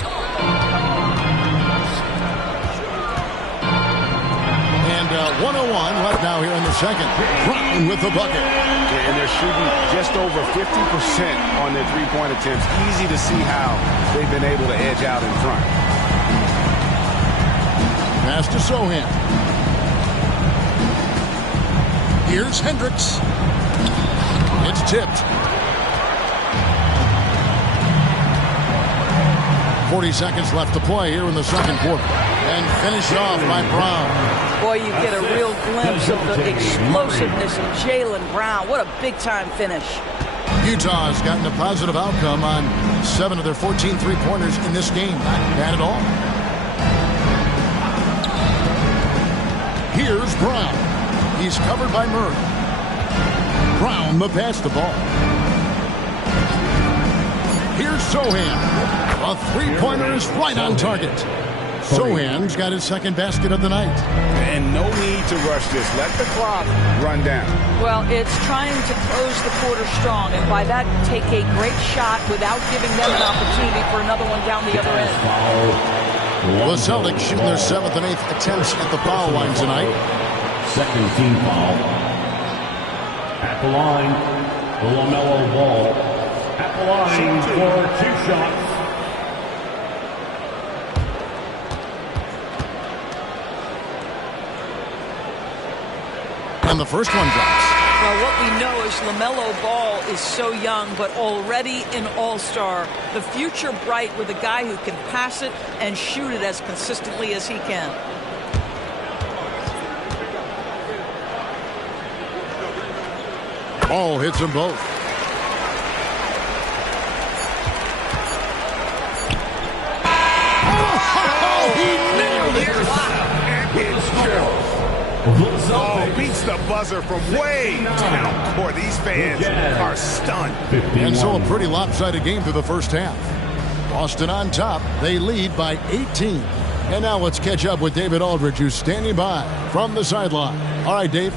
And 101 left now here in the second. Brown with the bucket. And they're shooting just over 50% on their three-point attempts. Easy to see how they've been able to edge out in front. Pass to Sohan. Here's Hendricks. It's tipped. 40 seconds left to play here in the second quarter. And finished off by Brown. Boy, you get a real glimpse of the explosiveness of Jaylen Brown. What a big-time finish. Utah has gotten a positive outcome on 7 of their 14 three-pointers in this game. Not bad at all. Here's Brown. He's covered by Murray. Brown the pass the ball. Here's Sohan. A three-pointer is right on target. Sohan's got his second basket of the night. And no need to rush this. Let the clock run down. Well, it's trying to close the quarter strong, and by that, take a great shot without giving them an opportunity for another one down the other end. The Celtics shooting their 7th and 8th attempts at the foul line tonight. Second team foul. At the line, the LaMelo Ball. At the line for 2 shots. And the first one drops. Well, what we know is LaMelo Ball is so young, but already an all-star. The future bright with a guy who can pass it and shoot it as consistently as he can. Ball hits them both. Oh, he nailed it! Oh, beats the buzzer from way down court. These fans are stunned. And so a pretty lopsided game through the first half. Boston on top. They lead by 18. And now let's catch up with David Aldridge, who's standing by from the sideline. All right, Dave.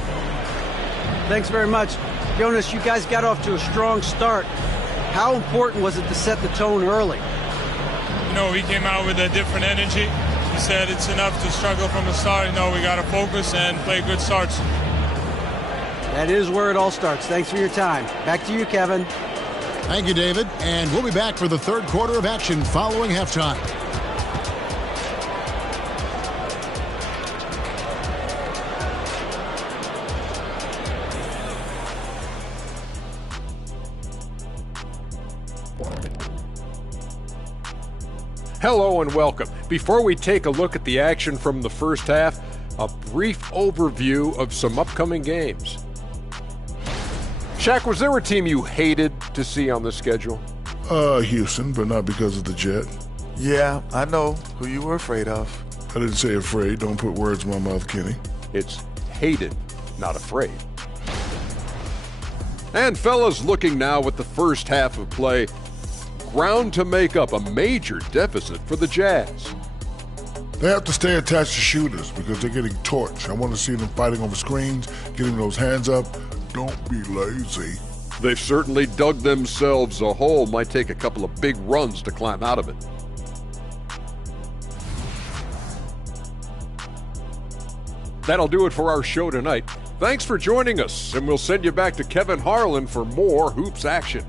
Thanks very much. Jonas, you guys got off to a strong start. How important was it to set the tone early? You know, we came out with a different energy. He said it's enough to struggle from the start. You know, we got to focus and play good starts. That is where it all starts. Thanks for your time. Back to you, Kevin. Thank you, David. And we'll be back for the third quarter of action following halftime. Hello and welcome. Before we take a look at the action from the first half, a brief overview of some upcoming games. Shaq, was there a team you hated to see on the schedule? Houston, but not because of the Jet. Yeah, I know who you were afraid of. I didn't say afraid. Don't put words in my mouth, Kenny. It's hated, not afraid. And fellas, looking now at the first half of play, ground to make up, a major deficit for the Jazz. They have to stay attached to shooters because they're getting torched. I want to see them fighting over screens, getting those hands up. Don't be lazy. They've certainly dug themselves a hole. Might take a couple of big runs to climb out of it. That'll do it for our show tonight. Thanks for joining us, and we'll send you back to Kevin Harlan for more hoops action.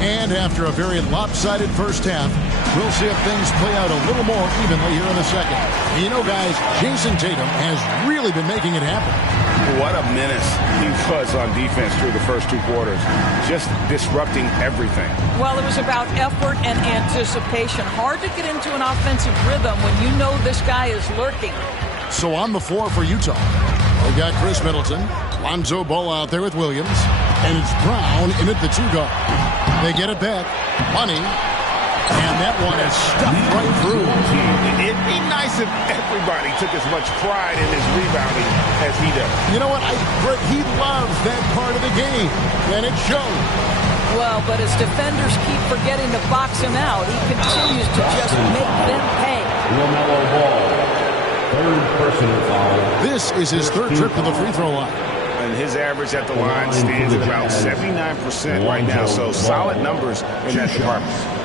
And after a very lopsided first half, we'll see if things play out a little more evenly here in the second. You know, guys, Jason Tatum has really been making it happen. What a menace he was on defense through the first 2 quarters, just disrupting everything. Well, it was about effort and anticipation. Hard to get into an offensive rhythm when you know this guy is lurking. So on the floor for Utah, we've got Chris Middleton, Lonzo Ball out there with Williams, and it's Brown in at the 2-guard. They get it back. Money. And that one is stuffed right through. It'd be nice if everybody took as much pride in his rebounding as he does. You know what? He loves that part of the game, and it shows. Well, but as defenders keep forgetting to box him out, he continues to just make them pay. LaMelo Ball, 3rd personal foul. This is his 3rd trip to the free throw line. And his average at the line stands at about 79% right now, so solid numbers in that department.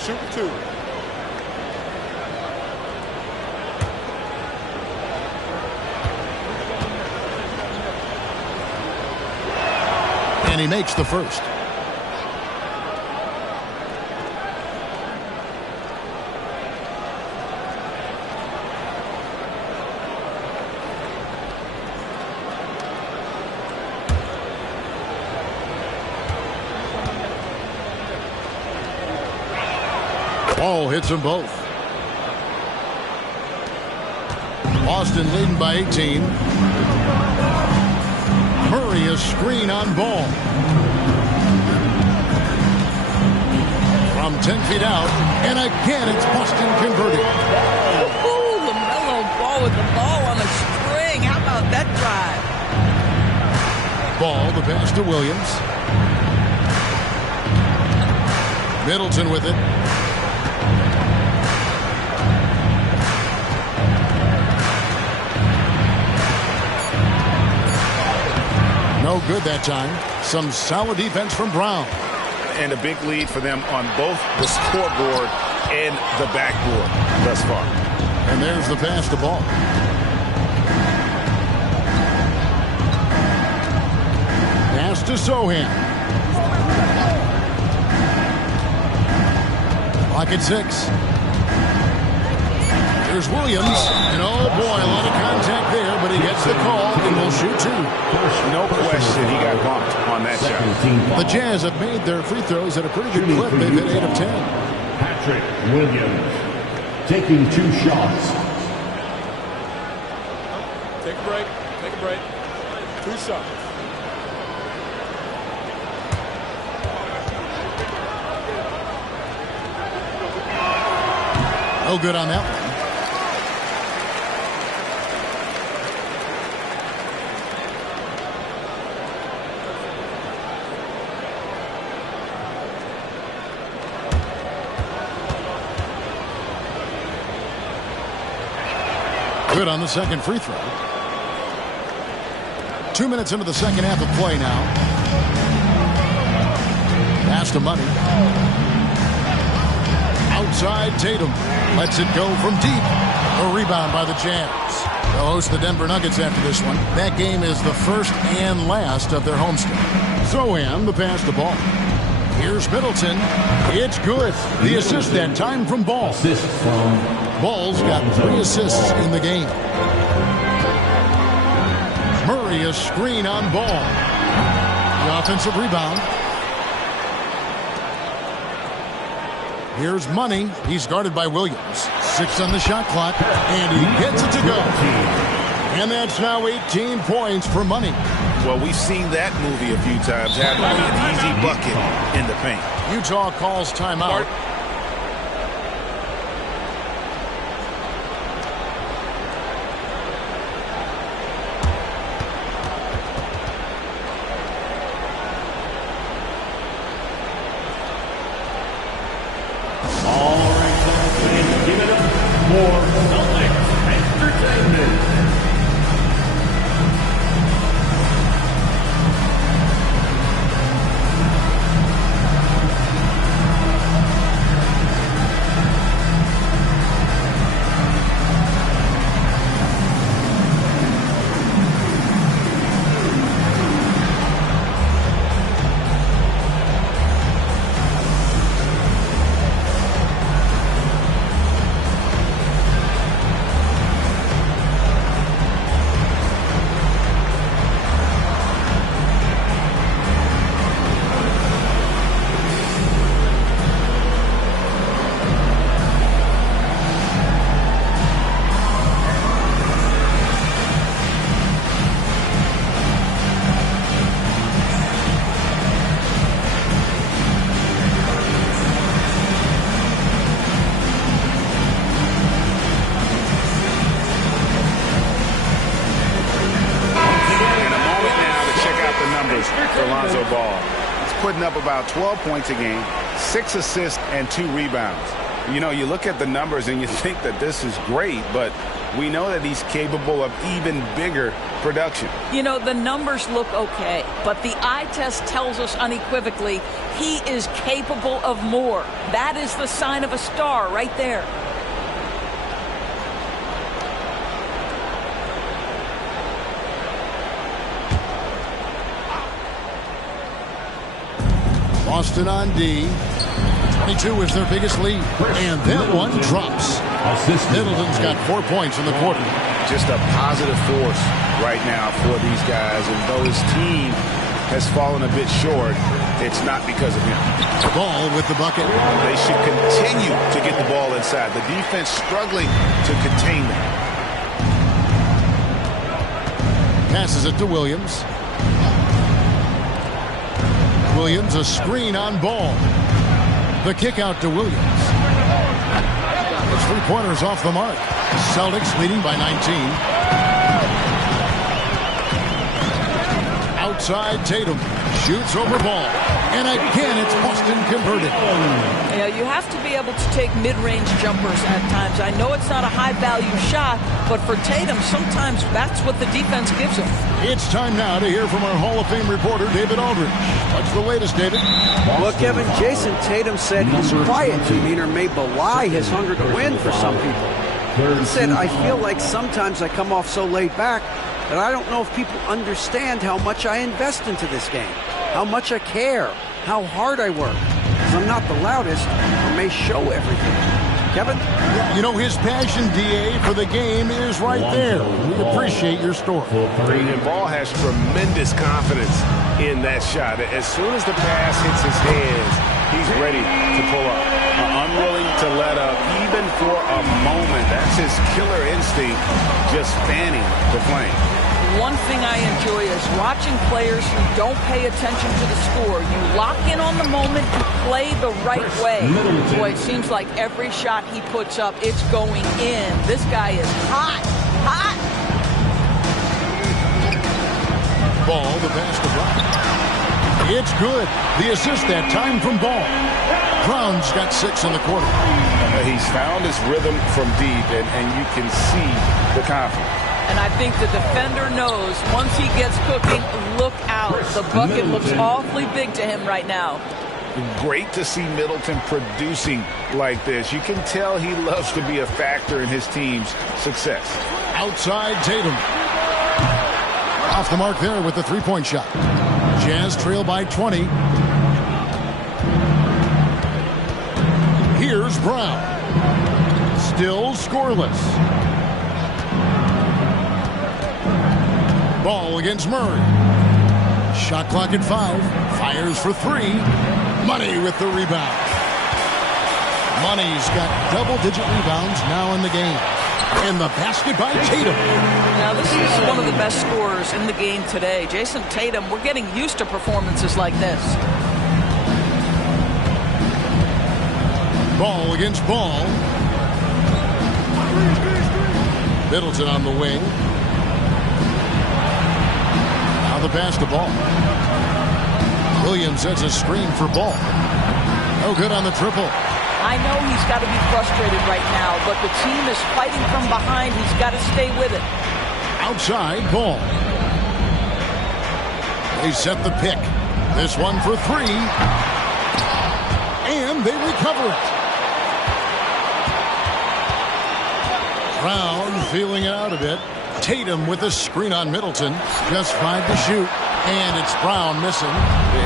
Shoot 2. And he makes the first. Ball hits them both. Boston leading by 18. Murray a screen on Ball. From 10 feet out, and again it's Boston converting. Ooh, LaMelo Ball with the ball on a string. How about that drive? Ball, the pass to Williams. Middleton with it. No good that time. Some solid defense from Brown. And a big lead for them on both the scoreboard and the backboard thus far. And there's the pass to Ball. Pass to Sohan. Clock at 6. There's Williams, and oh boy, a lot of contact there, but he gets the call and will shoot 2. No question he got bumped on that shot. The Jazz have made their free throws at a pretty good clip. They've hit 8 of 10. Patrick Williams taking 2 shots. Take a break. Take a break. 2 shots. No good on that one. Good on the second free throw. 2 minutes into the second half of play now. Pass to Money. Outside Tatum. Lets it go from deep. A rebound by the Jazz. They'll host the Denver Nuggets after this one. That game is the first and last of their homestand. Sohan, the pass to Ball. Here's Middleton. It's good. The assist that time from Ball. Assist from Ball's got 3 assists in the game. Murray a screen on Ball. The offensive rebound. Here's Money. He's guarded by Williams. 6 on the shot clock, and he gets it to go. And that's now 18 points for Money. Well, we've seen that movie a few times. Having an easy bucket in the paint. Utah calls timeout. All right, fans, give it up for Celtics Entertainment. Putting up about 12 points a game, 6 assists, and 2 rebounds. You know, you look at the numbers and you think that this is great, but we know that he's capable of even bigger production. You know, the numbers look okay, but the eye test tells us unequivocally he is capable of more. That is the sign of a star right there. Boston on D. 22 is their biggest lead. And that one drops. Middleton's got 4 points in the quarter. Just a positive force right now for these guys. And though his team has fallen a bit short, it's not because of him. Ball with the bucket. They should continue to get the ball inside. The defense struggling to contain them. Passes it to Williams. Williams, a screen on Ball. The kick out to Williams. His three-pointers off the mark. Celtics leading by 19. Outside Tatum. Shoots over Ball. And again, it's Boston converted. Yeah, you have to be able to take mid-range jumpers at times. I know it's not a high-value shot, but for Tatum, sometimes that's what the defense gives him. It's time now to hear from our Hall of Fame reporter, David Aldridge. What's the latest, David? Well, Kevin, Jason Tatum said his quiet demeanor may belie his hunger to win for some people. He said, I feel like sometimes I come off so laid back that I don't know if people understand how much I invest into this game, how much I care, how hard I work. Because I'm not the loudest or may show everything. Kevin? You know, his passion, D.A., for the game is right there. We appreciate your story. And Ball has tremendous confidence in that shot. As soon as the pass hits his hands, he's ready to pull up. Unwilling to let up, even for a moment. That's his killer instinct, just fanning the flame. One thing I enjoy is watching players who don't pay attention to the score. You lock in on the moment, you play the right way. Boy, it seems like every shot he puts up, it's going in. This guy is hot, hot. Ball, the pass to Brown. It's good. The assist that time from Ball. Brown's got 6 in the quarter. He's found his rhythm from deep, and you can see the confidence. And I think the defender knows once he gets cooking, look out. The bucket looks awfully big to him right now. Great to see Middleton producing like this. You can tell he loves to be a factor in his team's success. Outside Tatum. Off the mark there with the three-point shot. Jazz trail by 20. Here's Brown. Still scoreless. Ball against Murray. Shot clock at 5. Fires for 3. Money with the rebound. Money's got double-digit rebounds now in the game. And the basket by Tatum. Now, this is one of the best scorers in the game today. Jason Tatum, we're getting used to performances like this. Ball against ball. Middleton on the wing. Now the pass to Ball. Williams sets a screen for Ball. No good on the triple. I know he's got to be frustrated right now, but the team is fighting from behind. He's got to stay with it. Outside Ball. They set the pick. This one for three. And they recover it. Brown feeling it out a bit. Tatum with a screen on Middleton. Just 5 to shoot. And it's Brown missing.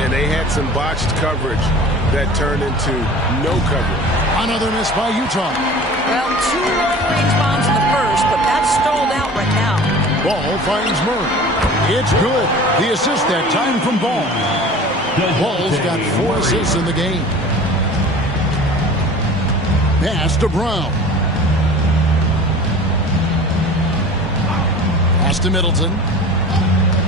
And they had some botched coverage that turned into no coverage. Another miss by Utah. Well, 2 long-range bombs in the first, but that's stalled out right now. Ball finds Murray. It's good. The assist that time from Ball. Ball's got 4 assists in the game. Pass to Brown. Pass to Middleton.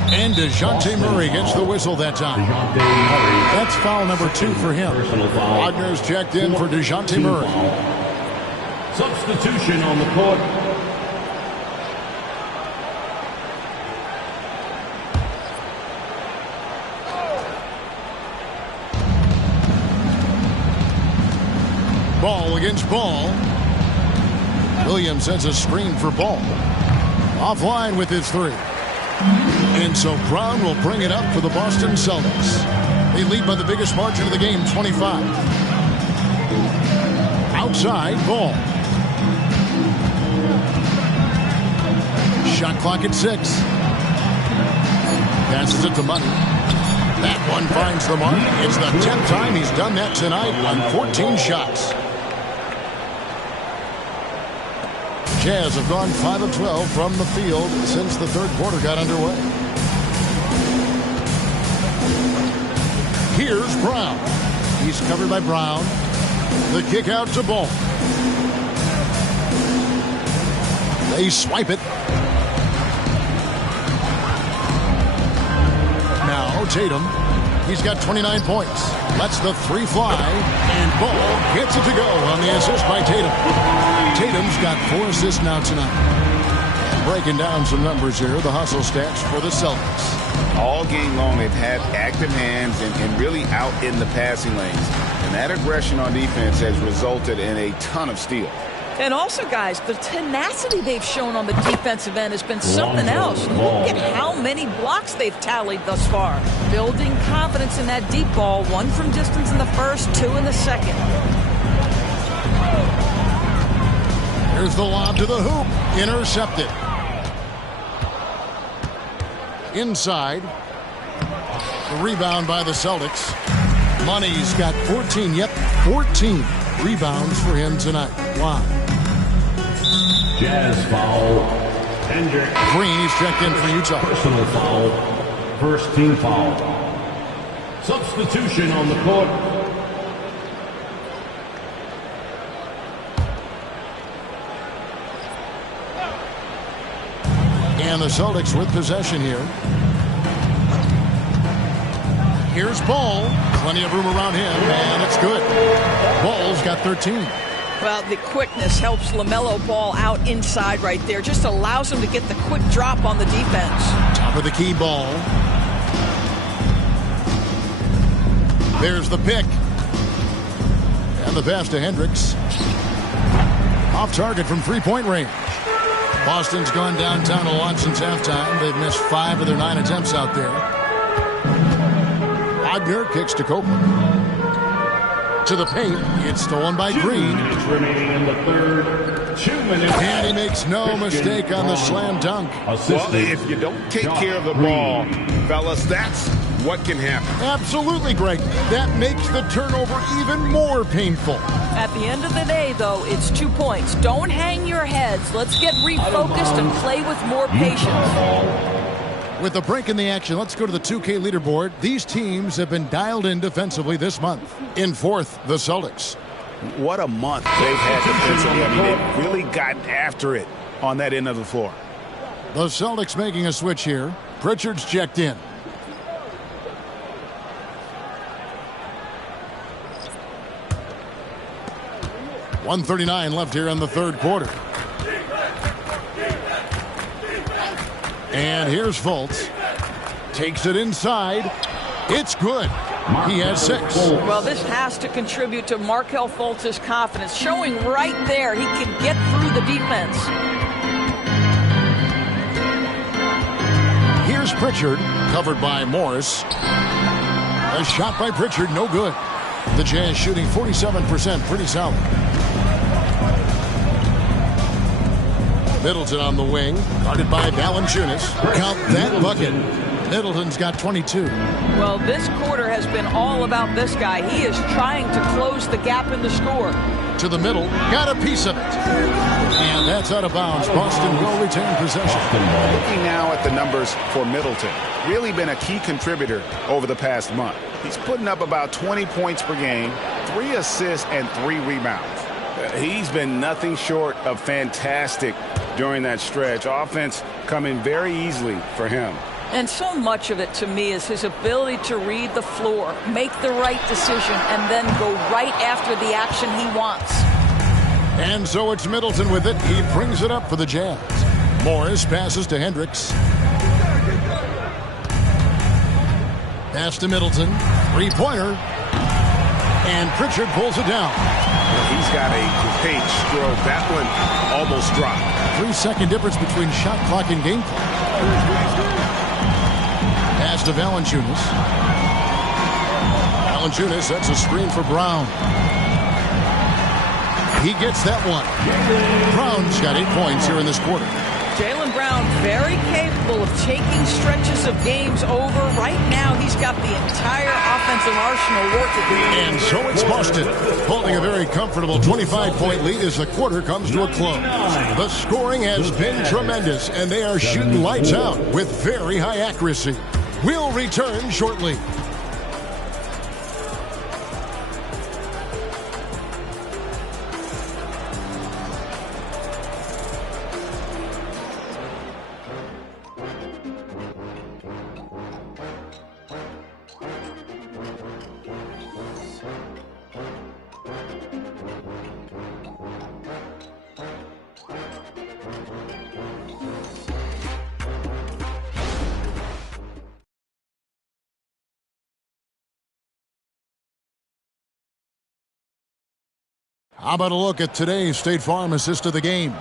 And DeJounte Murray gets the whistle that time. That's foul number 2 for him. Wagner's checked in for DeJounte Murray. Substitution on the court. Ball against Ball. Williams sends a screen for Ball. Offline with his 3. And so Brown will bring it up for the Boston Celtics. They lead by the biggest margin of the game, 25. Outside Ball. Shot clock at 6. Passes it to Money. That one finds the mark. It's the 10th time he's done that tonight on 14 shots. Jazz have gone 5 of 12 from the field since the third quarter got underway. Here's Brown. He's covered by Brown. The kick out to Ball. They swipe it. Now Tatum. He's got 29 points. Lets the 3 fly. And Ball gets it to go on the assist by Tatum. Tatum's got 4 assists now tonight. Breaking down some numbers here, the hustle stats for the Celtics. All game long, they've had active hands and really out in the passing lanes. And that aggression on defense has resulted in a ton of steals. And also, guys, the tenacity they've shown on the defensive end has been something else. Look at how many blocks they've tallied thus far. Building confidence in that deep ball. 1 from distance in the first, 2 in the second. Here's the lob to the hoop. Intercepted. Inside. The rebound by the Celtics. Money's got 14. Yep, 14 rebounds for him tonight. Wow. Jazz foul. Green is checked in for Utah. Personal foul. First team foul. Substitution on the court. And the Celtics with possession here. Here's Ball. Plenty of room around him, and it's good. Ball's got 13. Well, the quickness helps LaMelo Ball out inside right there. Just allows him to get the quick drop on the defense. Top of the key Ball. There's the pick. And the pass to Hendricks. Off target from three-point range. Boston's gone downtown a lot since halftime. They've missed 5 of their 9 attempts out there. Wagner kicks to Copeland. To the paint. It's stolen by Green. 2 minutes remaining in the third. 2 minutes. And he makes no mistake on the slam dunk. Well, if you don't take care of the ball, fellas, that's what can happen. Absolutely, Greg. That makes the turnover even more painful. At the end of the day, though, it's 2 points. Don't hang your heads. Let's get refocused and play with more patience. With a break in the action, let's go to the 2K leaderboard. These teams have been dialed in defensively this month. In fourth, the Celtics. What a month they've had defensively. I mean, they've really gotten after it on that end of the floor. The Celtics making a switch here. Pritchard's checked in. .139 left here in the third quarter. And here's Fultz. Takes it inside. It's good. He has 6. Well, this has to contribute to Markelle Fultz's confidence, showing right there he can get through the defense. Here's Pritchard, covered by Morris. A shot by Pritchard, no good. The Jazz shooting 47%, pretty solid. Middleton on the wing, guarded by Valanciunas. Count that bucket. Middleton's got 22. Well, this quarter has been all about this guy. He is trying to close the gap in the score. To the middle, got a piece of it. And that's out of bounds. Boston will retain possession. Looking now at the numbers for Middleton. Really been a key contributor over the past month. He's putting up about 20 points per game, 3 assists, and 3 rebounds. He's been nothing short of fantastic during that stretch. Offense coming very easily for him. And so much of it, to me, is his ability to read the floor, make the right decision, and then go right after the action he wants. And so it's Middleton with it. He brings it up for the Jazz. Morris passes to Hendricks. Pass to Middleton. 3-pointer. And Pritchard pulls it down. He's got a great stroke. That one almost dropped. 3-second difference between shot clock and game clock. Pass to Valanciunas. Valanciunas sets a screen for Brown. He gets that one. Brown's got 8 points here in this quarter. Jaylen Brown very capable of taking stretches of games over. Right now, he's got the entire offensive arsenal working. And so it's Boston, holding a very comfortable 25-point lead as the quarter comes to a close. The scoring has been tremendous, and they are shooting lights out with very high accuracy. We'll return shortly. How about a look at today's State Farm assist of the game?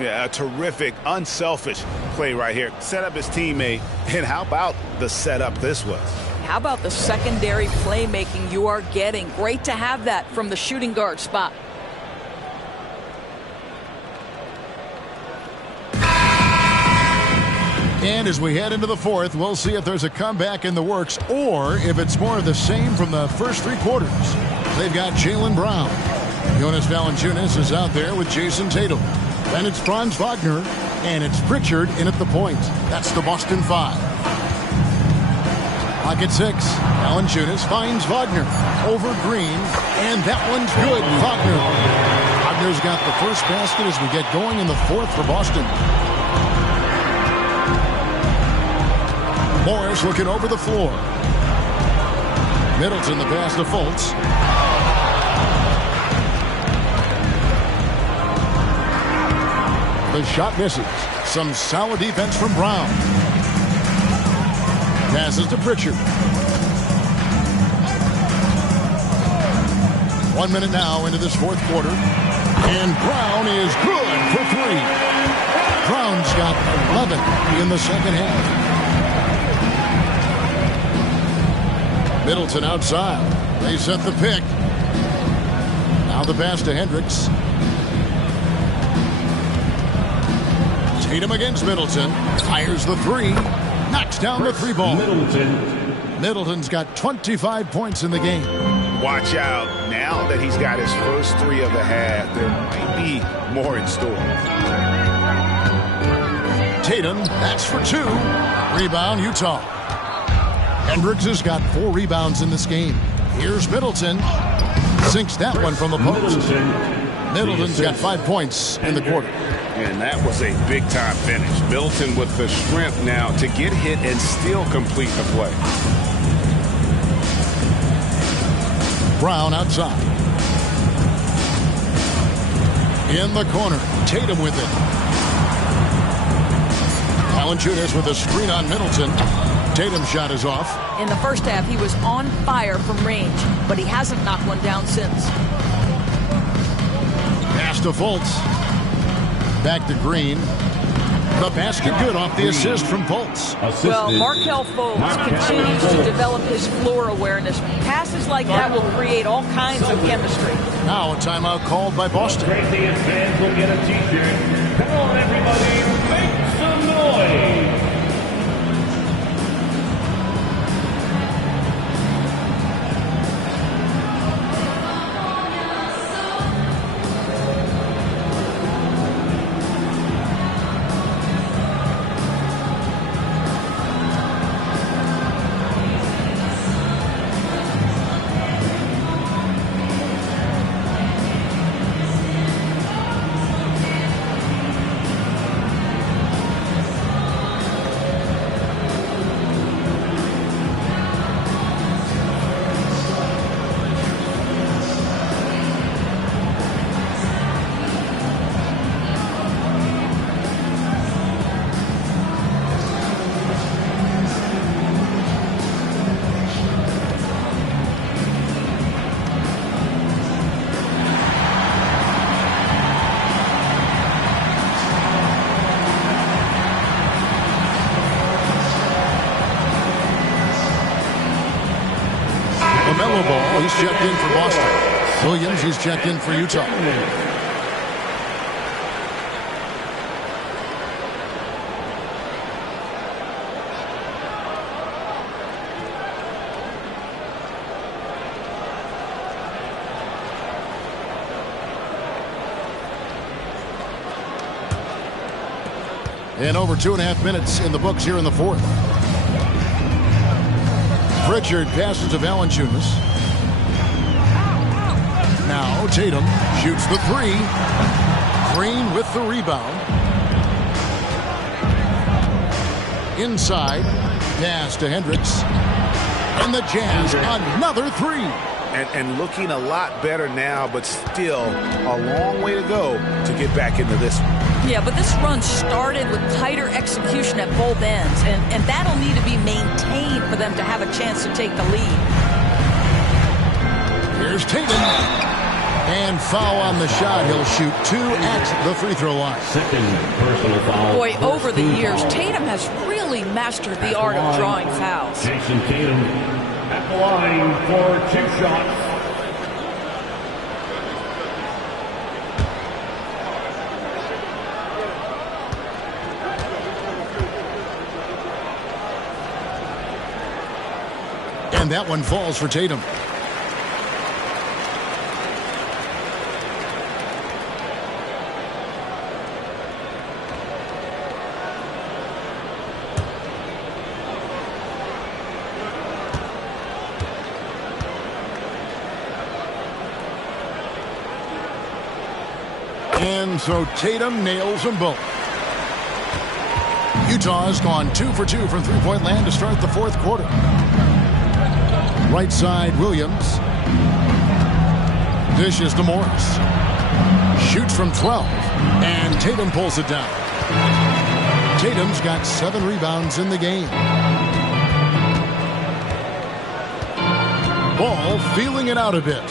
Yeah, a terrific, unselfish play right here. Set up his teammate, and how about the setup this was? How about the secondary playmaking you are getting? Great to have that from the shooting guard spot. And as we head into the fourth, we'll see if there's a comeback in the works or if it's more of the same from the first 3 quarters. They've got Jaylen Brown. Jonas Valanciunas is out there with Jason Tatum. Then it's Franz Wagner, and it's Pritchard in at the point. That's the Boston 5. Pocket 6. Valanciunas finds Wagner over Green, and that one's good. Wagner's got the first basket as we get going in the fourth for Boston. Morris looking over the floor. Middleton the pass to Fultz. The shot misses. Some solid defense from Brown. Passes to Pritchard. 1 minute now into this fourth quarter. And Brown is good for 3. Brown's got 11 in the second half. Middleton outside. They set the pick. Now the pass to Hendricks. Tatum against Middleton. Fires the 3. Knocks down the 3 ball. Middleton's got 25 points in the game. Watch out. Now that he's got his first 3 of the half, there might be more in store. Tatum, that's for 2. Rebound, Utah. Hendricks has got 4 rebounds in this game. Here's Middleton. Sinks that one from the post. Middleton's got 5 points in the quarter. And that was a big-time finish. Middleton with the strength now to get hit and still complete the play. Brown outside. In the corner, Tatum with it. Valanciunas with a screen on Middleton. Tatum's shot is off. In the first half, he was on fire from range, but he hasn't knocked one down since. Pass to Fultz. Back to Green. The basket good off the assist from Fultz. Well, Markelle Fultz continues to develop his floor awareness. Passes like that will create all kinds of chemistry. Now a timeout called by Boston. Craziest fans will get a t-shirt. Come on, everybody, make some noise. LaMelo Ball, he's checked in for Boston. Williams, he's checked in for Utah. And over 2.5 minutes in the books here in the fourth. Pritchard passes to Valanciunas. Now Tatum shoots the three. Green with the rebound. Inside. Pass to Hendricks. And the Jazz, another three. And looking a lot better now, but still a long way to go to get back into this one. Yeah, but this run started with tighter execution at both ends, and that'll need to be maintained for them to have a chance to take the lead. Here's Tatum. And foul on the shot. He'll shoot two at the free throw line. Second personal foul. Boy, over the years, Tatum has really mastered the art of drawing fouls. Jason Tatum at the line for 2 shots. And that one falls for Tatum. And so Tatum nails them both. Utah's gone 2 for 2 from three-point land to start the fourth quarter. Right side, Williams. Dishes to Morris. Shoots from 12. And Tatum pulls it down. Tatum's got 7 rebounds in the game. Ball feeling it out a bit.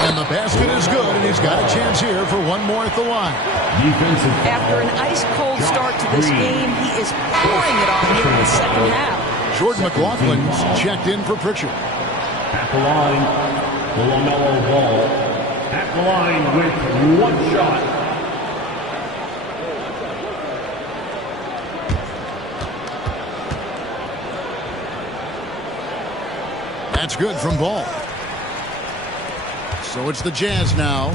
And the basket is good, and he's got a chance here for one more at the line. After an ice-cold start to this game, he is pouring it on here in the second half. Jordan McLaughlin's checked in for Pritchard. At the line, LaMelo Ball. At the line with 1 shot. That's good from Ball. So it's the Jazz now.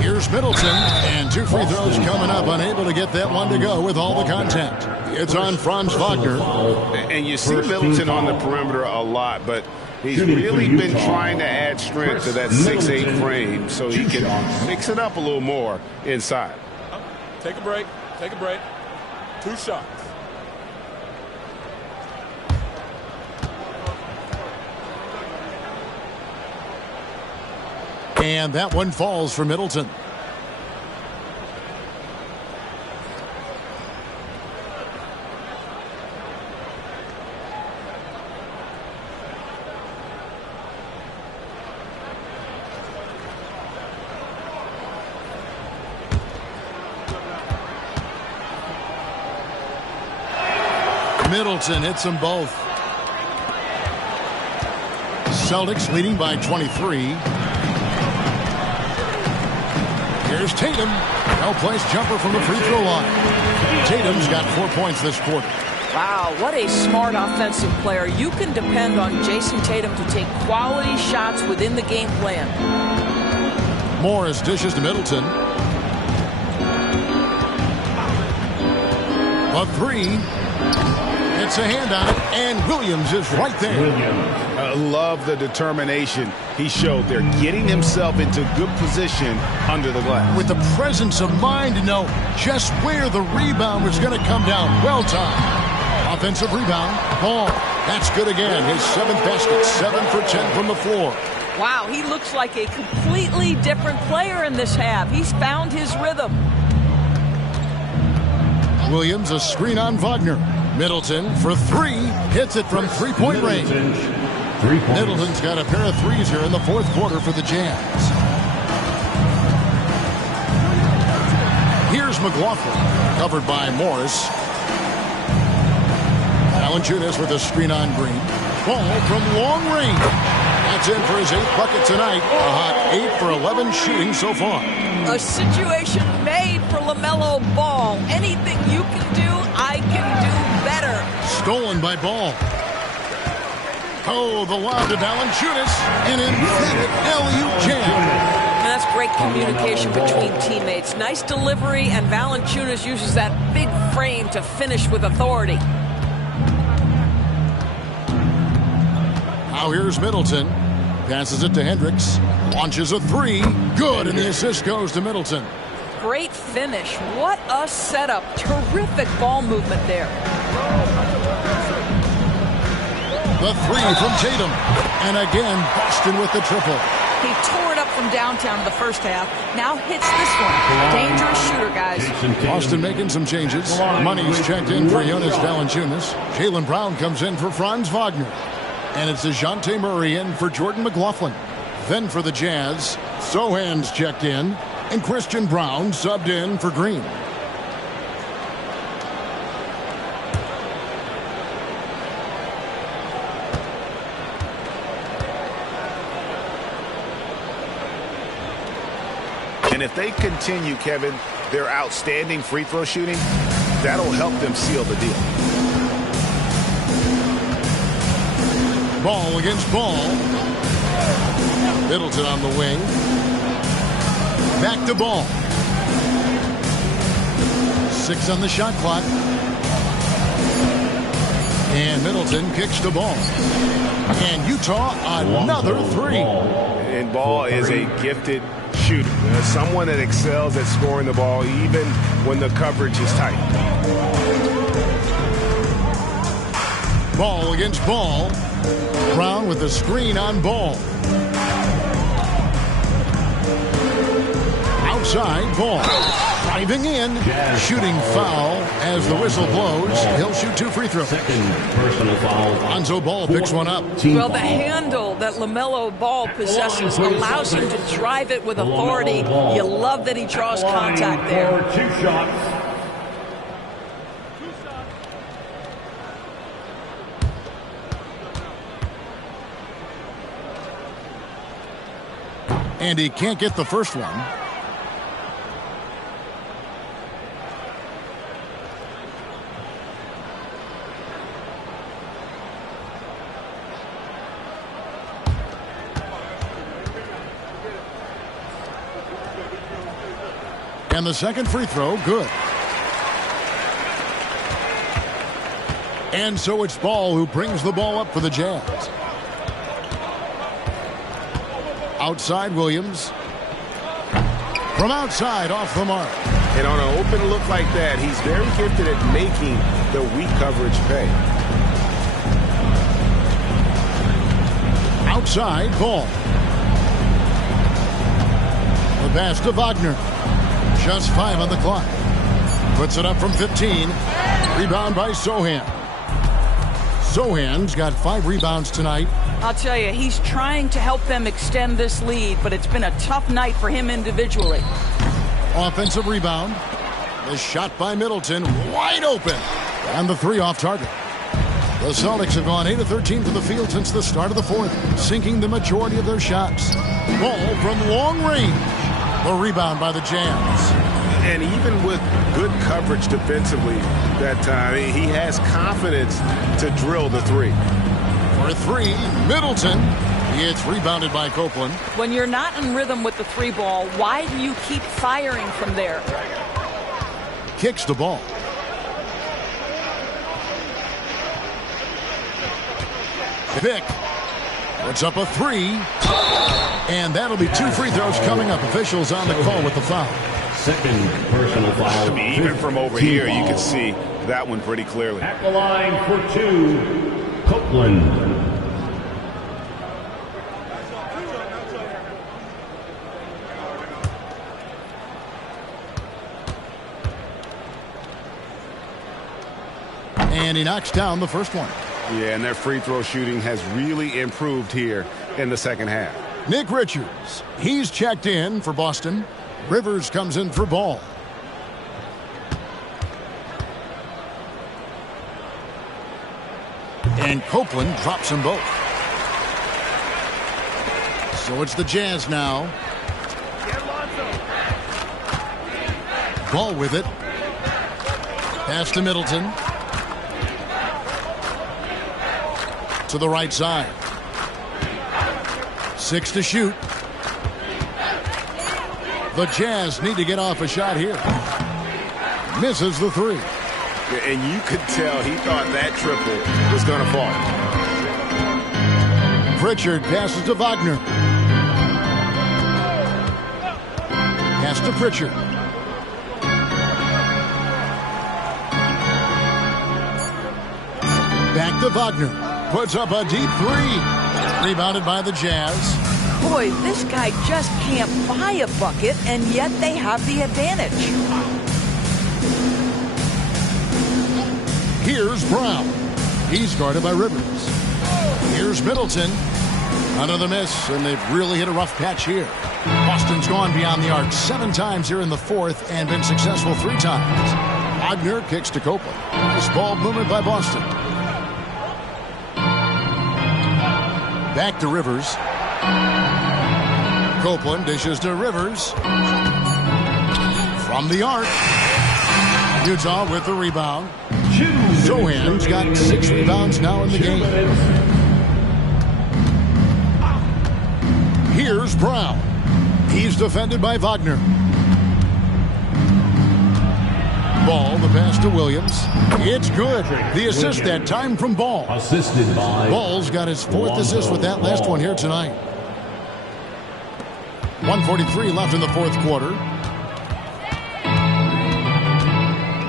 Here's Middleton, and 2 free throws coming up, unable to get that one to go with all the contact. It's on Franz Wagner. And you see Middleton on the perimeter a lot, but He's really been trying to add strength to that 6'8" frame so he can mix it up a little more inside. Take a break. Take a break. 2 shots. And that one falls for Middleton. Middleton hits them both. Celtics leading by 23. Here's Tatum. Well-placed jumper from the free throw line. Tatum's got 4 points this quarter. Wow, what a smart offensive player. You can depend on Jason Tatum to take quality shots within the game plan. Morris dishes to Middleton. A 3. It's a hand on it, and Williams is right there. I love the determination he showed there, getting himself into good position under the glass. With the presence of mind to know just where the rebound was going to come down. Well timed. Offensive rebound. Ball. That's good again. His 7th basket. 7 for 10 from the floor. Wow, he looks like a completely different player in this half. He's found his rhythm. Williams, a screen on Wagner. Middleton for 3. Hits it from three-point range. Middleton's got a pair of threes here in the 4th quarter for the Jazz. Here's McLaughlin, covered by Morris. Valanciunas with a screen on Green. Ball from long range. That's in for his 8th bucket tonight. A hot 8 for 11 shooting so far. A situation made for LaMelo Ball. Anything you can do, I can do better. Stolen by Ball. Oh, the lob to Valanciunas. An emphatic alley-oop jam. And that's great communication between teammates. Nice delivery, and Valanciunas uses that big frame to finish with authority. Now here's Middleton. Passes it to Hendricks. Launches a 3. Good, and the assist goes to Middleton. Great finish. What a setup. Terrific ball movement there. The 3 from Tatum. And again, Boston with the triple. He tore it up from downtown in the first half. Now hits this one. Dangerous shooter, guys. Boston making some changes. Money's checked in for Jonas Valanciunas. Jaylen Brown comes in for Franz Wagner. And it's DeJounte Murray in for Jordan McLaughlin. Then for the Jazz, Sohan's checked in, and Christian Brown subbed in for Green. And if they continue, Kevin, their outstanding free throw shooting, that'll help them seal the deal. Ball against Ball. Middleton on the wing. Back to Ball. 6 on the shot clock. And Middleton kicks the ball. And Utah another 3. And Ball is a gifted shooter. Someone that excels at scoring the ball even when the coverage is tight. Ball against Ball. Brown with the screen on Ball. Outside, Ball. Driving in. Shooting foul as the whistle blows. He'll shoot 2 free throws. Personal foul. Lonzo Ball picks one up. Well, the handle that LaMelo Ball possesses allows him to drive it with authority. You love that he draws contact there. 2 shots. And he can't get the first one. And the second free throw, good. And so it's Ball who brings the ball up for the Jazz. Outside Williams. From outside, off the mark. And on an open look like that, he's very gifted at making the weak coverage pay. Outside, ball. The pass to Wagner. Just 5 on the clock. Puts it up from 15. Rebound by Sohan. Sohan's got 5 rebounds tonight. I'll tell you, he's trying to help them extend this lead, but it's been a tough night for him individually. Offensive rebound. The shot by Middleton, wide open. And the 3 off target. The Celtics have gone 8 of 13 from the field since the start of the 4th, sinking the majority of their shots. Ball from long range. The rebound by the Jazz. And even with good coverage defensively that time, he has confidence to drill the 3. For 3, Middleton. It's rebounded by Copeland. When you're not in rhythm with the 3 ball, why do you keep firing from there? Kicks the ball. Vick puts up a 3. And that'll be 2 free throws coming up. Officials on the call with the foul. Second personal foul. Even from over here, you can see that one pretty clearly. At the line for 2, Copeland. And he knocks down the first one. Yeah, and their free throw shooting has really improved here in the second half. Nick Richards, he's checked in for Boston. Rivers comes in for Ball. And Copeland drops them both. So it's the Jazz now. Ball with it. Pass to Middleton. To the right side. 6 to shoot. The Jazz need to get off a shot here. Misses the 3. And you could tell he thought that triple was going to fall. Pritchard passes to Wagner. Pass to Pritchard. Back to Wagner. Puts up a deep 3. Rebounded by the Jazz. Boy, this guy just can't buy a bucket, and yet they have the advantage. Here's Brown. He's guarded by Rivers. Here's Middleton. Another miss, and they've really hit a rough patch here. Boston's gone beyond the arc 7 times here in the 4th and been successful 3 times. Wagner kicks to Copeland. This ball movement by Boston. Back to Rivers. Copeland dishes to Rivers. From the arc. Utah with the rebound. Sohan's got 6 rebounds now in the game. Here's Brown. He's defended by Wagner. Ball, the pass to Williams. It's good. The assist that time from Ball. Assisted by Ball's got his 4th assist with that last one here tonight. 1:43 left in the 4th quarter.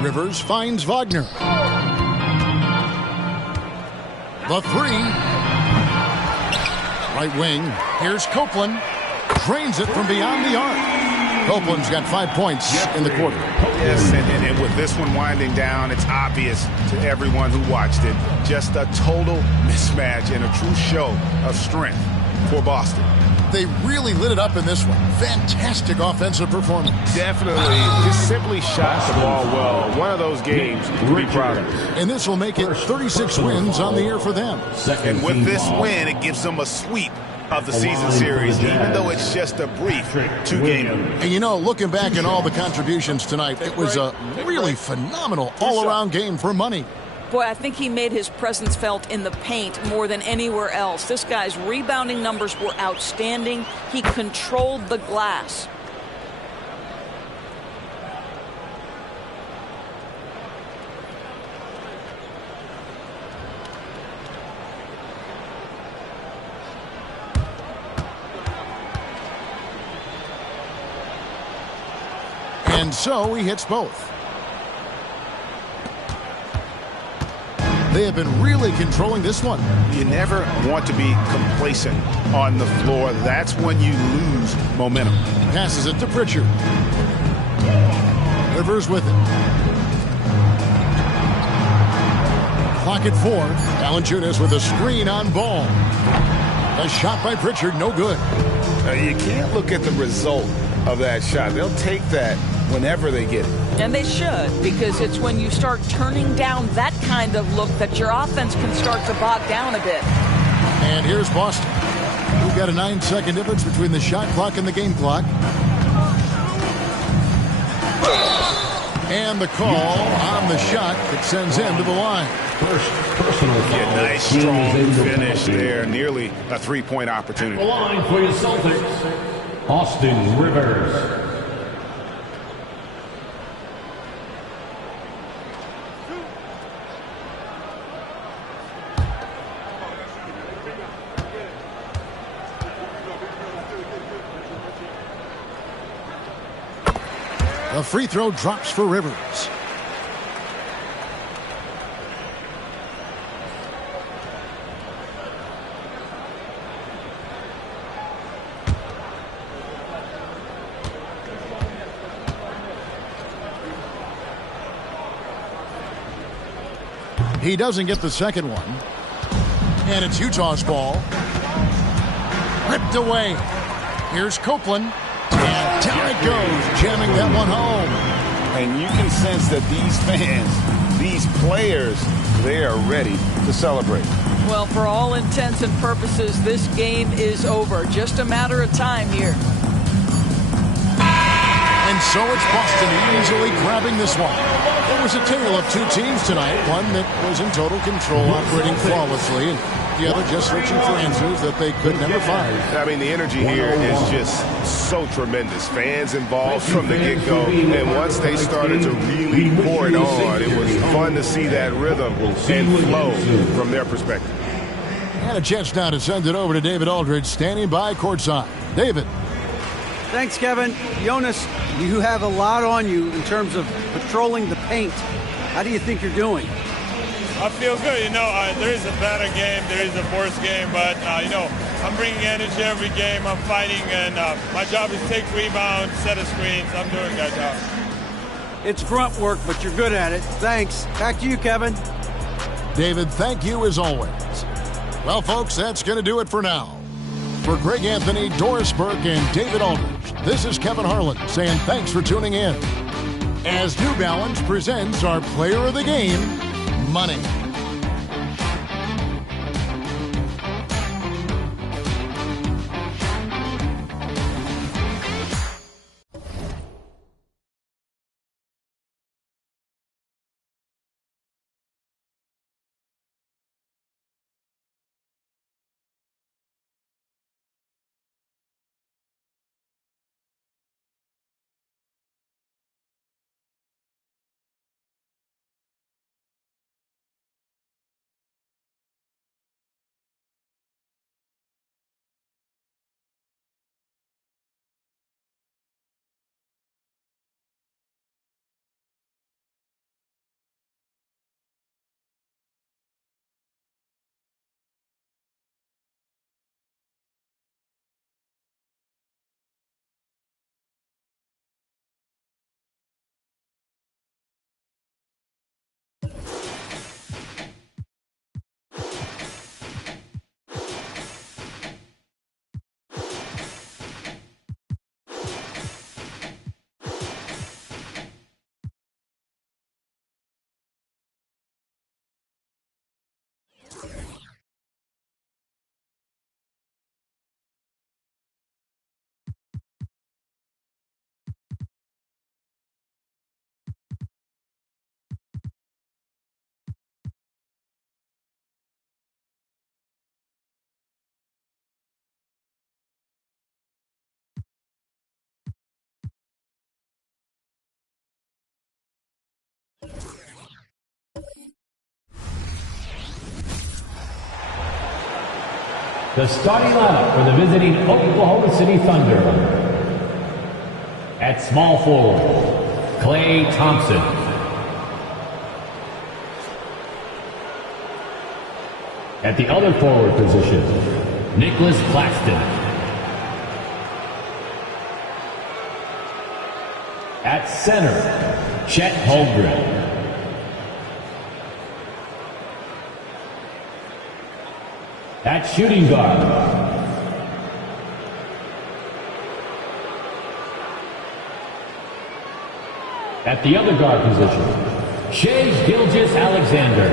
Rivers finds Wagner. The 3. Right wing. Here's Copeland. Drains it from beyond the arc. Copeland's got 5 points in the quarter. Yes, and with this one winding down, it's obvious to everyone who watched it. Just a total mismatch and a true show of strength for Boston. They really lit it up in this one. Fantastic offensive performance. Definitely. Just simply shot the ball well. One of those games to be proud of. And this will make it 36 wins on the year for them. And with this win, it gives them a sweep of the season series, even though it's just a brief 2-game. And you know, looking back at all the contributions tonight, it was a really phenomenal all-around game for money. Boy, I think he made his presence felt in the paint more than anywhere else. This guy's rebounding numbers were outstanding. He controlled the glass. And so he hits both. They have been really controlling this one. You never want to be complacent on the floor. That's when you lose momentum. Passes it to Pritchard. Rivers with it. Clock at 4. Valanciunas with a screen on ball. A shot by Pritchard, no good. You can't look at the result of that shot. They'll take that whenever they get it. And they should, because it's when you start turning down that kind of look that your offense can start to bog down a bit. And here's Boston. We've got a 9-second difference between the shot clock and the game clock. And the call on the shot that sends him to the line. First personal foul. Yeah, nice, strong finish there. Nearly a three-point opportunity. The line for your Celtics, Austin Rivers. A free throw drops for Rivers. He doesn't get the second one. And it's Utah's ball. Ripped away. Here's Copeland. And down it goes, jamming that one home. And you can sense that these fans, these players, they are ready to celebrate. Well, for all intents and purposes, this game is over. Just a matter of time here. And so it's Boston easily grabbing this one. It was a tale of two teams tonight. One that was in total control, operating flawlessly, and the other just searching for answers that they could never find. I mean, the energy here is just so tremendous. Fans involved from the get-go, and once they started to really pour it on, it was fun to see that rhythm and flow from their perspective. And a chance now to send it over to David Aldridge, standing by courtside. David. Thanks, Kevin. Jonas, you have a lot on you in terms of patrolling the paint. How do you think you're doing? I feel good. There is a better game, there is a worse game, but, I'm bringing energy every game. I'm fighting, and my job is to take rebounds, set of screens. I'm doing that job. It's grunt work, but you're good at it. Thanks. Back to you, Kevin. David, thank you as always. Well, folks, that's going to do it for now. For Greg Anthony, Doris Burke, and David Aldridge, this is Kevin Harlan saying thanks for tuning in. As New Balance presents our player of the game, Money. The starting lineup for the visiting Oklahoma City Thunder. At small forward, Klay Thompson. At the other forward position, Nicholas Claxton. At center, Chet Holmgren. At shooting guard, at the other guard position, Shai Gilgeous-Alexander.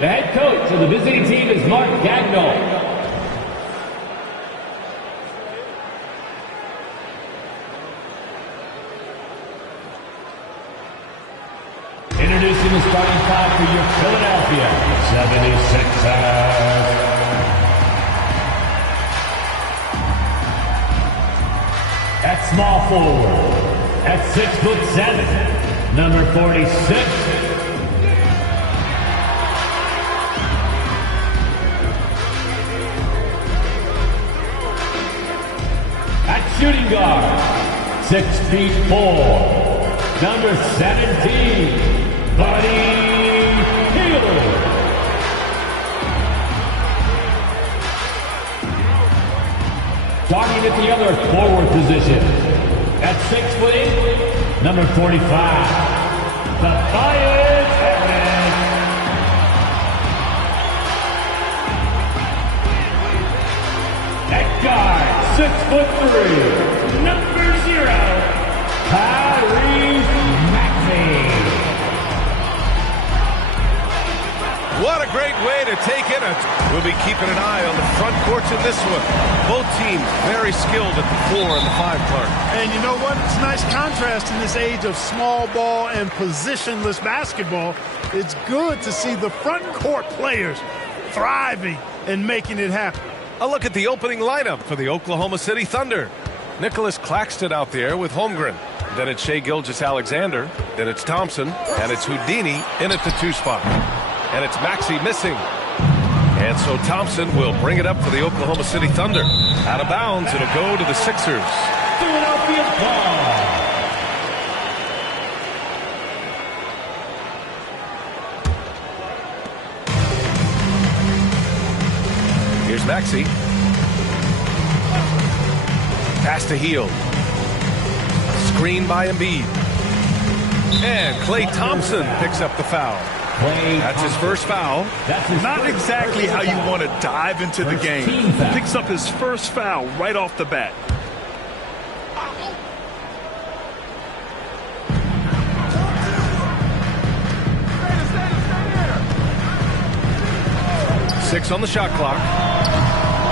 The head coach of the visiting team is Mark Gagnon. Introducing the starting five for your Philadelphia 76ers. At small forward, at 6'7", number 46. At shooting guard, 6'4", number 17. Buddy Hield. Starting at the other forward position, at 6'8", number 45, Tobias Harris. At guard, 6'3", number 0, Tyrese Maxey. What a great way to take it. We'll be keeping an eye on the front courts in this one. Both teams very skilled at the 4 and the 5 part. And you know what? It's a nice contrast in this age of small ball and positionless basketball. It's good to see the front court players thriving and making it happen. A look at the opening lineup for the Oklahoma City Thunder. Nicholas Claxton out there with Holmgren. Then it's Shai Gilgeous-Alexander. Then it's Thompson. And it's Houdini in at the 2 spot. And it's Maxey missing. And so Thompson will bring it up for the Oklahoma City Thunder. Out of bounds, it'll go to the Sixers. Philadelphia ball. Here's Maxey. Pass to Hield. Screen by Embiid. And Klay Thompson picks up the foul. That's his first foul. Not exactly how you want to dive into the game. Picks up his first foul right off the bat. Six on the shot clock.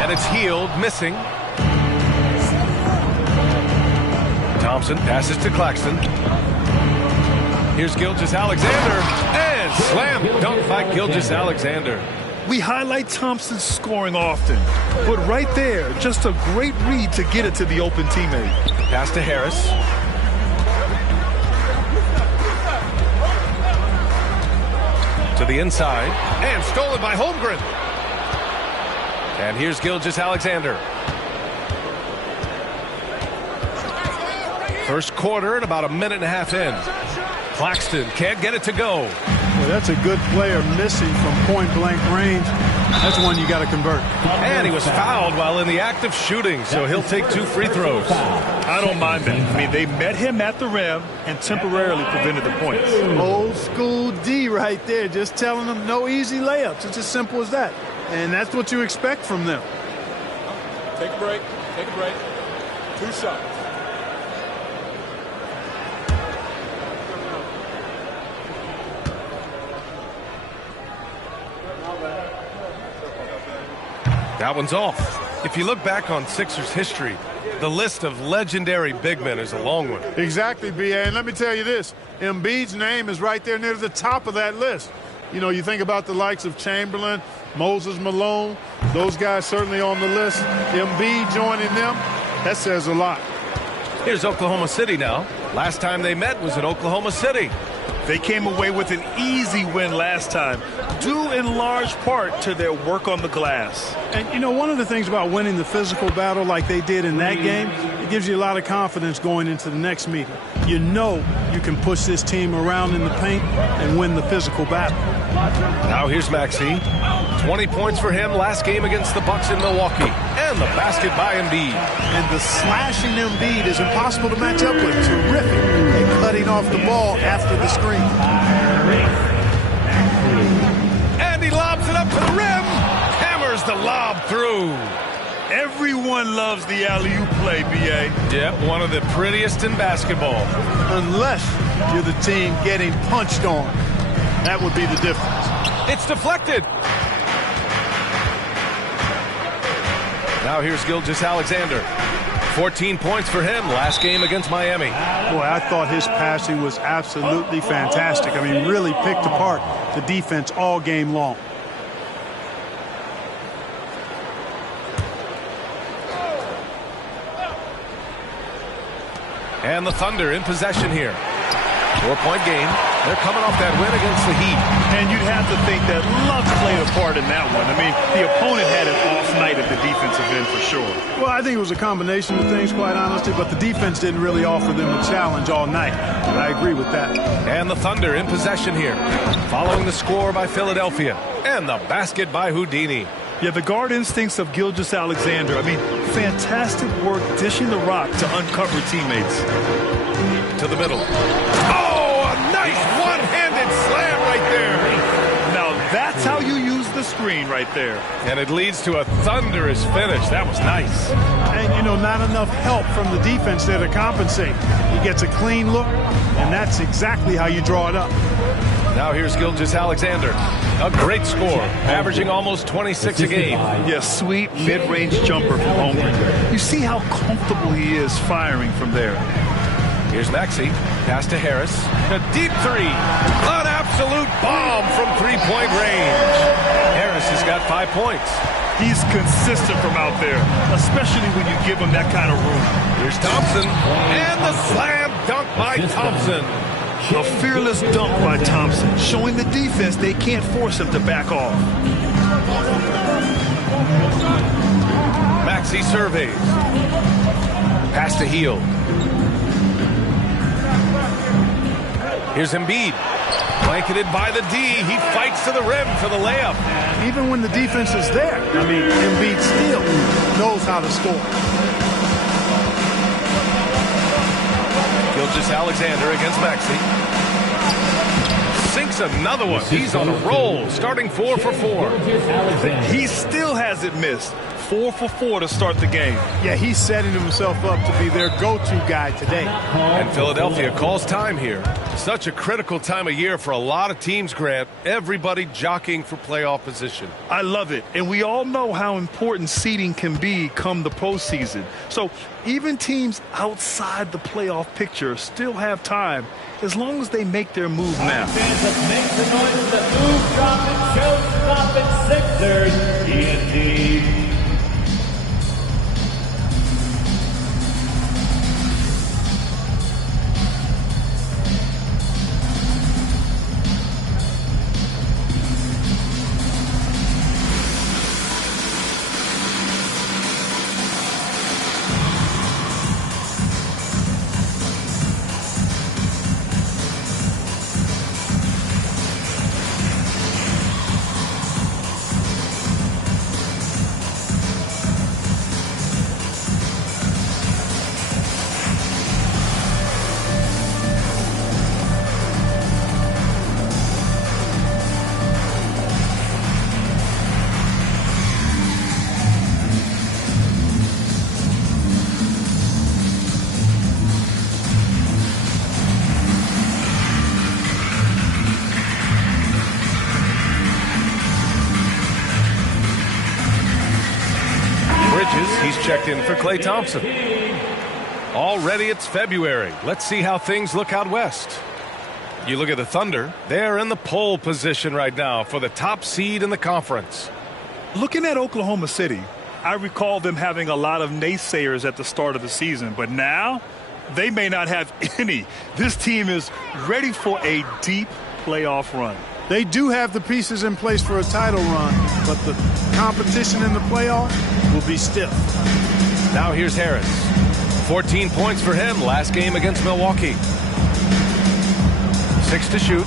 And it's Hield missing. Thompson passes to Claxton. Here's Gilgeous-Alexander, and slam dunk by Gilgeous-Alexander. We highlight Thompson's scoring often, but right there, just a great read to get it to the open teammate. Pass to Harris. To the inside, and stolen by Holmgren. And here's Gilgeous-Alexander. First quarter and about a minute and a half in. Claxton can't get it to go. Well, that's a good player missing from point-blank range. That's one you got to convert. And he was fouled while in the act of shooting, so he'll take 2 free throws. I don't mind that. I mean, they met him at the rim and temporarily prevented the points. Old school D right there, just telling them no easy layups. It's as simple as that. And that's what you expect from them. Take a break. Take a break. 2 shots. That one's off. If you look back on Sixers history, the list of legendary big men is a long one. Exactly, B.A. And let me tell you this. Embiid's name is right there near the top of that list. You know, you think about the likes of Chamberlain, Moses Malone, those guys certainly on the list. Embiid joining them, that says a lot. Here's Oklahoma City now. Last time they met was in Oklahoma City. They came away with an easy win last time, due in large part to their work on the glass. And, you know, one of the things about winning the physical battle like they did in that game, It gives you a lot of confidence going into the next meeting. You know you can push this team around in the paint and win the physical battle. Now here's Maxey. 20 points for him last game against the Bucks in Milwaukee. And the basket by Embiid. And the slashing Embiid is impossible to match up with. Terrific at cutting off the ball after the screen. And he lobs it up to the rim. Hammers the lob through. Everyone loves the alley-oop play, B.A. Yep, one of the prettiest in basketball. Unless you're the team getting punched on. That would be the difference. It's deflected. Now here's Gilgeous-Alexander. 14 points for him last game against Miami. Boy, I thought his passing was absolutely fantastic. I mean, really picked apart the defense all game long. And the Thunder in possession here. 4-point game. They're coming off that win against the Heat. And you'd have to think that luck played a part in that one. I mean, the opponent had an off night at the defensive end for sure. Well, I think it was a combination of things, quite honestly, but the defense didn't really offer them a challenge all night. I agree with that. And the Thunder in possession here. Following the score by Philadelphia. And the basket by Houdini. Yeah, the guard instincts of Gilgeous-Alexander. I mean, fantastic work dishing the rock to uncover teammates. To the middle. Oh, a nice one-handed slam right there. Now, that's how you use the screen right there. And it leads to a thunderous finish. That was nice. And, you know, not enough help from the defense there to compensate. He gets a clean look, and that's exactly how you draw it up. Now here's Gilgeous-Alexander. A great score, averaging almost 26 a game. Yeah, sweet mid-range jumper from Holmgren. You see how comfortable he is firing from there. Here's Maxey. Pass to Harris. A deep three. An absolute bomb from three-point range. Harris has got 5 points. He's consistent from out there, especially when you give him that kind of room. Here's Thompson. And the slam dunk by Thompson. A fearless dunk by Thompson, showing the defense they can't force him to back off. Maxey surveys. Pass to Hield. Here's Embiid. Blanketed by the D. He fights to the rim for the layup. Even when the defense is there, I mean, Embiid still knows how to score. Gilgeous-Alexander against Maxey. Sinks another one. He's on a roll, starting 4 for 4. He still hasn't missed. 4 for 4 to start the game. Yeah, he's setting himself up to be their go-to guy today. And Philadelphia calls time here. Such a critical time of year for a lot of teams, Grant. Everybody jockeying for playoff position. I love it. And we all know how important seeding can be come the postseason. So even teams outside the playoff picture still have time as long as they make their move now. Make the noise that move, drop, and show, stop, and Sixers. TNT. He's checked in for Klay Thompson. Already it's February. Let's see how things look out west. You look at the Thunder. They're in the pole position right now for the top seed in the conference. Looking at Oklahoma City, I recall them having a lot of naysayers at the start of the season, but now they may not have any. This team is ready for a deep playoff run. They do have the pieces in place for a title run, but the competition in the playoff will be stiff. Now here's Harris. 14 points for him last game against Milwaukee. 6 to shoot.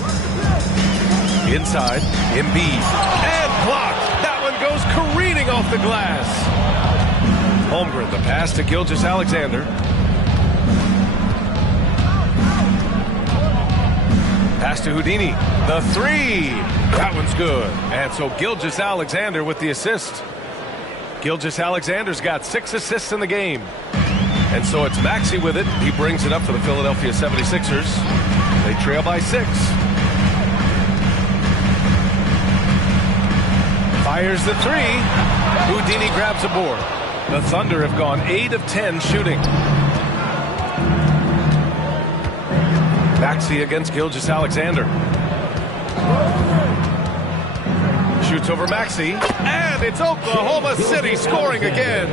Inside, Embiid. And blocked. That one goes careening off the glass. Holmgren, the pass to Gilgeous-Alexander. Pass to Houdini. The three. That one's good. And so Gilgeous-Alexander with the assist. Gilgeous-Alexander's got 6 assists in the game. And so it's Maxey with it. He brings it up for the Philadelphia 76ers. They trail by 6. Fires the three. Houdini grabs a board. The Thunder have gone 8 of 10 shooting. Maxey against Gilgeous-Alexander. Shoots over Maxey. And it's Oklahoma City scoring again.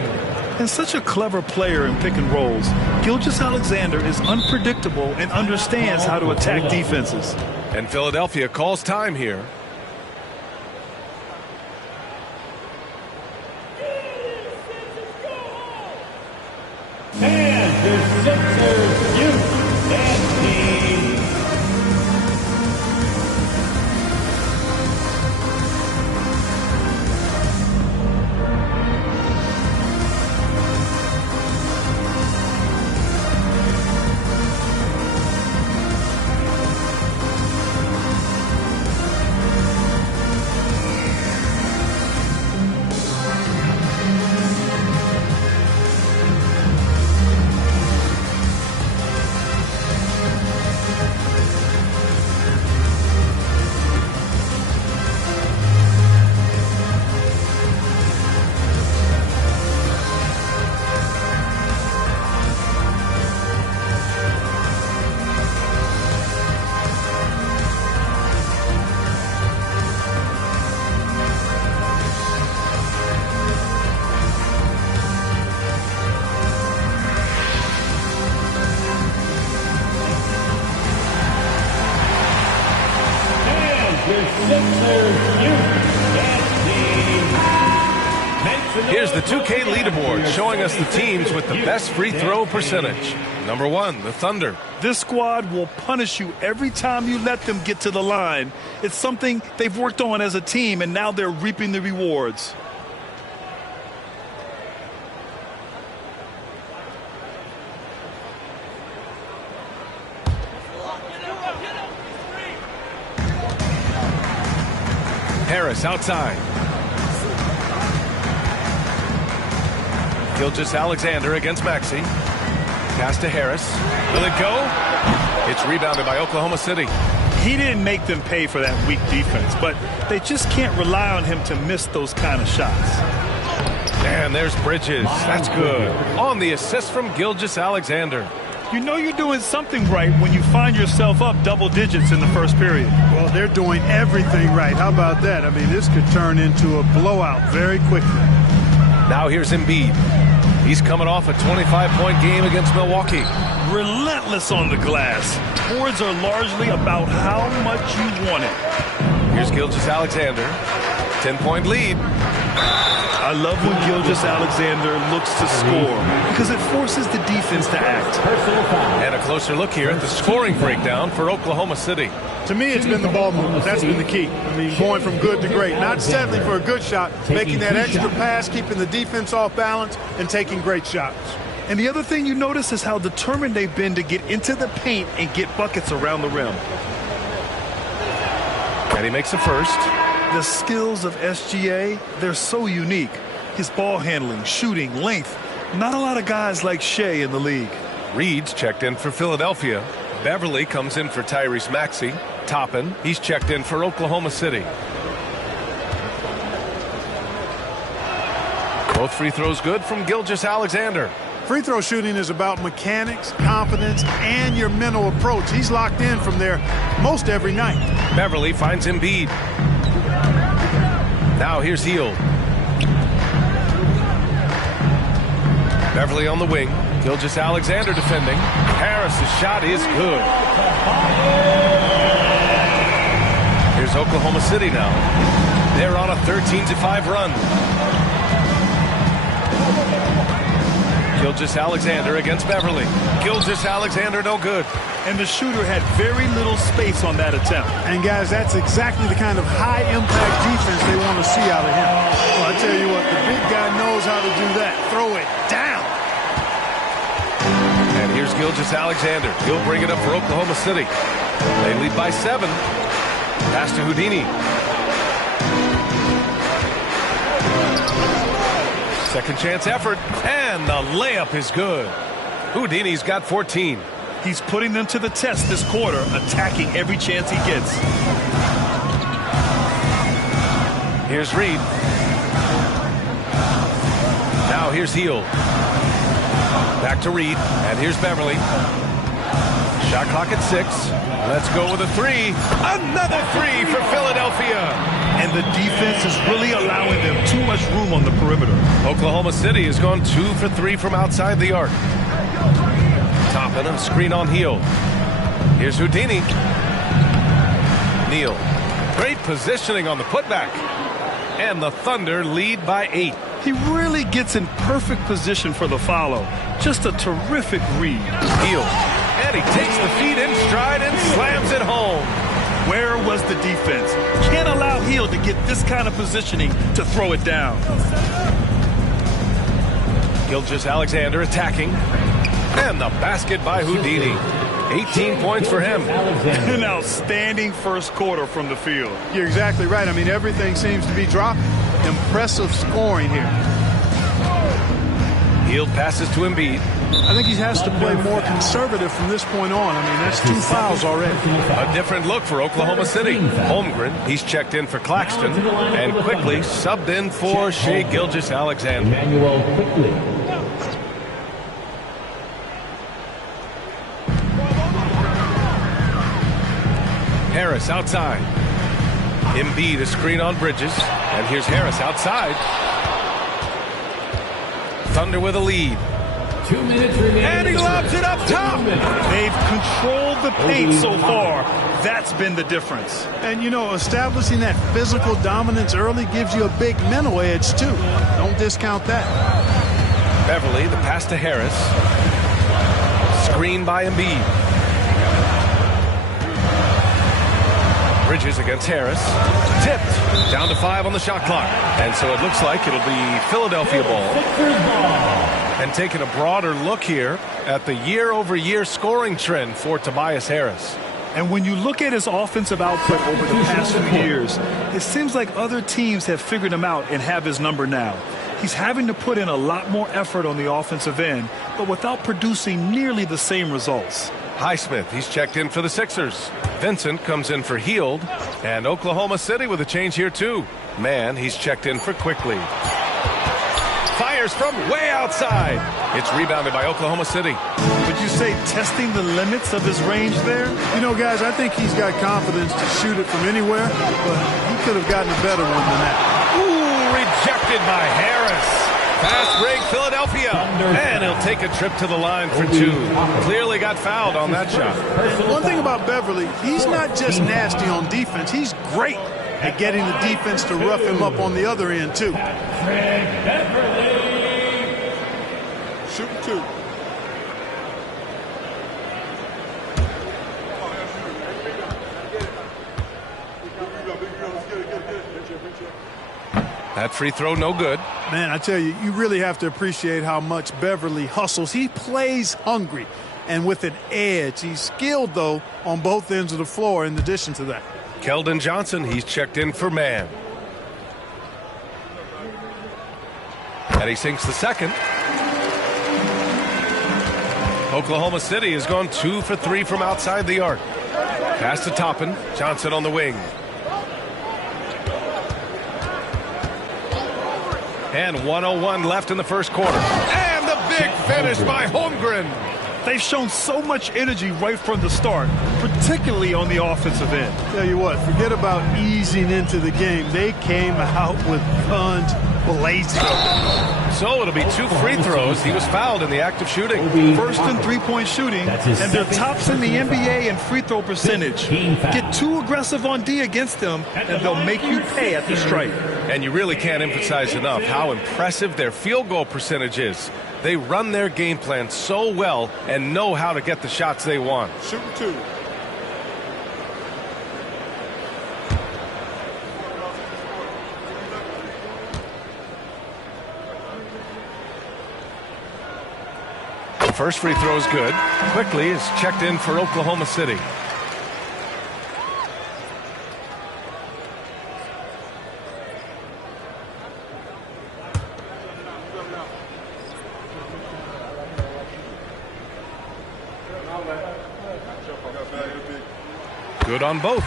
And such a clever player in pick and rolls. Gilgeous-Alexander is unpredictable and understands how to attack defenses. And Philadelphia calls time here. And the Sixers youth and team. Here's the 2K leaderboard showing us the teams with the best free throw percentage. Number 1, the Thunder. This squad will punish you every time you let them get to the line. It's something they've worked on as a team, and now they're reaping the rewards. Harris outside. Gilgeous-Alexander against Maxey. Pass to Harris. Will it go? It's rebounded by Oklahoma City. He didn't make them pay for that weak defense, but they just can't rely on him to miss those kind of shots. And there's Bridges. That's good. On the assist from Gilgeous-Alexander. You know you're doing something right when you find yourself up double digits in the first period. Well, they're doing everything right. How about that? I mean, this could turn into a blowout very quickly. Now here's Embiid. He's coming off a 25-point game against Milwaukee. Relentless on the glass. Boards are largely about how much you want it. Here's Gilgeous-Alexander. 10-point lead. I love when Gilgeous-Alexander looks to score because it forces the defense to act. And a closer look here at the scoring breakdown for Oklahoma City. To me, it's been the ball movement. That's been the key. I mean, going from good to great. Not settling for a good shot, making that extra pass, keeping the defense off balance, and taking great shots. And the other thing you notice is how determined they've been to get into the paint and get buckets around the rim. And he makes the first. The skills of SGA, they're so unique. His ball handling, shooting, length. Not a lot of guys like Shea in the league. Reed's checked in for Philadelphia. Beverly comes in for Tyrese Maxey. Toppin, he's checked in for Oklahoma City. Both free throws good from Gilgeous-Alexander. Free throw shooting is about mechanics, confidence, and your mental approach. He's locked in from there most every night. Beverly finds Embiid. Now here's Hield. Beverly on the wing. Gilgeous-Alexander defending. Harris's shot is good. Here's Oklahoma City now. They're on a 13-5 run. Gilgeous-Alexander against Beverly. Gilgeous-Alexander no good. And the shooter had very little space on that attempt. And guys, that's exactly the kind of high-impact defense they want to see out of him. Well, I tell you what, the big guy knows how to do that. Throw it down. And here's Gilgeous-Alexander. He'll bring it up for Oklahoma City. They lead by 7. Pass to Houdini. Second chance effort, and the layup is good. Houdini's got 14. He's putting them to the test this quarter, attacking every chance he gets. Here's Reed. Now here's Hield. Back to Reed, and here's Beverly. Shot clock at 6. Let's go with a 3. Another 3 for Philadelphia. And the defense is really allowing them too much room on the perimeter. Oklahoma City has gone 2 for 3 from outside the arc. Toppin, a screen on Hield. Here's Houdini. Neal. Great positioning on the putback. And the Thunder lead by 8. He really gets in perfect position for the follow. Just a terrific read. Hield. And he takes the feet in stride and slams it home. Where was the defense? Can't allow Hield to get this kind of positioning to throw it down. Gilgeous-Alexander attacking. And the basket by Houdini. 18 points for him. An outstanding first quarter from the field. You're exactly right. I mean, everything seems to be dropping. Impressive scoring here. Hield passes to Embiid. I think he has to play more conservative from this point on. I mean, that's 2 fouls already. A different look for Oklahoma City. Holmgren, he's checked in for Claxton, and quickly subbed in for Shai Gilgeous-Alexander. Harris outside. Embiid a screen on Bridges, and here's Harris outside. Thunder with a lead. 2 minutes remaining. And he lobs it up top. They've controlled the paint so far. That's been the difference. And, you know, establishing that physical dominance early gives you a big mental edge, too. Don't discount that. Beverly, the pass to Harris. Screen by Embiid. Bridges against Harris. Tipped. Down to 5 on the shot clock. And so it looks like it'll be Philadelphia ball. And taking a broader look here at the year-over-year scoring trend for Tobias Harris. And when you look at his offensive output over the past few years, it seems like other teams have figured him out and have his number now. He's having to put in a lot more effort on the offensive end, but without producing nearly the same results. Highsmith, he's checked in for the Sixers. Vincent comes in for Hield. And Oklahoma City with a change here too. Mann, he's checked in for Quickly. Fires from way outside. It's rebounded by Oklahoma City. Would you say testing the limits of his range there? You know, guys, I think he's got confidence to shoot it from anywhere, but he could have gotten a better one than that. Ooh, rejected by Harris. Fast break, Philadelphia. And he'll take a trip to the line for 2. Clearly got fouled on that shot. And one thing about Beverly, he's not just nasty on defense. He's great at getting the defense to rough him up on the other end, too. Shoot 2. That free throw no good. Man, I tell you, you really have to appreciate how much Beverly hustles. He plays hungry and with an edge. He's skilled, though, on both ends of the floor in addition to that. Keldon Johnson, he's checked in for Mann. And he sinks the second. Oklahoma City has gone 2 for 3 from outside the arc. Pass to Toppin. Johnson on the wing. And 1:01 left in the first quarter. And the big finish by Holmgren. They've shown so much energy right from the start, particularly on the offensive end. Tell you what, forget about easing into the game. They came out with guns blazing. So it'll be 2 free throws. He was fouled in the act of shooting. First in three-point shooting, and they're tops in the NBA in free throw percentage. Get too aggressive on D against them, and they'll make you pay at the stripe. And you really can't emphasize enough how impressive their field goal percentage is. They run their game plan so well and know how to get the shots they want. Shooting 2. The first free throw is good. Quickly is checked in for Oklahoma City. Good on both.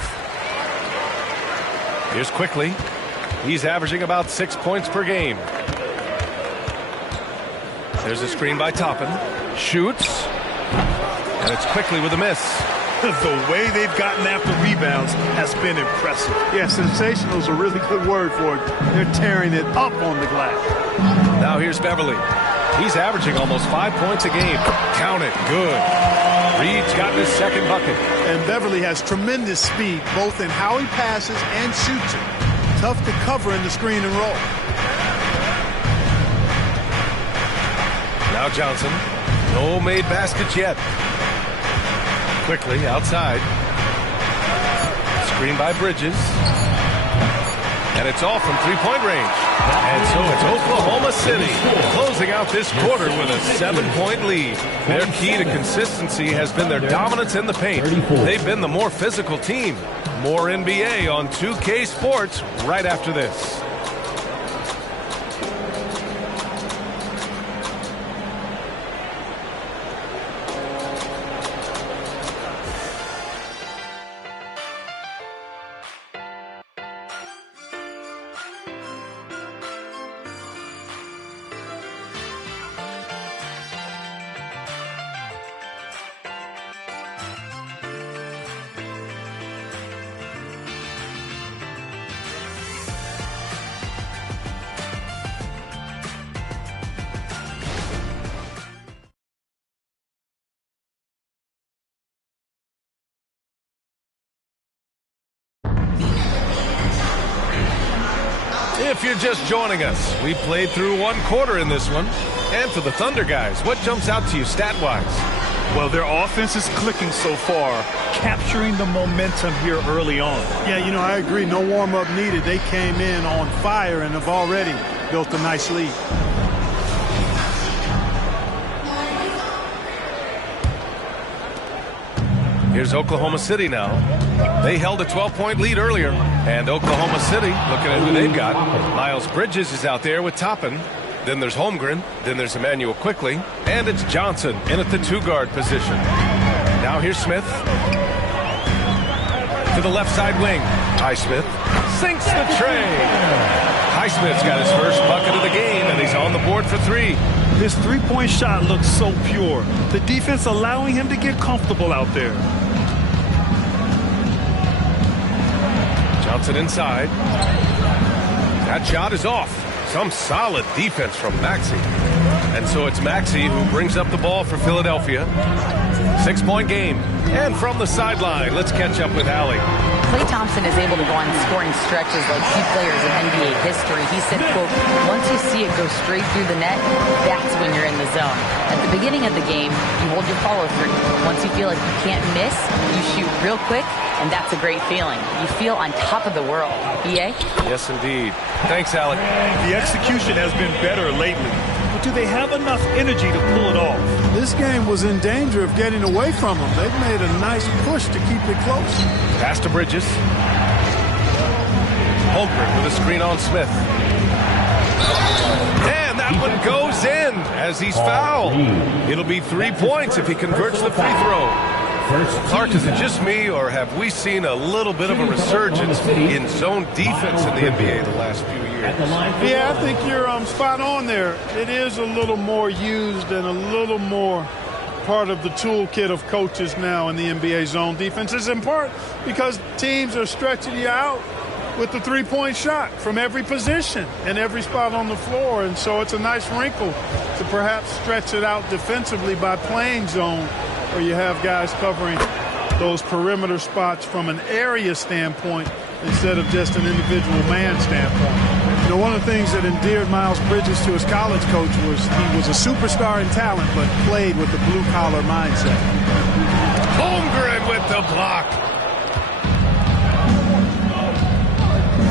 Here's Quickly. He's averaging about 6 points per game. There's a screen by Toppin. Shoots. And it's Quickly with a miss. The way they've gotten after rebounds has been impressive. Yeah, sensational is a really good word for it. They're tearing it up on the glass. Now here's Beverly. He's averaging almost 5 points a game. Count it. Good. Reed's gotten his second bucket. And Beverly has tremendous speed, both in how he passes and shoots it. Tough to cover in the screen and roll. Now Johnson. No made baskets yet. Quickly outside. Screen by Bridges. And it's all from three-point range. And so it's Oklahoma City closing out this quarter with a 7-point lead. Their key to consistency has been their dominance in the paint. They've been the more physical team. More NBA on 2K Sports right after this. If you're just joining us, we played through one quarter in this one. And for the Thunder guys, what jumps out to you stat-wise? Well, their offense is clicking so far, capturing the momentum here early on. Yeah, you know, I agree. No warm-up needed. They came in on fire and have already built a nice lead. Here's Oklahoma City now. They held a 12-point lead earlier. And Oklahoma City, looking at who they've got. Miles Bridges is out there with Toppin. Then there's Holmgren. Then there's Emmanuel Quickly. And it's Johnson in at the two-guard position. Now here's Smith. To the left side wing. Highsmith sinks the tray. Highsmith's got his first bucket of the game, and he's on the board for three. His three-point shot looks so pure. The defense allowing him to get comfortable out there. Johnson inside. That shot is off. Some solid defense from Maxey. And so it's Maxey who brings up the ball for Philadelphia. 6-point game. And from the sideline, let's catch up with Allie. Klay Thompson is able to go on scoring stretches like few players in NBA history. He said, quote, once you see it go straight through the net, that's when you're in the zone. At the beginning of the game, you hold your follow through. Once you feel like you can't miss, you shoot real quick, and that's a great feeling. You feel on top of the world. EA? Yes, indeed. Thanks, Alec. The execution has been better lately. But do they have enough energy to pull it off? This game was in danger of getting away from them. They've made a nice push to keep it close. Pass to Bridges. Holmgren with a screen on Smith. And that one goes in as he's fouled. It'll be 3 points if he converts the free throw. Clark, is it just me, or have we seen a little bit of a resurgence in zone defense in the NBA the last few years? Yeah, I think you're spot on there. It is a little more used and a little more part of the toolkit of coaches now in the NBA zone defense. It's in part because teams are stretching you out with the three-point shot from every position and every spot on the floor. And so it's a nice wrinkle to perhaps stretch it out defensively by playing zone, where you have guys covering those perimeter spots from an area standpoint instead of just an individual man standpoint. know, one of the things that endeared Miles Bridges to his college coach was he was a superstar in talent, but played with the blue-collar mindset. Holmgren with the block.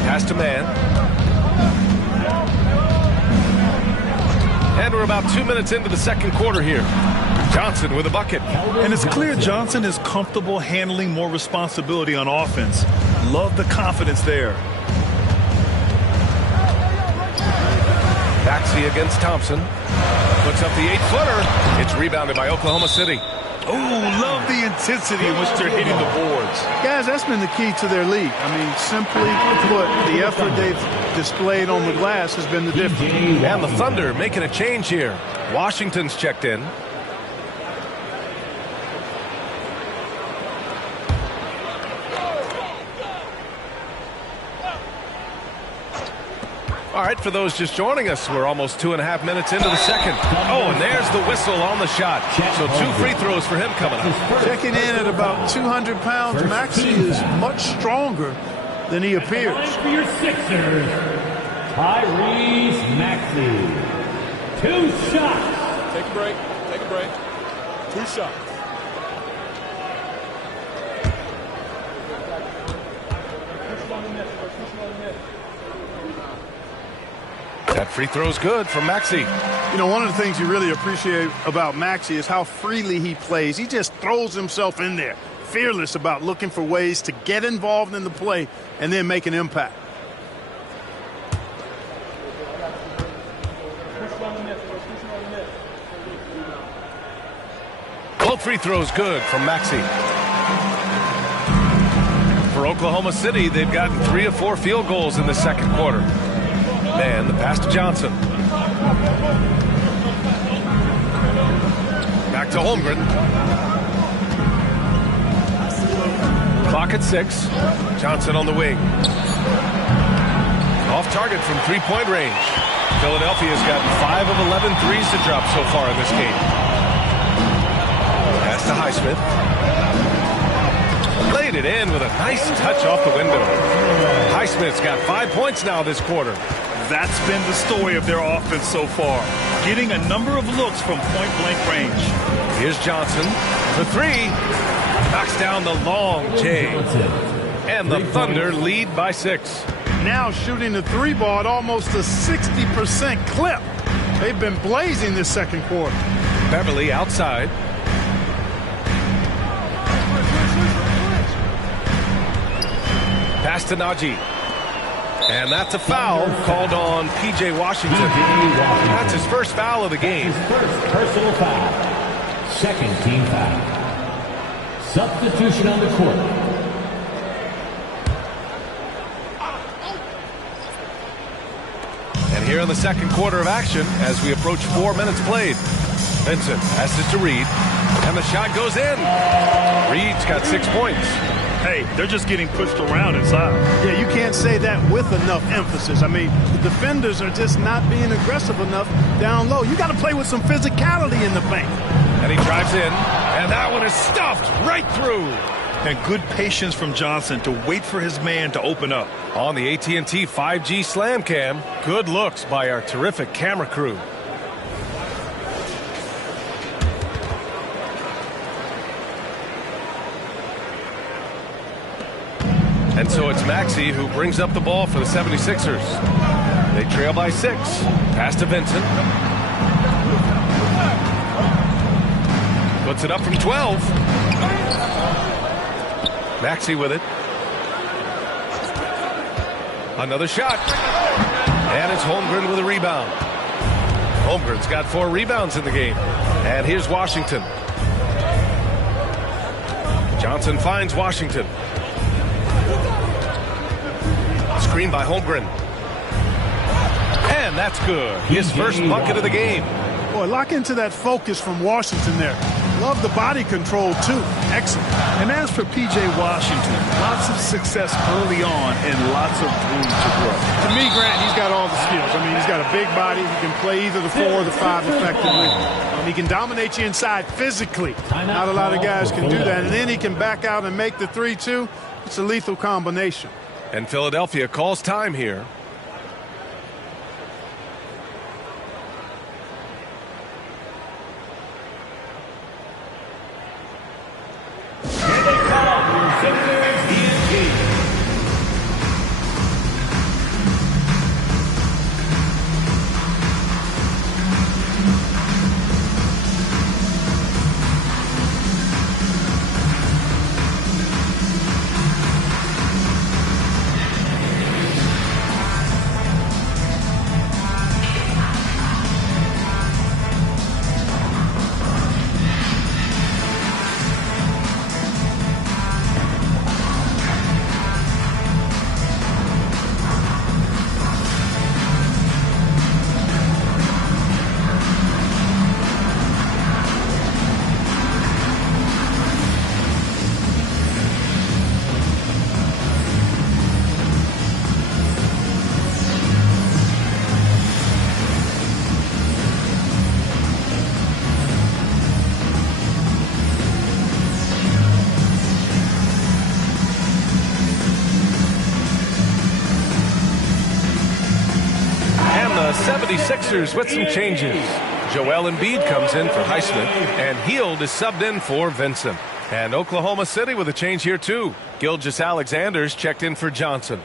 Pass to man. And we're about 2 minutes into the second quarter here. Johnson with a bucket. And it's clear Johnson is comfortable handling more responsibility on offense. Love the confidence there. Maxey against Thompson. Puts up the 8-footer. It's rebounded by Oklahoma City. Oh, love the intensity in which they're hitting the boards. Guys, that's been the key to their league. I mean, simply put, the effort they've displayed on the glass has been the difference. And the Thunder making a change here. Washington's checked in. All right, for those just joining us, we're almost 2.5 minutes into the second. Oh, and there's the whistle on the shot. So 2 free throws for him coming up. Checking in at about 200 pounds, Maxey is much stronger than he appears. For your Sixers, Tyrese Maxey. 2 shots. Take a break. Take a break. 2 shots. That free throw's good from Maxey. You know, one of the things you really appreciate about Maxey is how freely he plays. He just throws himself in there, fearless about looking for ways to get involved in the play and then make an impact. Both free throws good from Maxey. For Oklahoma City, they've gotten 3 of 4 field goals in the second quarter. Man, the pass to Johnson. Back to Holmgren. Clock at 6. Johnson on the wing. Off target from 3-point range. Philadelphia's gotten 5 of 11 threes to drop so far in this game. Pass to Highsmith. Laid it in with a nice touch off the window. Highsmith's got 5 points now this quarter. That's been the story of their offense so far. Getting a number of looks from point-blank range. Here's Johnson for 3. Knocks down the long J. And the Thunder lead by 6. Now shooting the 3 ball at almost a 60% clip. They've been blazing this second quarter. Beverly outside. Pass to Najee. And that's a foul called on P.J. Washington. That's his first foul of the game. His first personal foul. Second team foul. Substitution on the court. And here in the second quarter of action, as we approach 4 minutes played, Vincent passes to Reed, and the shot goes in. Reed's got 6 points. Hey, they're just getting pushed around inside. Yeah, you can't say that with enough emphasis. I mean, the defenders are just not being aggressive enough down low. You got to play with some physicality in the paint. And he drives in, and that one is stuffed right through. And good patience from Johnson to wait for his man to open up. On the AT&T 5G Slam Cam, good looks by our terrific camera crew. And so it's Maxey who brings up the ball for the 76ers. They trail by 6. Pass to Vincent. Puts it up from 12. Maxey with it. Another shot. And it's Holmgren with a rebound. Holmgren's got 4 rebounds in the game. And here's Washington. Johnson finds Washington. Screen by Holmgren. And that's good. His first bucket of the game. Boy, lock into that focus from Washington there. Love the body control, too. Excellent. And as for P.J. Washington, lots of success early on and lots of room to grow. To me, Grant, he's got all the skills. I mean, he's got a big body. He can play either the 4 or the 5 effectively. He can dominate you inside physically. Not a lot of guys can do that. And then he can back out and make the 3, too. It's a lethal combination. And Philadelphia calls time here. 76ers with some changes. Joel Embiid comes in for Highsmith, and Hield is subbed in for Vincent. And Oklahoma City with a change here, too. Gilgeous-Alexander's checked in for Johnson.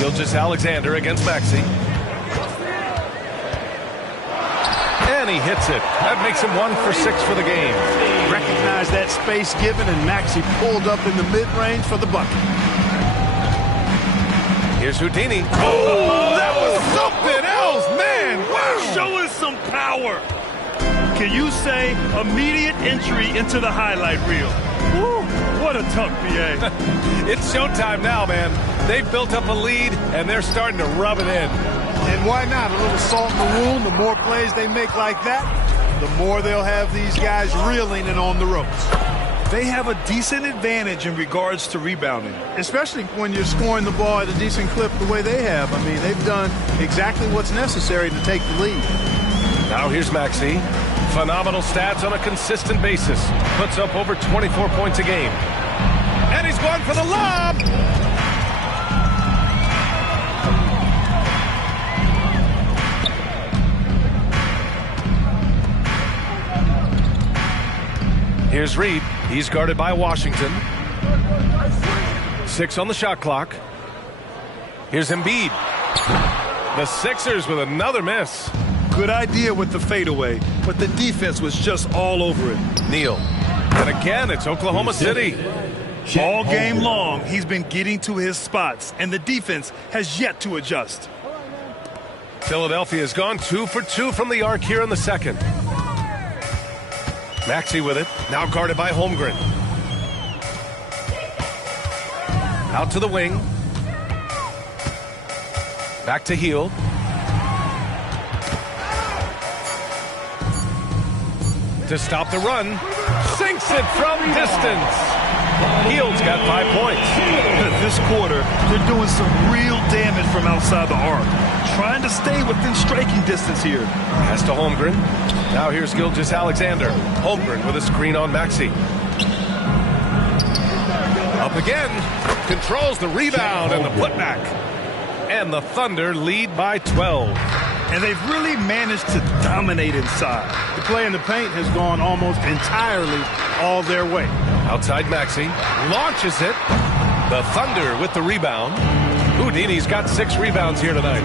Gilgeous-Alexander against Maxey. And he hits it. That makes him 1 for 6 for the game. Recognize that space given, and Maxey pulled up in the mid-range for the bucket. Here's Houdini. Oh, that was something else, man. Wow. Show us some power. Can you say immediate entry into the highlight reel? Woo, what a tuck, BA. It's showtime now, man. They've built up a lead, and they're starting to rub it in. And why not? A little salt in the wound. The more plays they make like that, the more they'll have these guys reeling and on the ropes. They have a decent advantage in regards to rebounding. Especially when you're scoring the ball at a decent clip the way they have. I mean, they've done exactly what's necessary to take the lead. Now here's Maxey. Phenomenal stats on a consistent basis. Puts up over 24 points a game. And he's going for the lob. Here's Reed. He's guarded by Washington. 6 on the shot clock. Here's Embiid. The Sixers with another miss. Good idea with the fadeaway, but the defense was just all over it. Neal. And again, it's Oklahoma City. All game long, he's been getting to his spots, and the defense has yet to adjust. Philadelphia has gone 2 for 2 from the arc here in the second. Maxey with it, now guarded by Holmgren. Out to the wing. Back to Hield. To stop the run. Sinks it from distance. Hield's got 5 points. This quarter, they're doing some real damage from outside the arc. Trying to stay within striking distance here. Pass to Holmgren. Now here's Gilgeous-Alexander. Holmgren with a screen on Maxey. Up again. Controls the rebound and the putback. And the Thunder lead by 12. And they've really managed to dominate inside. The play in the paint has gone almost entirely all their way. Outside Maxey. Launches it. The Thunder with the rebound. Houdini's got 6 rebounds here tonight.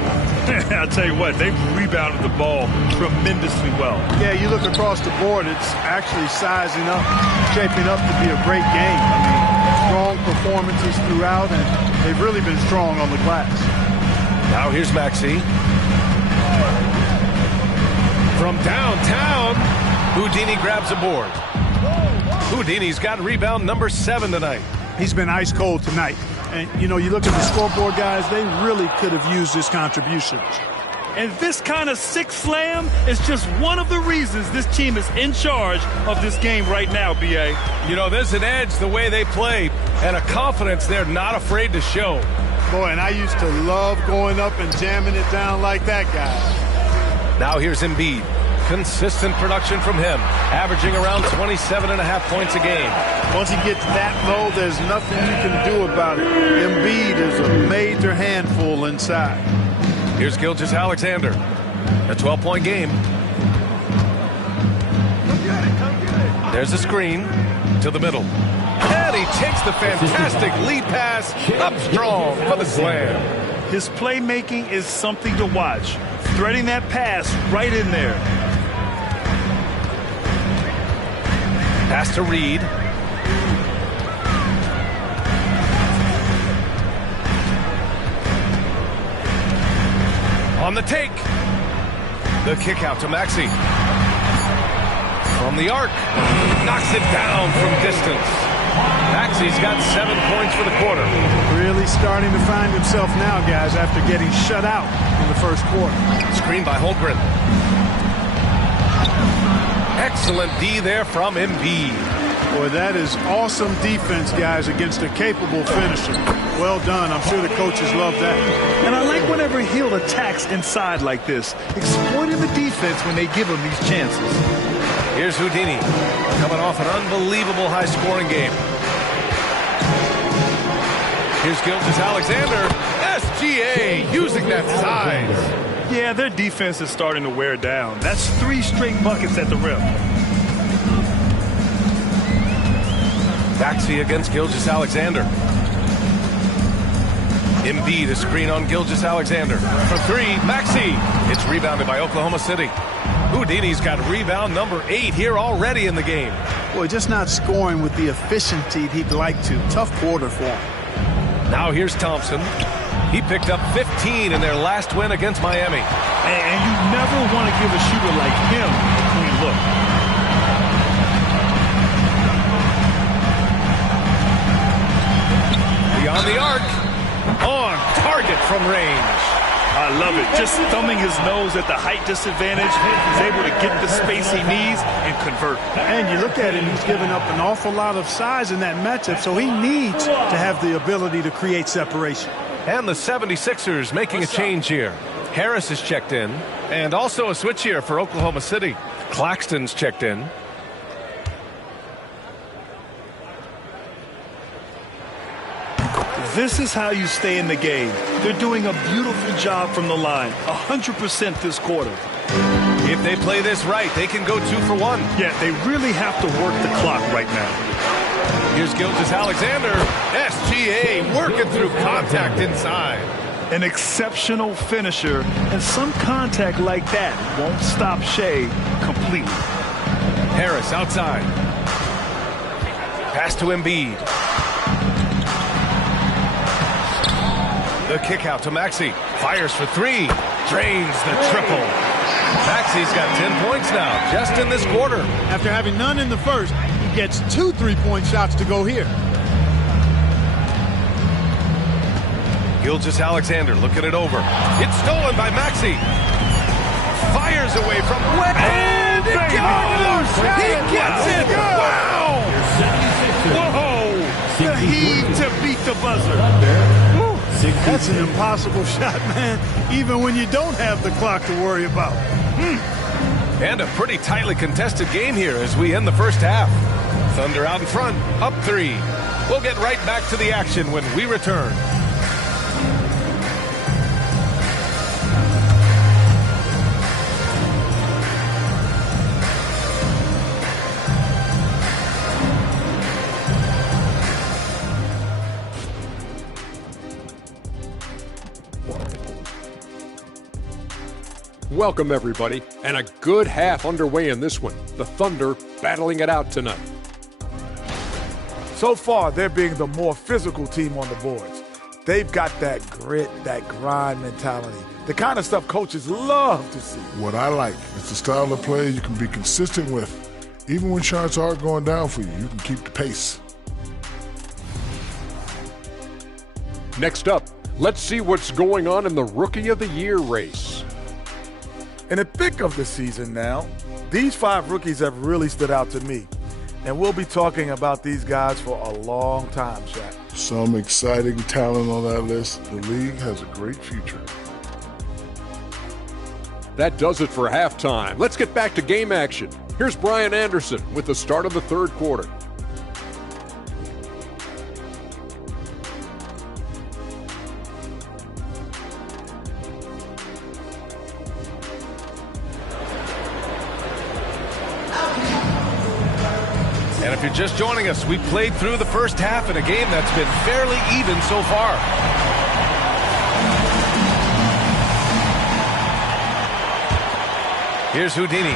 I'll tell you what, they've rebounded the ball tremendously well. Yeah, you look across the board, it's actually sizing up, shaping up to be a great game. I mean, strong performances throughout, and they've really been strong on the glass. Now here's Maxey. From downtown, Houdini grabs a board. Houdini's got rebound number 7 tonight. He's been ice cold tonight. And, you know, you look at the scoreboard, guys, they really could have used his contributions. And this kind of sick slam is just one of the reasons this team is in charge of this game right now, B.A. You know, there's an edge the way they play and a confidence they're not afraid to show. Boy, and I used to love going up and jamming it down like that guy. Now here's Embiid. Consistent production from him, averaging around 27.5 points a game. Once he gets that low, there's nothing you can do about it. Embiid is a major handful inside. Here's Gilgeous-Alexander. A 12-point game. There's a screen to the middle. And he takes the fantastic lead pass up strong for the slam. His playmaking is something to watch. Threading that pass right in there. Pass to Reed. On the take. The kick out to Maxey. From the arc. Knocks it down from distance. Maxey's got 7 points for the quarter. Really starting to find himself now, guys, after getting shut out in the first quarter. Screen by Holmgren. Excellent D there from Embiid. Boy, that is awesome defense, guys, against a capable finisher. Well done. I'm sure the coaches love that. And I like whenever Hill attacks inside like this, exploiting the defense when they give him these chances. Here's Houdini, coming off an unbelievable high-scoring game. Here's Gilgeous-Alexander. SGA using that size. Yeah, their defense is starting to wear down. That's 3 straight buckets at the rim. Maxey against Gilgeous-Alexander. Embiid, a screen on Gilgeous-Alexander. For 3, Maxey. It's rebounded by Oklahoma City. Houdini's got rebound number 8 here already in the game. Boy, just not scoring with the efficiency he'd like to. Tough quarter for him. Now here's Thompson. He picked up 15 in their last win against Miami. And you never want to give a shooter like him a clean look. Beyond the arc. On target from range. I love it. Just thumbing his nose at the height disadvantage. He's able to get the space he needs and convert. And you look at it, he's given up an awful lot of size in that matchup, so he needs to have the ability to create separation. And the 76ers making a change here. Harris is checked in. And also a switch here for Oklahoma City. Claxton's checked in. This is how you stay in the game. They're doing a beautiful job from the line. 100% this quarter. If they play this right, they can go 2 for 1. Yeah, they really have to work the clock right now. Here's Gilgeous-Alexander. SGA working through contact inside. An exceptional finisher, and some contact like that won't stop Shea completely. Harris outside. Pass to Embiid. The kick out to Maxey. Fires for 3. Drains the triple. Maxey's got 10 points now, just in this quarter. After having none in the first, he gets 2 3-point shots to go here. Gilgeous-Alexander looking it over. It's stolen by Maxey. Fires away from way. And it goes! He gets it! Wow! Whoa! The heave to beat the buzzer. That's an impossible shot, man, even when you don't have the clock to worry about. And a pretty tightly contested game here as we end the first half. Thunder out in front, up 3. We'll get right back to the action when we return. Welcome, everybody, and a good half underway in this one. The Thunder battling it out tonight. So far, they're being the more physical team on the boards. They've got that grit, that grind mentality, the kind of stuff coaches love to see. What I like is the style of play you can be consistent with. Even when shots are going down for you, you can keep the pace. Next up, let's see what's going on in the Rookie of the Year race. In the thick of the season now, these 5 rookies have really stood out to me. And we'll be talking about these guys for a long time, Shaq. Some exciting talent on that list. The league has a great future. That does it for halftime. Let's get back to game action. Here's Brian Anderson with the start of the third quarter. And if you're just joining us, we played through the first half in a game that's been fairly even so far. Here's Houdini.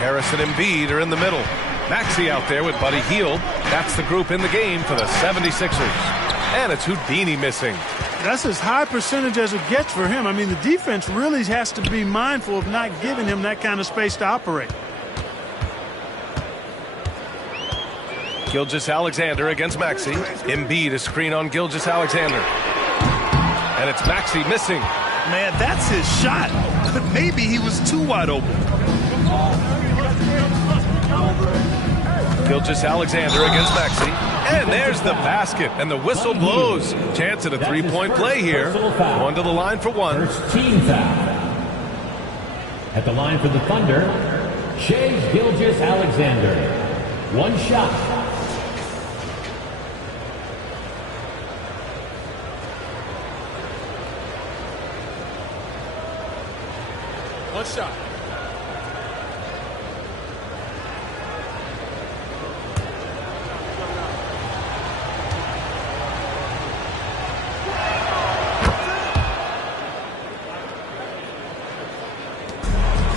Harris and Embiid are in the middle. Maxey out there with Buddy Hield. That's the group in the game for the 76ers. And it's Houdini missing. That's as high percentage as it gets for him. I mean, the defense really has to be mindful of not giving him that kind of space to operate. Gilgeous-Alexander against Maxey. Embiid a screen on Gilgeous-Alexander. And it's Maxey missing. Man, that's his shot. Maybe he was too wide open. Gilgeous-Alexander against Maxey. And there's the basket, and the whistle blows. Chance at a three-point play here. One to the line for one. First team foul. At the line for the Thunder, Shai Gilgeous-Alexander. One shot. One shot.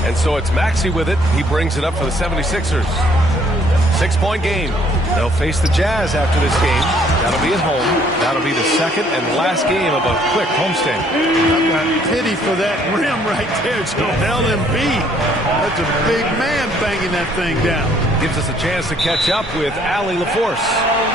And so it's Maxey with it. He brings it up for the 76ers. 6-point game. They'll face the Jazz after this game. That'll be at home. That'll be the second and last game of a quick homestand. I've got pity for that rim right there, Joel Embiid. That's a big man banging that thing down. Gives us a chance to catch up with Allie LaForce.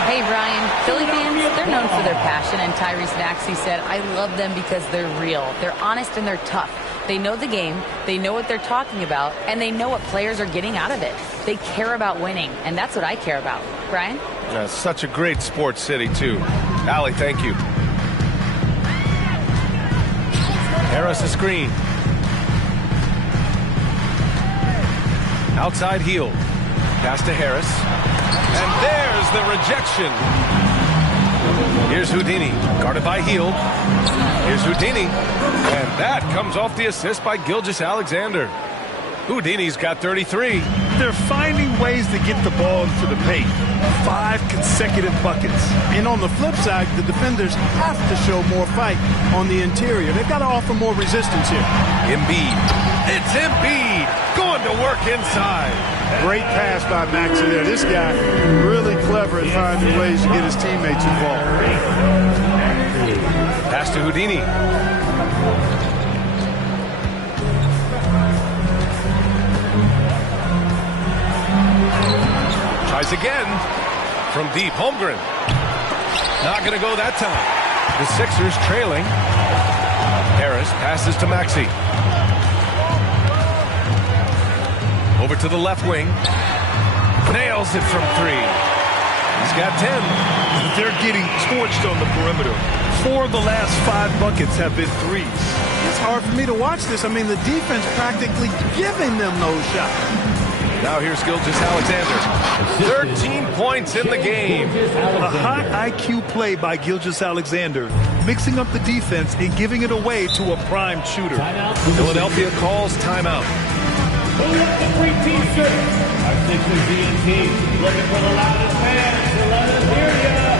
Hey, Brian. Philly fans, they're known for their passion, and Tyrese Maxey said, I love them because they're real. They're honest and they're tough. They know the game, they know what they're talking about, and they know what players are getting out of it. They care about winning, and that's what I care about. Brian? Such a great sports city, too. Allie, thank you. Harris a screen. Outside heel. Pass to Harris. And there's the rejection. Here's Houdini, guarded by Hield. Here's Houdini. And that comes off the assist by Gilgeous-Alexander. Houdini's got 33. They're finding ways to get the ball into the paint. 5 consecutive buckets. And on the flip side, the defenders have to show more fight on the interior. They've got to offer more resistance here. Embiid. It's Embiid going to work inside. Great pass by Maxey there. This guy really clever at finding ways to get his teammates involved. Pass to Houdini. Tries again from deep. Holmgren. Not going to go that time. The Sixers trailing. Harris passes to Maxey. Over to the left wing. Nails it from 3. He's got 10. They're getting torched on the perimeter. 4 of the last 5 buckets have been threes. It's hard for me to watch this. I mean, the defense practically giving them those shots. Now here's Gilgeous-Alexander. 13 points in the game. A high IQ play by Gilgeous-Alexander, mixing up the defense and giving it away to a prime shooter. Philadelphia calls timeout. Pulling up the 3-piece shirt. Our Sixers team looking for the loudest fans to let us hear ya.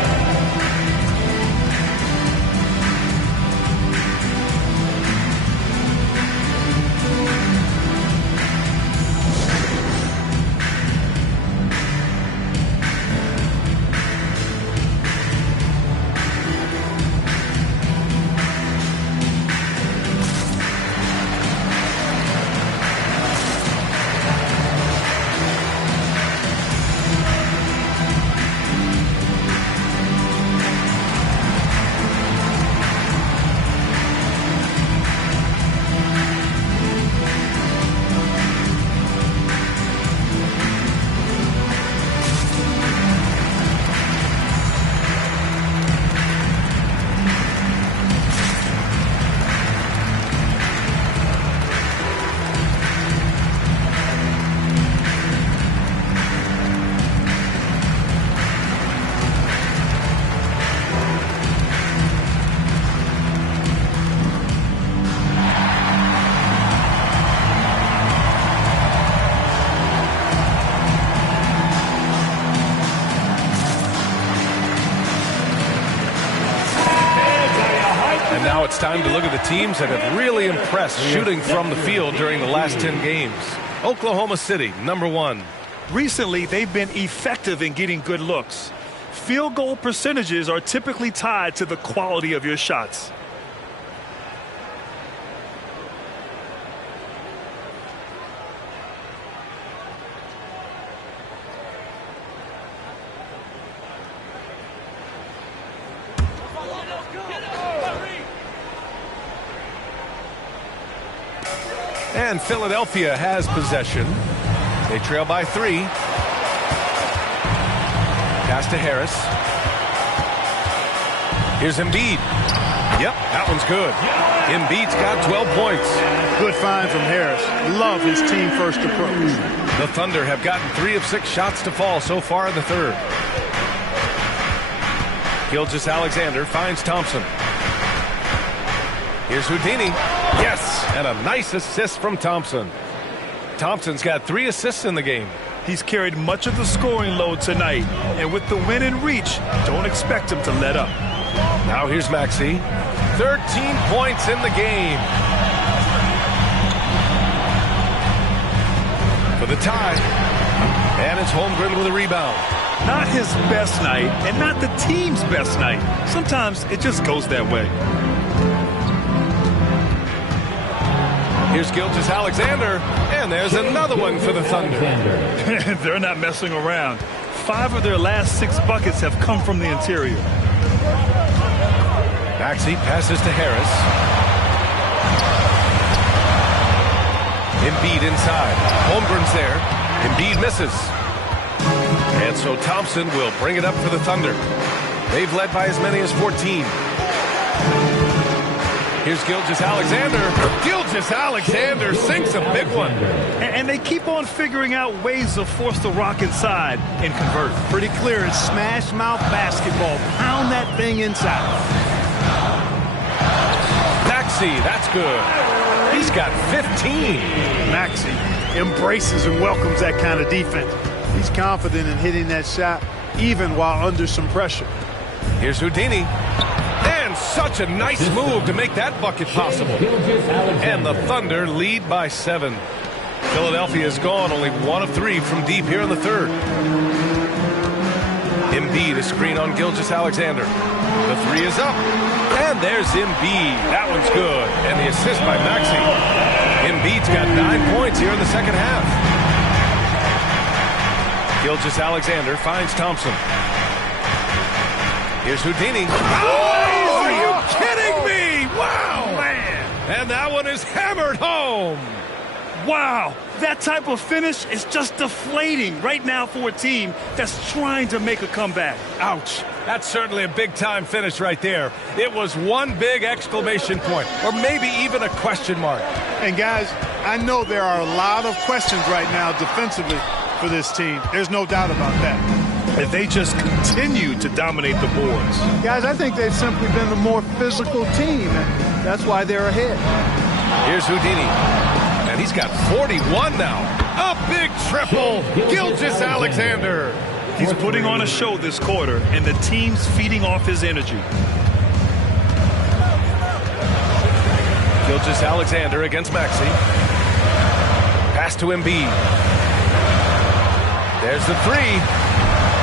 It's time to look at the teams that have really impressed shooting from the field during the last 10 games. Oklahoma City, number 1. Recently, they've been effective in getting good looks. Field goal percentages are typically tied to the quality of your shots. And Philadelphia has possession. They trail by 3. Pass to Harris. Here's Embiid. Yep, that one's good. Embiid's got 12 points. Good find from Harris. Love his team-first approach. The Thunder have gotten 3 of 6 shots to fall so far in the third. Gilgeous-Alexander finds Thompson. Here's Houdini. Yes, and a nice assist from Thompson. Thompson's got 3 assists in the game. He's carried much of the scoring load tonight, and with the win in reach, don't expect him to let up. Now here's Maxey. 13 points in the game. For the tie. And it's Holmgren with a rebound. Not his best night, and not the team's best night. Sometimes it just goes that way. Here's Gilgeous-Alexander, and there's another one for the Thunder. They're not messing around. 5 of their last 6 buckets have come from the interior. Maxey passes to Harris. Embiid inside. Holmgren's there. Embiid misses. And so Thompson will bring it up for the Thunder. They've led by as many as 14. Here's Gilgeous-Alexander. Gilgeous-Alexander sinks a big one. And they keep on figuring out ways to force the rock inside and convert. Pretty clear. It's smash mouth basketball. Pound that thing inside. Maxey, that's good. He's got 15. Maxey embraces and welcomes that kind of defense. He's confident in hitting that shot even while under some pressure. Here's Houdini. And such a nice move to make that bucket possible. And the Thunder lead by 7. Philadelphia has gone only 1 of 3 from deep here in the third. Embiid, a screen on Gilgeous-Alexander. The 3 is up. And there's Embiid. That one's good. And the assist by Maxey. Embiid's got 9 points here in the second half. Gilgeous-Alexander finds Thompson. Here's Houdini. Oh, are you kidding me? Wow, man. And that one is hammered home. Wow, that type of finish is just deflating right now for a team that's trying to make a comeback. Ouch. That's certainly a big-time finish right there. It was one big exclamation point, or maybe even a question mark. And, guys, I know there are a lot of questions right now defensively for this team. There's no doubt about that. And they just continue to dominate the boards. Guys, I think they've simply been the more physical team, and that's why they're ahead. Here's Houdini. And he's got 41 now. A big triple. Gilgeous-Alexander. He's putting on a show this quarter, and the team's feeding off his energy. Gilgeous-Alexander against Maxey. Pass to Embiid. There's the 3.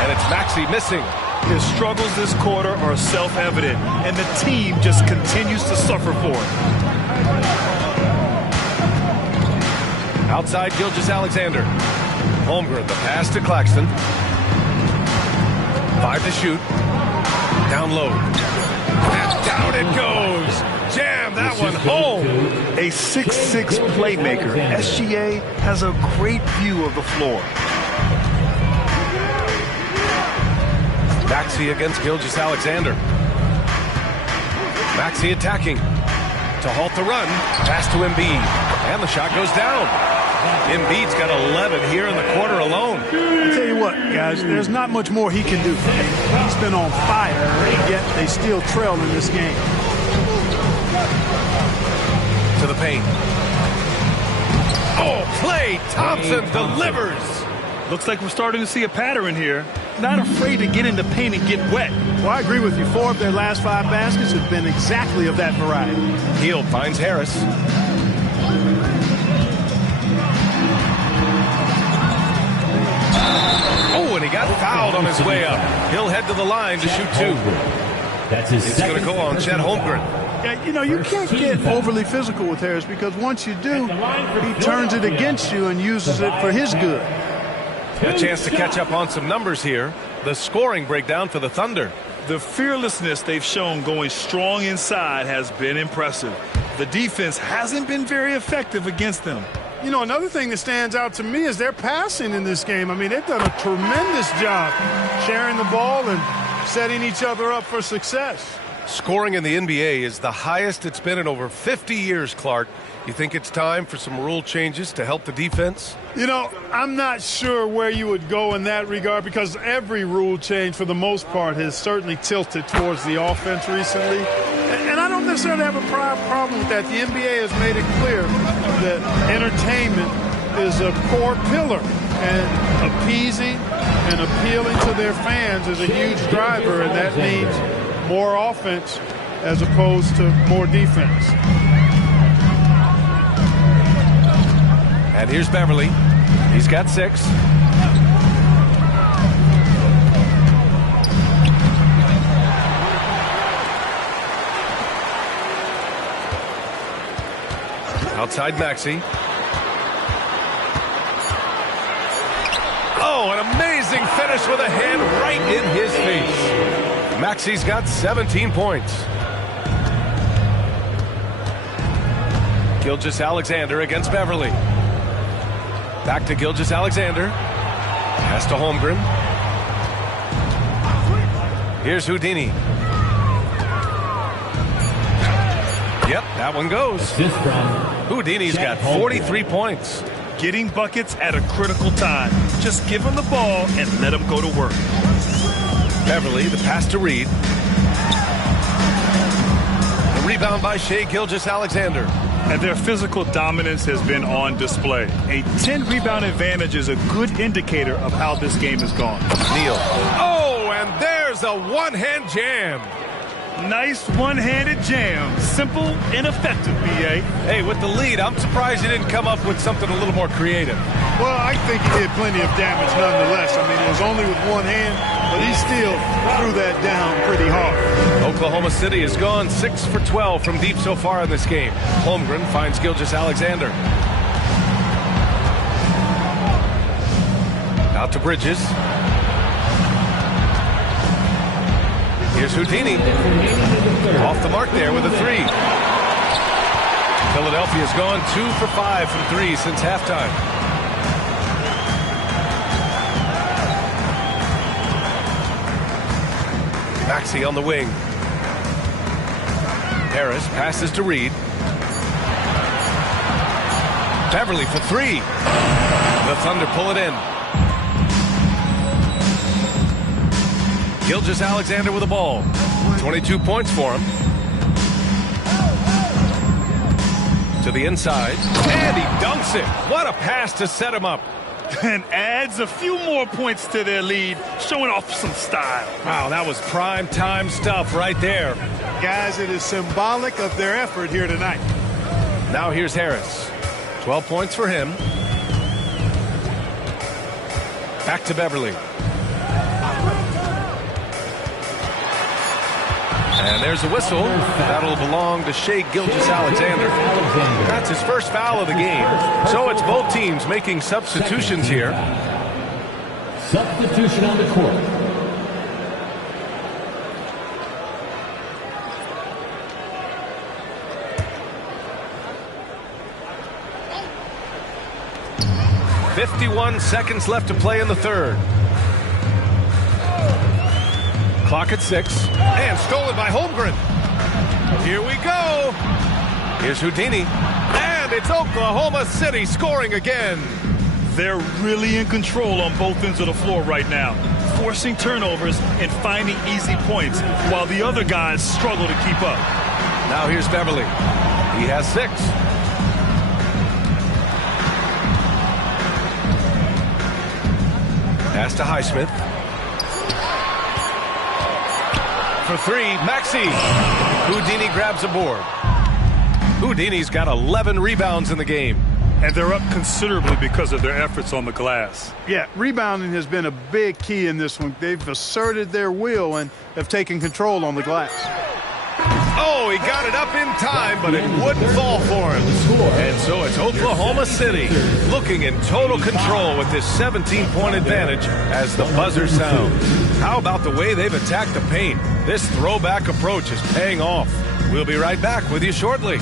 And it's Maxey missing. His struggles this quarter are self-evident, and the team just continues to suffer for it. Outside Gilgeous-Alexander. Holmgren, the pass to Claxton. 5 to shoot. Down low. And down it goes. Jam that one home. A 6'6" playmaker. SGA has a great view of the floor. Maxey against Gilgeous-Alexander. Maxey attacking. To halt the run. Pass to Embiid. And the shot goes down. Embiid's got 11 here in the quarter alone. I tell you what, guys, there's not much more he can do. He's been on fire, yet they still trail in this game. To the paint. Oh, Klay Thompson delivers. Looks like we're starting to see a pattern here. Not afraid to get in the paint and get wet. Well, I agree with you. 4 of their last 5 baskets have been exactly of that variety. Hield finds Harris. Oh, and he got fouled on his way up. He'll head to the line to shoot 2. It's going to go on Chet Holmgren. Yeah, you know, you can't get overly physical with Harris because once you do, he turns it against you and uses it for his good. A chance to catch up on some numbers here. The scoring breakdown for the Thunder. The fearlessness they've shown going strong inside has been impressive. The defense hasn't been very effective against them. you know, another thing that stands out to me is their passing in this game. I mean, they've done a tremendous job sharing the ball and setting each other up for success. Scoring in the NBA is the highest it's been in over 50 years, Clark. You think it's time for some rule changes to help the defense? You know, I'm not sure where you would go in that regard because every rule change, for the most part, has certainly tilted towards the offense recently. And I don't necessarily have a problem with that. The NBA has made it clear that entertainment is a core pillar, and appeasing and appealing to their fans is a huge driver, and that means more offense as opposed to more defense. And here's Beverly. He's got 6. Outside Maxey. Oh, an amazing finish with a hand right in his face. Maxey's got 17 points. Gilgeous-Alexander against Beverly. Back to Gilgeous-Alexander. Pass to Holmgren. Here's Houdini. Yep, that one goes. Houdini's got 43 points. Getting buckets at a critical time. Just give him the ball and let him go to work. Beverly, the pass to Reed. The rebound by Shai Gilgeous-Alexander. And their physical dominance has been on display. A 10-rebound advantage is a good indicator of how this game has gone. Neal. Oh, and there's a one-hand jam. Nice one-handed jam. Simple and effective, B.A. Hey, with the lead, I'm surprised you didn't come up with something a little more creative. Well, I think he did plenty of damage nonetheless. I mean, it was only with one hand, but he still threw that down pretty hard. Oklahoma City has gone 6 for 12 from deep so far in this game. Holmgren finds Gilgeous-Alexander. Out to Bridges. Here's Houdini. Off the mark there with a 3. Philadelphia's gone 2 for 5 from 3 since halftime. Maxey on the wing. Harris passes to Reed. Beverly for 3. The Thunder pull it in. Gilgeous-Alexander with the ball. 22 points for him. To the inside. And he dunks it. What a pass to set him up. And adds a few more points to their lead, showing off some style. Wow, that was prime time stuff right there. Guys, it is symbolic of their effort here tonight. Now here's Harris. 12 points for him. Back to Beverly. And there's a whistle. That'll belong to Shai Gilgeous-Alexander. That's his first foul of the game. So it's both teams making substitutions here. Substitution on the court. .51 seconds left to play in the third. Clock at 6. And stolen by Holmgren. Here we go. Here's Houdini. And it's Oklahoma City scoring again. They're really in control on both ends of the floor right now, forcing turnovers and finding easy points while the other guys struggle to keep up. Now here's Beverly. He has 6. Pass to Highsmith. For 3, Maxey. Houdini grabs a board. Houdini's got 11 rebounds in the game. And they're up considerably because of their efforts on the glass. Yeah, rebounding has been a big key in this one. They've asserted their will and have taken control on the glass. Oh, he got it up in time, but it wouldn't fall for him. And so it's Oklahoma City looking in total control with this 17-point advantage as the buzzer sounds. How about the way they've attacked the paint? This throwback approach is paying off. We'll be right back with you shortly.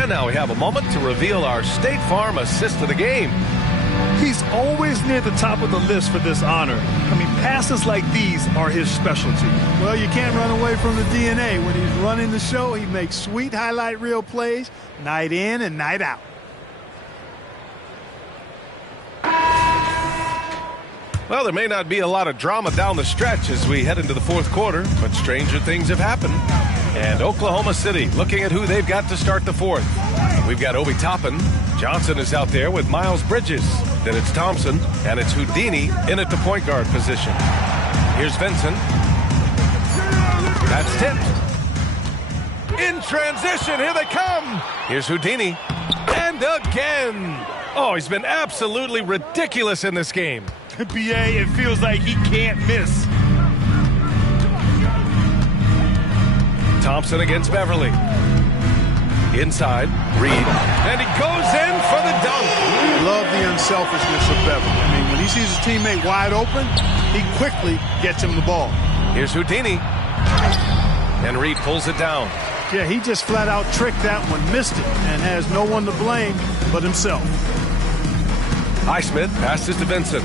And now we have a moment to reveal our State Farm assist of the game. He's always near the top of the list for this honor. I mean, passes like these are his specialty. Well, you can't run away from the DNA. When he's running the show, he makes sweet highlight reel plays night in and night out. Well, there may not be a lot of drama down the stretch as we head into the fourth quarter, but stranger things have happened. And Oklahoma City looking at who they've got to start the fourth. We've got Obi Toppin. Johnson is out there with Miles Bridges. Then it's Thompson, and it's Houdini in at the point guard position. Here's Vincent. That's tipped. In transition, here they come. Here's Houdini. And again. Oh, he's been absolutely ridiculous in this game. BA, it feels like he can't miss. Thompson against Beverly. Inside, Reed. And he goes in for the dunk. Love the unselfishness of Beverly. I mean, when he sees his teammate wide open, he quickly gets him the ball. Here's Houdini. And Reed pulls it down. Yeah, he just flat out tricked that one, missed it, and has no one to blame but himself. Highsmith passes to Vincent.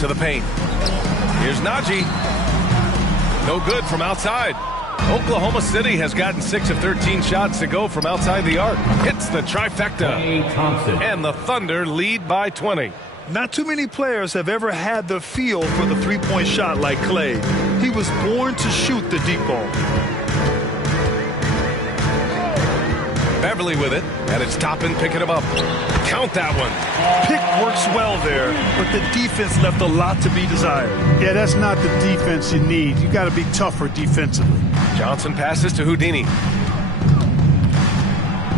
To the paint. Here's Najee. No good from outside. Oklahoma City has gotten 6 of 13 shots to go from outside the arc. Hits the trifecta. And the Thunder lead by 20. Not too many players have ever had the feel for the three-point shot like Clay. He was born to shoot the deep ball. Beverly with it, and it's Toppin picking him up. Count that one. Pick works well there, but the defense left a lot to be desired. Yeah, that's not the defense you need. You got to be tougher defensively. Johnson passes to Houdini.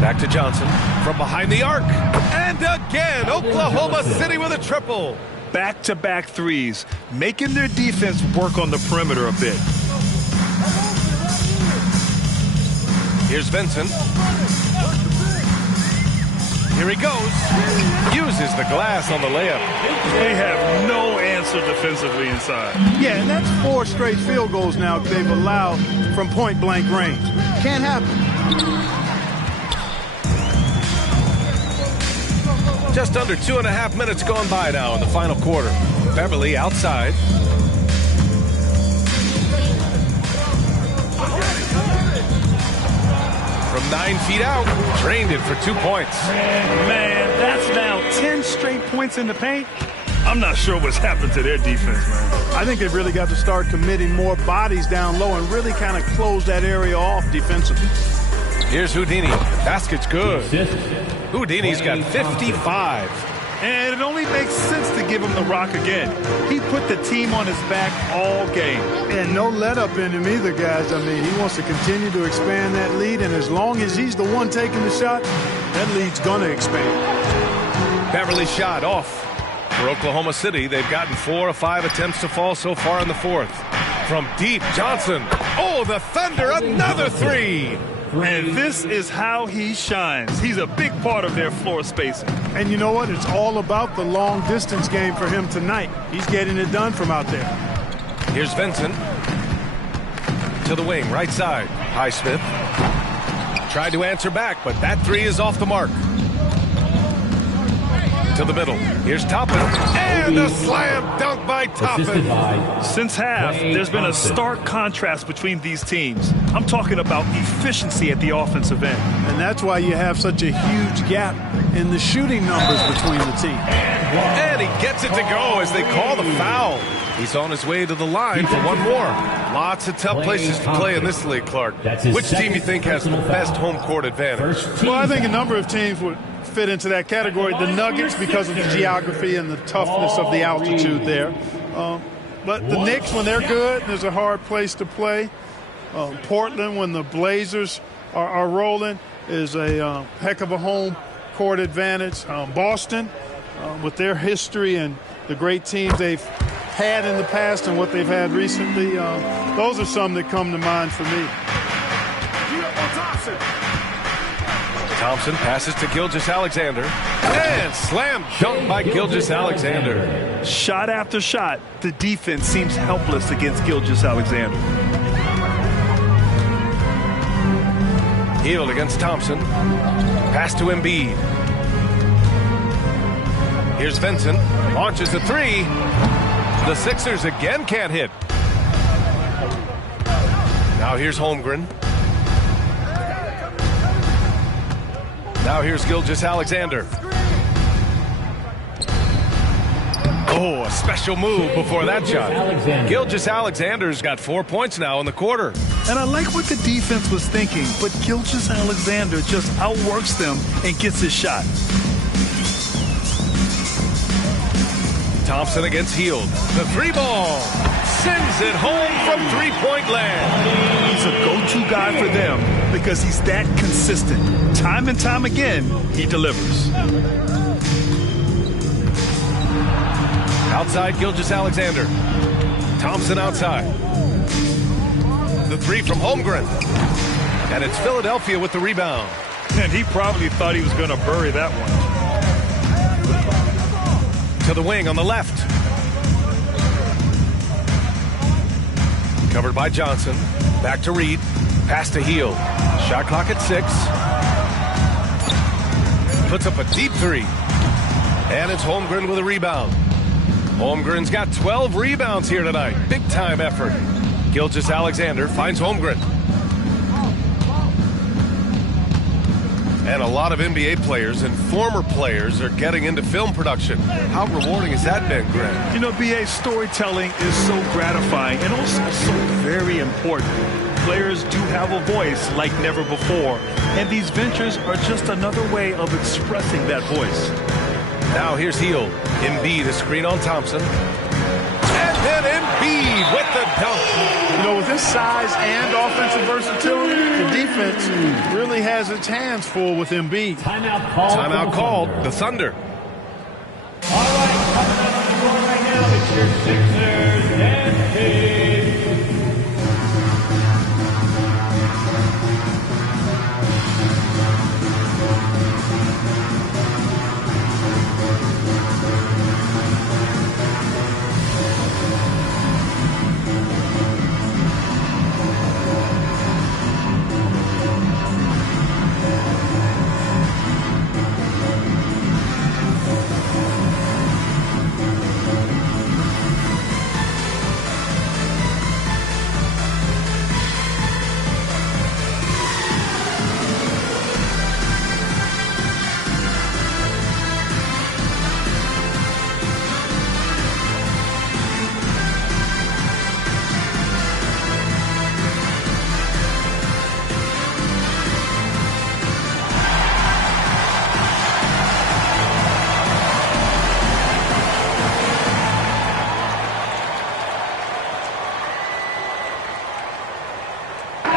Back to Johnson from behind the arc. And again, Oklahoma City with a triple. Back-to-back threes, making their defense work on the perimeter a bit. Here's Vincent. Here he goes. Uses the glass on the layup. They have no answer defensively inside. Yeah, and that's 4 straight field goals now they've allowed from point-blank range. Can't happen. Just under 2.5 minutes gone by now in the final quarter. Beverly outside. From 9 feet out, drained it for 2 points. Man, that's now 10 straight points in the paint. I'm not sure what's happened to their defense, man. I think they've really got to start committing more bodies down low and really kind of close that area off defensively. Here's Houdini. Basket's good. Houdini's got 55. And it only makes sense to give him the rock again. He put the team on his back all game. And no let up in him either, guys. I mean, he wants to continue to expand that lead, and as long as he's the one taking the shot, that lead's going to expand. Beverly shot off. For Oklahoma City, they've gotten 4 of 5 attempts to fall so far in the fourth. From deep, Johnson. Oh, the Thunder, another 3. And this is how he shines. He's a big part of their floor spacing. And you know what? It's all about the long distance game for him tonight. He's getting it done from out there. Here's Vincent. To the wing, right side. Highsmith. Tried to answer back, but that 3 is off the mark. To the middle. Here's Toppin. And a slam dunk by Toppin. Since half, there's been a stark contrast between these teams. I'm talking about efficiency at the offensive end. And that's why you have such a huge gap in the shooting numbers between the teams. And he gets it to go as they call the foul. He's on his way to the line for one more. Lots of tough places to play in this league, Clark. Which team you think has the best home court advantage? Well, I think a number of teams would fit into that category. The Nuggets, because of the geography and the toughness of the altitude there. But the Knicks, when they're good, there's a hard place to play. Portland, when the Blazers are rolling, is a heck of a home court advantage. Boston, with their history and the great teams they've had in the past and what they've had recently, those are some that come to mind for me. Thompson passes to Gilgeous-Alexander. And slam dunk by Gilgeous-Alexander. Shot after shot, the defense seems helpless against Gilgeous-Alexander. Hield against Thompson. Pass to Embiid. Here's Vincent. Launches a three. The Sixers again can't hit. Now here's Holmgren. Now here's Gilgeous-Alexander. Oh, a special move before that shot. Gilgeous-Alexander's got 4 points now in the quarter. And I like what the defense was thinking, but Gilgeous-Alexander just outworks them and gets his shot. Thompson against Hield. The three ball. Sends it home from three-point land. He's a go-to guy for them because he's that consistent. Time and time again, he delivers. Outside Gilgeous-Alexander. Thompson outside. The three from Holmgren. And it's Philadelphia with the rebound. And he probably thought he was going to bury that one. To the wing on the left. Covered by Johnson. Back to Reed. Pass to Hield. Shot clock at 6. Puts up a deep three. And it's Holmgren with a rebound. Holmgren's got 12 rebounds here tonight. Big time effort. Gilgeous-Alexander finds Holmgren. And a lot of NBA players and former players are getting into film production. How rewarding has that been, Grant? You know, BA, storytelling is so gratifying and also so very important. Players do have a voice like never before, and these ventures are just another way of expressing that voice. Now here's Hield. Embiid, a screen on Thompson. And then Embiid with the dunk. You know, with his size and offensive versatility, the defense really has its hands full with Embiid. Timeout called. The Thunder. All right, coming up to the floor right now, it's your Sixers and Kings.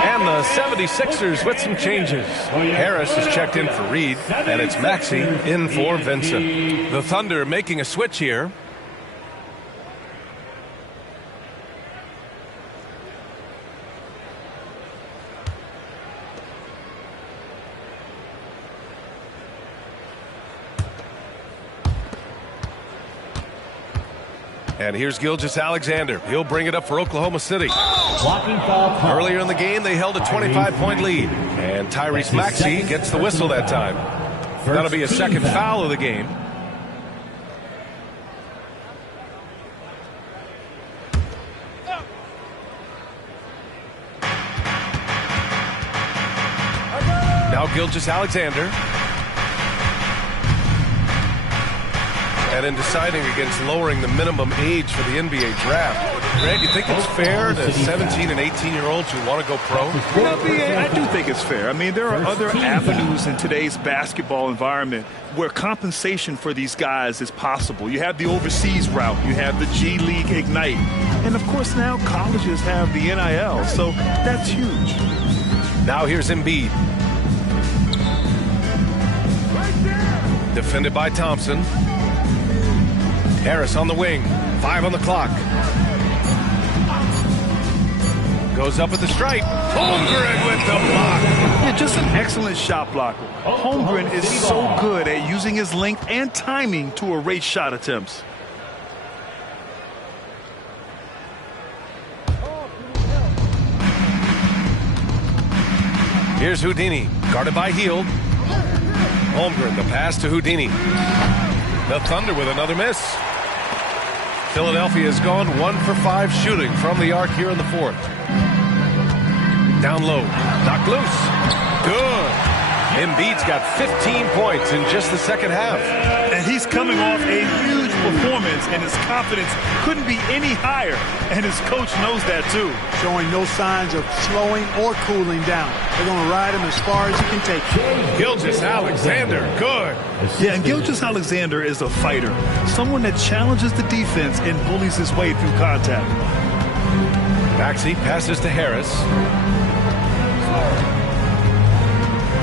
And the 76ers with some changes. Harris is checked in for Reed, and it's Maxey in for Vincent. The Thunder making a switch here. And here's Gilgeous-Alexander. He'll bring it up for Oklahoma City. Earlier in the game, they held a 25-point lead. And Tyrese Maxey gets the whistle that time. That'll be a second foul of the game. Now Gilgeous-Alexander. And in deciding against lowering the minimum age for the NBA draft, Grant, you think it's fair to 17 and 18-year-olds who want to go pro? You know, I do think it's fair. I mean, there are other avenues in today's basketball environment where compensation for these guys is possible. You have the overseas route. You have the G League Ignite. And, of course, now colleges have the NIL. So that's huge. Now here's Embiid. Defended by Thompson. Harris on the wing. 5 on the clock. Goes up at the stripe. Holmgren with the block. Yeah, just an excellent shot blocker. Holmgren is so good at using his length and timing to erase shot attempts. Here's Houdini, guarded by Hield. Holmgren, the pass to Houdini. The Thunder with another miss. Philadelphia has gone 1 for 5 shooting from the arc here in the fourth. Down low, knocked loose. Good. Embiid's got 15 points in just the second half. And he's coming off a huge performance, and his confidence couldn't be any higher. And his coach knows that, too. Showing no signs of slowing or cooling down. They're going to ride him as far as he can take him. Gilgeous-Alexander, good. Yeah, and Gilgeous-Alexander is a fighter. Someone that challenges the defense and bullies his way through contact. Maxey passes to Harris.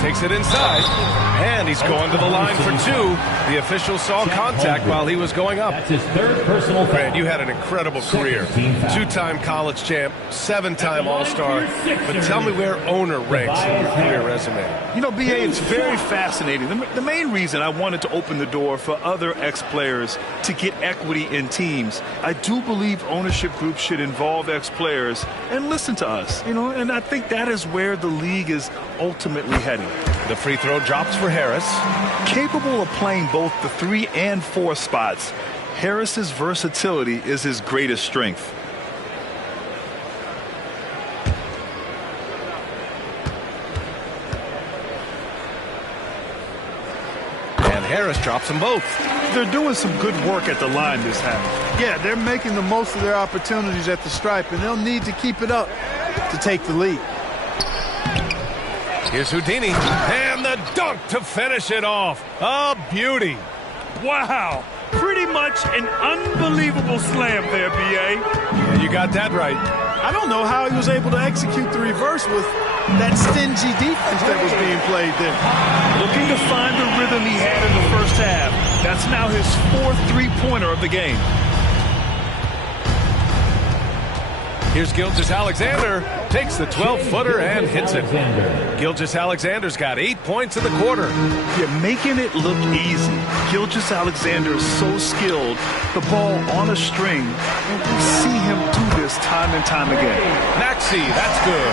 Takes it inside, and he's going to the line for 2. The official saw contact while he was going up. That's his third personal foul. Grant, you had an incredible career. 2-time college champ, 7-time All-Star. But tell me where owner ranks in your career resume. You know, B.A., it's very fascinating. The main reason I wanted to open the door for other ex-players to get equity in teams, I do believe ownership groups should involve ex-players and listen to us, you know, and I think that is where the league is ultimately heading. The free throw drops for Harris. Capable of playing both the 3 and 4 spots, Harris's versatility is his greatest strength. And Harris drops them both. They're doing some good work at the line this half. Yeah, they're making the most of their opportunities at the stripe, and they'll need to keep it up to take the lead. Here's Houdini, and the dunk to finish it off. A beauty. Wow, pretty much an unbelievable slam there, B.A. Yeah, you got that right. I don't know how he was able to execute the reverse with that stingy defense that was being played there. Looking to find the rhythm he had in the first half. That's now his 4th three-pointer of the game. Here's Gilgeous-Alexander, takes the 12-footer and hits it. Gilgeous-Alexander's got 8 points in the quarter. You're making it look easy. Gilgeous-Alexander is so skilled, the ball on a string, and we see him do this time and time again. Maxey, that's good.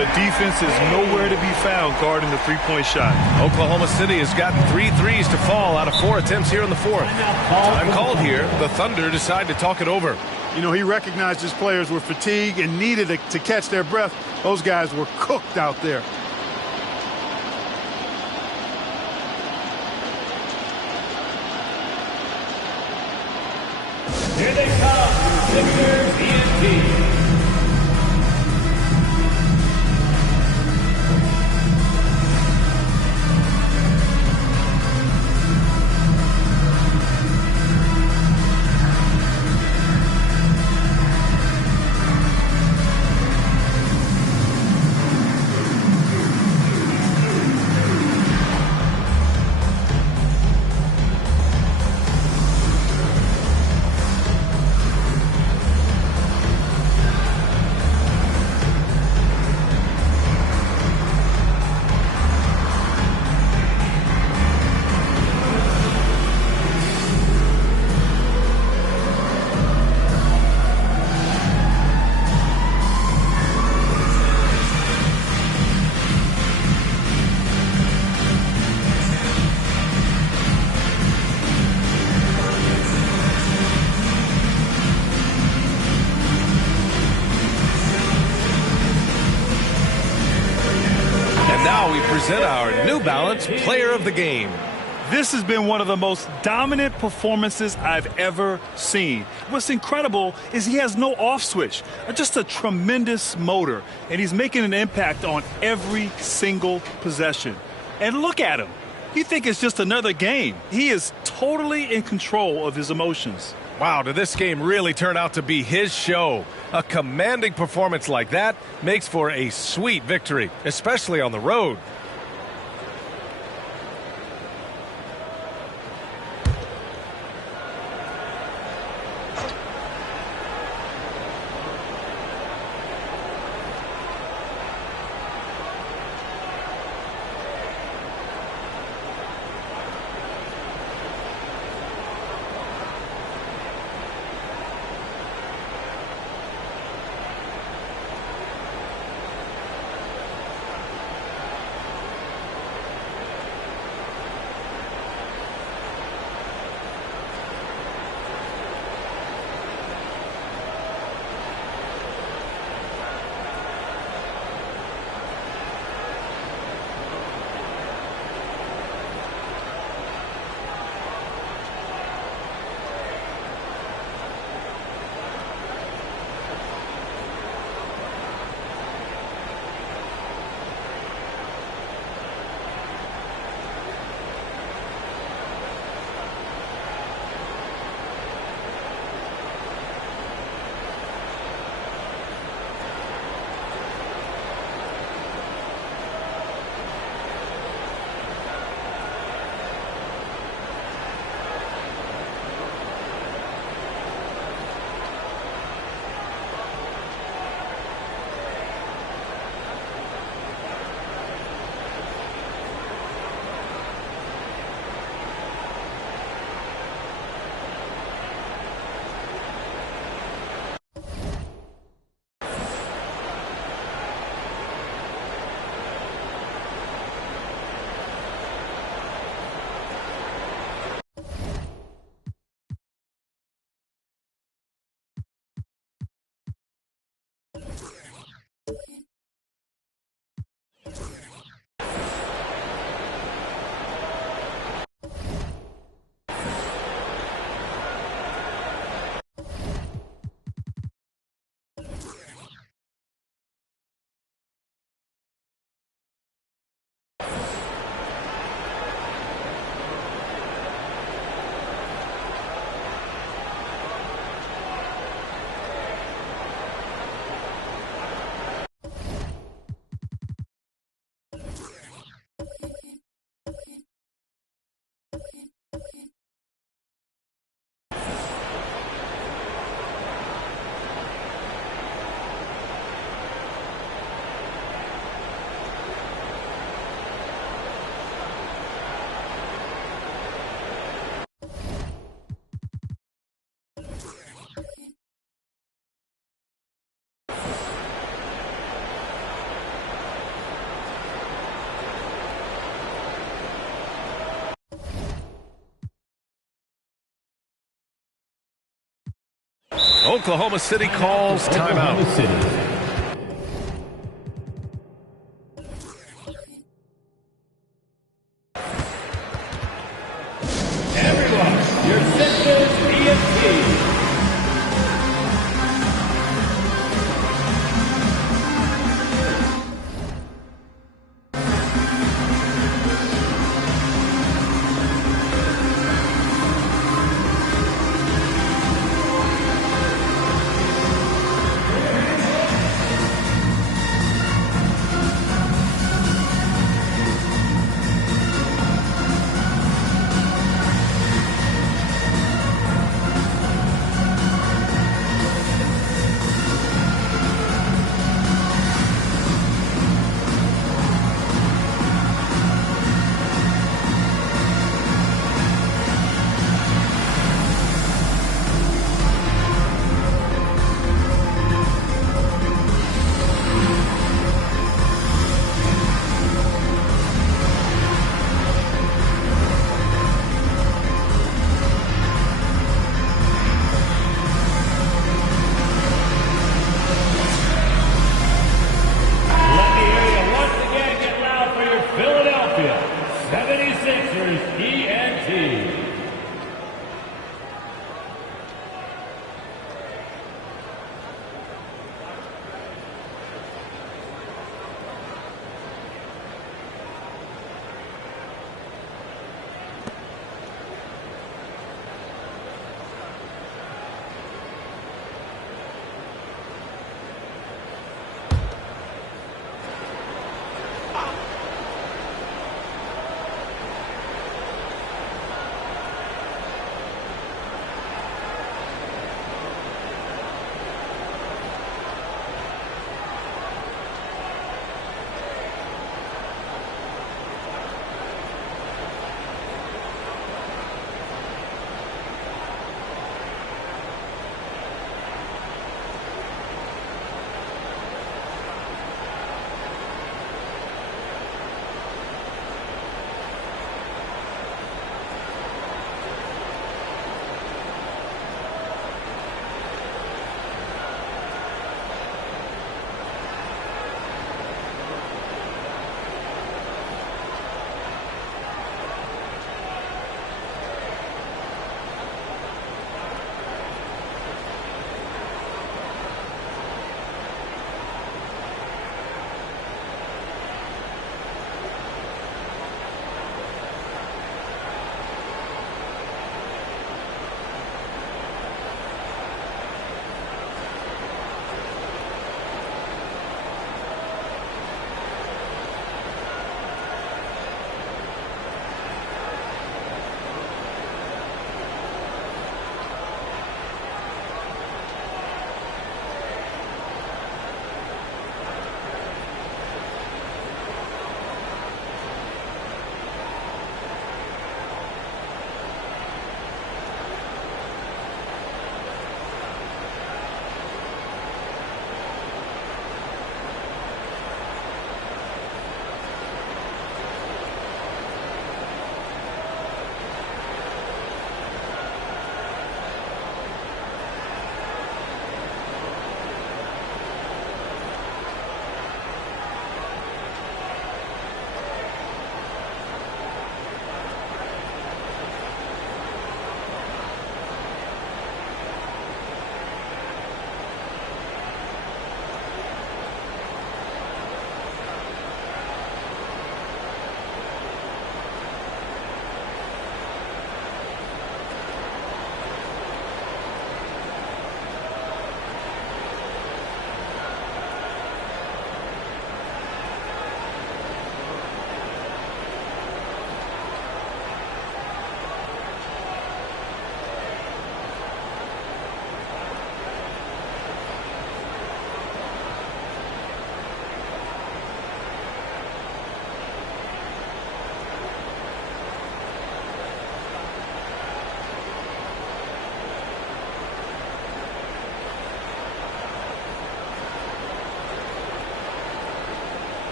The defense is nowhere to be found guarding the three-point shot. Oklahoma City has gotten 3 threes to fall out of 4 attempts here in the fourth. Time called here. The Thunder decide to talk it over. You know, he recognized his players were fatigued and needed to catch their breath. Those guys were cooked out there. Here they come, Sixers ENT. Present our New Balance Player of the Game. This has been one of the most dominant performances I've ever seen. What's incredible is he has no off switch, just a tremendous motor, and he's making an impact on every single possession. And look at him. You think it's just another game. He is totally in control of his emotions. Wow, did this game really turn out to be his show? A commanding performance like that makes for a sweet victory, especially on the road. Oklahoma City calls timeout. Everyone, your sisters EMT.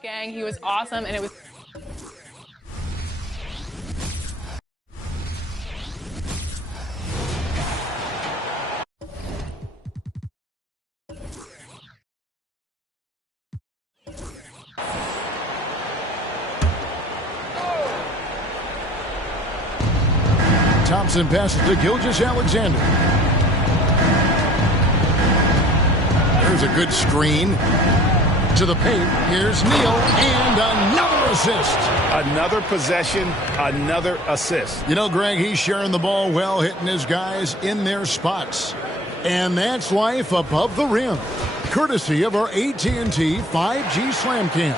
Gang. He was awesome, and it was. Thompson passes to Gilgeous-Alexander. There's a good screen. To the paint. Here's Neal, and another assist. Another possession, another assist. You know, Greg, he's sharing the ball well, hitting his guys in their spots. And that's life above the rim, courtesy of our AT&T 5G Slam Cam.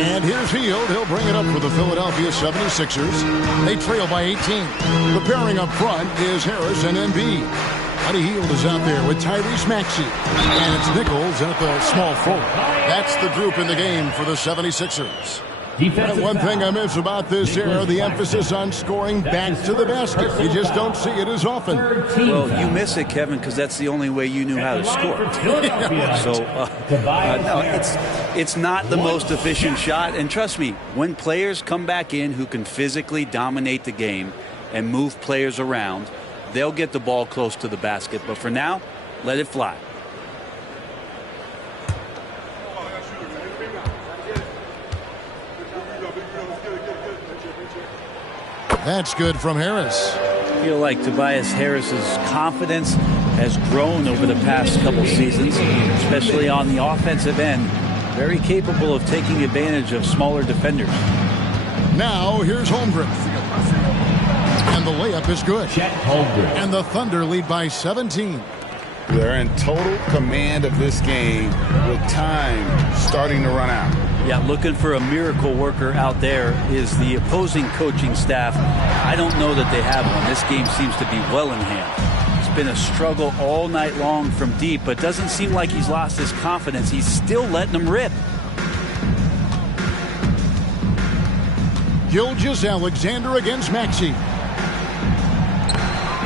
And here's Hield. He'll bring it up for the Philadelphia 76ers. They trail by 18. The pairing up front is Harris and Embiid. Buddy Hield is out there with Tyrese Maxey. And it's Nichols at the small forward. That's the group in the game for the 76ers. And one thing I miss about this era, the emphasis on scoring back to the basket. You just don't see it as often. Well, you miss it, Kevin, because that's the only way you knew how to score. So, no, it's not the most efficient shot. And trust me, when players come back in who can physically dominate the game and move players around, they'll get the ball close to the basket. But for now, let it fly. That's good from Harris. I feel like Tobias Harris's confidence has grown over the past couple seasons, especially on the offensive end. Very capable of taking advantage of smaller defenders. Now here's Holmgren. And the layup is good. And the Thunder lead by 17. They're in total command of this game with time starting to run out. Yeah, looking for a miracle worker out there is the opposing coaching staff. I don't know that they have one. This game seems to be well in hand. It's been a struggle all night long from deep, but doesn't seem like he's lost his confidence. He's still letting them rip. Gilgeous-Alexander against Maxey.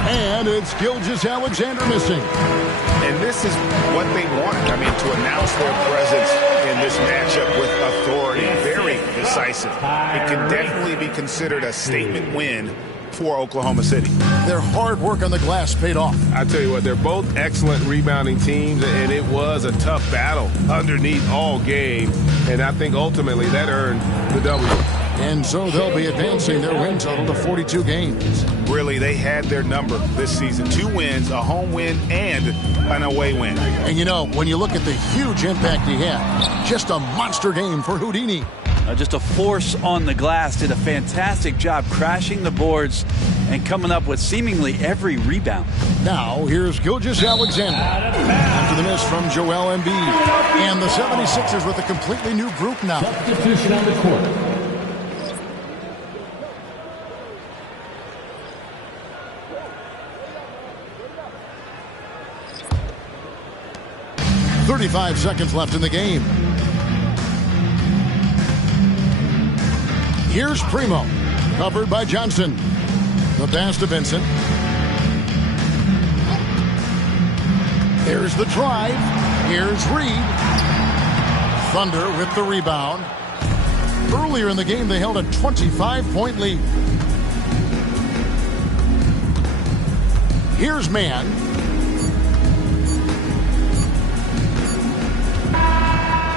And it's Gilgeous-Alexander missing. And this is what they wanted. I mean, to announce their presence in this matchup with authority. Very decisive. It can definitely be considered a statement win for Oklahoma City. Their hard work on the glass paid off. I tell you what, they're both excellent rebounding teams, and it was a tough battle underneath all game. And I think ultimately that earned the W. And so they'll be advancing their win total to 42 games. Really, they had their number this season. 2 wins, a home win, and an away win. And you know, when you look at the huge impact he had, just a monster game for Houdini. Just a force on the glass. Did a fantastic job crashing the boards and coming up with seemingly every rebound. Now, here's Gilgeous-Alexander. After the miss from Joel Embiid. And the 76ers with a completely new group now. Substitution on the court. 35 seconds left in the game. Here's Primo, covered by Johnson. The pass to Vincent. Here's the drive. Here's Reed. Thunder with the rebound. Earlier in the game, they held a 25-point lead. Here's Mann.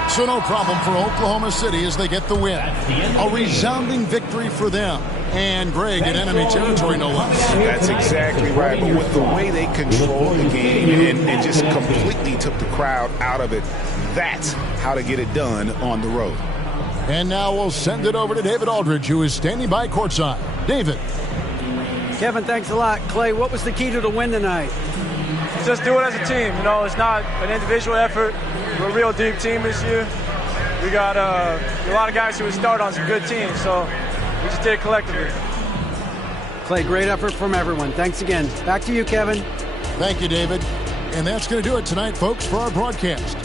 So no problem for Oklahoma City as they get the win. A resounding victory for them. And Greg in enemy territory, no less. That's exactly right. But with the way they controlled the game and just completely took the crowd out of it, that's how to get it done on the road. And now we'll send it over to David Aldridge, who is standing by courtside. David. Kevin, thanks a lot. Clay, what was the key to the win tonight? Just do it as a team. You know, it's not an individual effort. We're a real deep team this year. We got a lot of guys who would start on some good teams, so we just did it collectively. Clay, great effort from everyone. Thanks again. Back to you, Kevin. Thank you, David. And that's going to do it tonight, folks, for our broadcast.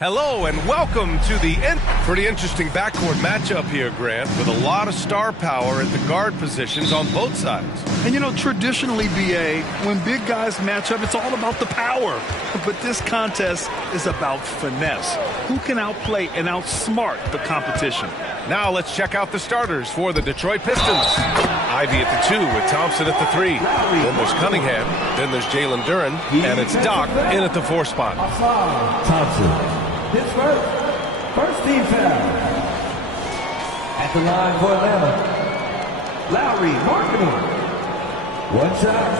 Hello and welcome to the pretty interesting backcourt matchup here, Grant, with a lot of star power at the guard positions on both sides. And you know, traditionally, BA, when big guys match up, it's all about the power. But this contest is about finesse. Who can outplay and outsmart the competition? Now let's check out the starters for the Detroit Pistons. Ivy at the 2 with Thompson at the 3. Then there's Cunningham. Then there's Jalen Duren. And it's Doc in at the 4 spot. Thompson. His first team foul. At the line for Atlanta, Lowry Marketing. One shot.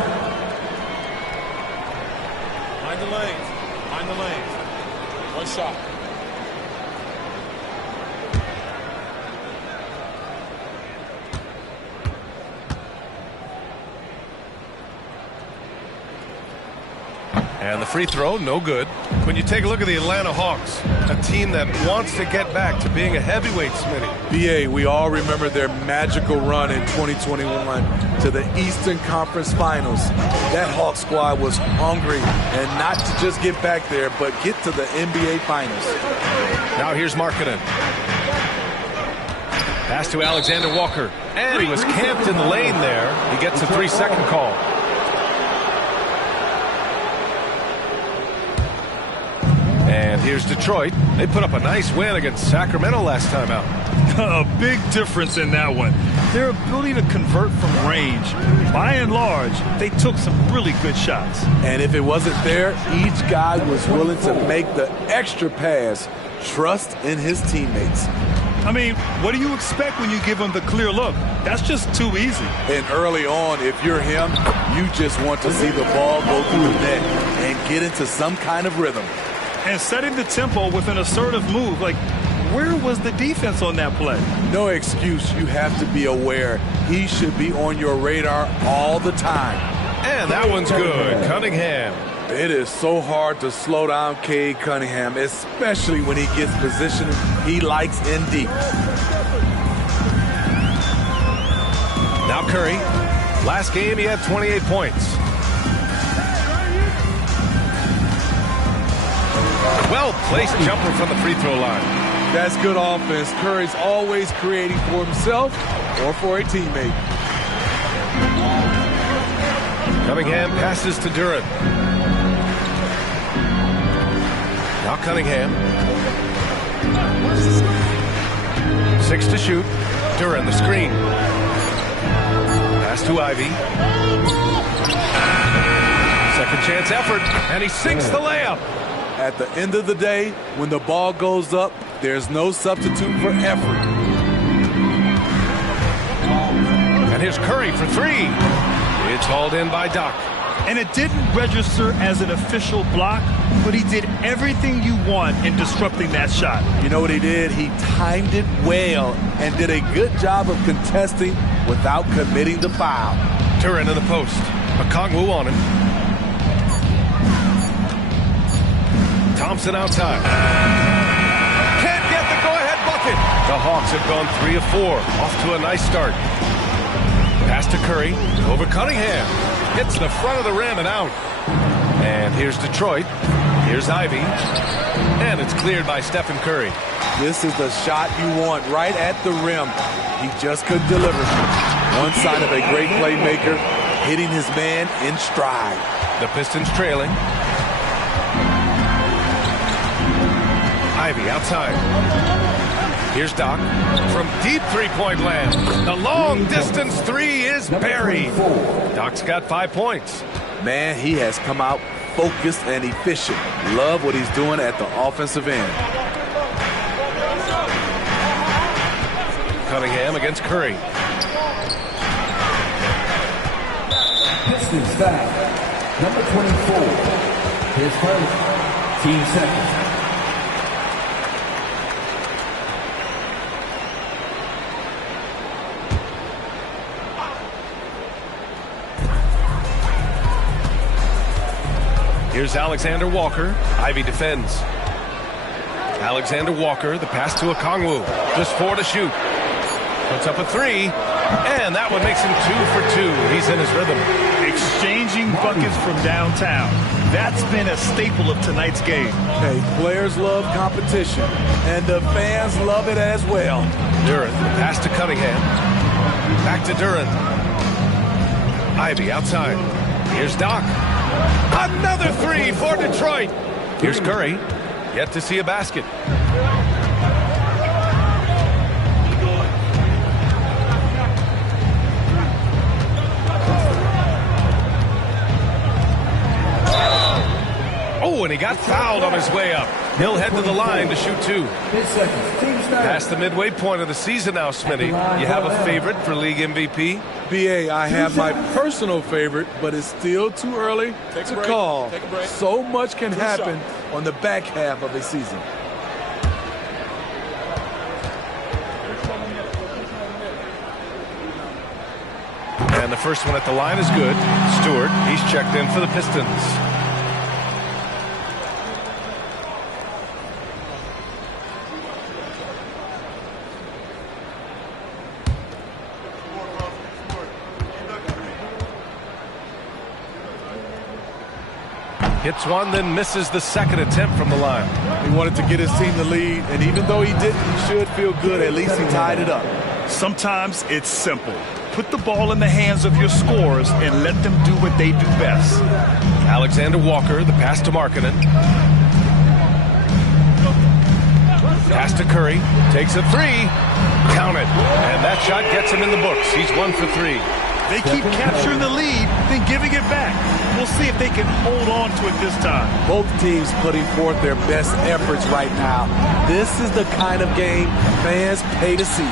Mind the lanes. Mind the lanes. One shot. And the free throw, no good. When you take a look at the Atlanta Hawks, a team that wants to get back to being a heavyweight, Smitty. BA, we all remember their magical run in 2021 to the Eastern Conference Finals. That Hawks squad was hungry, and not to just get back there, but get to the NBA Finals. Now here's Markkanen. Pass to Alexander Walker. And he was camped in the lane there. He gets a 3-second call. And here's Detroit. They put up a nice win against Sacramento last time out. A big difference in that one. Their ability to convert from range. By and large, they took some really good shots. And if it wasn't there, each guy was willing to make the extra pass. Trust in his teammates. I mean, what do you expect when you give him the clear look? That's just too easy. And early on, if you're him, you just want to see the ball go through the net and get into some kind of rhythm. And setting the tempo with an assertive move. Like, where was the defense on that play? No excuse. You have to be aware. He should be on your radar all the time. And that one's good. Cunningham. It is so hard to slow down Cade Cunningham, especially when he gets positioned he likes in deep. Now Curry. Last game, he had 28 points. Well-placed jumper from the free throw line. That's good offense. Curry's always creating for himself or for a teammate. Cunningham passes to Duren. Now Cunningham. 6 to shoot. Duren the screen. Pass to Ivy. Second chance effort, and he sinks the layup. At the end of the day, when the ball goes up, there's no substitute for effort. And here's Curry for 3. It's hauled in by Doc. And it didn't register as an official block, but he did everything you want in disrupting that shot. You know what he did? He timed it well and did a good job of contesting without committing the foul. Duren in the post. Okongwu on him. Thompson outside. Can't get the go-ahead bucket. The Hawks have gone 3 of 4. Off to a nice start. Pass to Curry. Over Cunningham. Hits the front of the rim and out. And here's Detroit. Here's Ivy. And it's cleared by Stephen Curry. This is the shot you want right at the rim. He just couldn't deliver. One sign of a great playmaker, hitting his man in stride. The Pistons trailing. Ivy outside. Here's Doc from deep three-point land. The long-distance 3 is buried. Doc's got 5 points. Man, he has come out focused and efficient. Love what he's doing at the offensive end. Cunningham against Curry. Pistons foul. Number 24. His first. Team second. Here's Alexander Walker. Ivy defends. Alexander Walker, the pass to Okongwu. Just 4 to shoot. Puts up a three, and that one makes him 2 for 2. He's in his rhythm. Exchanging buckets from downtown. That's been a staple of tonight's game. Hey, players love competition, and the fans love it as well. Duren, pass to Cunningham. Back to Duren. Ivy outside. Here's Doc. Another three for Detroit. Here's Curry. Yet to see a basket. Oh, and he got fouled on his way up. He'll head to the line to shoot 2. Past the midway point of the season now, Smitty. You have a favorite for league MVP? BA, I have my personal favorite, but it's still too early to call. So much can happen on the back half of a season. And the first one at the line is good. Stewart, he's checked in for the Pistons. Hits one, then misses the second attempt from the line. He wanted to get his team the lead, and even though he didn't, he should feel good. At least he tied it up. Sometimes it's simple. Put the ball in the hands of your scorers and let them do what they do best. Alexander Walker, the pass to Markkanen. Pass to Curry, takes a three, count it, and that shot gets him in the books. He's 1 for 3. They keep capturing the lead, then giving it back. We'll see if they can hold on to it this time. Both teams putting forth their best efforts right now. This is the kind of game fans pay to see.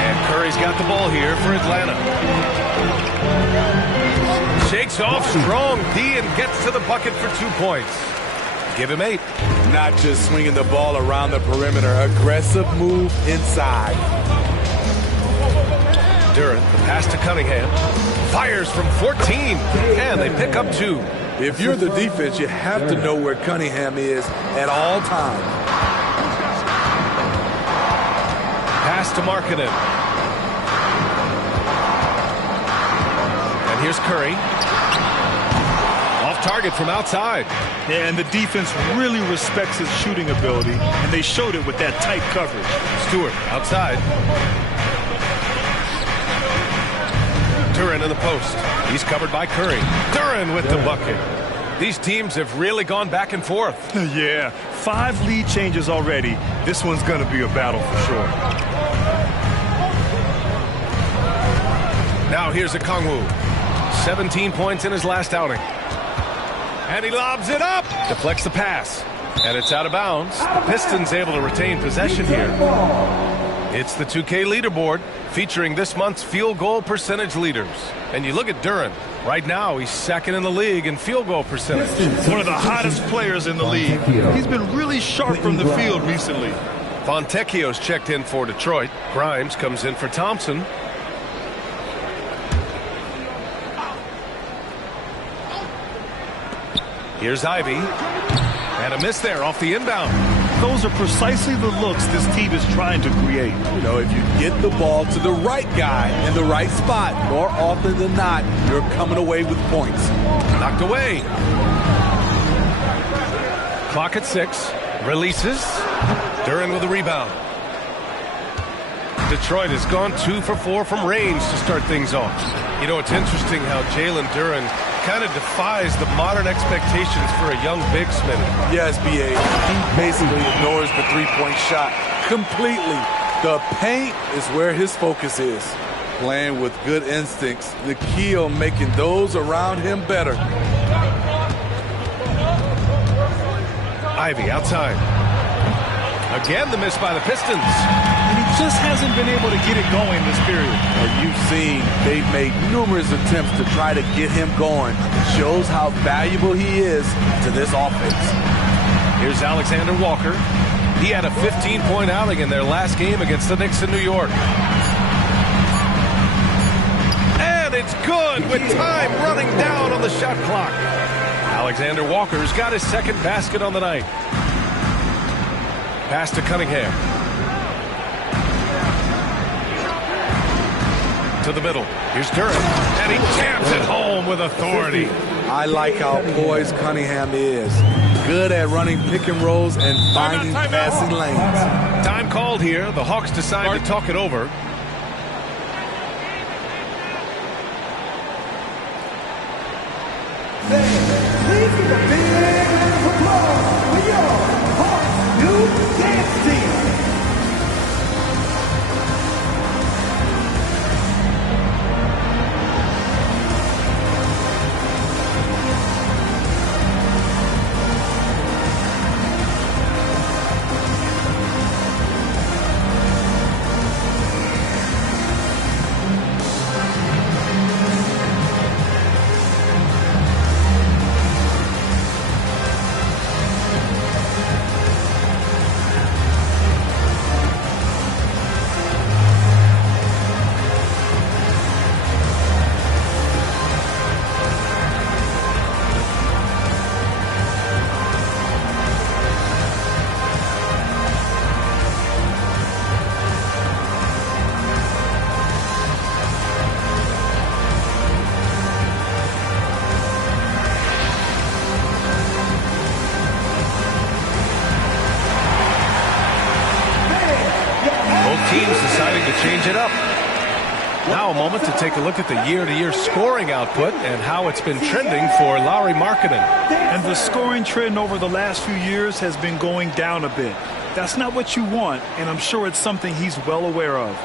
And Curry's got the ball here for Atlanta. Shakes off strong D and gets to the bucket for 2 points. Give him 8. Not just swinging the ball around the perimeter. Aggressive move inside. Duren, the pass to Cunningham. Fires from 14, and they pick up 2. If you're the defense, you have to know where Cunningham is at all times. Pass to Markkanen. And here's Curry. Off target from outside. Yeah, and the defense really respects his shooting ability, and they showed it with that tight coverage. Stewart outside. Duren in the post. He's covered by Curry. Duren with the bucket. These teams have really gone back and forth. Yeah, 5 lead changes already. This one's going to be a battle for sure. Now here's Okongwu. 17 points in his last outing. And he lobs it up. Deflects the pass. And it's out of bounds. The Pistons able to retain possession here. It's the 2K leaderboard featuring this month's field goal percentage leaders. And you look at Duren. Right now, he's second in the league in field goal percentage. One of the hottest players in the league. He's been really sharp from the field recently. Fontecchio's checked in for Detroit. Grimes comes in for Thompson. Here's Ivy. And a miss there off the inbound. Those are precisely the looks this team is trying to create. You know, if you get the ball to the right guy in the right spot, more often than not, you're coming away with points. Knocked away. Clock at 6. Releases. Duren with a rebound. Detroit has gone 2 for 4 from range to start things off. You know, it's interesting how Jalen Duren kind of defies the modern expectations for a young big Smith. Yes, B.A. He basically ignores the three-point shot completely. The paint is where his focus is. Playing with good instincts, the key on making those around him better. Ivy outside. Again, the miss by the Pistons. And he just hasn't been able to get it going this period. Well, you've seen they've made numerous attempts to try to get him going. It shows how valuable he is to this offense. Here's Alexander Walker. He had a 15-point outing in their last game against the Knicks in New York. And it's good with time running down on the shot clock. Alexander Walker's got his second basket on the night. Pass to Cunningham. To the middle. Here's Duran. And he jams it home with authority. I like how poised Cunningham is. Good at running pick and rolls and finding passing lanes. Time called here. The Hawks decide to talk it over. Please give a big round of applause for your Hawks new dance team. Change it up. Now a moment to take a look at the year-to-year scoring output and how it's been trending for Lauri Markkanen. And the scoring trend over the last few years has been going down a bit. That's not what you want, and I'm sure it's something he's well aware of.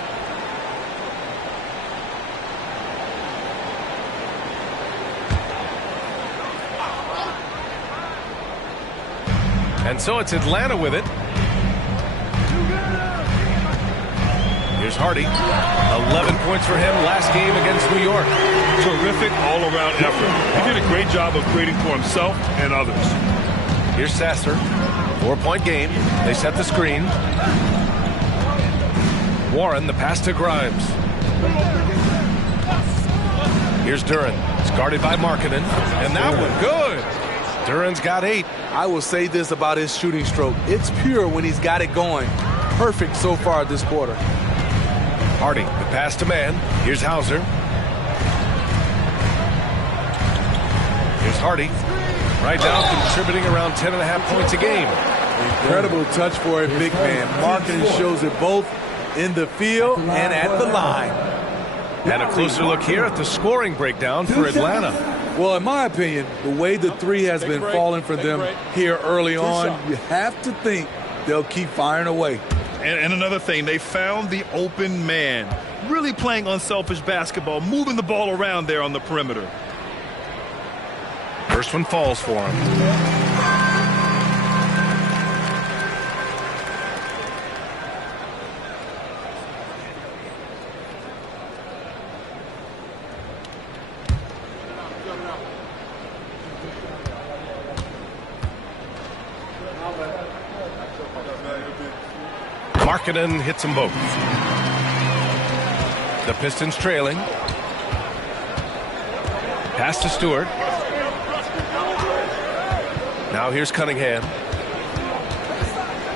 And so it's Atlanta with it. Here's Hardy. 11 points for him last game against New York. Terrific all-around effort. He did a great job of creating for himself and others. Here's Sasser. 4-point game. They set the screen. Warren, the pass to Grimes. Here's Duran. It's guarded by Markkanen. And that one, good. Duran's got 8. I will say this about his shooting stroke. It's pure when he's got it going. Perfect so far this quarter. Hardy, the pass to man. Here's Hauser. Here's Hardy. Right now contributing around 10.5 points a game. Incredible touch for a big man. Markkanen shows it both in the field and at the line. And a closer look here at the scoring breakdown for Atlanta. Well, in my opinion, the way the three has been falling for them here early on, you have to think they'll keep firing away. And another thing, they found the open man. Really playing unselfish basketball, moving the ball around there on the perimeter. First one falls for him. Markkanen hits them both. The Pistons trailing. Pass to Stewart. Now here's Cunningham.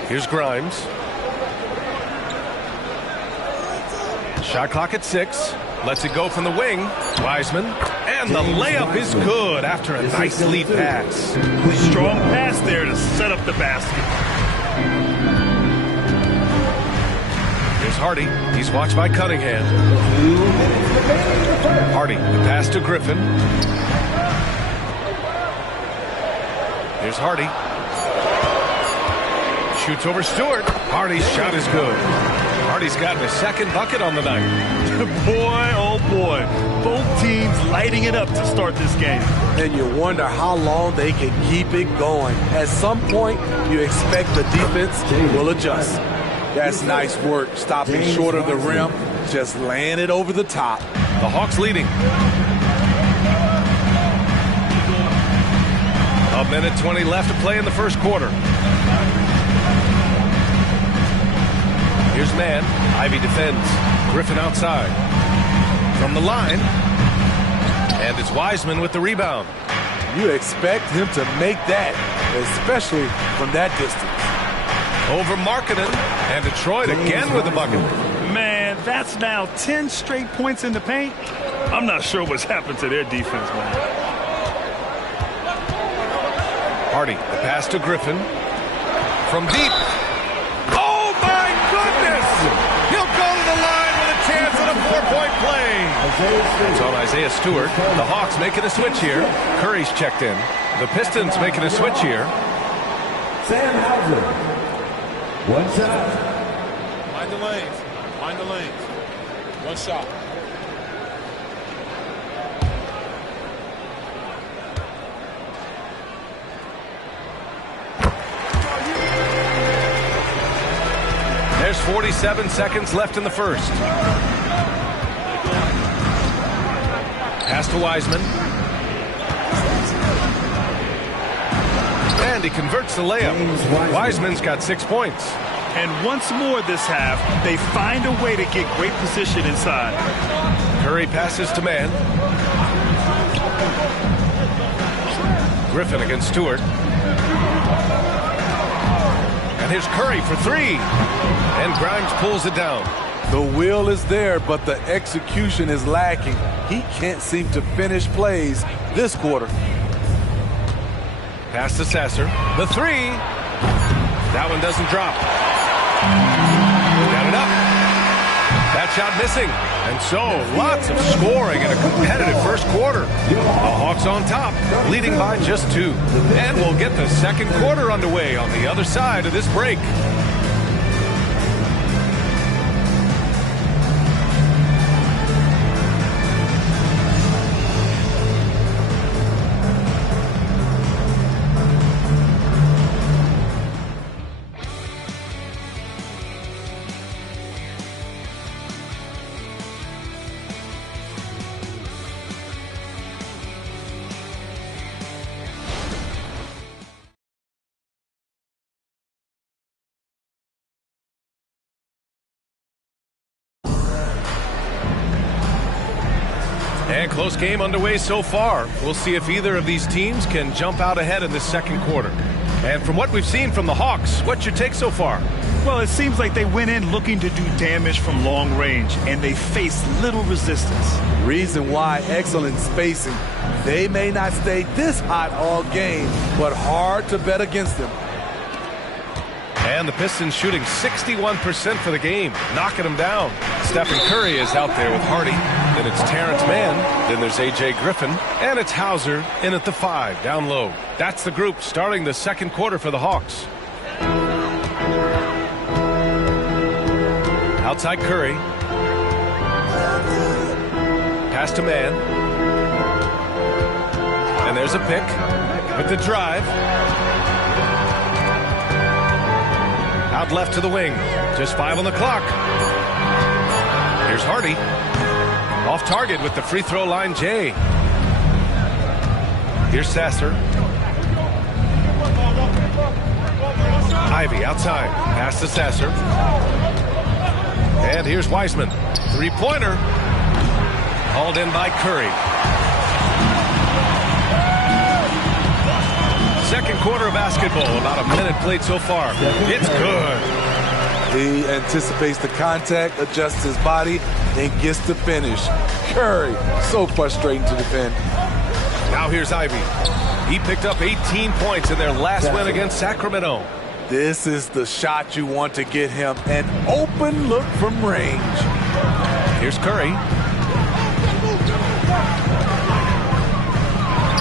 Here's Grimes. Shot clock at 6. Lets it go from the wing. Wiseman. And the layup is good after a nice lead pass. Strong pass there to set up the basket. Here's Hardy. He's watched by Cunningham. Hardy, the pass to Griffin. Here's Hardy. Shoots over Stewart. Hardy's shot is good. Hardy's gotten a second bucket on the night. Boy, oh boy. Both teams lighting it up to start this game. And you wonder how long they can keep it going. At some point, you expect the defense will adjust. That's nice work, stopping short of the rim, just laying it over the top. The Hawks leading. A minute 20 left to play in the first quarter. Here's man. Ivy defends. Griffin outside. From the line. And it's Wiseman with the rebound. You expect him to make that, especially from that distance. Over Markkanen, and Detroit again with the bucket. Man, That's now 10 straight points in the paint. I'm not sure what's happened to their defense, man. Hardy, the pass to Griffin. From deep. Oh, my goodness! He'll go to the line with a chance at a 4-point play. It's on Isaiah Stewart. The Hawks making a switch here. Curry's checked in. The Pistons making a switch here. Sam Hauser. One shot. Mind the lanes. Mind the lanes. One shot. There's 47 seconds left in the first. Pass to Wiseman. And he converts the layup. Wiseman's got 6 points. And once more this half, they find a way to get great position inside. Curry passes to man. Griffin against Stewart. And here's Curry for 3. And Grimes pulls it down. The will is there, but the execution is lacking. He can't seem to finish plays this quarter. Pass to Sasser. The 3. That one doesn't drop. Got it up. That shot missing. And so, lots of scoring in a competitive first quarter. The Hawks on top, leading by just 2. And we'll get the second quarter underway on the other side of this break. And close game underway so far. We'll see if either of these teams can jump out ahead in this second quarter. And from what we've seen from the Hawks, what's your take so far? Well, it seems like they went in looking to do damage from long range, and they faced little resistance. Reason why: excellent spacing. They may not stay this hot all game, but hard to bet against them. And the Pistons shooting 61% for the game, knocking them down. Stephen Curry is out there with Hardy. Then it's Terrence Mann. Then there's A.J. Griffin. And it's Hauser in at the 5, down low. That's the group starting the second quarter for the Hawks. Outside Curry. Pass to Mann. And there's a pick with the drive. Out left to the wing. Just 5 on the clock. Here's Hardy. Off target with the free throw line, Jay. Here's Sasser. Ivy outside. Pass to Sasser. And here's Wiseman. Three-pointer. Hauled in by Curry. Second quarter of basketball. About a minute played so far. It's good. He anticipates the contact, adjusts his body, and gets the finish. Curry, so frustrating to defend. Now here's Ivy. He picked up 18 points in their last win against Sacramento. This is the shot you want to get him. An open look from range. Here's Curry.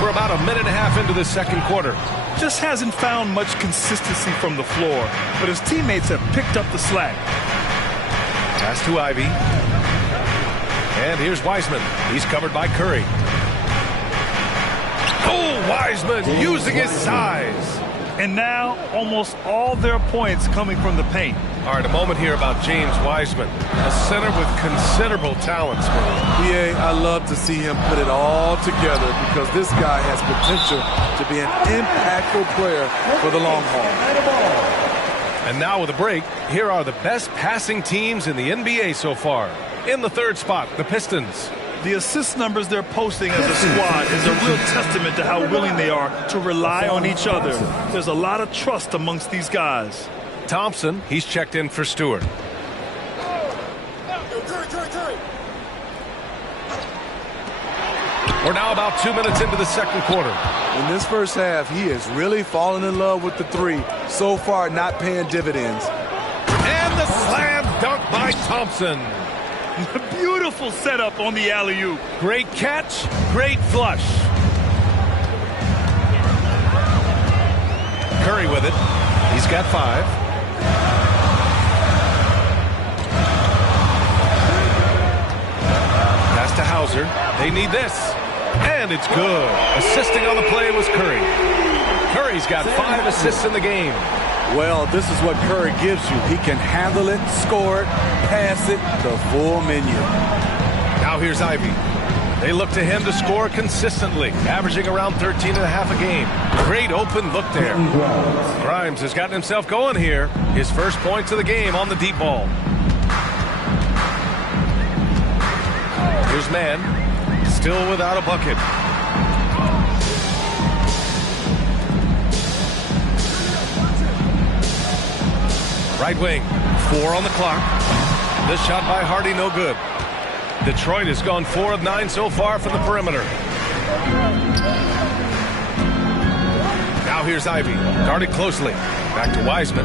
We're about a minute and a half into the second quarter. Just hasn't found much consistency from the floor, but his teammates have picked up the slack. Pass to Ivy. And here's Wiseman. He's covered by Curry. Oh, Wiseman using his size. And now almost all their points coming from the paint. All right, a moment here about James Wiseman, a center with considerable talent. BA, I love to see him put it all together because this guy has potential to be an impactful player for the long haul. And now with a break, here are the best passing teams in the NBA so far. In the third spot, the Pistons. The assist numbers they're posting as a squad is a real testament to how willing they are to rely on each other. There's a lot of trust amongst these guys. Thompson, he's checked in for Stewart. We're now about 2 minutes into the second quarter. In this first half, he has really fallen in love with the three. So far, not paying dividends. And the slam dunk by Thompson. Beautiful setup on the alley-oop. Great catch, great flush. Curry with it. He's got 5. Pass to Hauser. They need this. And it's good. Assisting on the play was Curry. Curry's got 5 assists in the game. Well, this is what Curry gives you. He can handle it, score it, pass it, the full menu. Now here's Ivy. They look to him to score consistently, averaging around 13.5 a game. Great open look there. Grimes has gotten himself going here. His first points of the game on the deep ball. Here's Mann, still without a bucket. Right wing, 4 on the clock. This shot by Hardy, no good. Detroit has gone 4 of 9 so far from the perimeter. Now here's Ivy, guarded closely. Back to Wiseman.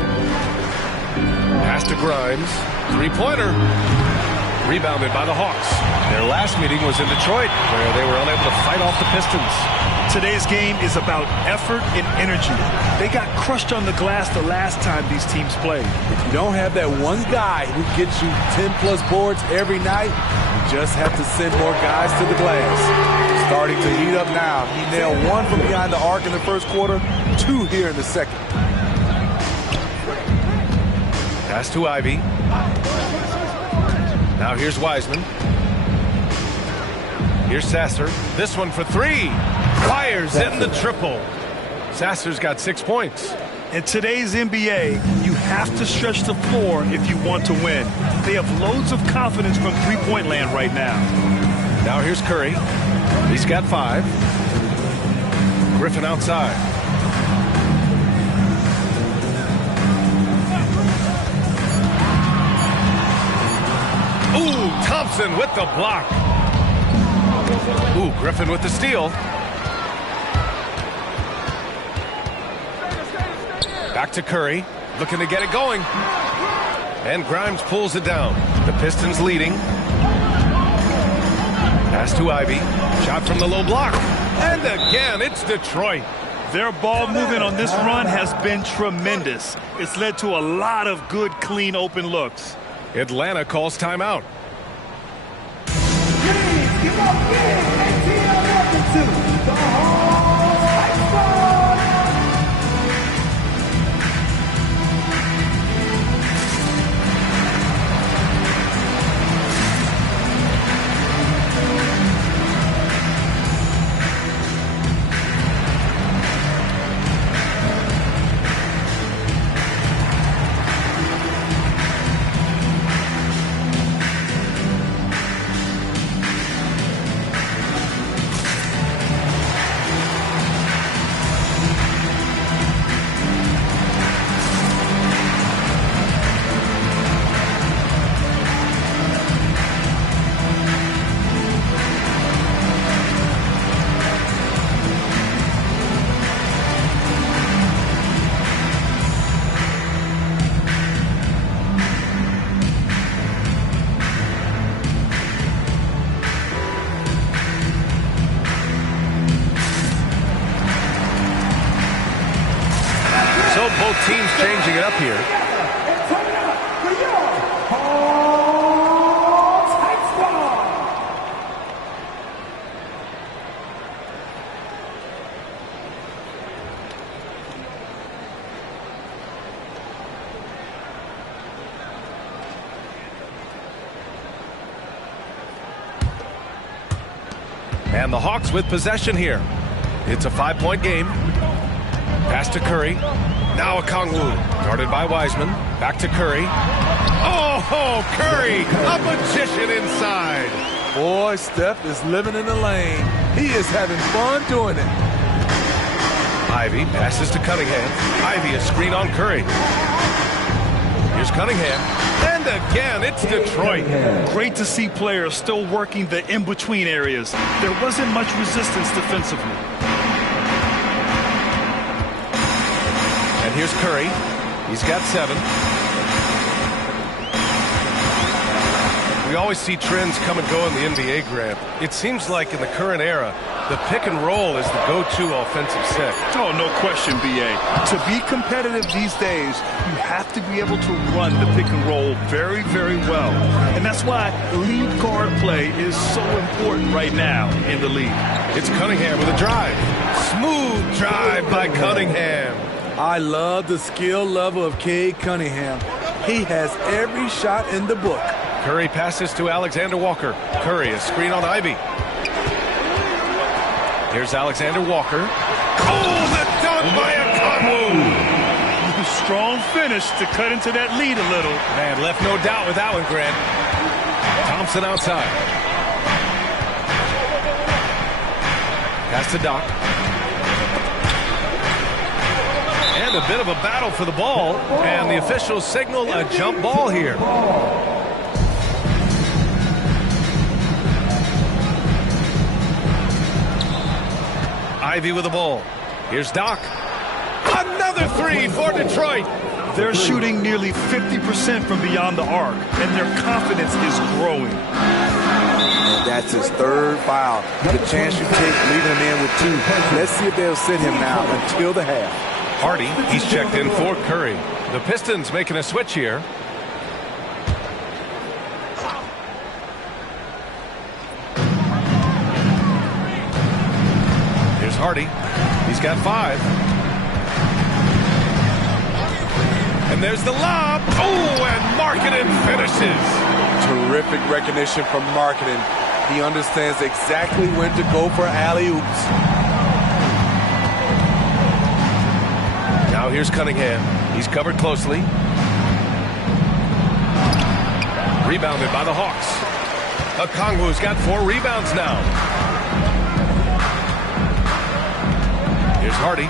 Pass to Grimes. 3-pointer. Rebounded by the Hawks. Their last meeting was in Detroit, where they were unable to fight off the Pistons. Today's game is about effort and energy. They got crushed on the glass the last time these teams played. If you don't have that one guy who gets you 10-plus boards every night, you just have to send more guys to the glass. Starting to heat up now. He nailed 1 from behind the arc in the first quarter, 2 here in the second. Pass to Ivy. Now here's Wiseman. Here's Sasser. This one for 3. Fires in the triple. Sasser's got 6 points. In today's NBA, you have to stretch the floor if you want to win. They have loads of confidence from three-point land right now. Now here's Curry. He's got 5. Griffin outside. Ooh, Thompson with the block. Ooh, Griffin with the steal. Back to Curry, looking to get it going. And Grimes pulls it down. The Pistons leading. Pass to Ivy. Shot from the low block. And again, it's Detroit. Their ball movement on this run has been tremendous. It's led to a lot of good, clean, open looks. Atlanta calls timeout. Both teams changing it up here. And the Hawks with possession here. It's a 5-point game. Pass to Curry. Now Okongwu, guarded by Wiseman. Back to Curry. Oh, Curry, a magician inside. Boy, Steph is living in the lane. He is having fun doing it. Ivy passes to Cunningham. Ivy a screen on Curry. Here's Here's Cunningham. And again, it's Detroit. Great to see players still working the in-between areas. There wasn't much resistance defensively. And here's Curry. He's got 7. We always see trends come and go in the NBA, Grant. It seems like in the current era, the pick and roll is the go-to offensive set. Oh, no question, B.A. To be competitive these days, you have to be able to run the pick and roll very, very well. And that's why lead guard play is so important right now in the league. It's Cunningham with a drive. Smooth drive by Cunningham. I love the skill level of Cade Cunningham. He has every shot in the book. Curry passes to Alexander Walker. Curry, a screen on Ivy. Here's Alexander Walker. Oh, the dunk by Okongwu! Strong finish to cut into that lead a little. Man, left no doubt with that one, Grant. Thompson outside. Pass to Doc. And a bit of a battle for the ball. And the officials signal a jump ball here. Ivy with the ball. Here's Doc. Another 3 for Detroit. They're shooting nearly 50% from beyond the arc, and their confidence is growing. And that's his 3rd foul. The chance you take leaving him in with 2. Let's see if they'll sit him now until the half. Hardy, he's checked in for Curry. The Pistons making a switch here. Here's Hardy. He's got 5. And there's the lob. Oh, and Markkanen finishes. Terrific recognition from Markkanen. He understands exactly when to go for alley-oops. Now here's Cunningham. He's covered closely. Rebounded by the Hawks. Okongwu's got 4 rebounds now. Here's Hardy.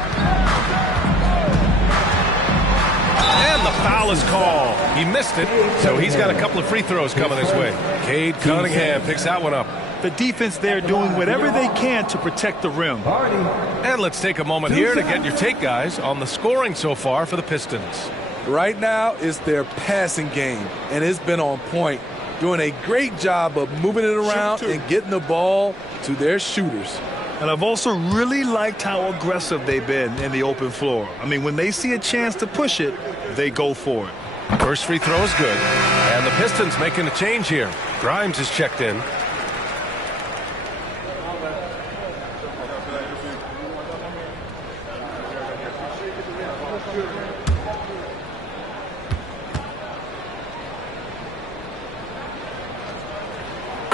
And the foul is called. He missed it, so he's got a couple of free throws coming his way. Cade Cunningham picks that one up. The defense there doing whatever they can to protect the rim. And let's take a moment here to get your take, guys, on the scoring so far for the Pistons. Right now is their passing game, and it's been on point. Doing a great job of moving it around and getting the ball to their shooters. And I've also really liked how aggressive they've been in the open floor. I mean, when they see a chance to push it, they go for it. First free throw is good. And the Pistons making a change here. Grimes is checked in.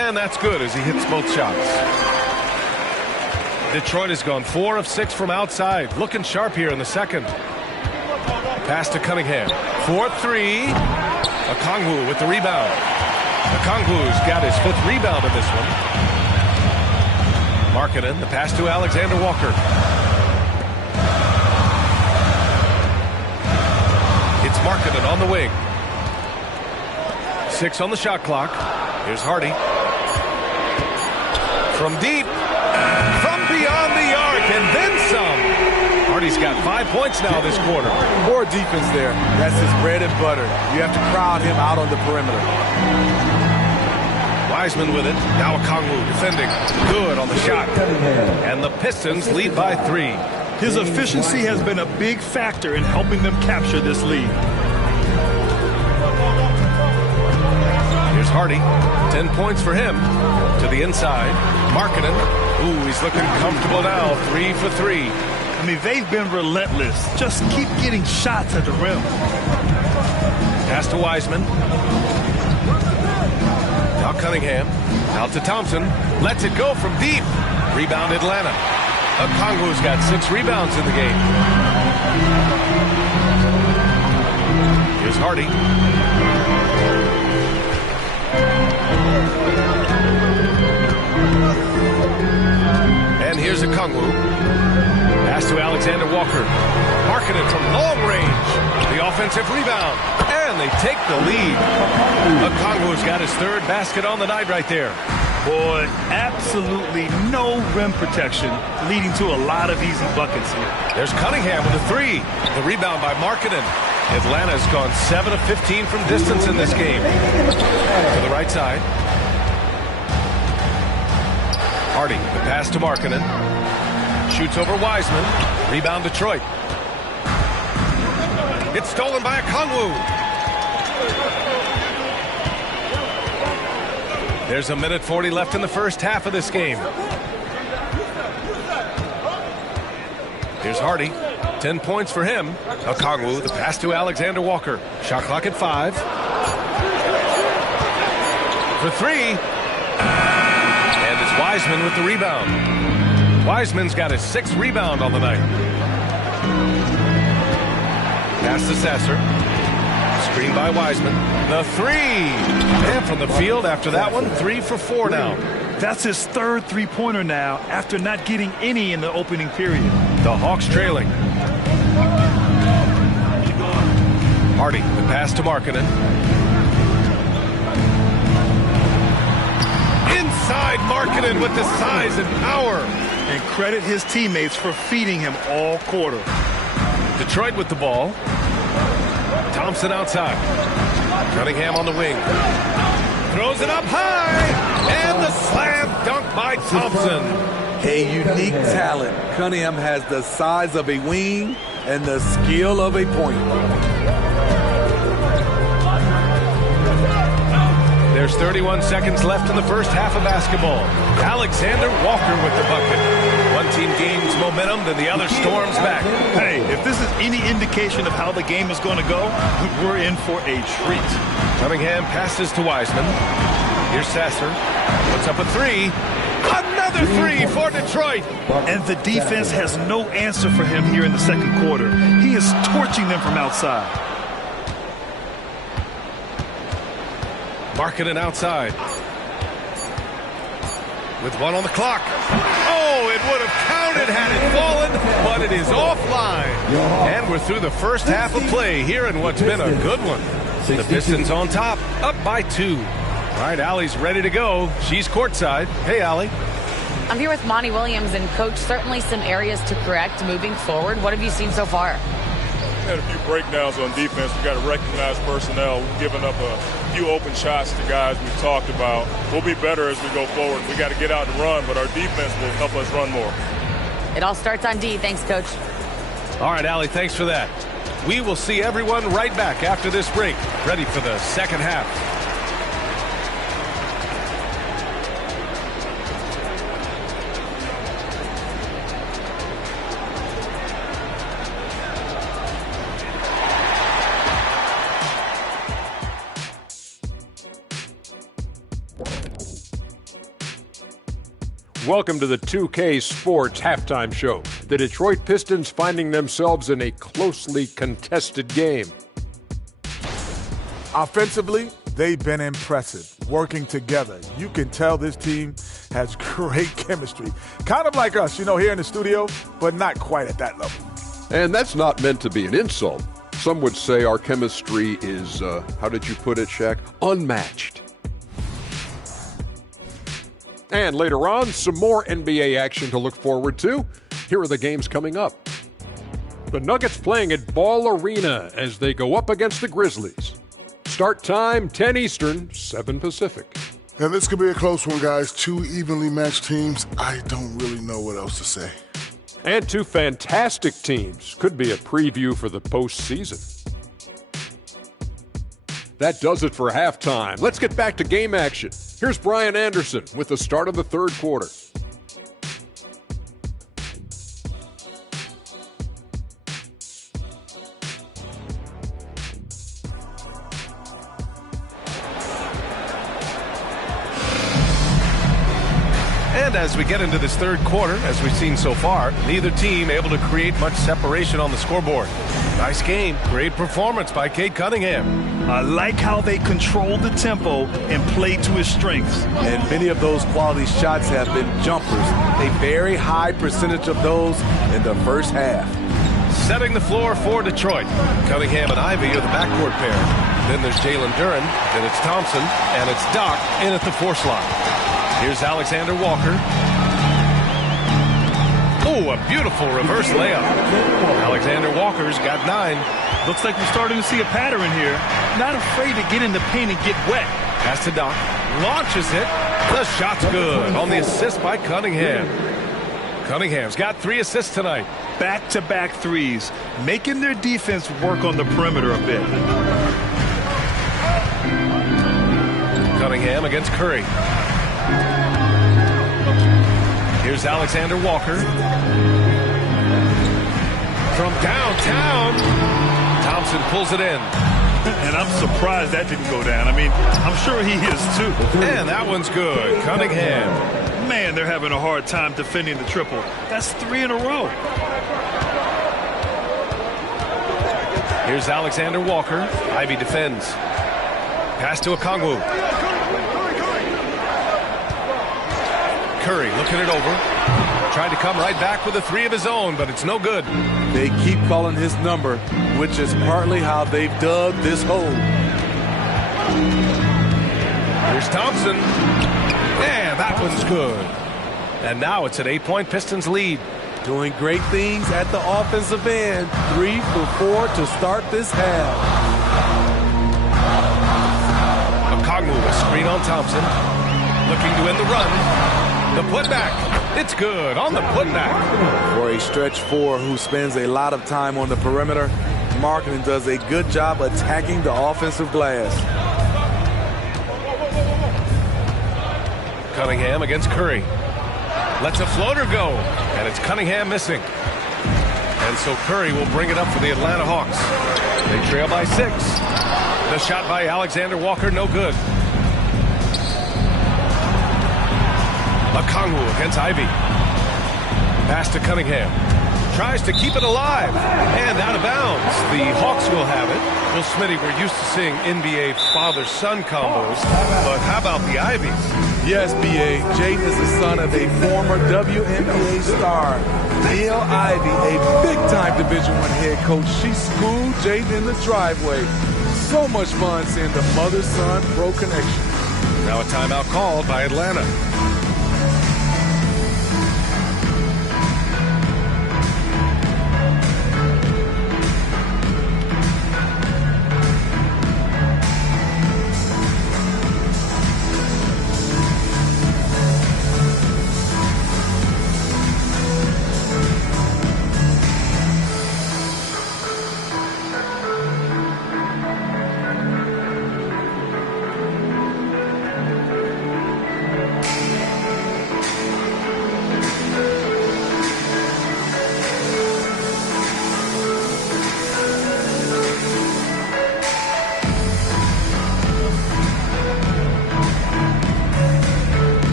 And that's good as he hits both shots. Detroit has gone 4 of 6 from outside. Looking sharp here in the second. Pass to Cunningham. 4-3. Okongwu with the rebound. Okongwu's got his 5th rebound in this one. Markkanen, the pass to Alexander Walker. It's Markkanen on the wing. 6 on the shot clock. Here's Hardy. From deep. From beyond the arc, and then some. Hardy's got 5 points now this quarter. More defense there. That's his bread and butter. You have to crowd him out on the perimeter. Wiseman with it. Now Okongwu defending. Good on the shot. And the Pistons lead by 3. His efficiency has been a big factor in helping them capture this lead. Here's Hardy. 10 points for him. To the inside. Markkanen. Ooh, he's looking comfortable now. 3 for 3. I mean, they've been relentless. Just keep getting shots at the rim. Pass to Wiseman. Now Cunningham. Out to Thompson. Lets it go from deep. Rebound Atlanta. Okongwu's got 6 rebounds in the game. Here's Hardy. And here's Okongwu. Pass to Alexander Walker. Marking it from long range. The offensive rebound. And they take the lead. Okongwu's got his third basket on the night right there. Boy, absolutely no rim protection, leading to a lot of easy buckets here. There's Cunningham with a three. The rebound by Markkanen. Atlanta's gone 7 of 15 from distance in this game. To the right side. Hardy, the pass to Markkanen. Shoots over Wiseman. Rebound Detroit. It's stolen by Okongwu. There's 1:40 left in the first half of this game. Here's Hardy. 10 points for him. Okongwu, the pass to Alexander Walker. Shot clock at 5. For 3. And it's Wiseman with the rebound. Wiseman's got his 6th rebound on the night. Pass to Sasser. Screen by Wiseman. The 3. And from the field after that one, 3 for 4 now. That's his third three-pointer now after not getting any in the opening period. The Hawks trailing. Hardy, the pass to Markkanen. Inside Markkanen with the size and power. And credit his teammates for feeding him all quarter. Detroit with the ball. Thompson outside. Cunningham on the wing. Throws it up high. And the slam dunk by Thompson. A unique talent. Cunningham has the size of a wing and the skill of a point. There's 31 seconds left in the first half of basketball. Alexander Walker with the bucket. One team gains momentum, then the other storms back. Hey, if this is any indication of how the game is going to go, we're in for a treat. Cunningham passes to Wiseman. Here's Sasser. Puts up a 3. Another 3 for Detroit. And the defense has no answer for him here in the second quarter. He is torching them from outside. Markkanen outside. With 1 on the clock. Oh, it would have counted had it fallen, but it is offline. And we're through the first half of play here in what's been a good one. The Pistons on top, up by 2. All right, Allie's ready to go. She's courtside. Hey, Allie. I'm here with Monty Williams, and Coach, certainly some areas to correct moving forward. What have you seen so far? We had a few breakdowns on defense. We got to recognize personnel. We've given up a few open shots to guys we've talked about. We'll be better as we go forward. We got to get out and run, but our defense will help us run more. It all starts on D. Thanks, Coach. All right, Allie, thanks for that. We will see everyone right back after this break, ready for the second half. Welcome to the 2K Sports Halftime Show. The Detroit Pistons finding themselves in a closely contested game. Offensively, they've been impressive, working together. You can tell this team has great chemistry. Kind of like us, here in the studio, but not quite at that level. And that's not meant to be an insult. Some would say our chemistry is, how did you put it, Shaq? Unmatched. And later on, some more NBA action to look forward to. Here are the games coming up. The Nuggets playing at Ball Arena as they go up against the Grizzlies. Start time, 10 Eastern, 7 Pacific. And this could be a close one, guys. 2 evenly matched teams. I don't really know what else to say. And 2 fantastic teams. Could be a preview for the postseason. That does it for halftime. Let's get back to game action. Here's Brian Anderson with the start of the third quarter. And as we get into this third quarter, as we've seen so far, neither team able to create much separation on the scoreboard. Nice game. Great performance by Cade Cunningham. I like how they control the tempo and play to his strengths. And many of those quality shots have been jumpers. A very high percentage of those in the first half. Setting the floor for Detroit. Cunningham and Ivy are the backcourt pair. Then there's Jalen Duren, then it's Thompson, and it's Doc in at the 4 slot. Here's Alexander Walker. Oh, a beautiful reverse layup. Alexander Walker's got 9. Looks like we're starting to see a pattern here. Not afraid to get in the paint and get wet. Pass to Doc. Launches it. The shot's good on the assist by Cunningham. Cunningham's got 3 assists tonight. Back-to-back threes, making their defense work on the perimeter a bit. Cunningham against Curry. Here's Alexander Walker. From downtown, Thompson pulls it in. And I'm surprised that didn't go down. I mean, I'm sure he is too. And that one's good. Cunningham. Man, they're having a hard time defending the triple. That's 3 in a row. Here's Alexander Walker. Ivy defends. Pass to Okongwu. Curry looking it over. Tried to come right back with a 3 of his own, but it's no good. They keep calling his number, which is partly how they've dug this hole. Here's Thompson. And that one's good. And now it's an 8-point Pistons lead. Doing great things at the offensive end. 3 for 4 to start this half. Okongwu, a screen on Thompson. Looking to end the run. The putback. It's good on the putback. For a stretch 4 who spends a lot of time on the perimeter, Markkanen does a good job attacking the offensive glass. Cunningham against Curry. Lets a floater go, and it's Cunningham missing. And so Curry will bring it up for the Atlanta Hawks. They trail by 6. The shot by Alexander Walker, no good. Okongwu against Ivy. Pass to Cunningham. Tries to keep it alive. And out of bounds. The Hawks will have it. Well, Smitty, we're used to seeing NBA father-son combos. But how about the Ivies? Yes, B.A. Jaden is the son of a former WNBA star. Neil Ivy, a big-time Division I head coach. She schooled Jaden in the driveway. So much fun seeing the mother-son pro connection. Now a timeout called by Atlanta.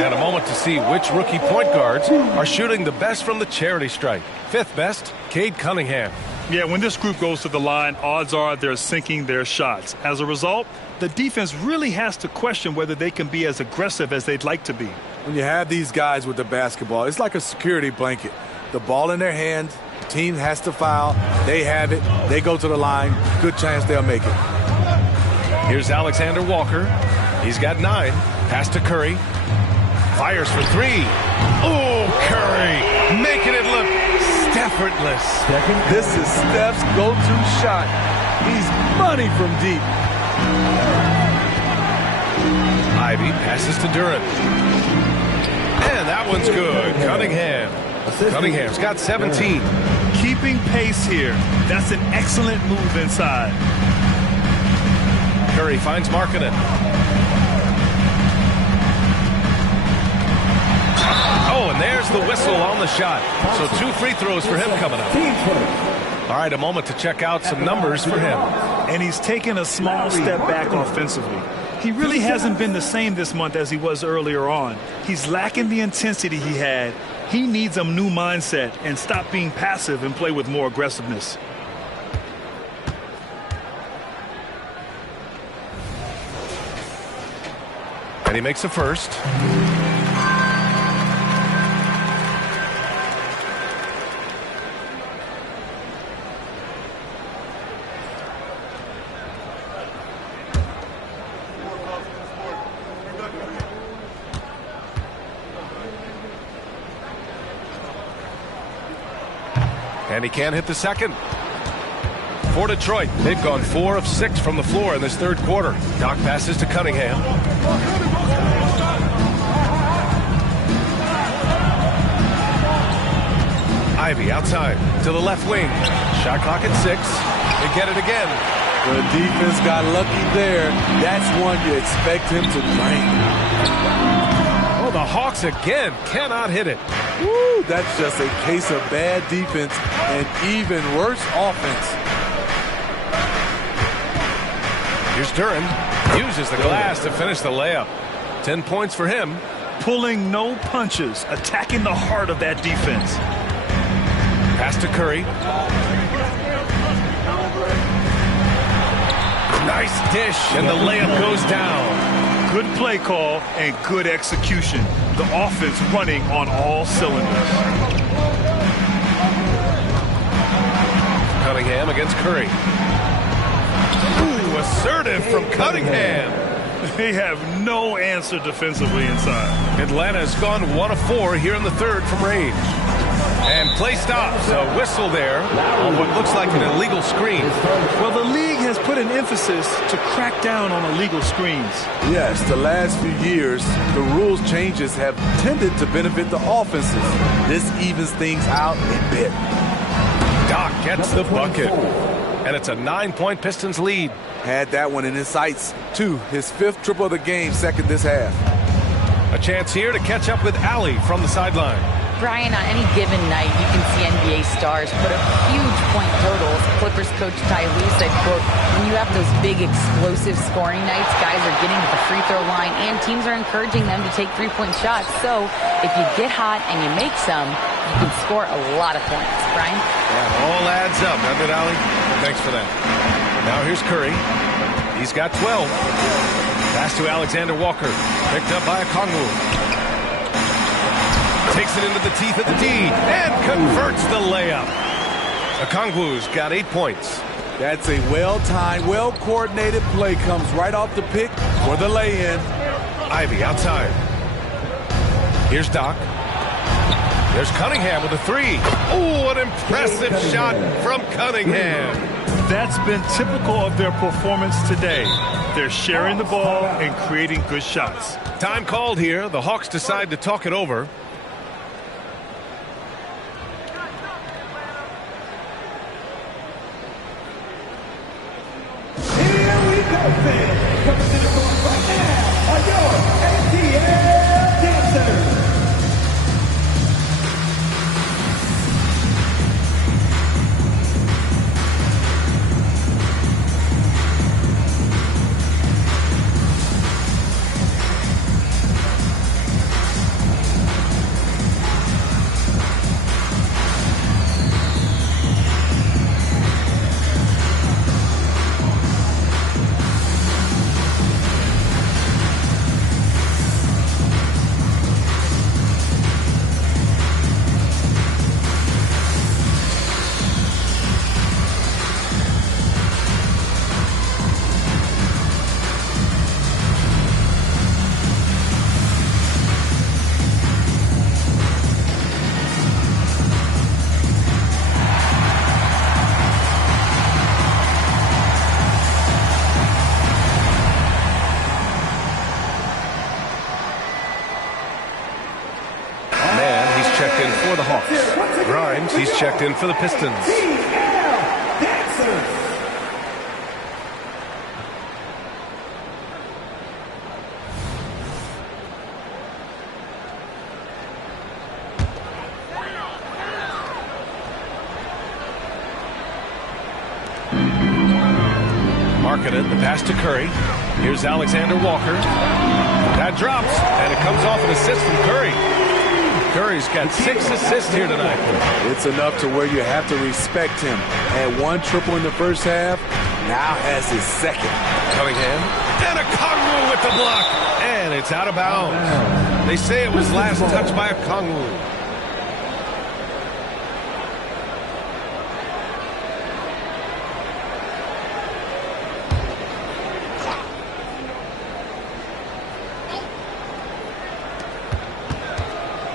And a moment to see which rookie point guards are shooting the best from the charity stripe. 5th best, Cade Cunningham. Yeah, when this group goes to the line, odds are they're sinking their shots. As a result, the defense really has to question whether they can be as aggressive as they'd like to be. When you have these guys with the basketball, it's like a security blanket. The ball in their hand, the team has to foul, they have it, they go to the line, good chance they'll make it. Here's Alexander Walker. He's got 9. Pass to Curry. Fires for 3. Oh, Curry making it look effortless. This is Steph's go-to shot. He's money from deep. Ivy passes to Duren. And that one's good. Cunningham. Cunningham's got 17. Keeping pace here. That's an excellent move inside. Curry finds Markkanen. Oh, and there's the whistle on the shot. So 2 free throws for him coming up. All right, a moment to check out some numbers for him. And he's taken a small step back offensively. He really hasn't been the same this month as he was earlier on. He's lacking the intensity he had. He needs a new mindset and stop being passive and play with more aggressiveness. And he makes a first. And he can't hit the second. For Detroit, they've gone 4 of 6 from the floor in this third quarter. Doc passes to Cunningham. Ivy outside to the left wing. Shot clock at 6. They get it again. The defense got lucky there. That's one you expect him to drain. Oh, the Hawks again cannot hit it. Woo, that's just a case of bad defense and even worse offense. Here's Duran. Uses the glass to finish the layup. 10 points for him. Pulling no punches, attacking the heart of that defense. Pass to Curry. Nice dish, and the layup goes down. Good play call and good execution. The offense running on all cylinders. Cunningham against Curry. Ooh, assertive from Cunningham. They have no answer defensively inside. Atlanta's gone 1 of 4 here in the third from range. And play stops. A whistle there on what looks like an illegal screen. Well, the league has put an emphasis to crack down on illegal screens. Yes, the last few years, the rules changes have tended to benefit the offenses. This evens things out a bit. Doc gets the bucket. And it's a 9-point Pistons lead. Had that one in his sights, too. His 5th triple of the game, second this half. A chance here to catch up with Allie from the sideline. Brian, on any given night, you can see NBA stars put up huge point totals. Clippers coach Ty Lue said, quote, when you have those big explosive scoring nights, guys are getting to the free throw line and teams are encouraging them to take 3-point shots. So if you get hot and you make some, you can score a lot of points. Brian? Yeah, all adds up, doesn't it, Allie? Thanks for that. Now here's Curry. He's got 12. Pass to Alexander Walker. Picked up by Okongwu. Takes it into the teeth of the D and converts the layup. Okongwu's got 8 points. That's a well-timed, well-coordinated play. Comes right off the pick for the lay-in. Ivy outside. Here's Doc. There's Cunningham with a 3. Oh, an impressive shot from Cunningham. That's been typical of their performance today. They're sharing the ball and creating good shots. Time called here. The Hawks decide to talk it over. Coming to the court right now are your ATL dancers. He's checked in for the Pistons. Markkanen, the pass to Curry. Here's Alexander Walker. That drops, and it comes off an assist from Curry. Curry's got 6 assists here tonight. It's enough to where you have to respect him. Had 1 triple in the first half, now has his second. Cunningham, and a Kongwu with the block, and it's out of bounds. They say it was last touched by a Kongwu.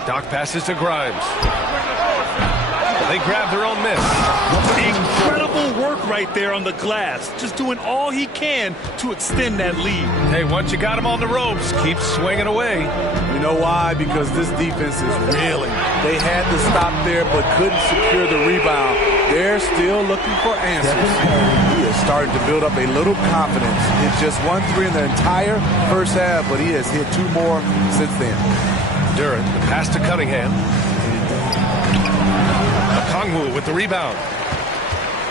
Doc passes to Grimes. They grab their own miss. Incredible work right there on the glass. Just doing all he can to extend that lead. Hey, once you got him on the ropes, keep swinging away. You know why? Because this defense is reeling. They had to stop there but couldn't secure the rebound. They're still looking for answers. He is starting to build up a little confidence. Hit just 1 3 in the entire first half, but he has hit 2 more since then. Durant, the pass to Cunningham. Okongwu with the rebound.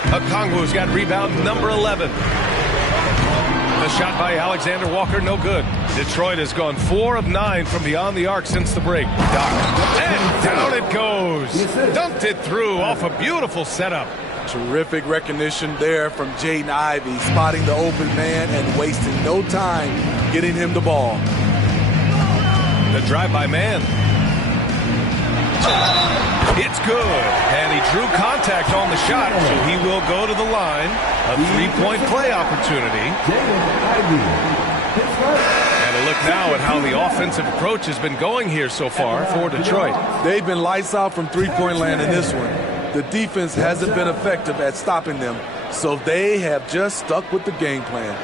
Okongwu's got rebound number 11. The shot by Alexander Walker, no good. Detroit has gone 4 of 9 from beyond the arc since the break. Doc, and down it goes. Dunked it through off a beautiful setup. Terrific recognition there from Jaden Ivey, spotting the open man and wasting no time getting him the ball. The drive-by man. It's good. And he drew contact on the shot, so he will go to the line. A 3-point play opportunity. And a look now at how the offensive approach has been going here so far for Detroit. They've been lights out from three-point land in this one. The defense hasn't been effective at stopping them, so they have just stuck with the game plan.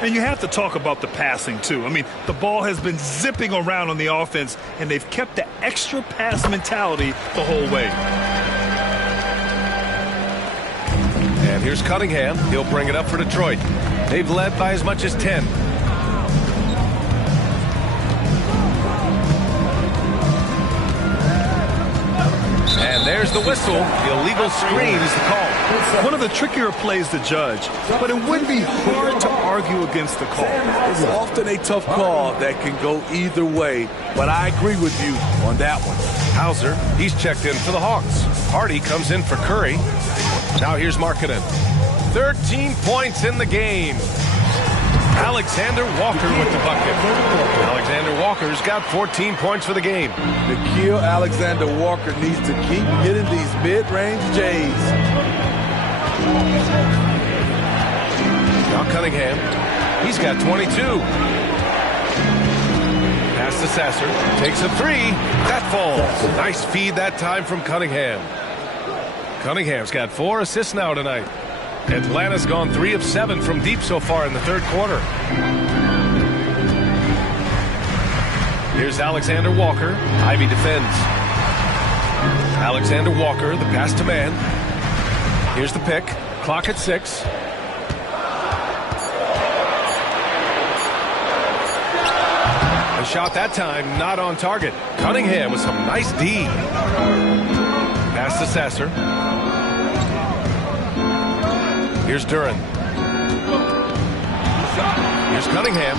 And you have to talk about the passing, too. I mean, the ball has been zipping around on the offense, and they've kept the extra pass mentality the whole way. And here's Cunningham. He'll bring it up for Detroit. They've led by as much as 10. And there's the whistle. The illegal screen is the call. One of the trickier plays to judge, but it would be hard to argue against the call. It's often a tough call that can go either way, but I agree with you on that one. Hauser, he's checked in for the Hawks. Hardy comes in for Curry. Now here's Markkanen. 13 points in the game. Alexander Walker with the bucket. Alexander Walker's got 14 points for the game. Nickeil Alexander-Walker needs to keep hitting these mid-range J's. Now Cunningham. He's got 22. Pass to Sasser. Takes a 3. That falls. Nice feed that time from Cunningham. Cunningham's got 4 assists now tonight. Atlanta's gone 3 of 7 from deep so far in the third quarter. Here's Alexander Walker. Ivy defends. Alexander Walker, the pass to man. Here's the pick. Clock at 6. A shot that time, not on target. Cunningham with some nice D. Pass to Sasser. Here's Duran. Here's Cunningham.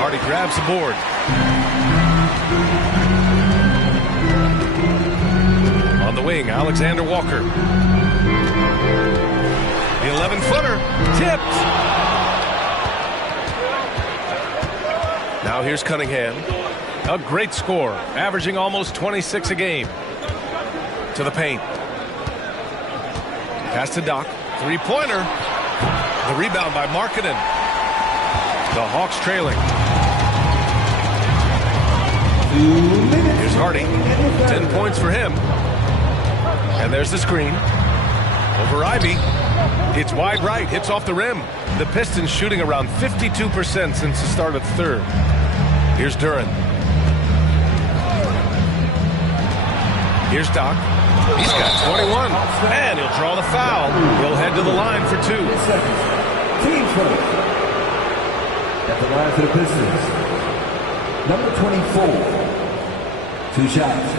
Hardy grabs the board. On the wing, Alexander Walker. The 11-footer tipped. Now here's Cunningham. A great score, averaging almost 26 a game. To the paint. Pass to Doc. Three-pointer. The rebound by Markkanen. The Hawks trailing. Here's Hardy. 10 points for him. And there's the screen. Over Ivy. It's wide right. Hits off the rim. The Pistons shooting around 52% since the start of the third. Here's Duran. Here's Doc. He's got 21. And he'll draw the foul. He'll head to the line for 2. Team first. At the line for the Pistons. Number 24. 2 shots.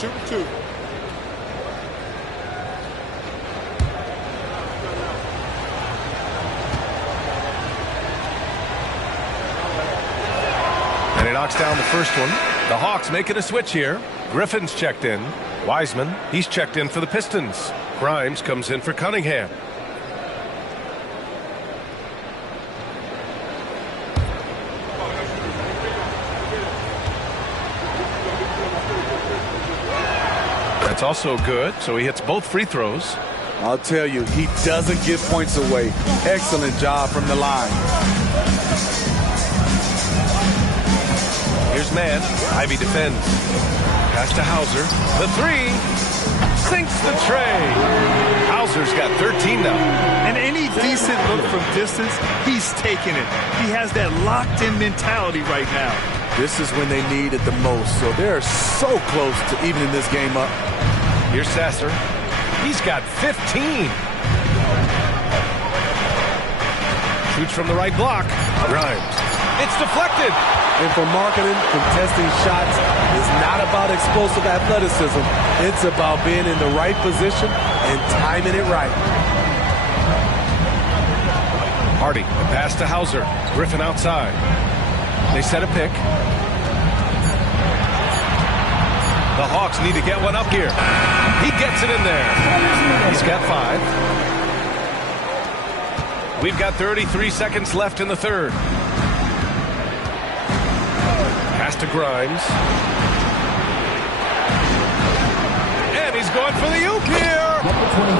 Shoot 2. knocks down the first one. The Hawks making a switch here. Griffin's checked in. Wiseman, he's checked in for the Pistons. Grimes comes in for Cunningham. That's also good, so he hits both free throws. I'll tell you, he doesn't give points away. Excellent job from the line. Here's man. Ivy defends. Pass to Hauser. The three. Sinks the tray. Hauser's got 13 now. And any decent look from distance, he's taking it. He has that locked-in mentality right now. This is when they need it the most, so they're so close to evening this game up. Here's Sasser. He's got 15. Shoots from the right block. Grimes. It's deflected. And for marketing, contesting shots is not about explosive athleticism. It's about being in the right position and timing it right. Hardy, the pass to Hauser. Griffin outside. They set a pick. The Hawks need to get one up here. He gets it in there. He's got 5. We've got 33 seconds left in the third. Pass to Grimes. And he's going for the oop here.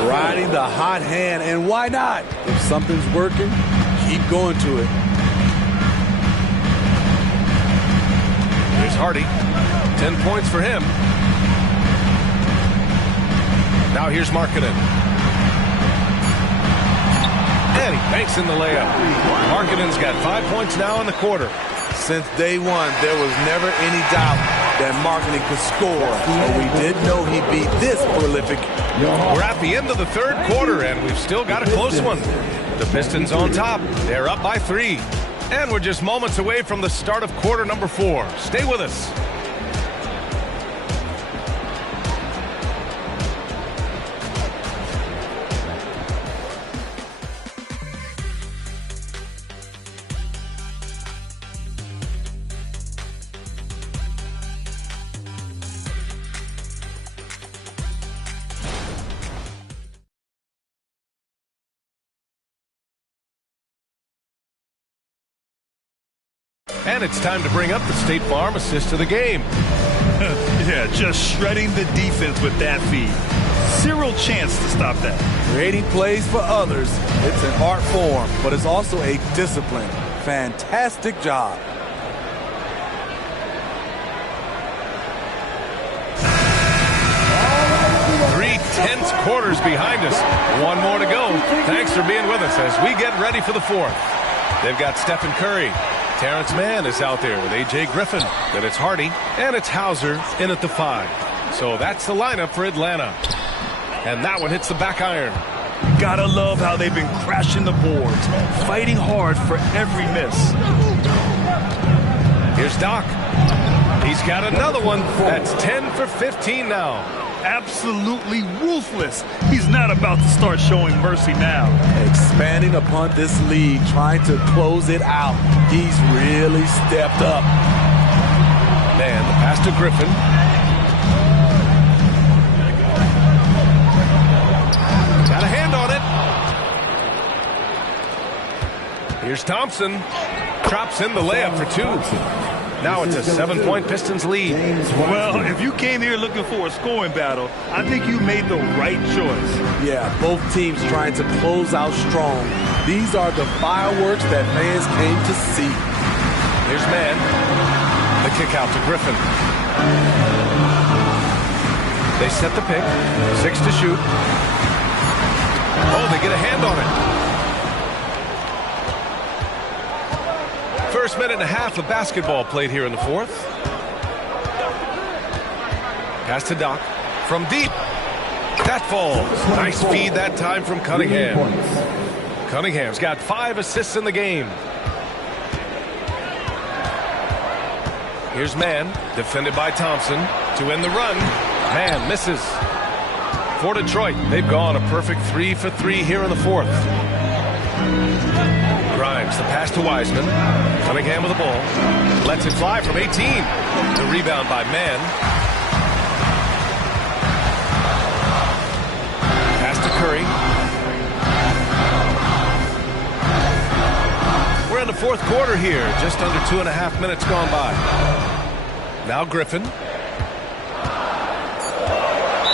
Riding the hot hand, and why not? If something's working, keep going to it. Here's Hardy. 10 points for him. Now here's Markkanen. And he banks in the layup. Markkanen's got 5 points now in the quarter. Since day one, there was never any doubt that Markkanen could score, but we did know he'd be this prolific. We're at the end of the third quarter, and we've still got a close one. The Pistons on top. They're up by 3. And we're just moments away from the start of quarter number 4. Stay with us. And it's time to bring up the State Farm assist of the game. Yeah, just shredding the defense with that feed. Zero chance to stop that. Creating plays for others, it's an art form, but it's also a discipline. Fantastic job. Three tense quarters behind us. One more to go. Thanks for being with us as we get ready for the fourth. They've got Stephen Curry. Terrence Mann is out there with A.J. Griffin. Then it's Hardy, and it's Hauser in at the 5. So that's the lineup for Atlanta. And that one hits the back iron. Gotta love how they've been crashing the boards, fighting hard for every miss. Here's Doc. He's got another one. That's 10 for 15 now. Absolutely ruthless. He's not about to start showing mercy now. Expanding upon this lead, trying to close it out. He's really stepped up. Man, the pass to Griffin. Got a hand on it. Here's Thompson. Drops in the layup for 2. Now it's a 7-point Pistons lead. Well, if you came here looking for a scoring battle, I think you made the right choice. Yeah, both teams trying to close out strong. These are the fireworks that fans came to see. Here's Mann. The kick out to Griffin. They set the pick. 6 to shoot. Oh, they get a hand on it. First minute and a half of basketball played here in the fourth. Pass to Doc. From deep. That falls. Nice feed that time from Cunningham. Cunningham's got 5 assists in the game. Here's Mann. Defended by Thompson. To end the run. Mann misses. For Detroit, they've gone a perfect 3 for 3 here in the fourth. Grimes, the pass to Wiseman. Cunningham with the ball. Lets it fly from 18. The rebound by Mann. Pass to Curry. We're in the fourth quarter here. Just under 2.5 minutes gone by. Now Griffin.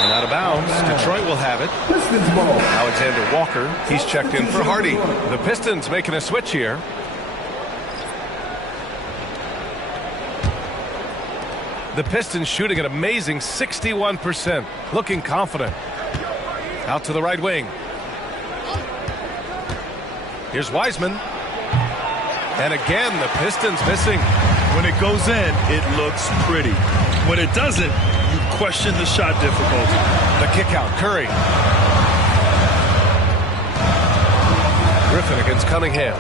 And out of bounds. Detroit will have it. Pistons ball. Alexander Walker. He's checked in for Hardy. The Pistons making a switch here. The Pistons shooting an amazing 61%. Looking confident. Out to the right wing. Here's Wiseman. And again, the Pistons missing. When it goes in, it looks pretty. When it doesn't, you question the shot difficulty. The kick out, Curry. Griffin against Cunningham.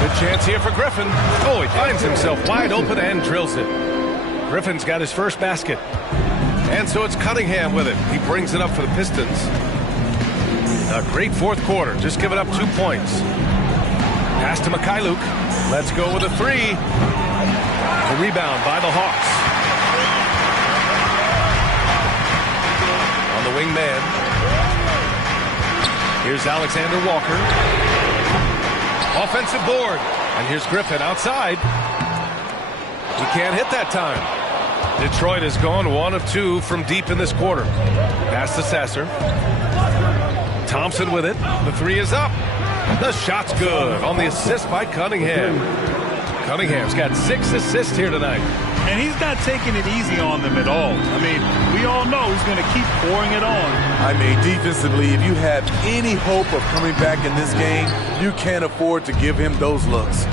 Good chance here for Griffin. Oh, he finds himself wide open and drills it. Griffin's got his first basket. And so it's Cunningham with it. He brings it up for the Pistons. A great fourth quarter, just giving up 2 points. Pass to Mikhailuk. Let's go with a three. The rebound by the Hawks. On the wing man. Here's Alexander Walker. Offensive board. And here's Griffin outside. He can't hit that time. Detroit has gone 1 of 2 from deep in this quarter. Pass to Sasser. Thompson with it. The three is up. The shot's good on the assist by Cunningham. Cunningham's got 6 assists here tonight. And he's not taking it easy on them at all. I mean, we all know he's going to keep pouring it on. I mean, defensively, if you have any hope of coming back in this game, you can't afford to give him those looks.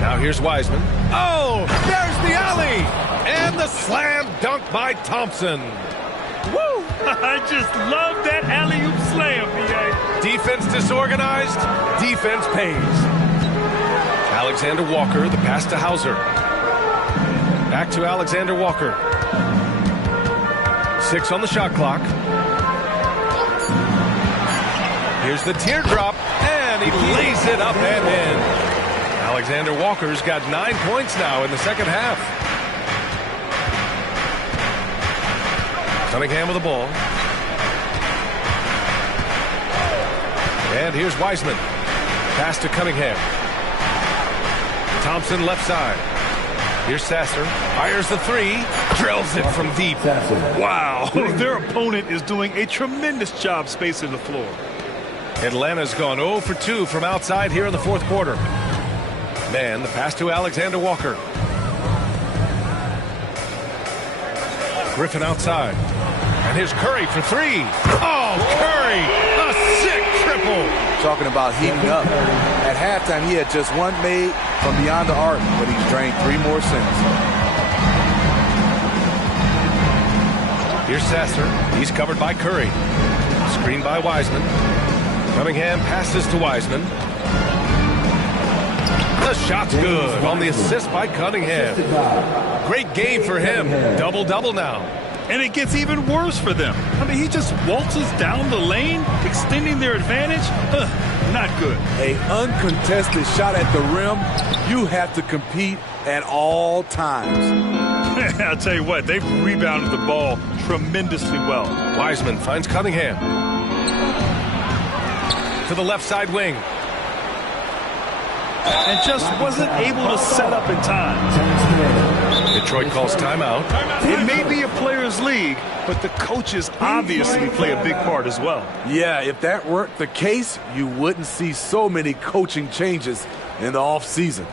Now here's Wiseman. Oh, there's the alley. And the slam dunk by Thompson. Woo! I just love that alley-oop slam, B.A. Defense disorganized. Defense pays. Alexander Walker, the pass to Hauser. Back to Alexander Walker. 6 on the shot clock. Here's the teardrop, and he lays it up and in. Alexander Walker's got 9 points now in the second half. Cunningham with the ball. And here's Wiseman. Pass to Cunningham. Thompson left side. Here's Sasser. Fires the three. Drills it from deep. Wow. Their opponent is doing a tremendous job spacing the floor. Atlanta's gone 0 for 2 from outside here in the fourth quarter. Man, the pass to Alexander Walker. Griffin outside. And here's Curry for three. Oh, Curry! A sick triple! Talking about heating up. At halftime, he had just one made from beyond the arc, but he's drained 3 more since. Here's Sasser. He's covered by Curry. Screened by Wiseman. Cunningham passes to Wiseman. The shot's good on the assist by Cunningham. Great game for him. Double-double now. And it gets even worse for them. I mean, he just waltzes down the lane, extending their advantage. Not good. An uncontested shot at the rim. You have to compete at all times. I'll tell you what, they've rebounded the ball tremendously well. Wiseman finds Cunningham. To the left side wing. And just wasn't able to set up in time. Detroit calls timeout. It may be a players' league, but the coaches obviously play a big part as well. Yeah, if that weren't the case, you wouldn't see so many coaching changes in the offseason.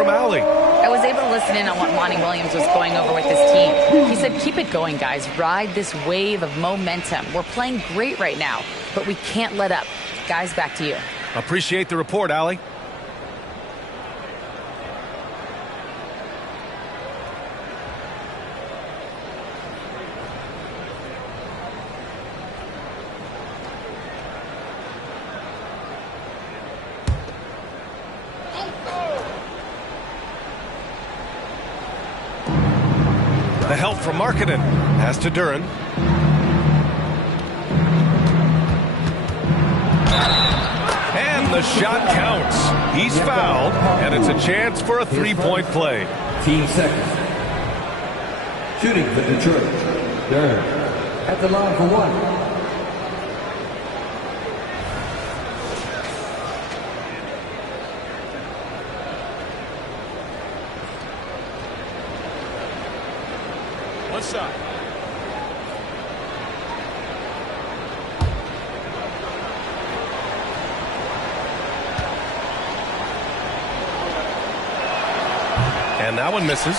from Allie. I was able to listen in on what Monty Williams was going over with his team. He said, keep it going, guys. Ride this wave of momentum. We're playing great right now, but we can't let up. Guys, back to you. Appreciate the report, Allie. The help from Markkanen. Pass to Duran. And the shot counts. He's fouled, and it's a chance for a three-point play. 15 seconds. Shooting for Detroit. Duran at the line for one. One shot. And that one misses.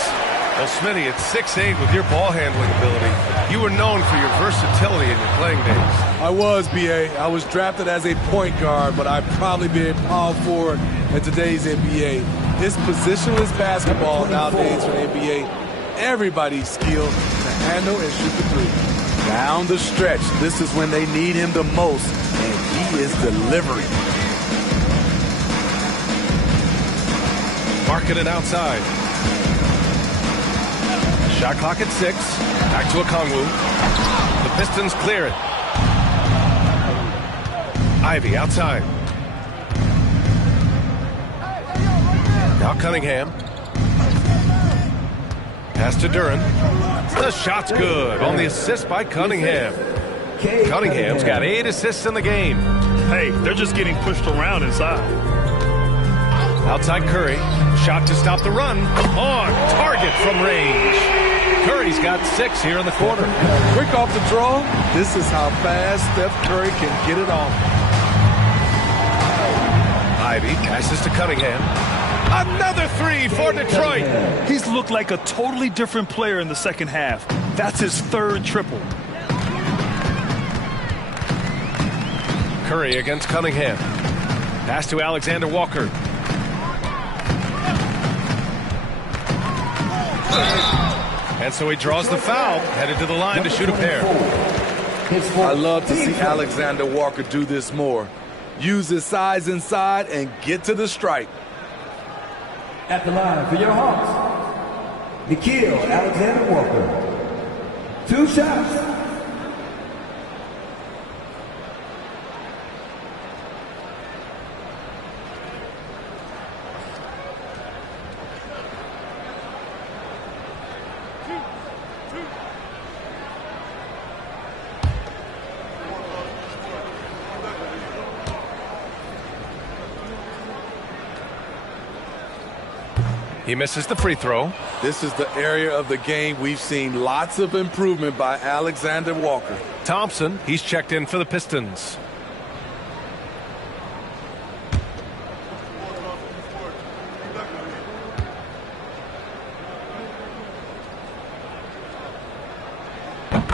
Well, Smitty, at 6'8" with your ball handling ability, you were known for your versatility in your playing days. I was, B.A. I was drafted as a point guard, but I'd probably be a power forward in today's NBA. It's positionless basketball nowadays for the NBA. Everybody's skilled to handle and shoot the three. Down the stretch, this is when they need him the most, and he is delivering. Marking it outside. Shot clock at 6. Back to Okongwu. The Pistons clear it. Ivy outside. Now Cunningham. Pass to Duran. The shot's good on the assist by Cunningham. Cunningham's got 8 assists in the game. Hey, they're just getting pushed around inside. Outside Curry. Shot to stop the run. On target from range. Curry's got 6 here in the quarter. Quick off the draw. This is how fast Steph Curry can get it off. Ivy passes to Cunningham. Another 3 for Detroit. He's looked like a totally different player in the second half. That's his 3rd triple. Curry against Cunningham. Pass to Alexander Walker. And so he draws the foul, headed to the line to shoot a pair. I love to see Alexander Walker do this more. Use his size inside and get to the strike. At the line for your Hawks, Nikhil Alexander Walker. 2 shots. He misses the free throw. This is the area of the game we've seen lots of improvement by Alexander Walker. Thompson, he's checked in for the Pistons.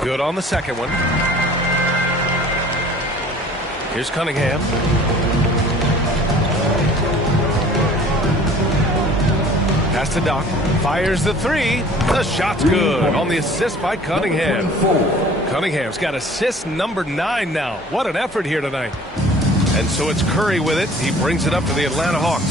Good on the second one. Here's Cunningham. Pass to Doc. Fires the 3. The shot's good on the assist by Cunningham. Cunningham's got assist number 9 now. What an effort here tonight. And so it's Curry with it. He brings it up to the Atlanta Hawks.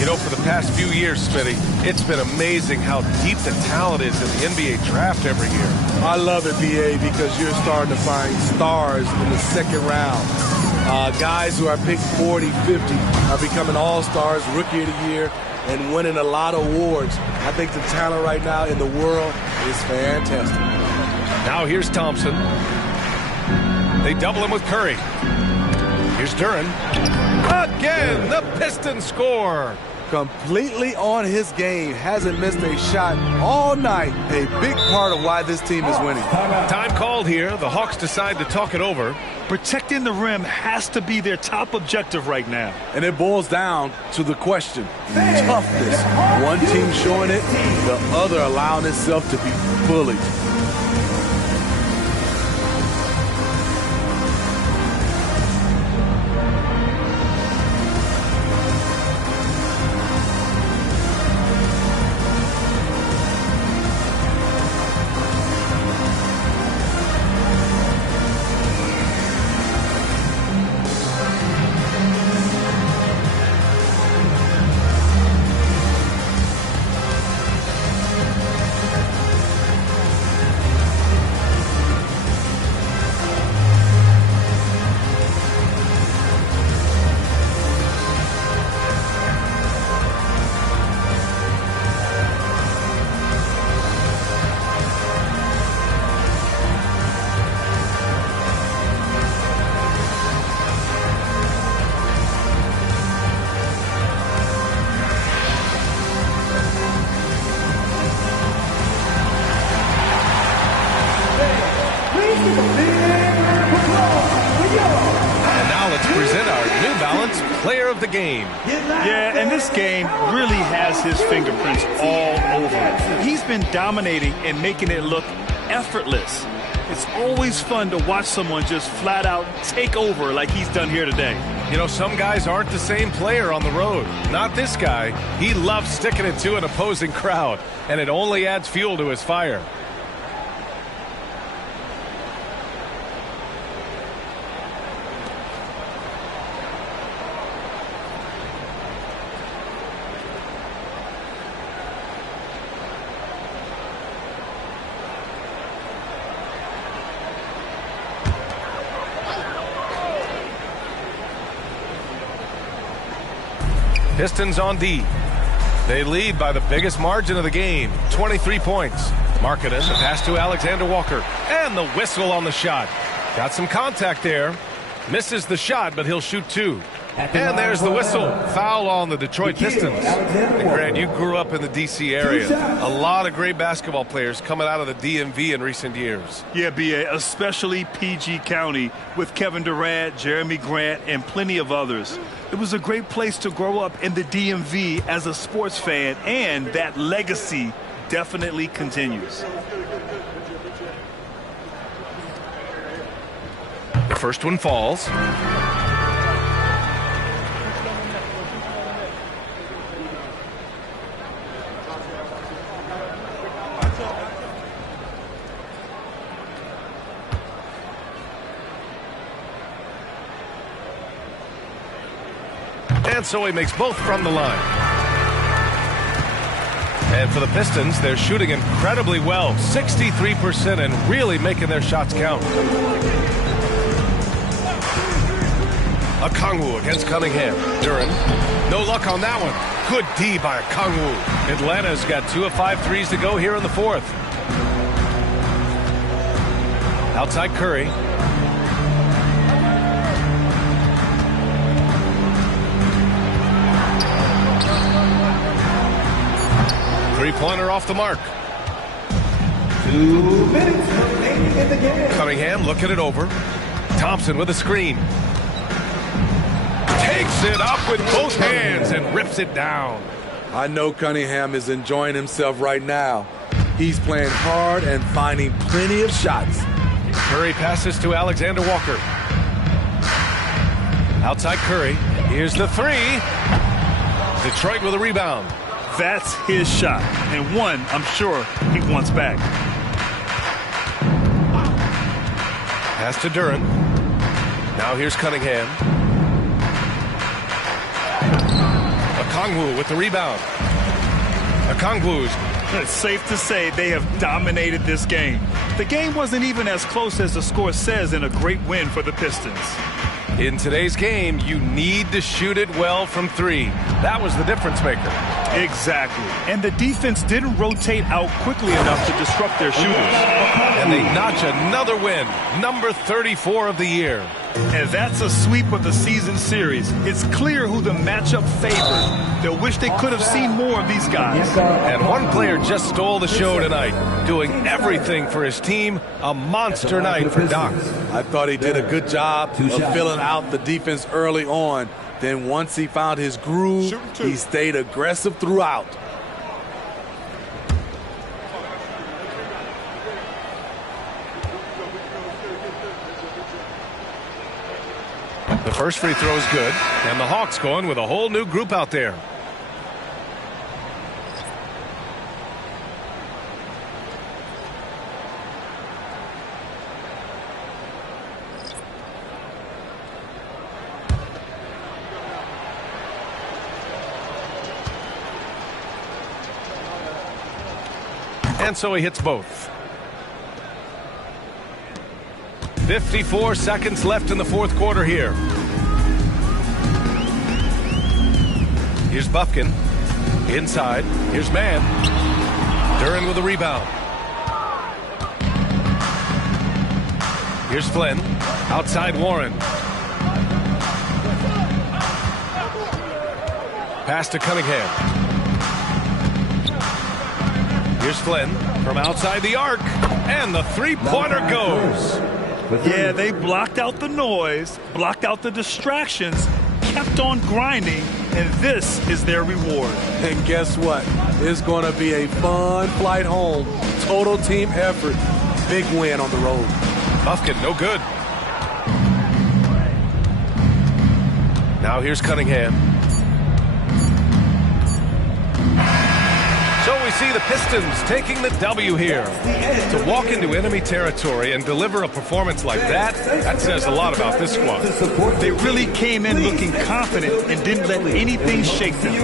You know, for the past few years, Smitty, it's been amazing how deep the talent is in the NBA draft every year. I love it, BA, because you're starting to find stars in the second round. Guys who are picked 40, 50 are becoming all-stars, rookie of the year, and winning a lot of awards. I think the talent right now in the world is fantastic. Now here's Thompson. They double him with Curry. Here's Duran. Again, the Pistons score. Completely on his game. Hasn't missed a shot all night. A big part of why this team is winning. Time called here. The Hawks decide to talk it over. Protecting the rim has to be their top objective right now. And it boils down to the question. Toughness. One team showing it, the other allowing itself to be bullied. The game. Yeah, and this game really has his fingerprints all over it. He's been dominating and making it look effortless. It's always fun to watch someone just flat out take over like he's done here today. You know, some guys aren't the same player on the road. Not this guy. He loves sticking it to an opposing crowd, and it only adds fuel to his fire. Pistons on D. They lead by the biggest margin of the game, 23 points. Markkanen, the pass to Alexander Walker, and the whistle on the shot. Got some contact there. Misses the shot, but he'll shoot two. And there's the whistle. Foul on the Detroit Pistons. And Grant, you grew up in the D.C. area. A lot of great basketball players coming out of the DMV in recent years. Yeah, B.A., especially PG County with Kevin Durant, Jeremy Grant, and plenty of others. It was a great place to grow up in the DMV as a sports fan, and that legacy definitely continues. The first one falls. And so he makes both from the line. And for the Pistons, they're shooting incredibly well, 63%, and really making their shots count. Okongwu against Cunningham. Duren, no luck on that one. Good D by Okongwu. Atlanta's got 2 of 5 threes to go here in the fourth. Outside Curry. Three-pointer off the mark. 2 minutes remaining in the game. Cunningham looking it over. Thompson with a screen. Takes it up with both hands and rips it down. I know Cunningham is enjoying himself right now. He's playing hard and finding plenty of shots. Curry passes to Alexander Walker. Outside Curry. Here's the three. Detroit with a rebound. That's his shot, and one I'm sure he wants back. Pass to Duren. Now here's Cunningham. Okongwu with the rebound. Okongwu's. It's safe to say they have dominated this game. The game wasn't even as close as the score says in a great win for the Pistons. In today's game, you need to shoot it well from three. That was the difference maker. Exactly. And the defense didn't rotate out quickly enough to disrupt their shooters. And they notch another win, number 34 of the year. And that's a sweep of the season series. It's clear who the matchup favored. They'll wish they could have seen more of these guys. And one player just stole the show tonight, doing everything for his team. A monster night for Doc. I thought he did a good job of filling out the defense early on. Then once he found his groove, he stayed aggressive throughout. The first free throw is good, and the Hawks going with a whole new group out there. And so he hits both. 54 seconds left in the fourth quarter here. Here's Bufkin. Inside. Here's Mann. Duran with a rebound. Here's Flynn. Outside Warren. Pass to Cunningham. Here's Flynn from outside the arc. And the three-pointer goes. Yeah, they blocked out the noise, blocked out the distractions, kept on grinding, and this is their reward. And guess what? It's going to be a fun flight home. Total team effort. Big win on the road. Bufkin, no good. Now here's Cunningham. So we see the Pistons taking the W here. To walk into enemy territory and deliver a performance like that, that says a lot about this squad. They really came in looking confident and didn't let anything shake them.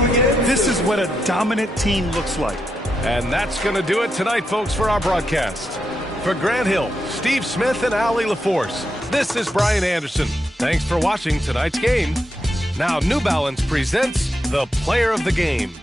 This is what a dominant team looks like. And that's going to do it tonight, folks, for our broadcast. For Grant Hill, Steve Smith, and Allie LaForce, this is Brian Anderson. Thanks for watching tonight's game. Now New Balance presents the Player of the Game.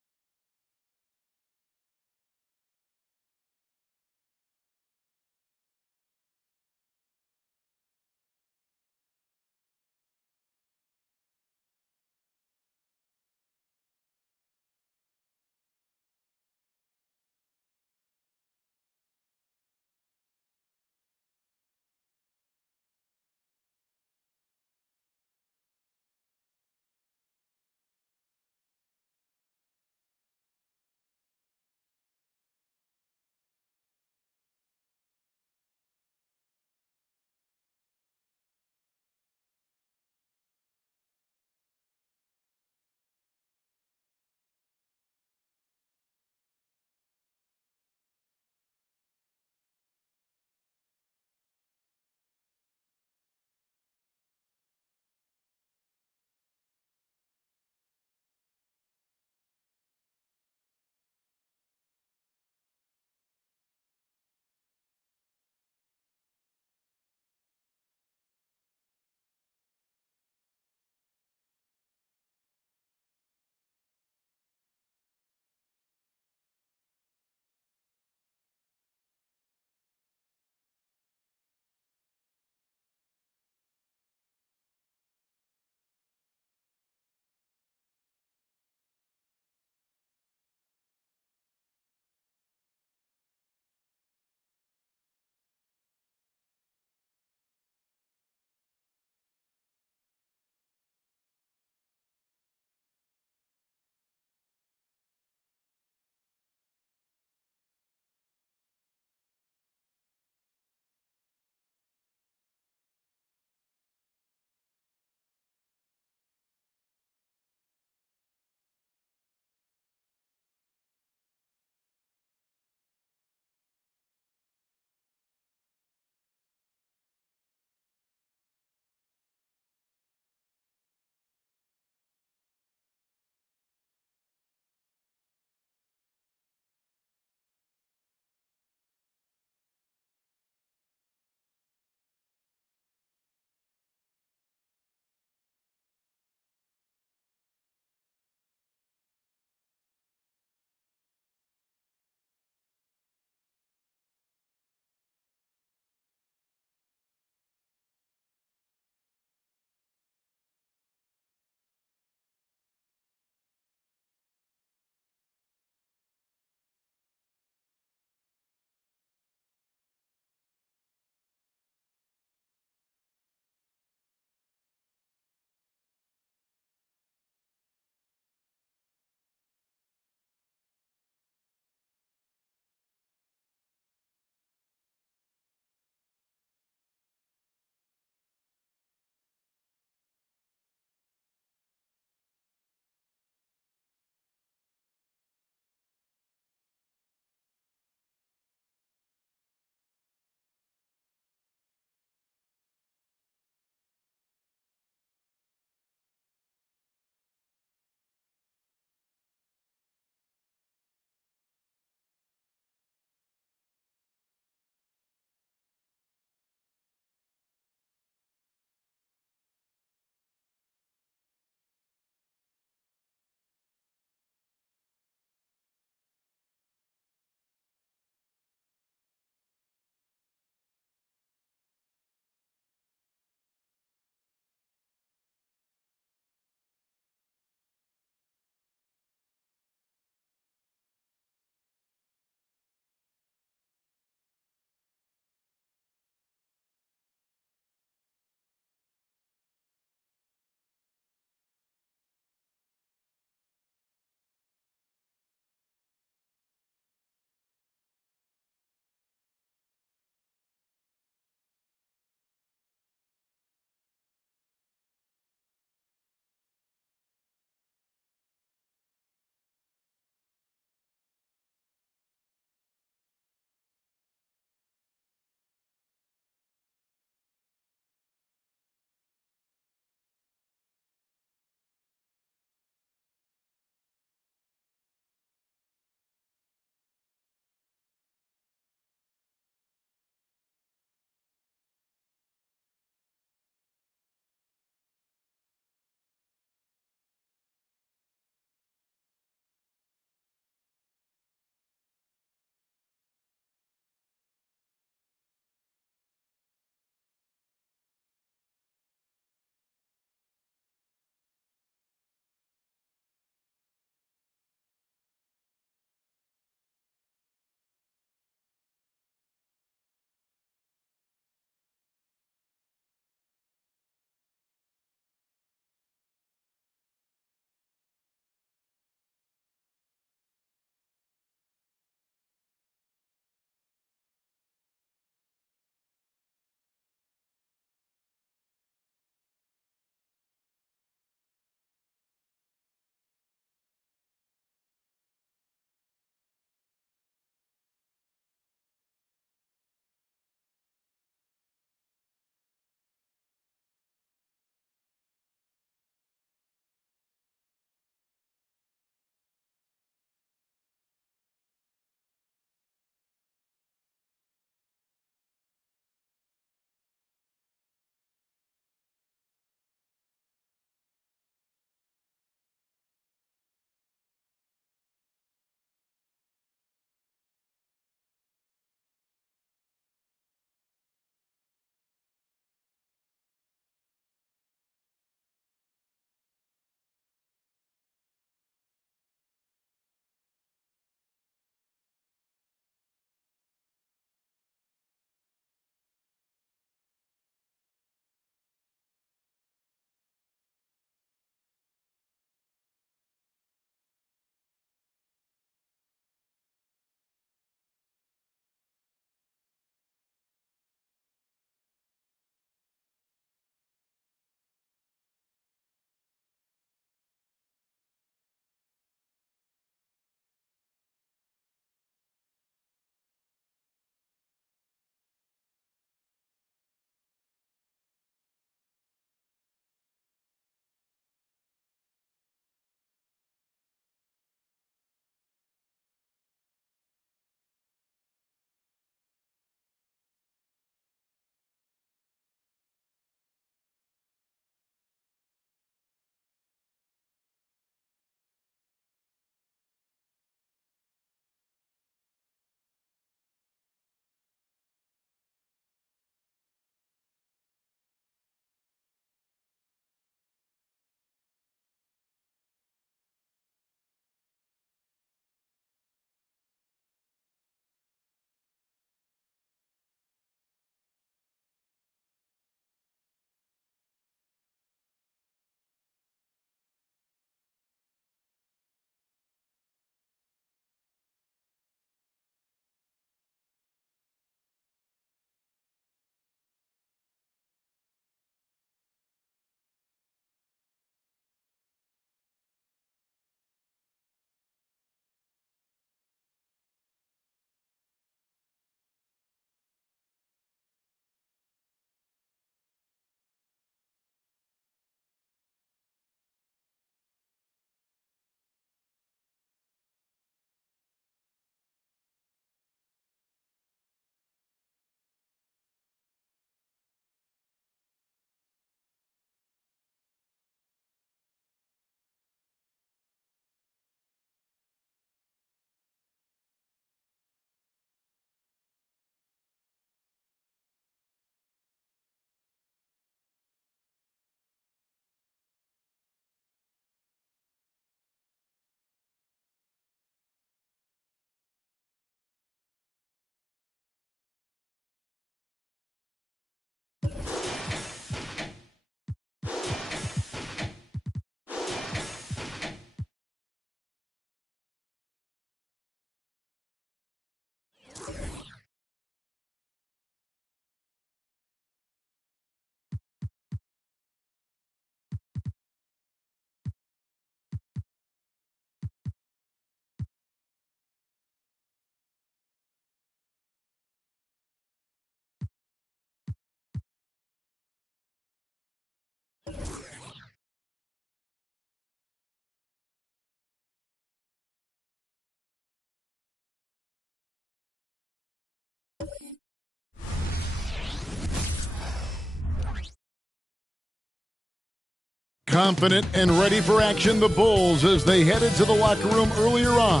Confident and ready for action, the Bulls as they headed to the locker room earlier on.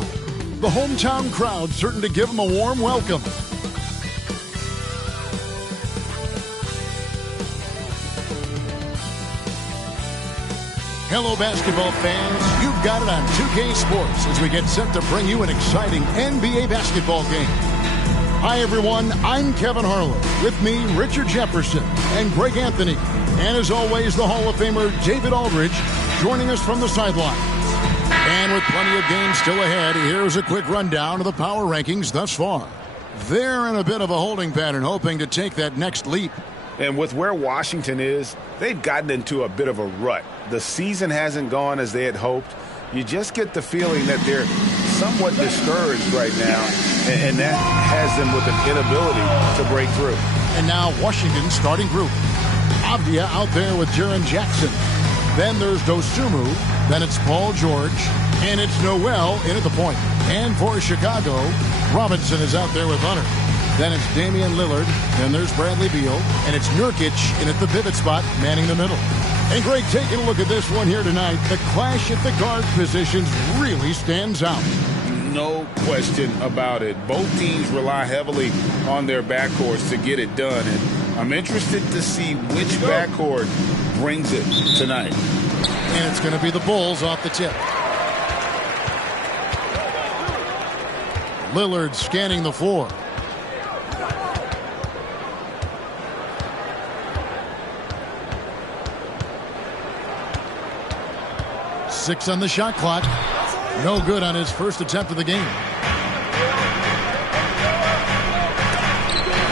The hometown crowd certain to give them a warm welcome. Hello, basketball fans. You've got it on 2K Sports as we get set to bring you an exciting NBA basketball game. Hi, everyone. I'm Kevin Harlan. With me, Richard Jefferson and Greg Anthony. And as always, the Hall of Famer David Aldridge joining us from the sidelines. And with plenty of games still ahead, here's a quick rundown of the power rankings thus far. They're in a bit of a holding pattern, hoping to take that next leap. And with where Washington is, they've gotten into a bit of a rut. The season hasn't gone as they had hoped. You just get the feeling that they're somewhat discouraged right now, and that has them with an inability to break through. And now Washington's starting group. Avdia out there with Jaren Jackson. Then there's Dosunmu. Then it's Paul George. And it's Noel in at the point. And for Chicago, Robinson is out there with Hunter. Then it's Damian Lillard. Then there's Bradley Beal. And it's Nurkic in at the pivot spot, manning the middle. And Greg, taking a look at this one here tonight, the clash at the guard positions really stands out. No question about it. Both teams rely heavily on their backcourts to get it done. And I'm interested to see which backcourt brings it tonight. And it's going to be the Bulls off the tip. Lillard scanning the floor. Six on the shot clock. No good on his first attempt of the game.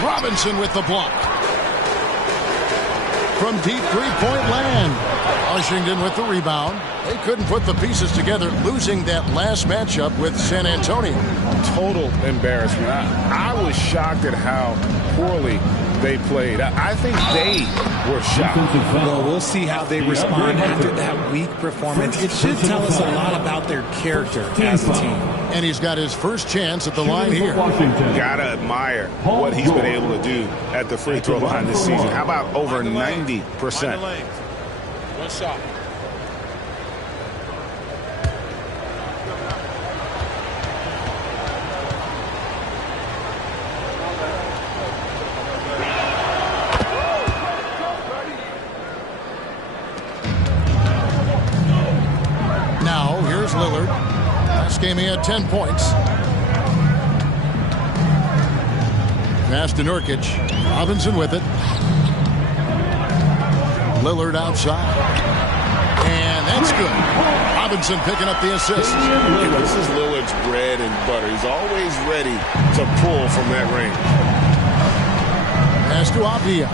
Robinson with the block. From deep three-point land. Washington with the rebound. They couldn't put the pieces together, losing that last matchup with San Antonio. Total embarrassment. I was shocked at how poorly they played. I think they were shocked. Well, we'll see how they respond after that weak performance. It should tell us a lot about their character as a team. And he's got his first chance at the line here. Gotta admire what he's been able to do at the free throw line this season. How about over 90%? One shot. Now, here's Lillard. Last game he had 10 points. Pass to Nurkic. Robinson with it. Lillard outside. And that's good. Robinson picking up the assist. This is Lillard's bread and butter. He's always ready to pull from that range. Pass to Avdia.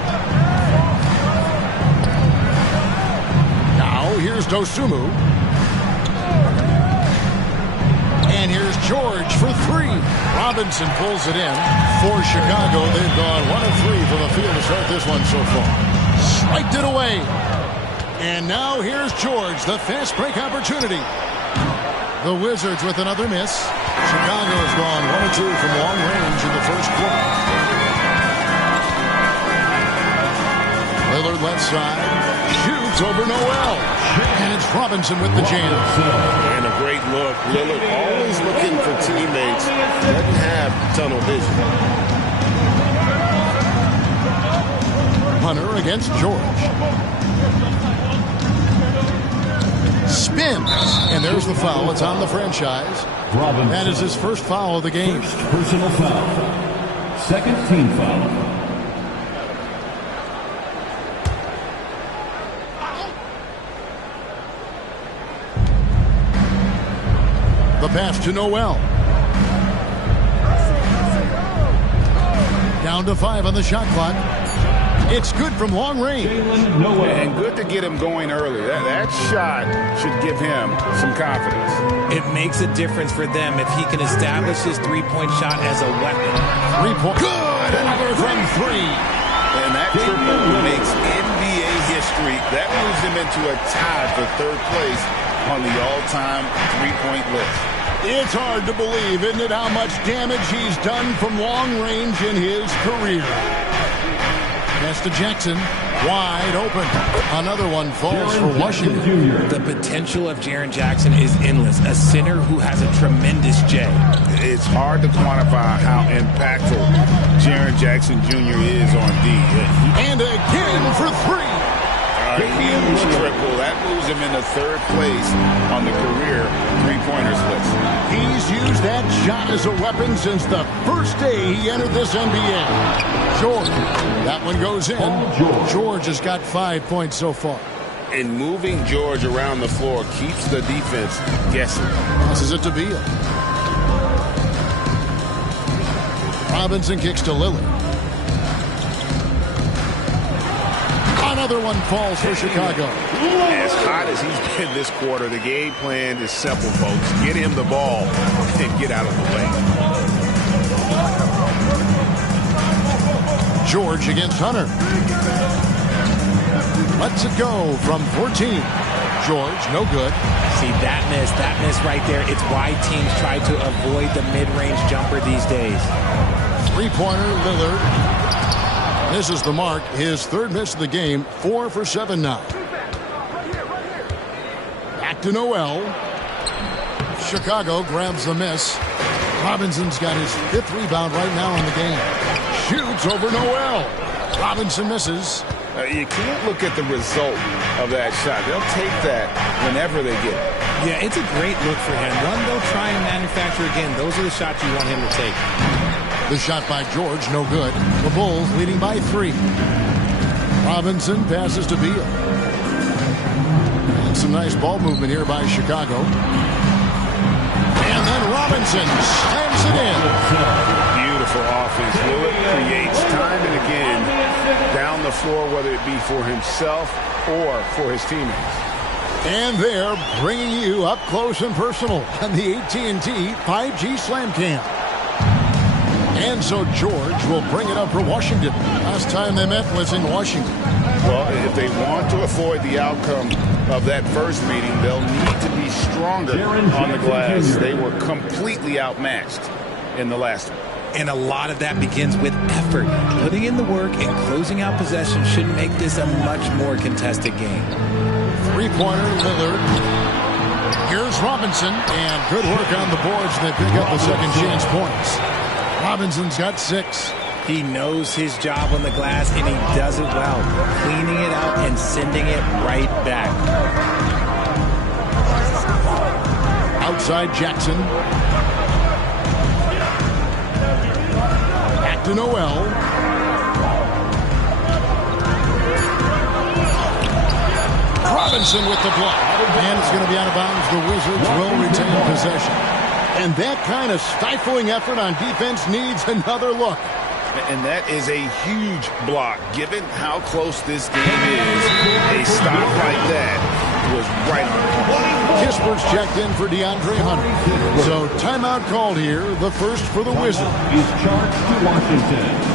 Now here's Dosunmu. And here's George for three. Robinson pulls it in. For Chicago, they've gone 1 of 3 from the field to start this one so far. Swiped it away. And now here's George, the fast break opportunity. The Wizards with another miss. Chicago has gone 1 of 2 from long range in the first quarter. Lillard left side. Shoots over Noel. And it's Robinson with the jam. And a great look. Lillard always looking for teammates. Doesn't have tunnel vision. Hunter against George. Spins. And there's the foul. It's on the franchise. Robinson. That is his first foul of the game. First personal foul. Second team foul. The pass to Noel. Down to 5 on the shot clock. It's good from long range. And good to get him going early. That shot should give him some confidence. It makes a difference for them if he can establish his three-point shot as a weapon. 3-point. Good! Another from 3. And that triple makes NBA history. That moves him into a tie for third place on the all-time three-point list. It's hard to believe, isn't it, how much damage he's done from long range in his career. Pass to Jackson. Wide open. Another one falls for Washington. The potential of Jaren Jackson is endless. A center who has a tremendous J. It's hard to quantify how impactful Jaren Jackson Jr. is on D. And again for three. A huge triple. That moves him into third place on the career three-pointers list. He's used that shot as a weapon since the first day he entered this NBA. George. That one goes in. George has got 5 points so far. And moving George around the floor keeps the defense guessing. Passes it to Beal. Robinson kicks to Lillard. Another one falls for Chicago. As hot as he's been this quarter, the game plan is simple, folks. Get him the ball and get out of the way. George against Hunter. Lets it go from 14. George, no good. See, that miss right there. It's why teams try to avoid the mid-range jumper these days. Three-pointer, Lillard. Misses the mark. His third miss of the game. 4 for 7 now. Back to Noel. Chicago grabs the miss. Robinson's got his 5th rebound right now in the game. Shoots over Noel. Robinson misses. You can't look at the result of that shot. They'll take that whenever they get it. Yeah, it's a great look for him. One they'll try and manufacture again. Those are the shots you want him to take. The shot by George, no good. The Bulls leading by 3. Robinson passes to Beal. And some nice ball movement here by Chicago. And then Robinson slams it in. Beautiful offense. Lillard creates time and again down the floor, whether it be for himself or for his teammates. And they're bringing you up close and personal on the AT&T 5G Slam Cam. And so George will bring it up for Washington. Last time they met was in Washington. Well, if they want to avoid the outcome of that first meeting, they'll need to be stronger on the glass. They were completely outmatched in the last one. And a lot of that begins with effort. Putting in the work and closing out possession should make this a much more contested game. Three-pointer, Lillard. Here's Robinson, and good work on the boards. They pick up the second chance points. Robinson's got 6. He knows his job on the glass, and he does it well. Cleaning it out and sending it right back. Outside Jackson. Back to Noel. Robinson with the block. And it's going to be out of bounds. The Wizards will retain possession. And that kind of stifling effort on defense needs another look. And that is a huge block. Given how close this game is, a stop like that was right on the point. Kisper's checked in for DeAndre Hunter. So timeout called here, the first for the Wizards. Is charged to Washington.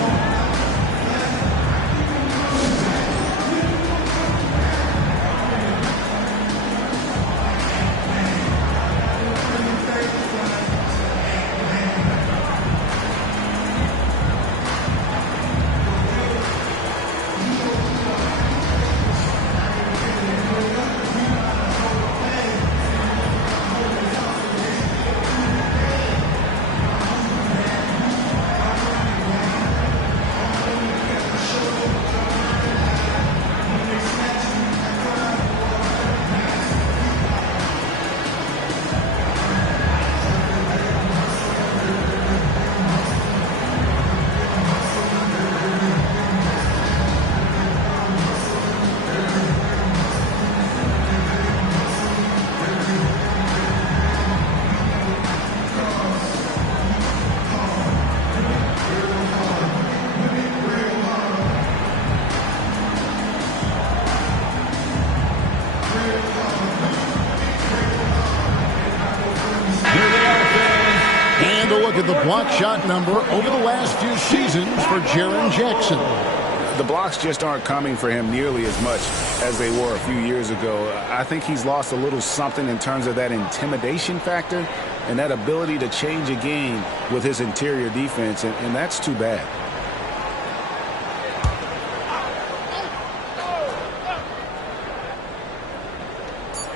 Look at the block shot number over the last few seasons for Jaren Jackson. The blocks just aren't coming for him nearly as much as they were a few years ago. I think he's lost a little something in terms of that intimidation factor and that ability to change a game with his interior defense, and that's too bad.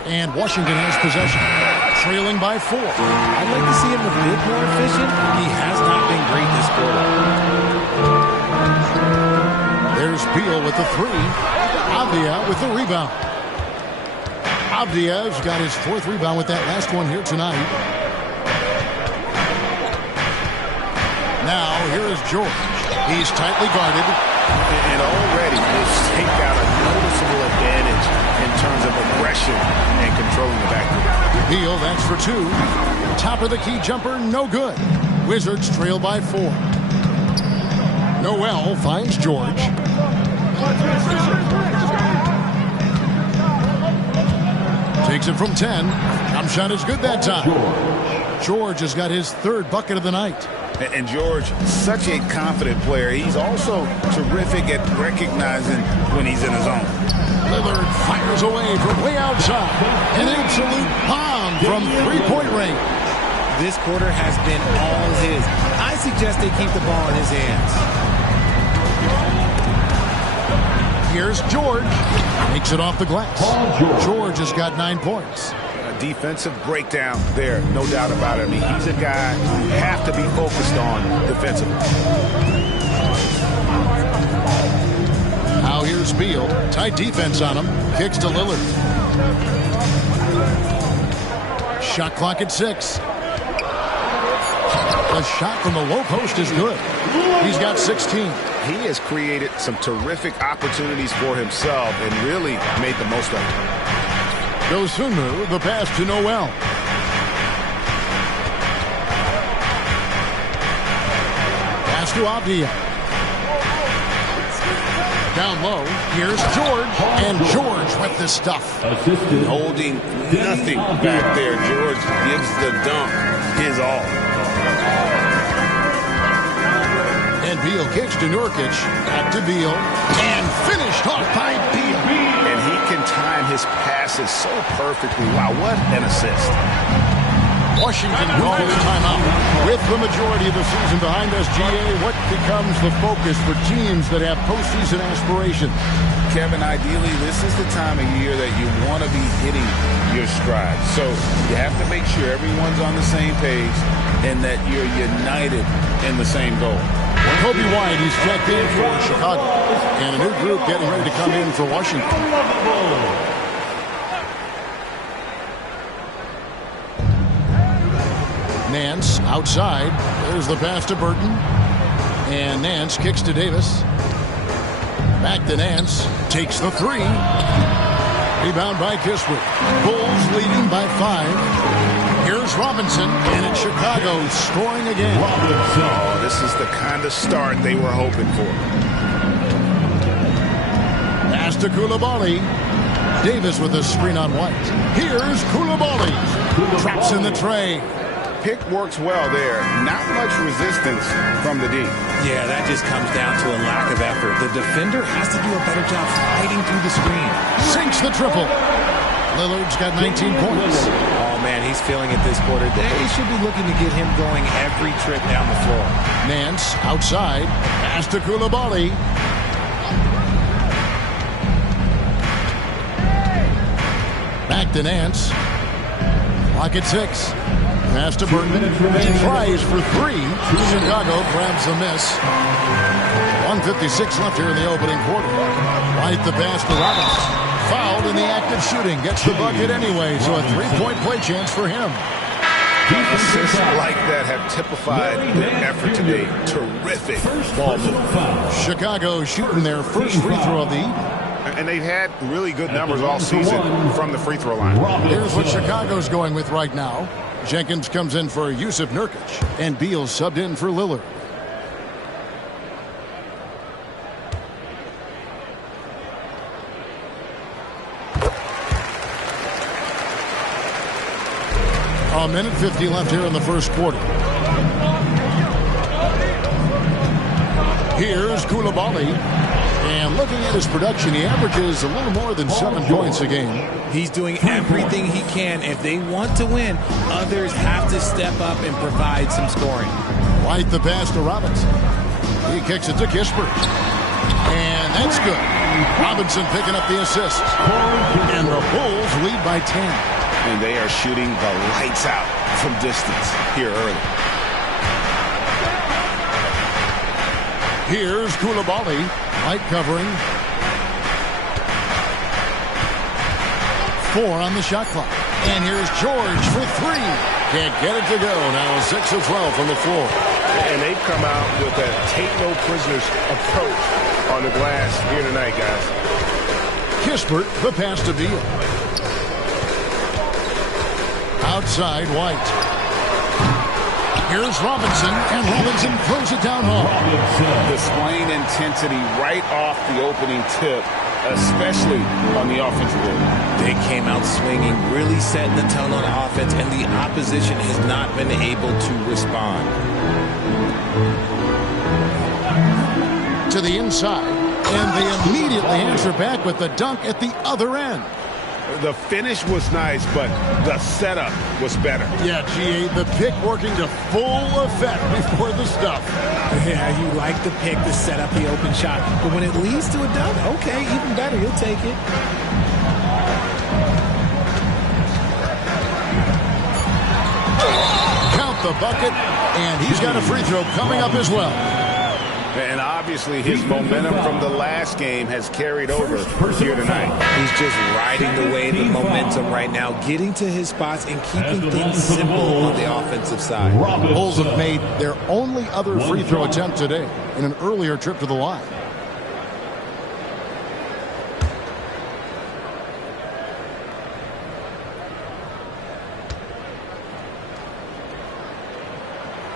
And Washington has possession, trailing by 4. I'd like to see him a bit more efficient. He has not been great this quarter. There's Beal with the 3. Avdia with the rebound. Avdia's got his 4th rebound with that last one here tonight. Now, here is George. He's tightly guarded. And already this take got a noticeable advantage in terms of aggression and controlling the backcourt. Beal, that's for 2. Top of the key jumper, no good. Wizards trail by 4. Noel finds George. Takes it from 10. Jump shot is good that time. George has got his 3rd bucket of the night. And George, such a confident player. He's also terrific at recognizing when he's in his zone. Lillard fires away from way outside. An absolute bomb from three-point range. This quarter has been all his. I suggest they keep the ball in his hands. Here's George. Makes it off the glass. George has got 9 points. Defensive breakdown there, no doubt about it. I mean, he's a guy you have to be focused on defensively. Now here's Beal. Tight defense on him. Kicks to Lillard. Shot clock at 6. The shot from the low post is good. He's got 16. He has created some terrific opportunities for himself and really made the most of it. Dosunu, the pass to Noel. Pass to Avdia. Down low, here's George, and George with the stuff. Holding nothing back there. George gives the dunk his all. And Beal kicks to Nurkic. Back to Beal. And finished off by Beal. And he can time his passes so perfectly. Wow, what an assist. Washington calls timeout. With the majority of the season behind us, GA, what becomes the focus for teams that have postseason aspirations? Kevin, ideally, this is the time of year that you want to be hitting your stride. So you have to make sure everyone's on the same page and that you're united in the same goal. Kobe White, he's checked in for Chicago. And a new group getting ready to come in for Washington. Nance outside. There's the pass to Burton. And Nance kicks to Davis. Back to Nance. Takes the 3. Rebound by Kispert. Bulls leading by 5. Here's Robinson. And it's Chicago scoring again. Oh, this is the kind of start they were hoping for. Pass to Coulibaly. Davis with a screen on White. Here's Coulibaly. Drops in the tray. Pick works well there. Not much resistance from the D. Yeah, that just comes down to a lack of effort. The defender has to do a better job fighting through the screen. Sinks the triple. Lillard's got 19 points. Oh, man, he's feeling it this quarter. They should be looking to get him going every trip down the floor. Nance outside. Pass to Coulibaly. Back to Nance. Clock at 6. Pass to Burton. He tries for 3. Chicago grabs the miss. 1:56 left here in the opening quarter. White the pass to Robinson. Fouled in the act of shooting. Gets the bucket anyway, so a 3-point play chance for him. Assists like that have typified their effort today. Terrific ball movement. Chicago shooting their first free throw of the evening. And they've had really good numbers all season from the free throw line. Here's what Chicago's going with right now. Jenkins comes in for Yusuf Nurkic, and Beal subbed in for Lillard. A minute 50 left here in the first quarter. Here's Coulibaly. And looking at his production, he averages a little more than 7 points a game. He's doing everything he can. If they want to win, others have to step up and provide some scoring. White the pass to Robinson. He kicks it to Kispert. And that's good. Robinson picking up the assist. And the Bulls lead by 10. And they are shooting the lights out from distance here early. Here's Koulibaly, light covering. 4 on the shot clock. And here's George for 3. Can't get it to go. Now 6 of 12 from the floor. And they've come out with a take-no-prisoners approach on the glass here tonight, guys. Kispert, the pass to Beal. Outside, White. Here's Robinson, and Robinson throws it down hard. Displaying intensity right off the opening tip, especially on the offensive end. They came out swinging, really setting the tone on offense, and the opposition has not been able to respond. To the inside, and they immediately answer back with the dunk at the other end. The finish was nice, but the setup was better. Yeah, G.A., the pick working to full effect before the stuff. Yeah, you like the pick to set up the open shot. But when it leads to a dunk, okay, even better, you'll take it. Count the bucket, and he's got a free throw coming up as well. And obviously his momentum from the last game has carried over here tonight. He's just riding the wave of momentum right now, getting to his spots and keeping things simple on the offensive side. Bulls have made their only other free throw attempt today in an earlier trip to the line.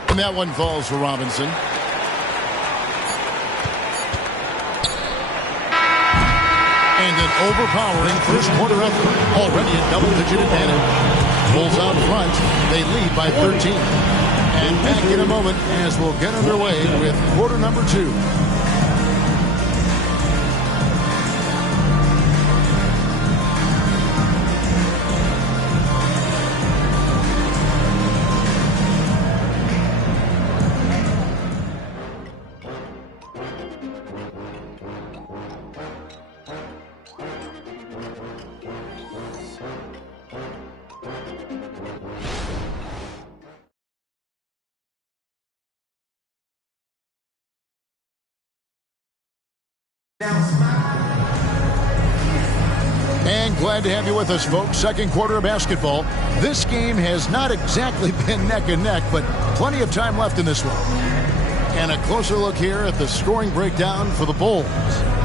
And that one falls for Robinson. And an overpowering first quarter effort. Already a double-digit advantage. Bulls out front. They lead by 13. And back in a moment as we'll get underway with quarter number 2. And glad to have you with us, folks. Second quarter of basketball. This game has not exactly been neck and neck, but plenty of time left in this one. And a closer look here at the scoring breakdown for the Bulls.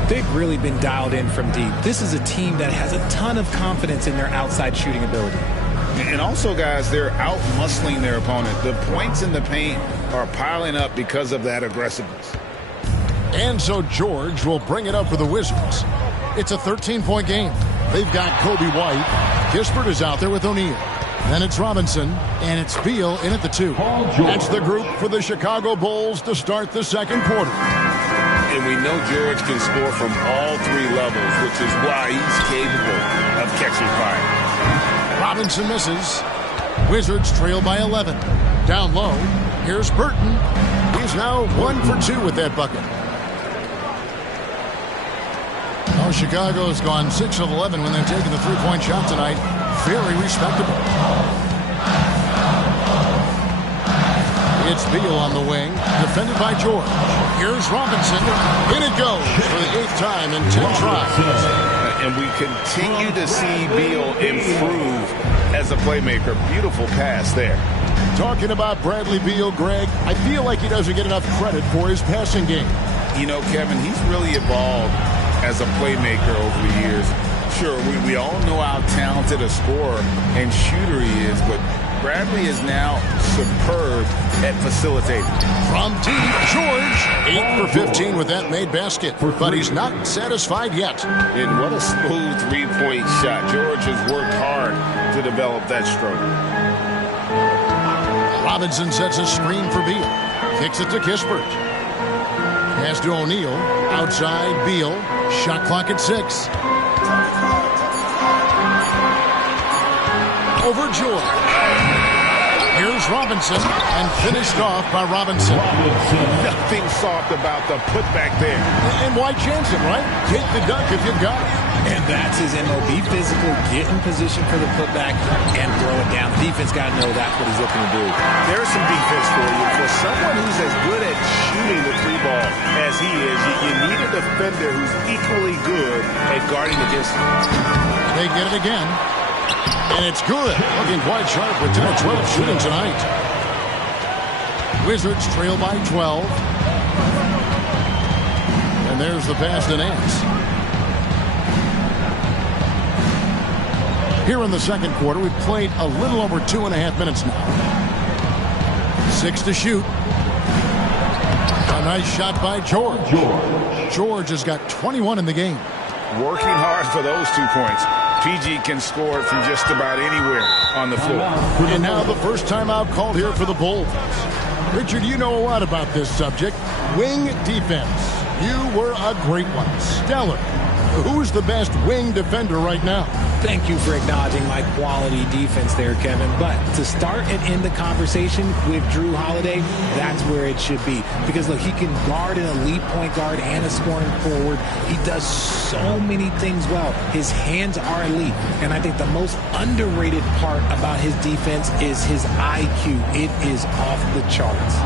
They've really been dialed in from deep. This is a team that has a ton of confidence in their outside shooting ability. And also, guys, they're out-muscling their opponent. The points in the paint are piling up because of that aggressiveness. And so George will bring it up for the Wizards. It's a 13-point game. They've got Kobe White. Kispert is out there with O'Neal. Then it's Robinson, and it's Beal in at the 2. That's the group for the Chicago Bulls to start the second quarter. And we know George can score from all 3 levels, which is why he's capable of catching fire. Robinson misses. Wizards trail by 11. Down low, here's Burton. He's now 1 for 2 with that bucket. Oh, Chicago's gone 6 of 11 when they've taken the three-point shot tonight. Very respectable. It's Beal on the wing, defended by George. Here's Robinson. In it goes for the 8th time in 10 tries. And we continue to see Beal improve as a playmaker. Beautiful pass there. Talking about Bradley Beal, Greg, I feel like he doesn't get enough credit for his passing game. You know, Kevin, he's really evolved as a playmaker over the years. Sure, we all know how talented a scorer and shooter he is, but Bradley is now superb at facilitating. From deep, George, 8 for 15 with that made basket, but he's not satisfied yet. And what a smooth three-point shot. George has worked hard to develop that stroke. Robinson sets a screen for Beal. Kicks it to Kispert. Pass to O'Neal. Outside, Beal. Shot clock at 6. Over George. Here's Robinson, and finished off by Robinson. Nothing soft about the putback there. And why chance it, right? Take the dunk if you got it. And that's his MO. Be physical, get in position for the putback, and throw it down. The defense got to know that's what he's looking to do. There's some defense for you. For someone who's as good at shooting the three ball as he is, you need a defender who's equally good at guarding against him. They get it again. And it's good. Looking quite sharp with 10 of 12 shooting tonight. Wizards trail by 12. And there's the pass to Nance. Here in the second quarter, we've played a little over 2.5 minutes now. 6 to shoot. A nice shot by George. George has got 21 in the game. Working hard for those 2 points. PG can score from just about anywhere on the floor. And now the first timeout called here for the Bulls. Richard, you know a lot about this subject. Wing defense. You were a great one. Stellar. Who's the best wing defender right now? Thank you for acknowledging my quality defense there, Kevin. But to start and end the conversation with Drew Holiday, that's where it should be. Because, look, he can guard an elite point guard and a scoring forward. He does so many things well. His hands are elite. And I think the most underrated part about his defense is his IQ. It is off the charts.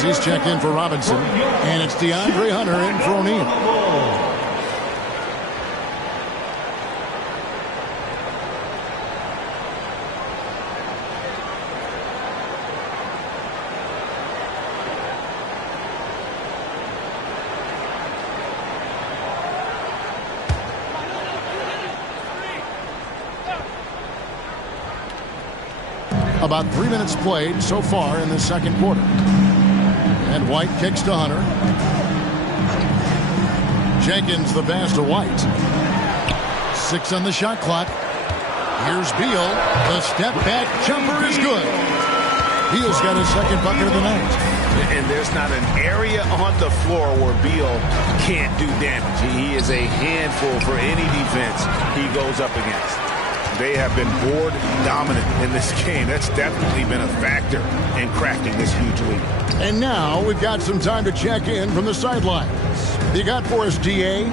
He's checked in for Robinson, and it's DeAndre Hunter in for O'Neal. About 3 minutes played so far in the second quarter. And White kicks to Hunter. Jenkins the pass to White. 6 on the shot clock. Here's Beal. The step back jumper is good. Beal's got his second bucket of the night. And there's not an area on the floor where Beal can't do damage. He is a handful for any defense he goes up against. They have been board dominant in this game. That's definitely been a factor in crafting this huge lead. And now we've got some time to check in from the sidelines. You got for us, DA?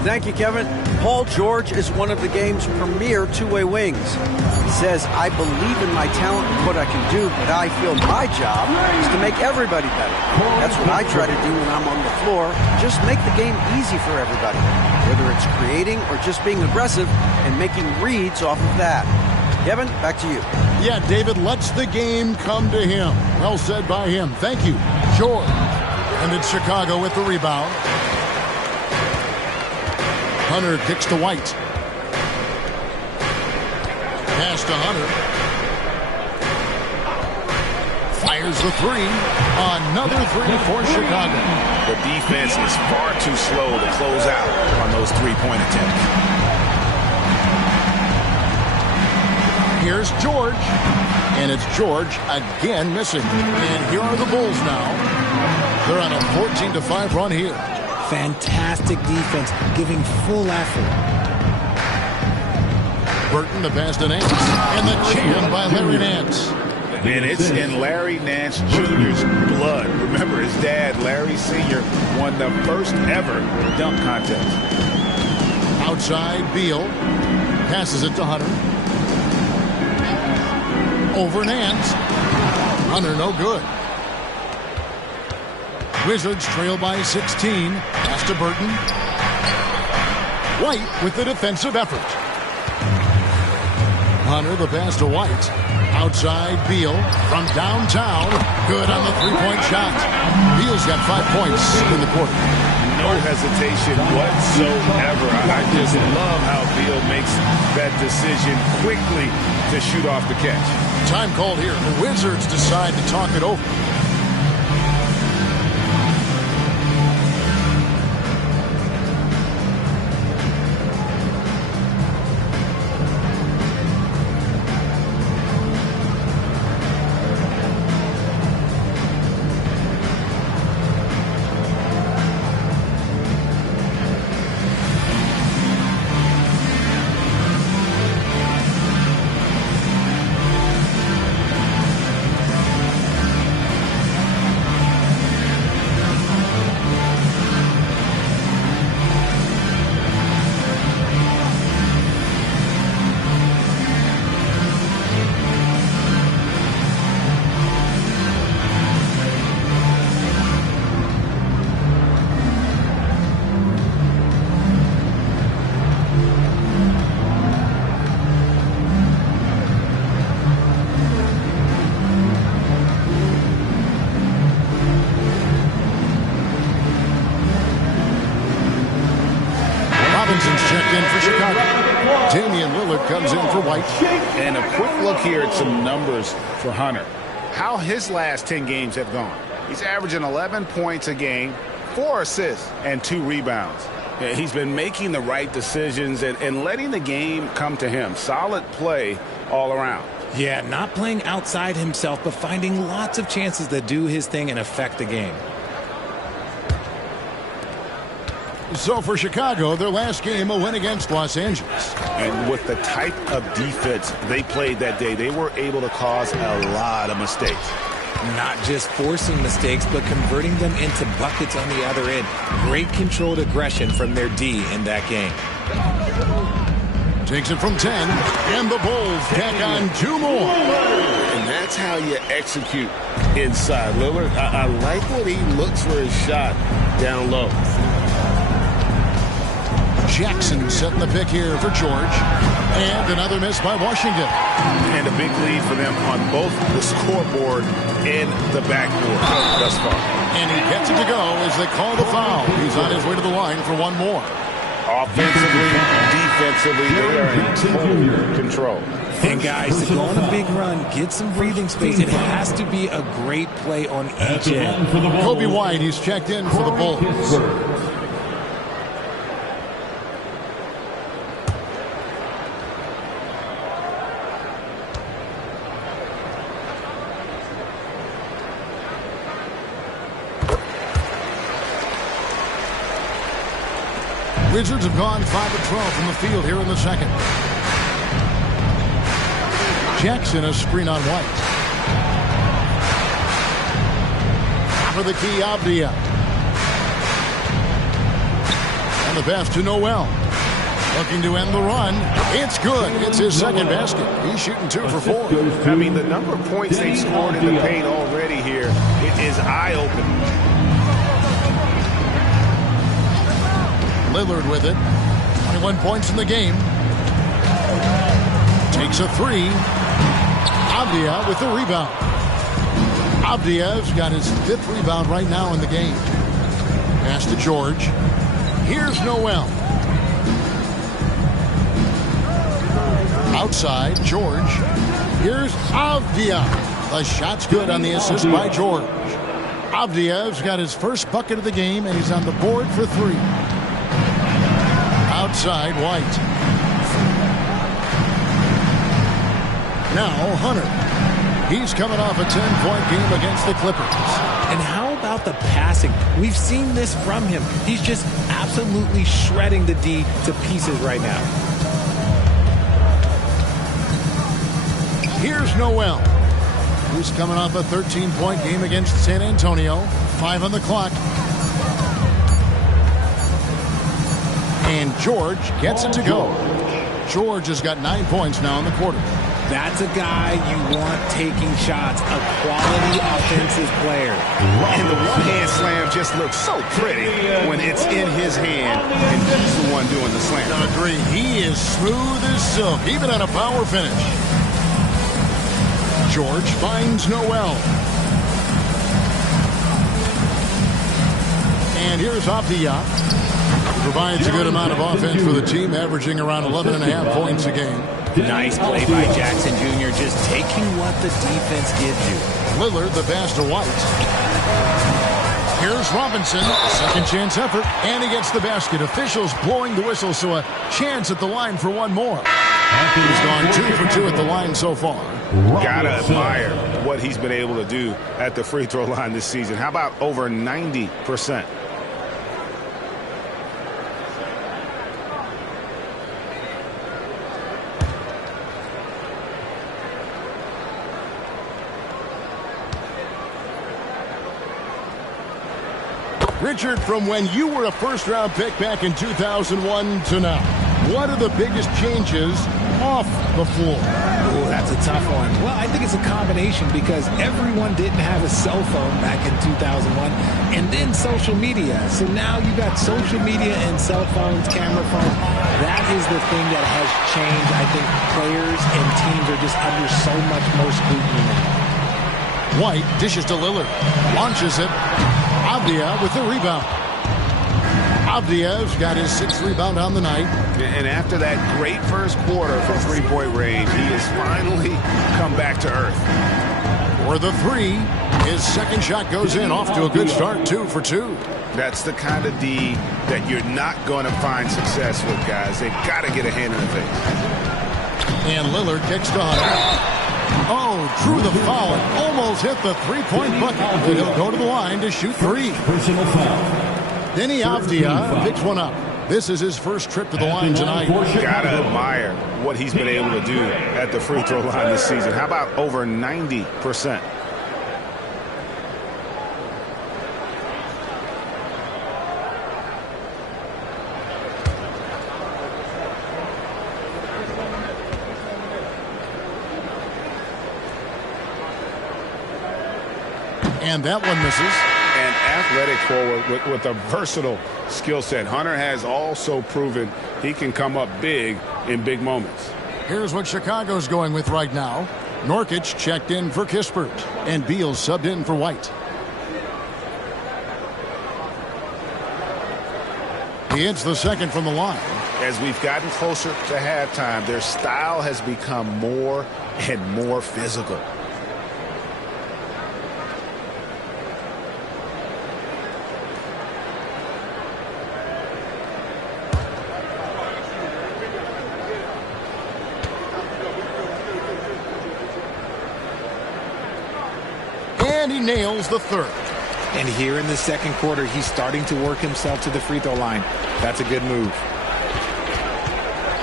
Thank you, Kevin. Paul George is one of the game's premier two-way wings. He says, I believe in my talent and what I can do, but I feel my job is to make everybody better. That's what I try to do when I'm on the floor. Just make the game easy for everybody, whether it's creating or just being aggressive and making reads off of that. Kevin, back to you. Yeah, David lets the game come to him. Well said by him. Thank you, George. And it's Chicago with the rebound. Hunter kicks to White. Pass to Hunter. Fires the three. Another three for Chicago. The defense is far too slow to close out on those three-point attempts. Here's George. And it's George again missing. And here are the Bulls now. They're on a 14-5 run here. Fantastic defense, giving full effort. Burton, the pass to Nance. And the jam by Larry Nance. And it's in Larry Nance Jr.'s blood. Remember, his dad, Larry Sr., won the first ever dunk contest. Outside, Beal. Passes it to Hunter. Over Nance. Hunter, no good. Wizards trail by 16. Pass to Burton. White with the defensive effort. Hunter, the pass to White. Outside, Beal from downtown. Good on the three-point shot. Beal's got 5 points in the quarter. No hesitation whatsoever. I just love how Beal makes that decision quickly to shoot off the catch. Time called here. The Wizards decide to talk it over. Checked in for Chicago. Damian Lillard comes in for White. And a quick look here at some numbers for Hunter. How his last 10 games have gone. He's averaging 11 points a game, 4 assists, and 2 rebounds. Yeah, he's been making the right decisions and letting the game come to him. Solid play all around. Yeah, not playing outside himself, but finding lots of chances to do his thing and affect the game. So for Chicago, their last game, a win against Los Angeles. And with the type of defense they played that day, they were able to cause a lot of mistakes. Not just forcing mistakes, but converting them into buckets on the other end. Great controlled aggression from their D in that game. Takes it from 10, and the Bulls tack on 2 more. And that's how you execute inside. Lillard, I like when he looks for his shot down low. Jackson setting the pick here for George. And another miss by Washington. And a big lead for them on both the scoreboard and the backboard thus far. And he gets it to go as they call the foul. He's on his way to the line for 1 more. Offensively, defensively, they are in total control. And guys, to go on a big run, get some breathing space, it has to be a great play on each end. Kobe White, he's checked in for the Bulls. Wizards have gone 5 of 12 from the field here in the second. Jackson a screen on White. For the key, Abdia. And the pass to Noel. Looking to end the run. It's good. It's his second basket. He's shooting 2 for 4. I mean, the number of points they've scored in the paint already here, it is eye-opening. Lillard with it. 21 points in the game. Takes a 3. Abdia with the rebound. Abdia's got his 5th rebound right now in the game. Pass to George. Here's Noel. Outside, George. Here's Abdia. The shot's good on the assist by George. Abdia's got his first bucket of the game, and he's on the board for 3. Outside, White. Now, Hunter. He's coming off a 10-point game against the Clippers. And how about the passing? We've seen this from him. He's just absolutely shredding the D to pieces right now. Here's Noel. He's coming off a 13-point game against San Antonio. 5 on the clock. And George gets it to go. George has got 9 points now in the quarter. That's a guy you want taking shots, a quality offensive player. And the one-hand slam just looks so pretty when it's in his hand, and he's the one one doing the slam. Agree. He is smooth as silk, even on a power finish. George finds Noel. And here's Abdiya. Provides a good amount of offense for the team, averaging around 11.5 points a game. Nice play by Jackson Jr., just taking what the defense gives you. Lillard, the pass to White. Here's Robinson, second chance effort, and he gets the basket. Officials blowing the whistle, so a chance at the line for one more. He's gone 2 for 2 at the line so far. Gotta admire what he's been able to do at the free throw line this season. How about over 90%? Richard, from when you were a first-round pick back in 2001 to now, what are the biggest changes off the floor? Oh, that's a tough one. Well, I think it's a combination because everyone didn't have a cell phone back in 2001 and then social media. So now you got social media and cell phones, camera phones. That is the thing that has changed. I think players and teams are just under so much more scrutiny now. White dishes to Lillard, launches it. Abdiya with the rebound. Abdiya's got his 6th rebound on the night. And after that great first quarter from three-point range, he has finally come back to earth. For the 3, his second shot goes in, off to a good start, 2 for 2. That's the kind of D that you're not going to find success with, guys. They've got to get a hand in the face. And Lillard kicks to Hunter. Oh, drew the foul and almost hit the three-point bucket. But he'll go to the line to shoot 3. Personal foul. Denny Avdia picks one up. This is his first trip to the line tonight. Gotta admire what he's been able to do at the free throw line this season. How about over 90%? And that one misses. An athletic forward with a versatile skill set. Hunter has also proven he can come up big in big moments. Here's what Chicago's going with right now. Nurkic checked in for Kispert, and Beal subbed in for White. He hits the second from the line. As we've gotten closer to halftime, their style has become more and more physical. And he nails the 3rd. And here in the second quarter, he's starting to work himself to the free throw line. That's a good move.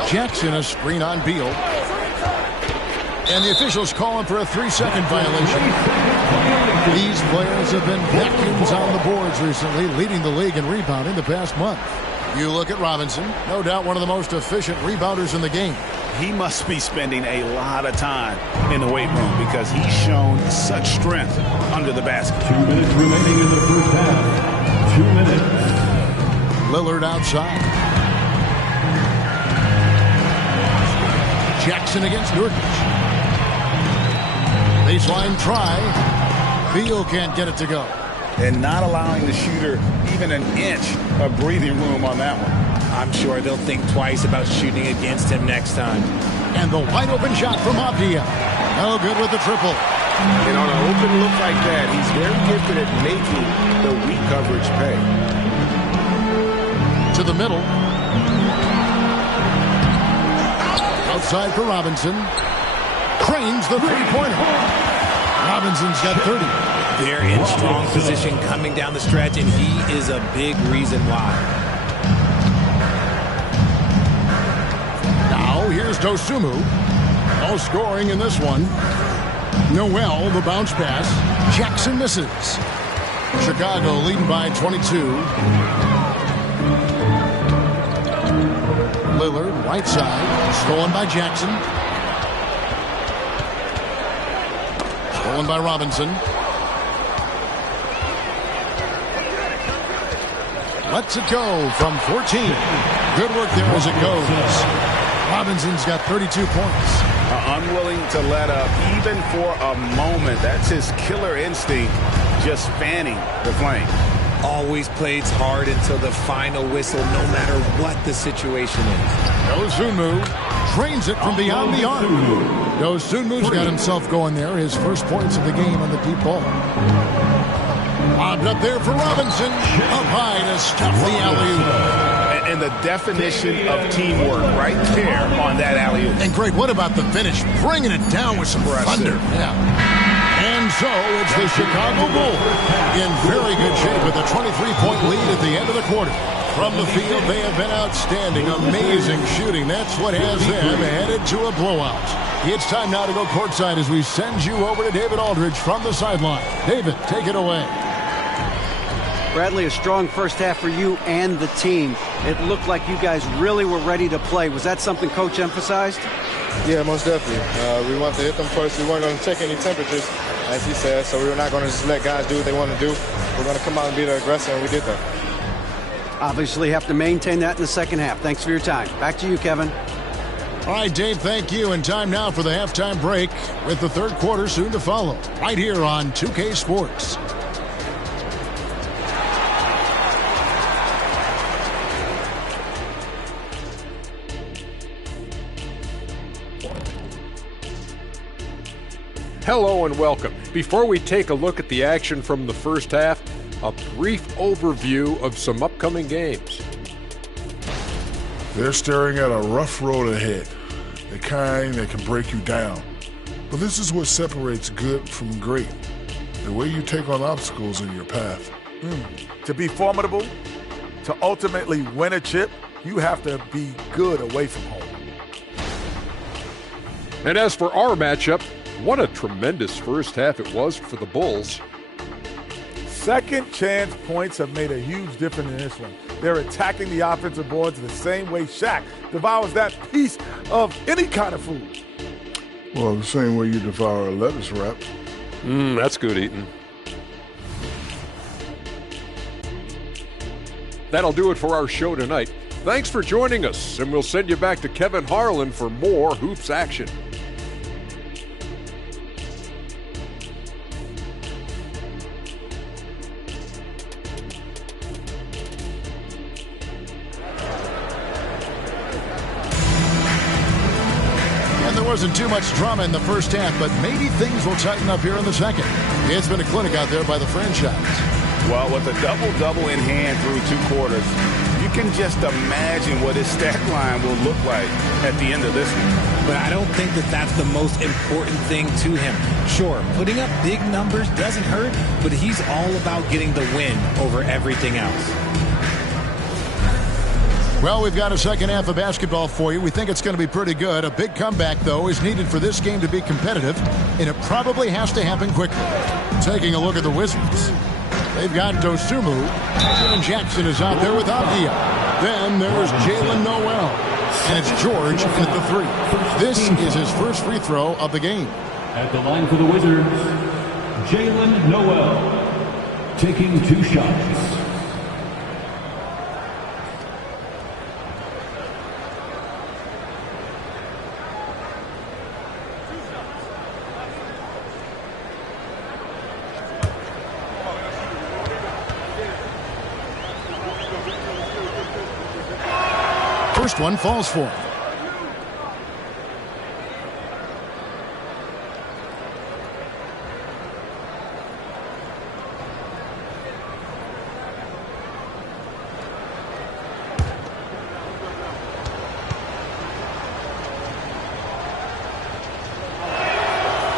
Jackson, a screen on Beal. And the officials calling for a 3-second violation. These players have been vacuums on the boards recently, leading the league in rebounding the past month. You look at Robinson, no doubt one of the most efficient rebounders in the game. He must be spending a lot of time in the weight room because he's shown such strength under the basket. 2 minutes remaining in the first half. 2 minutes. Lillard outside. Jackson against Nurkic. Baseline try. Beal can't get it to go. And not allowing the shooter even an inch of breathing room on that one. I'm sure they'll think twice about shooting against him next time. And the wide open shot from Abdiya. No good with the triple. And on an open look like that, he's very gifted at making the weak coverage pay. To the middle. Outside for Robinson. Cranes the three-pointer. Robinson's got 30. They're in strong position coming down the stretch, and he is a big reason why. Now here's Dosunmu. No scoring in this one. Noel, the bounce pass. Jackson misses. Chicago leading by 22. Lillard, right side. Stolen by Jackson. Stolen by Robinson. Lets it go from 14. Good work there as it goes. Robinson's got 32 points. Unwilling to let up even for a moment. That's his killer instinct, just fanning the flame. Always plays hard until the final whistle, no matter what the situation is. Dosunmu trains it from beyond the arc. Dosunmu's got himself going there. His first points of the game on the deep ball. Lobbed up there for Robinson. Up high to stuff the alley-oop. And the definition of teamwork right there on that alley-oop. And great, what about the finish? Bringing it down with some thunder. Yeah. And so it's the Chicago Bulls in very good shape with a 23-point lead at the end of the quarter. From the field, they have been outstanding. Amazing shooting. That's what has them headed to a blowout. It's time now to go courtside as we send you over to David Aldridge from the sideline. David, take it away. Bradley, a strong first half for you and the team. It looked like you guys really were ready to play. Was that something Coach emphasized? Yeah, most definitely. We wanted to hit them first. We weren't going to take any temperatures, as he said, so we were not going to just let guys do what they want to do. We're going to come out and be the aggressor, and we did that. Obviously have to maintain that in the second half. Thanks for your time. Back to you, Kevin. All right, Dave, thank you. And time now for the halftime break with the third quarter soon to follow. Right here on 2K Sports. Hello and welcome. Before we take a look at the action from the first half, a brief overview of some upcoming games. They're staring at a rough road ahead, the kind that can break you down. But this is what separates good from great, the way you take on obstacles in your path. To be formidable, to ultimately win a chip, you have to be good away from home. And as for our matchup, what a tremendous first half it was for the Bulls. Second chance points have made a huge difference in this one. They're attacking the offensive boards the same way Shaq devours that piece of any kind of food. Well, the same way you devour a lettuce wrap. That's good eating. That'll do it for our show tonight. Thanks for joining us, and we'll send you back to Kevin Harlan for more hoops action. Wasn't too much drama in the first half, but maybe things will tighten up here in the second. It's been a clinic out there by the franchise. Well, with a double-double in hand through two quarters, you can just imagine what his stat line will look like at the end of this one. But I don't think that that's the most important thing to him. Sure, putting up big numbers doesn't hurt, but he's all about getting the win over everything else. Well, we've got a second half of basketball for you. We think it's going to be pretty good. A big comeback, though, is needed for this game to be competitive, and it probably has to happen quickly. Taking a look at the Wizards. They've got Dosunmu. Jaren Jackson is out there with Avdia. Then there's Jalen Noel. And it's George at the three. This is his first free throw of the game. At the line for the Wizards, Jalen Noel taking 2 shots. First one falls for him.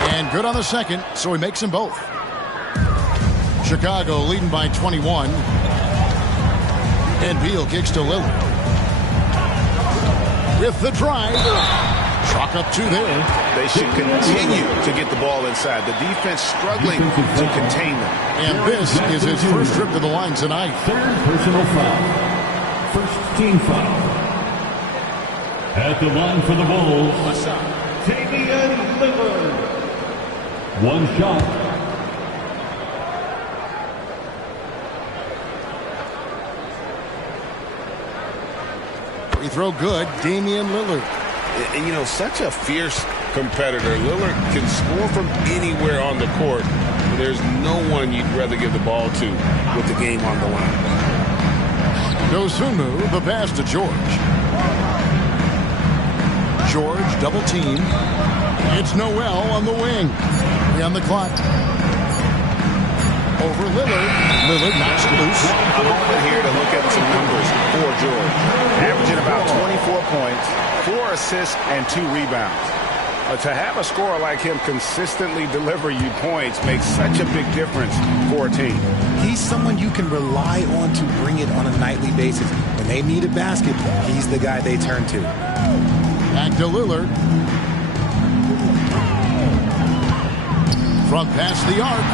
And good on the second, so he makes them both. Chicago leading by 21. And Beal kicks to Lillard. With the drive. Chalk up 2 there. They should continue to get the ball inside. The defense struggling to contain them. And this is his first trip to the line tonight. Third personal foul. First team foul. At the line for the Bulls, Damian Lillard. 1 shot. Free throw good. Damian Lillard. And, you know, such a fierce competitor. Lillard can score from anywhere on the court. There's no one you'd rather give the ball to with the game on the line. Dosunmu, the pass to George. George double team. It's Noel on the wing. On the clock. Over Lillard. Lillard knocks it loose. A moment here to look at some numbers for George. Averaging about 24 points, 4 assists, and 2 rebounds. To have a scorer like him consistently deliver you points makes such a big difference for a team. He's someone you can rely on to bring it on a nightly basis. When they need a basket, he's the guy they turn to. Back to Lillard. From past the arc.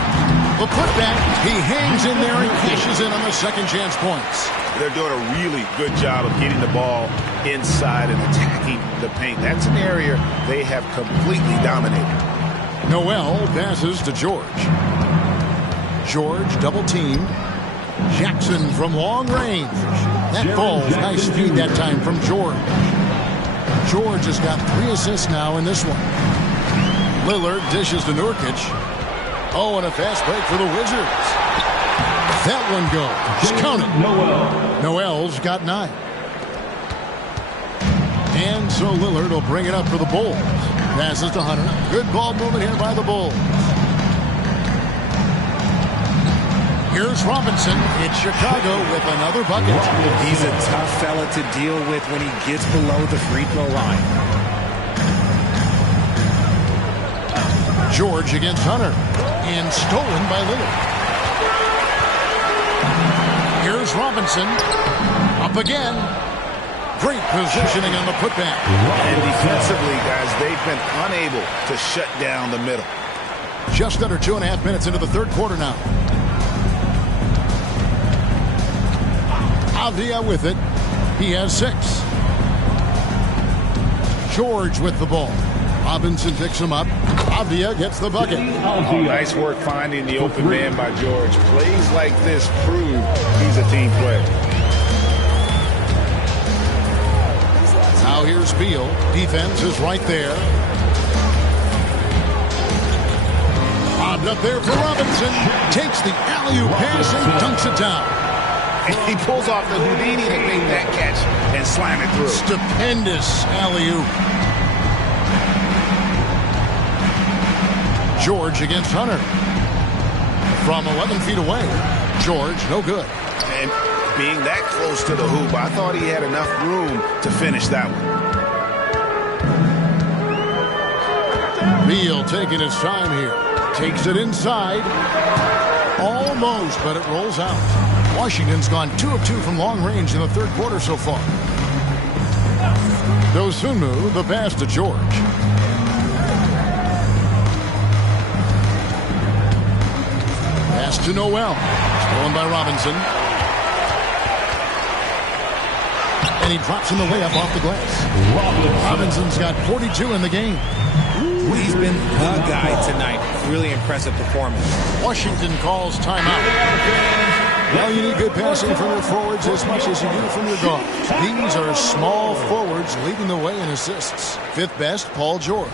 The putback. He hangs in there and cashes in on the second chance points. They're doing a really good job of getting the ball inside and attacking the paint. That's an area they have completely dominated. Noel passes to George. George double team. Jackson from long range. That falls. Nice feed that time from George. George has got 3 assists now in this one. Lillard dishes to Nurkic. Oh, and a fast break for the Wizards. That one goes. Count it. Noel's got 9. And so Lillard will bring it up for the Bulls. Passes to Hunter. Good ball movement here by the Bulls. Here's Robinson. It's Chicago with another bucket. He's a tough fella to deal with when he gets below the free throw line. George against Hunter. And stolen by Lillard. Here's Robinson. Up again. Great positioning on the putback. And defensively, guys, they've been unable to shut down the middle. Just under 2.5 minutes into the third quarter now. Avdia with it. He has 6. George with the ball. Robinson picks him up. Avdia gets the bucket. Oh, nice work finding the open man by George. Plays like this prove he's a team player. Now here's Beal. Defense is right there. Bobbed up there for Robinson. Takes the alley-oop pass and dunks it down. And he pulls off the Houdini to make that catch and slam it through. Stupendous alley-oop. George against Hunter. From 11 feet away. George, no good. And being that close to the hoop, I thought he had enough room to finish that one. Beal taking his time here. Takes it inside. Almost, but it rolls out. Washington's gone 2 of 2 from long range in the third quarter so far. Dosunmu, the pass to George. Pass to Noel. Stolen by Robinson. And he drops him the way up off the glass. Robinson's got 42 in the game. He's been the guy tonight. Really impressive performance. Washington calls timeout. Well, you need good passing from your forwards as much as you do from your guards. These are small forwards leading the way in assists. 5th best, Paul George.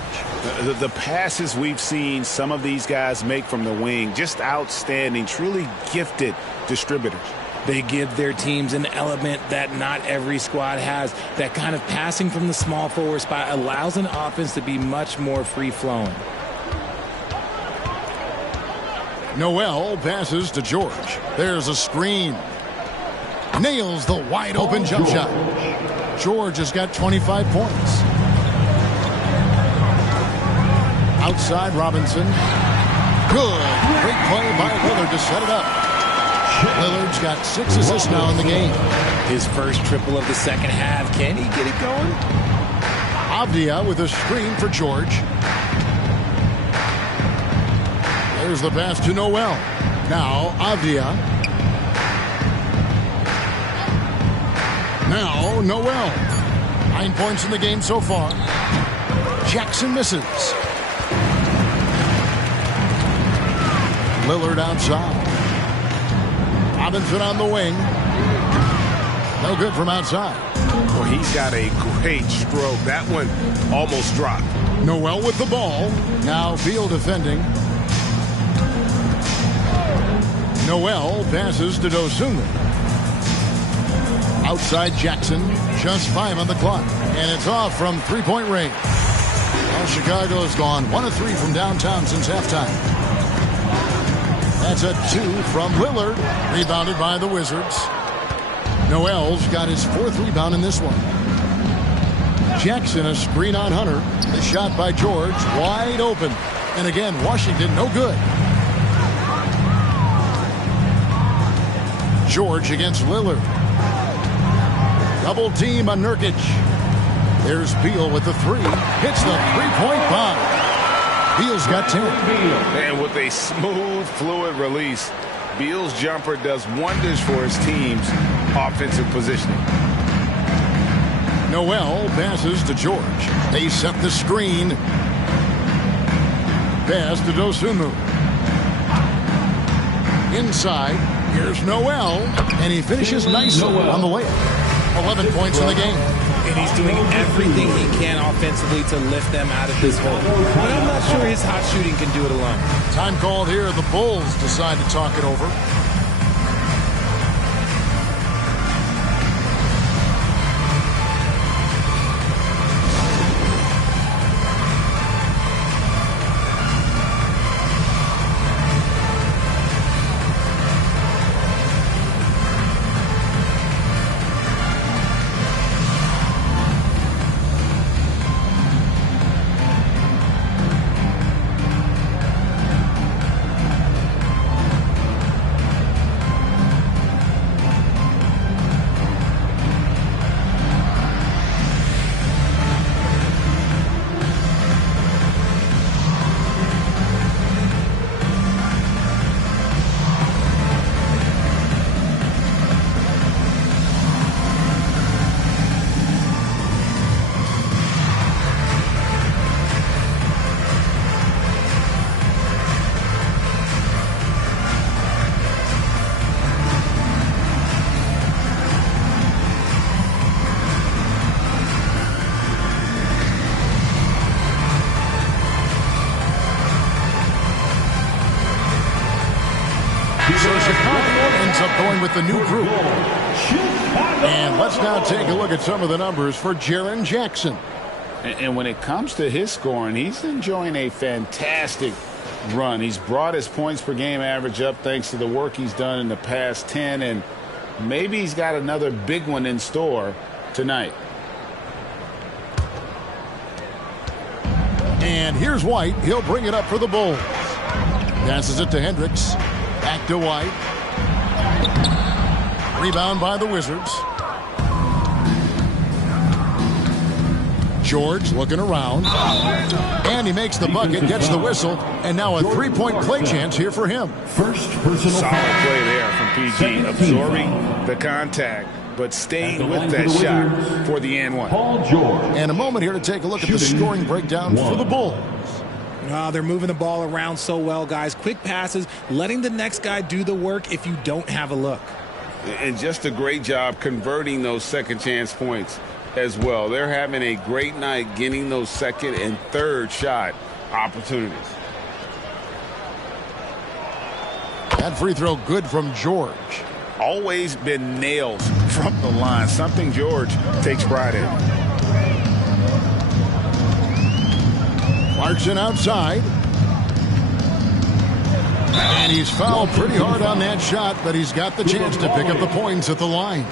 The passes we've seen some of these guys make from the wing, just outstanding, truly gifted distributors. They give their teams an element that not every squad has. That kind of passing from the small forward spot allows an offense to be much more free-flowing. Noel passes to George. There's a screen. Nails the wide-open jump shot. George has got 25 points. Outside Robinson. Good. Great play by Lillard to set it up. Lillard's got 6 assists now in the game. His first triple of the second half. Can he get it going? Avdia with a screen for George. There's the pass to Noel. Now Avdia. Now Noel. 9 points in the game so far. Jackson misses. Lillard outside. Robinson on the wing. No good from outside. Oh, he's got a great stroke. That one almost dropped. Noel with the ball. Now Beal defending. Noel passes to Dosunmu. Outside Jackson. Just 5 on the clock. And it's off from three-point range. Well, Chicago has gone 1 of 3 from downtown since halftime. That's a 2 from Lillard. Rebounded by the Wizards. Noel's got his 4th rebound in this one. Jackson a screen on Hunter. The shot by George. Wide open. And again, Washington no good. George against Lillard. Double team on Nurkic. There's Beal with the 3. Hits the three-point bomb. Beal's got 10. And with a smooth, fluid release, Beal's jumper does wonders for his team's offensive positioning. Noel passes to George. They set the screen. Pass to Dosunmu. Inside, here's Noel, and he finishes nicely on the layup. 11 points in the game. And he's doing everything he can offensively to lift them out of this hole. But I'm not sure his hot shooting can do it alone. Time called here. The Bulls decide to talk it over. So Chicago ends up going with the new group. And let's now take a look at some of the numbers for Jaren Jackson. And when it comes to his scoring, he's enjoying a fantastic run. He's brought his points per game average up thanks to the work he's done in the past 10. And maybe he's got another big one in store tonight. And here's White. He'll bring it up for the Bulls. Passes it to Hendricks. Back to White. Rebound by the Wizards. George looking around. And he makes the bucket, gets the whistle, and now a three-point play chance here for him. First personal solid play there from PG, absorbing the contact, but staying with that shot for the and one. And a moment here to take a look at the scoring breakdown for the Bulls. They're moving the ball around so well, guys. Quick passes, letting the next guy do the work if you don't have a look. And just a great job converting those second chance points as well. They're having a great night getting those second and third shot opportunities. That free throw good from George. Always been nails from the line, something George takes pride in. Clarkson outside. And he's fouled pretty hard on that shot, but he's got the chance to pick up the points at the line.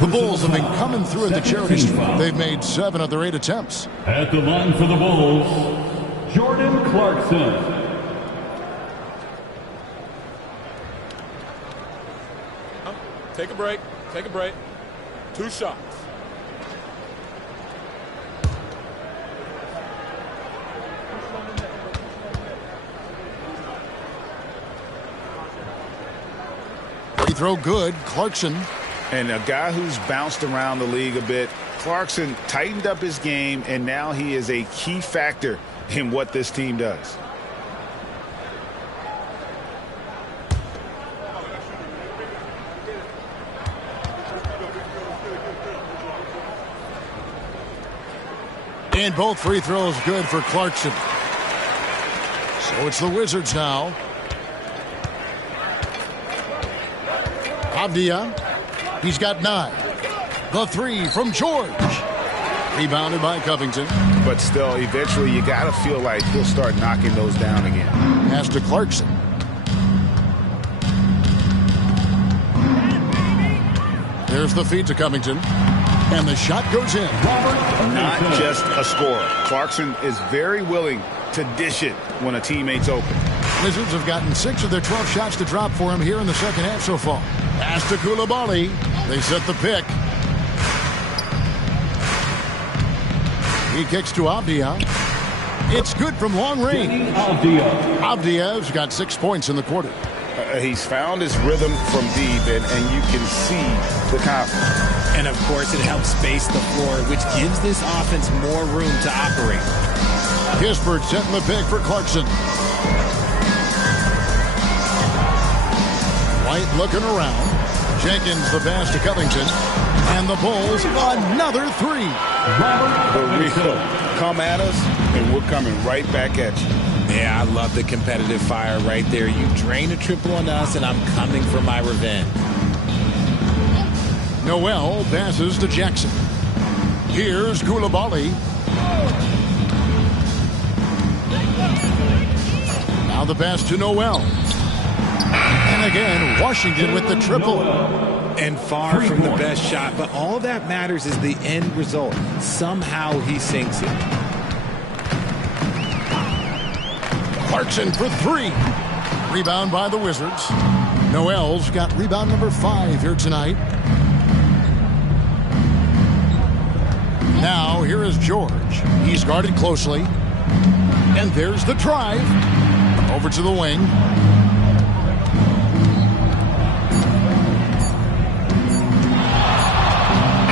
The Bulls have been coming through at the charity stripe. They've made 7 of their 8 attempts. At the line for the Bulls, Jordan Clarkson. Take a break. Take a break. 2 shots. Free throw good. Clarkson. And a guy who's bounced around the league a bit. Clarkson tightened up his game, and now he is a key factor in what this team does. And both free throws good for Clarkson. So it's the Wizards now. Avdia, he's got 9. The 3 from George. Rebounded by Covington. But still, eventually you got to feel like he'll start knocking those down again. Pass to Clarkson. There's the feed to Covington. And the shot goes in. Not just a scorer. Clarkson is very willing to dish it when a teammate's open. Wizards have gotten 6 of their 12 shots to drop for him here in the second half so far. Pass to Coulibaly. They set the pick. He kicks to Avdia. It's good from long range. Avdia's got 6 points in the quarter. He's found his rhythm from deep, and you can see the confidence. And, of course, it helps space the floor, which gives this offense more room to operate. Kispert setting the pick for Clarkson. White looking around. Jenkins the pass to Covington. And the Bulls another 3. The real come at us, and we're coming right back at you. Yeah, I love the competitive fire right there. You drain a triple on us, and I'm coming for my revenge. Noel passes to Jackson. Here's Coulibaly. Now the pass to Noel. And again, Washington with the triple. And far from the best shot, but all that matters is the end result. Somehow he sinks it. Clarkson for 3. Rebound by the Wizards. Noel's got rebound number 5 here tonight. Now here is George. He's guarded closely. And there's the drive. Over to the wing.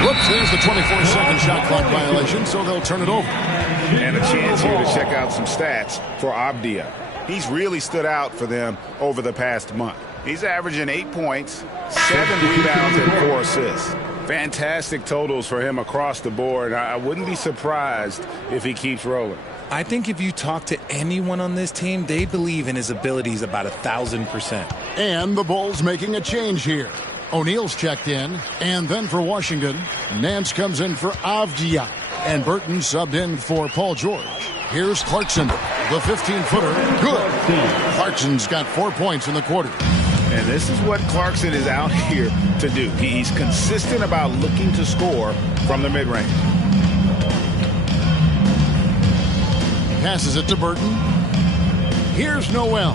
Whoops, there's the 24-second shot clock violation, so they'll turn it over. And a chance here to check out some stats for Avdia. He's really stood out for them over the past month. He's averaging 8 points, 7 rebounds, and 4 assists. Fantastic totals for him across the board. I wouldn't be surprised if he keeps rolling. I think if you talk to anyone on this team, they believe in his abilities about 1,000%. And the Bulls making a change here. O'Neal's checked in, and then for Washington, Nance comes in for Avdia, and Burton subbed in for Paul George. Here's Clarkson, the 15-footer, good. Clarkson's got 4 points in the quarter. And this is what Clarkson is out here to do. He's consistent about looking to score from the mid-range. Passes it to Burton. Here's Noel.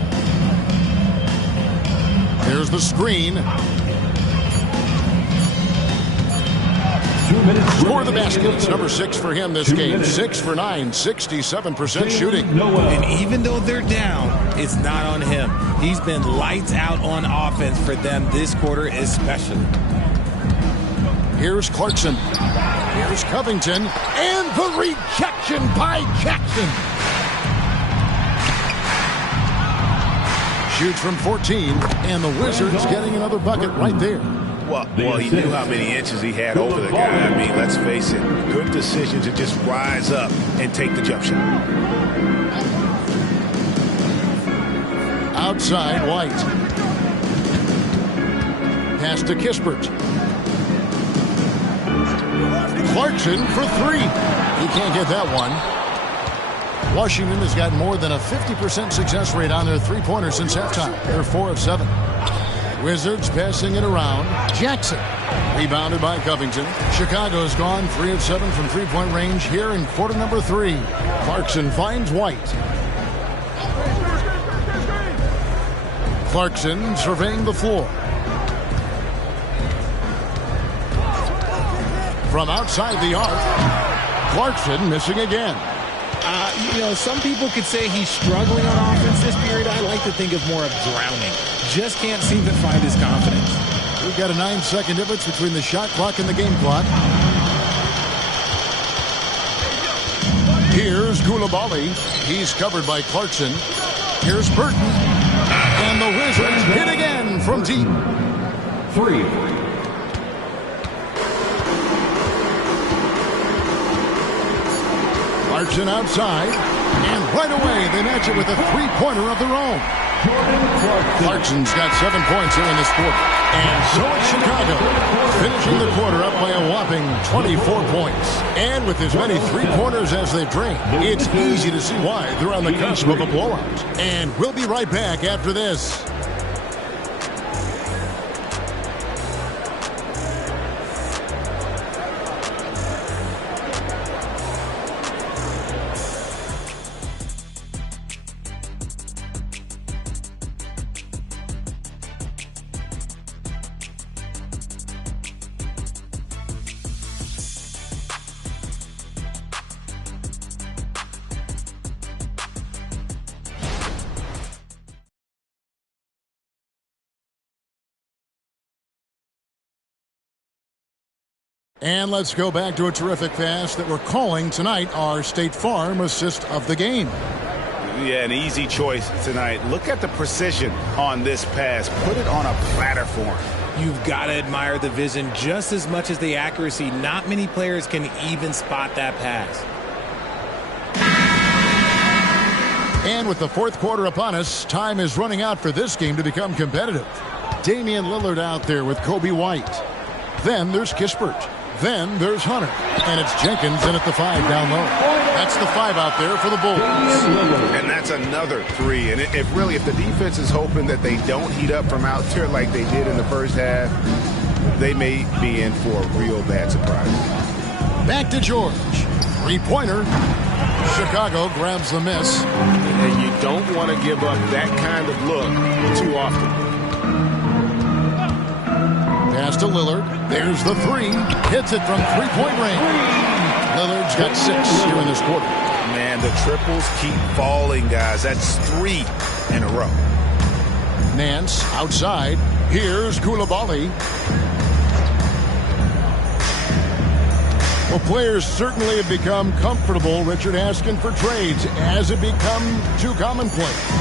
There's the screen. Score the basket. It's number 6 for him this game. 6 for 9, 67% shooting. And even though they're down, it's not on him. He's been lights out on offense for them this quarter especially. Here's Clarkson. Here's Covington. And the rejection by Jackson. Shoots from 14. And the Wizards getting another bucket right there. Well, he knew how many inches he had over the guy. I mean, let's face it, good decision to just rise up and take the jump shot. Outside, White. Pass to Kispert. Clarkson for 3. He can't get that one. Washington has got more than a 50% success rate on their three-pointer since halftime. They're 4 of 7. Wizards passing it around. Jackson. Rebounded by Covington. Chicago's gone 3 of 7 from three-point range here in quarter number 3. Clarkson finds White. Clarkson surveying the floor. From outside the arc. Clarkson missing again. Some people could say he's struggling on offense this period. I like to think of more of drowning. Just can't seem to find his confidence. We've got a 9-second difference between the shot clock and the game clock. Here's Coulibaly. He's covered by Clarkson. Here's Burton. And the Wizards hit again from deep. 3. Clarkson outside. And right away, they match it with a three-pointer of their own. Clarkson's got 7 points here in this quarter. And so it's Chicago, finishing the quarter up by a whopping 24 points. And with as many three-pointers as they've drained, it's easy to see why they're on the cusp of a blowout. And we'll be right back after this. And let's go back to a terrific pass that we're calling tonight our State Farm assist of the game. Yeah, an easy choice tonight. Look at the precision on this pass. Put it on a platter form. You've got to admire the vision just as much as the accuracy. Not many players can even spot that pass. And with the fourth quarter upon us, time is running out for this game to become competitive. Damian Lillard out there with Kobe White. Then there's Kispert. Then there's Hunter. And it's Jenkins in at the 5 down low. That's the 5 out there for the Bulls. And that's another 3. And if the defense is hoping that they don't heat up from out there like they did in the first half, they may be in for a real bad surprise. Back to George. Three-pointer. Chicago grabs the miss. And you don't want to give up that kind of look too often. Pass to Lillard. There's the 3. Hits it from three-point range. Lillard's got 6 here in this quarter. Man, the triples keep falling, guys. That's 3 in a row. Nance outside. Here's Coulibaly. Well, players certainly have become comfortable, Richard, asking for trades. Has it become too commonplace?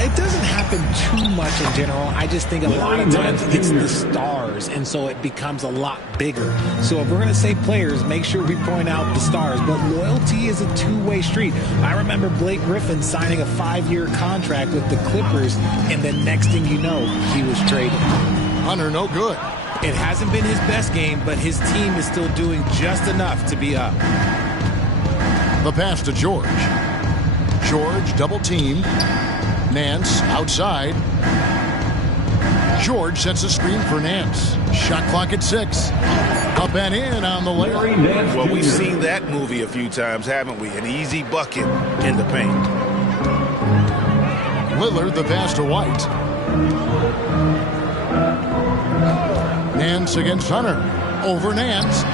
It doesn't happen too much in general. I just think a lot of times it's the stars, and so it becomes a lot bigger. So if we're going to say players, make sure we point out the stars. But loyalty is a two-way street. I remember Blake Griffin signing a 5-year contract with the Clippers, and the next thing you know, he was traded. Hunter, no good. It hasn't been his best game, but his team is still doing just enough to be up. The pass to George. George double-teamed. Nance outside. George sets a screen for Nance. Shot clock at 6. Up and in on the layup. Well, we've seen that movie a few times, haven't we? An easy bucket in the paint. Lillard the pass to White. Nance against Hunter. Over Nance.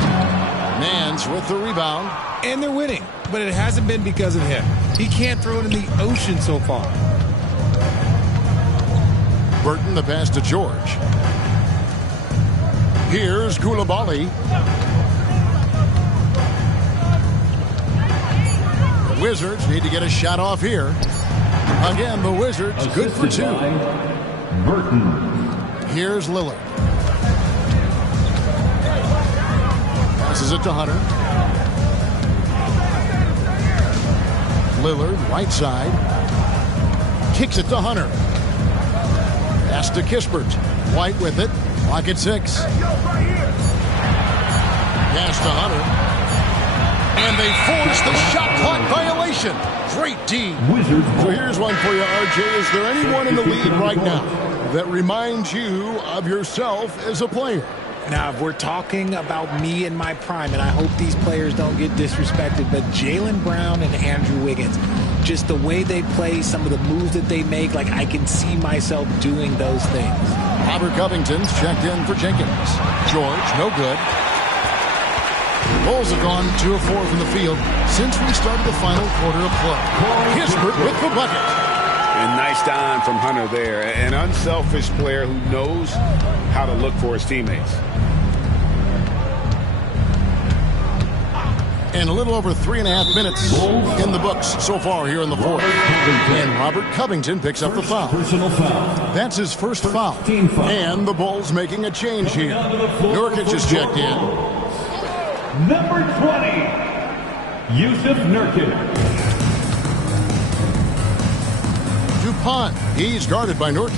Nance with the rebound. And they're winning, but it hasn't been because of him. He can't throw it in the ocean so far. Burton the pass to George. Here's Coulibaly. The Wizards need to get a shot off here. Again, the Wizards good for 2. Burton. Here's Lillard. Passes it to Hunter. Lillard, right side. Kicks it to Hunter. Pass to Kispert. White with it. Clock at 6. Pass to Hunter. And they force the shot clock violation. Great D. So here's one for you, RJ. Is there anyone in the league right now that reminds you of yourself as a player? Now, if we're talking about me in my prime, and I hope these players don't get disrespected, but Jaylen Brown and Andrew Wiggins, just the way they play, some of the moves that they make, like I can see myself doing those things. Robert Covington's checked in for Jenkins. George, no good. Bulls have gone 2 of 4 from the field since we started the final quarter of play. Kispert with the bucket. And nice dime from Hunter there. An unselfish player who knows how to look for his teammates. And a little over 3.5 minutes in the books so far here in the fourth. And Robert Covington picks up the foul. That's his first foul. And the Bulls making a change here. Nurkic is checked in. Number 20, Yusuf Nurkic. Dupont, he's guarded by Nurkic.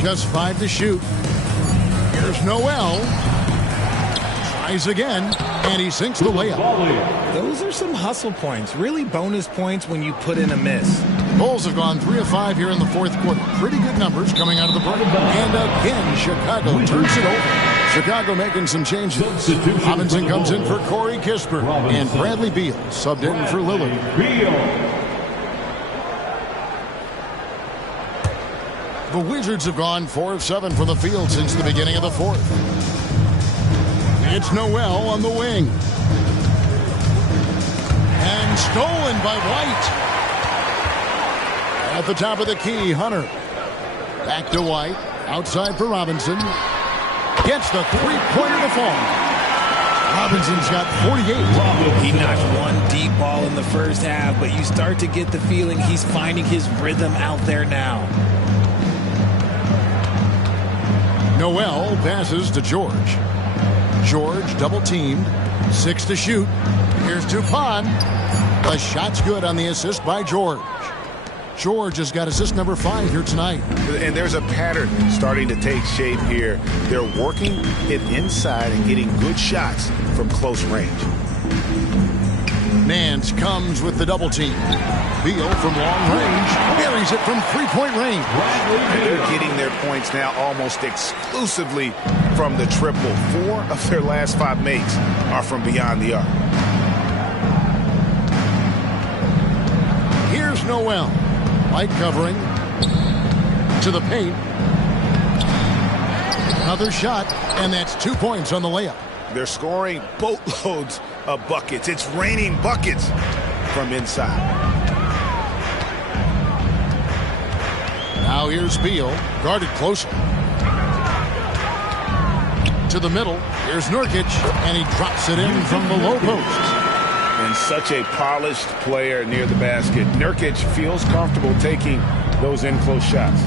Just 5 to shoot. Here's Noel. Tries again, and he sinks the layup. Those are some hustle points, really bonus points when you put in a miss. Bulls have gone 3 of 5 here in the fourth quarter. Pretty good numbers coming out of the break. And again, Chicago turns it over. Chicago making some changes. Robinson comes in for Corey Kispert, and Bradley Beal subbed in for Lillard. The Wizards have gone 4 of 7 from the field since the beginning of the fourth. It's Noel on the wing. And stolen by White. At the top of the key, Hunter. Back to White. Outside for Robinson. Gets the three-pointer to fall. Robinson's got 48. He knocked one deep ball in the first half, but you start to get the feeling he's finding his rhythm out there now. Noel passes to George. George double-teamed. 6 to shoot. Here's Dupont. The shot's good on the assist by George. George has got assist number 5 here tonight. And there's a pattern starting to take shape here. They're working it inside and getting good shots from close range. Nance comes with the double team. Beal from long range buries it from three-point range. And they're getting their points now almost exclusively from the triple. 4 of their last 5 makes are from beyond the arc. Here's Noel. Light covering to the paint. Another shot, and that's 2 points on the layup. They're scoring boatloads of buckets. It's raining buckets from inside. Now here's Beal, guarded closely. To the middle, here's Nurkic, and he drops it in from the low post. And such a polished player near the basket. Nurkic feels comfortable taking those in-close shots.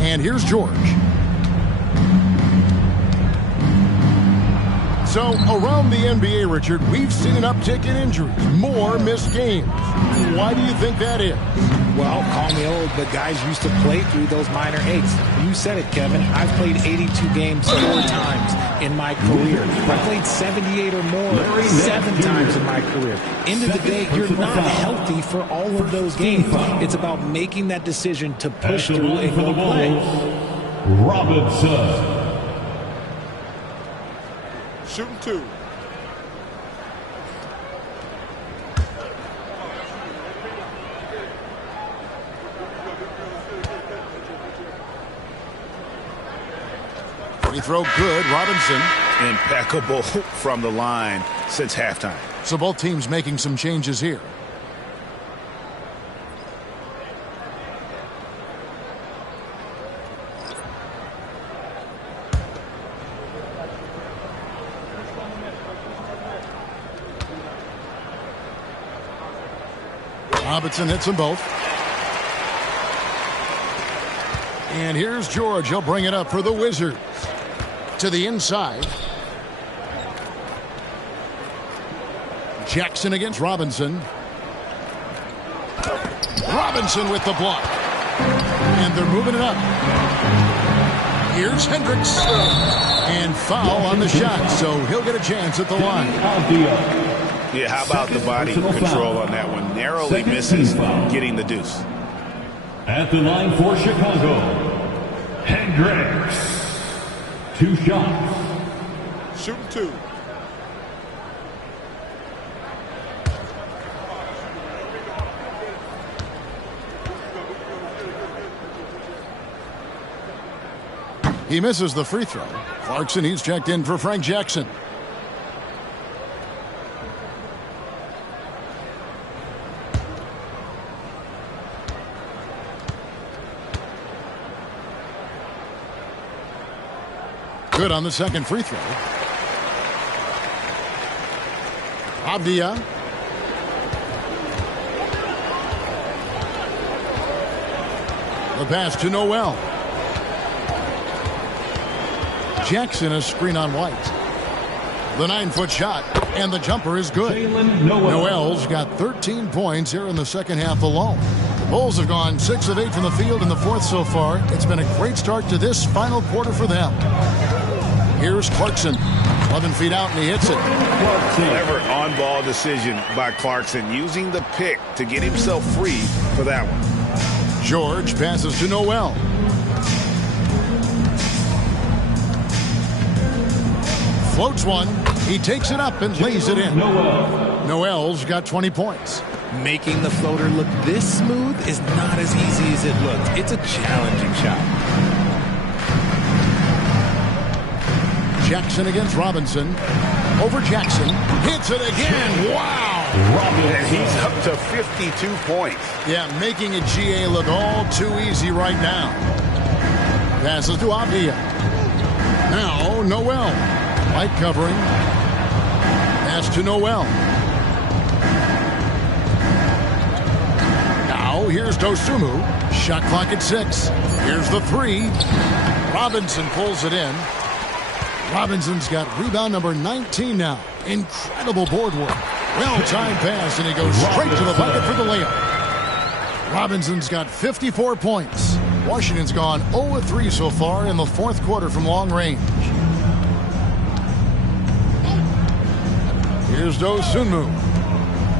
And here's George. So, around the NBA, Richard, we've seen an uptick in injuries, more missed games. Why do you think that is? Well, call me old, but guys used to play through those minor aches. You said it, Kevin. I've played 82 games 4 times in my career. I played 78 or more 7 times in my career. End of the day, you're not healthy for all of those games. It's about making that decision to push through and go play. Robinson. Shooting 2. Free throw good, Robinson. Impeccable from the line since halftime. So both teams making some changes here. Robinson hits them both. And here's George. He'll bring it up for the Wizards. To the inside. Jackson against Robinson. Robinson with the block. And they're moving it up. Here's Hendricks. And foul on the shot, so he'll get a chance at the line. Yeah, how about the body control on that one? Narrowly misses getting the deuce. At the line for Chicago, Hendricks. 2 shots. Shooting 2. He misses the free throw. Clarkson, he's checked in for Frank Jackson. Good on the second free throw. Abdia. The pass to Noel. Jackson a screen on White. The 9-foot shot, and the jumper is good. Noel's got 13 points here in the second half alone. The Bulls have gone 6 of 8 from the field in the fourth so far. It's been a great start to this final quarter for them. Here's Clarkson. 11 feet out, and he hits it. Clever on-ball decision by Clarkson, using the pick to get himself free for that one. George passes to Noel. Floats one. He takes it up and lays it in. Noel's got 20 points. Making the floater look this smooth is not as easy as it looks. It's a challenging shot. Jackson against Robinson. Over Jackson. Hits it again. Wow. And he's up to 52 points. Yeah, making a GA look all too easy right now. Passes to Avdia. Now Noel. White covering. Pass to Noel. Now here's Dosunmu. Shot clock at 6. Here's the 3. Robinson pulls it in. Robinson's got rebound number 19 now. Incredible board work. Well-timed pass, and he goes straight to the bucket for the layup. Robinson's got 54 points. Washington's gone 0-3 so far in the fourth quarter from long range. Here's Dosunmu.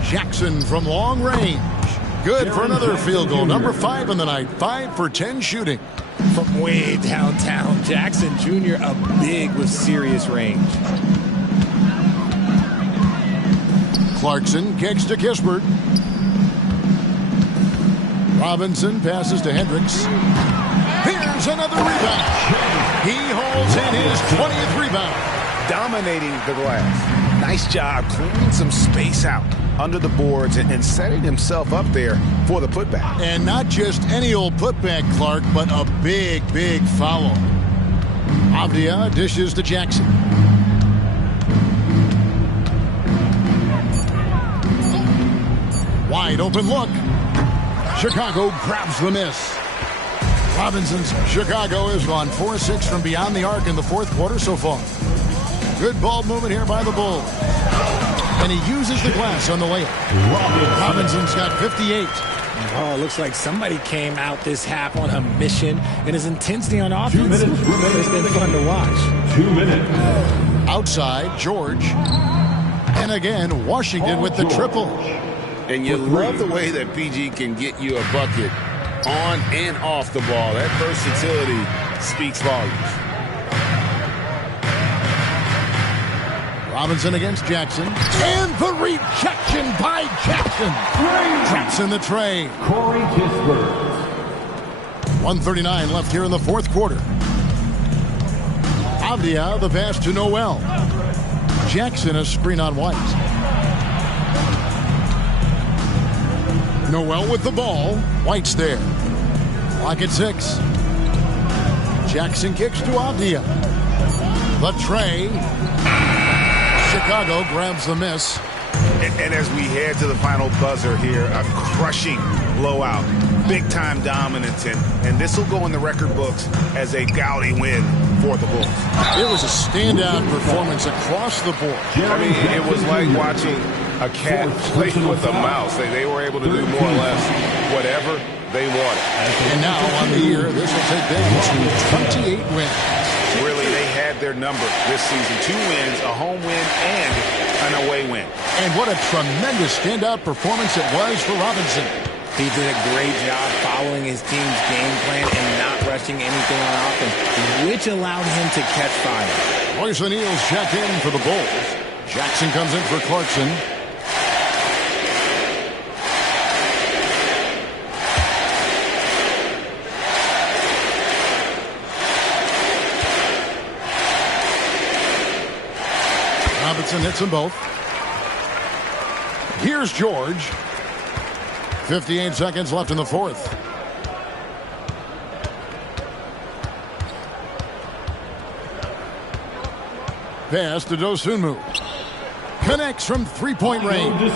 Jackson from long range. Good for another field goal. Number 5 in the night. 5 for 10 shooting. From way downtown, Jackson Jr. a big with serious range. Clarkson kicks to Kispert. Robinson passes to Hendricks. Here's another rebound. He holds in his 20th rebound. Dominating the glass. Nice job clearing some space out under the boards and setting himself up there for the putback. And not just any old putback, Clark, but a big, big foul. Avdia dishes to Jackson. Wide open look. Chicago grabs the miss. Robinson's Chicago has gone 4-6 from beyond the arc in the fourth quarter so far. Good ball movement here by the Bulls. And he uses the glass on the layup. Robinson's got 58. Oh, it looks like somebody came out this half on a mission, and his intensity on offense has been fun to watch. 2 minutes. Outside, George. And again, Washington with the triple. And you love the way that PG can get you a bucket on and off the ball. That versatility speaks volumes. Robinson against Jackson. And the rejection by Jackson. Traps in the tray. Corey Kispert. 1:39 left here in the fourth quarter. Avdia, the pass to Noel. Jackson a screen on White. Noel with the ball. White's there. Clock at 6. Jackson kicks to Avdia. The tray. Chicago grabs the miss. And as we head to the final buzzer here, a crushing blowout. Big-time dominance, and this will go in the record books as a gaudy win for the Bulls. It was a standout performance across the board. I mean, it was like watching a cat play with a mouse. They were able to do more or less whatever they wanted. And now on the year, this will take them to 28 wins. Really, they had their number this season. 2 wins, a home win, and an away win. And what a tremendous standout performance it was for Robinson. He did a great job following his team's game plan and not rushing anything on offense, which allowed him to catch fire. Royce O'Neal's check in for the Bulls. Jackson comes in for Clarkson. Robinson hits them both. Here's George. 58 seconds left in the fourth. Pass to Dosunmu. Connects from three-point range.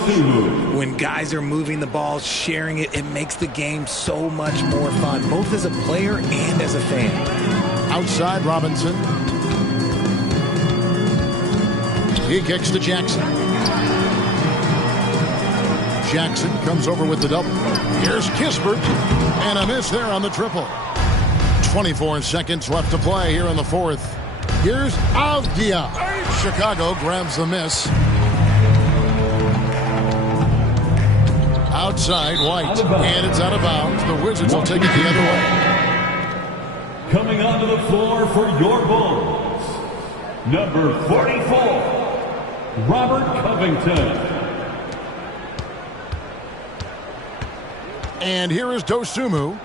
When guys are moving the ball, sharing it, it makes the game so much more fun, both as a player and as a fan. Outside Robinson. He kicks to Jackson. Jackson comes over with the double. Here's Kispert, and a miss there on the triple. 24 seconds left to play here in the fourth. Here's Avdia. Chicago grabs the miss. Outside, White, and it's out of bounds. The Wizards will take it the other way. Coming onto the floor for your Bulls, number 44, Robert Covington. And here is Dosunmu.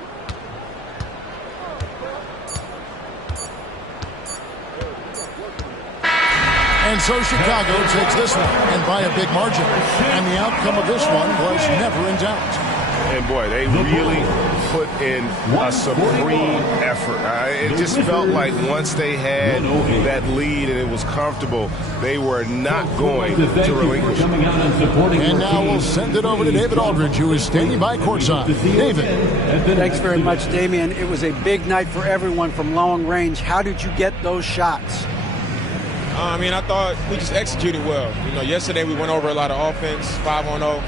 And so Chicago takes this one, and by a big margin. And the outcome of this one was never in doubt. And boy, they really put in a supreme effort. It just felt like once they had that lead and it was comfortable, they were not going to relinquish it. And now we'll send it over to David Aldridge, who is standing by courtside. David. Thanks very much, Damian. It was a big night for everyone from long range. How did you get those shots? I thought we just executed well. Yesterday we went over a lot of offense, 5-on-0.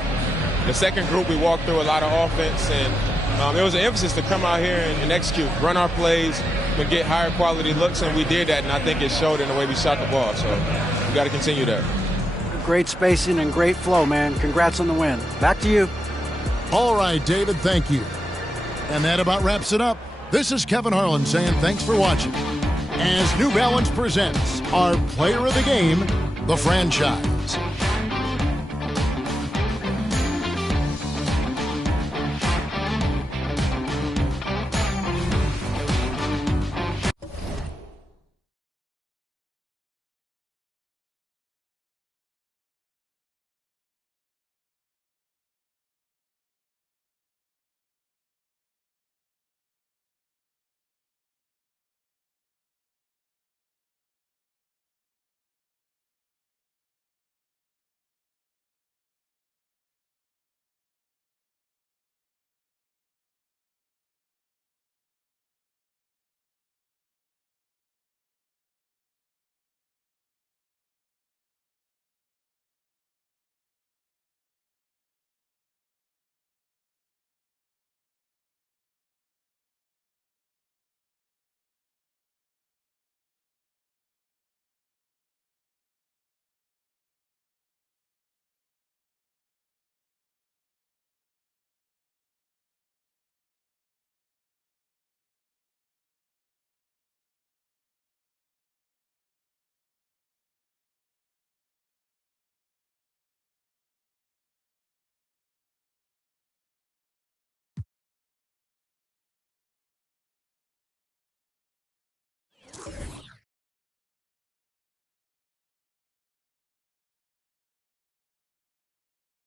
The second group, we walked through a lot of offense, and it was an emphasis to come out here and execute, run our plays, and get higher quality looks, and we did that, and I think it showed in the way we shot the ball. So we got to continue that. Great spacing and great flow, man. Congrats on the win. Back to you. All right, David, thank you. And that about wraps it up. This is Kevin Harlan saying thanks for watching. As New Balance presents our Player of the Game, the franchise.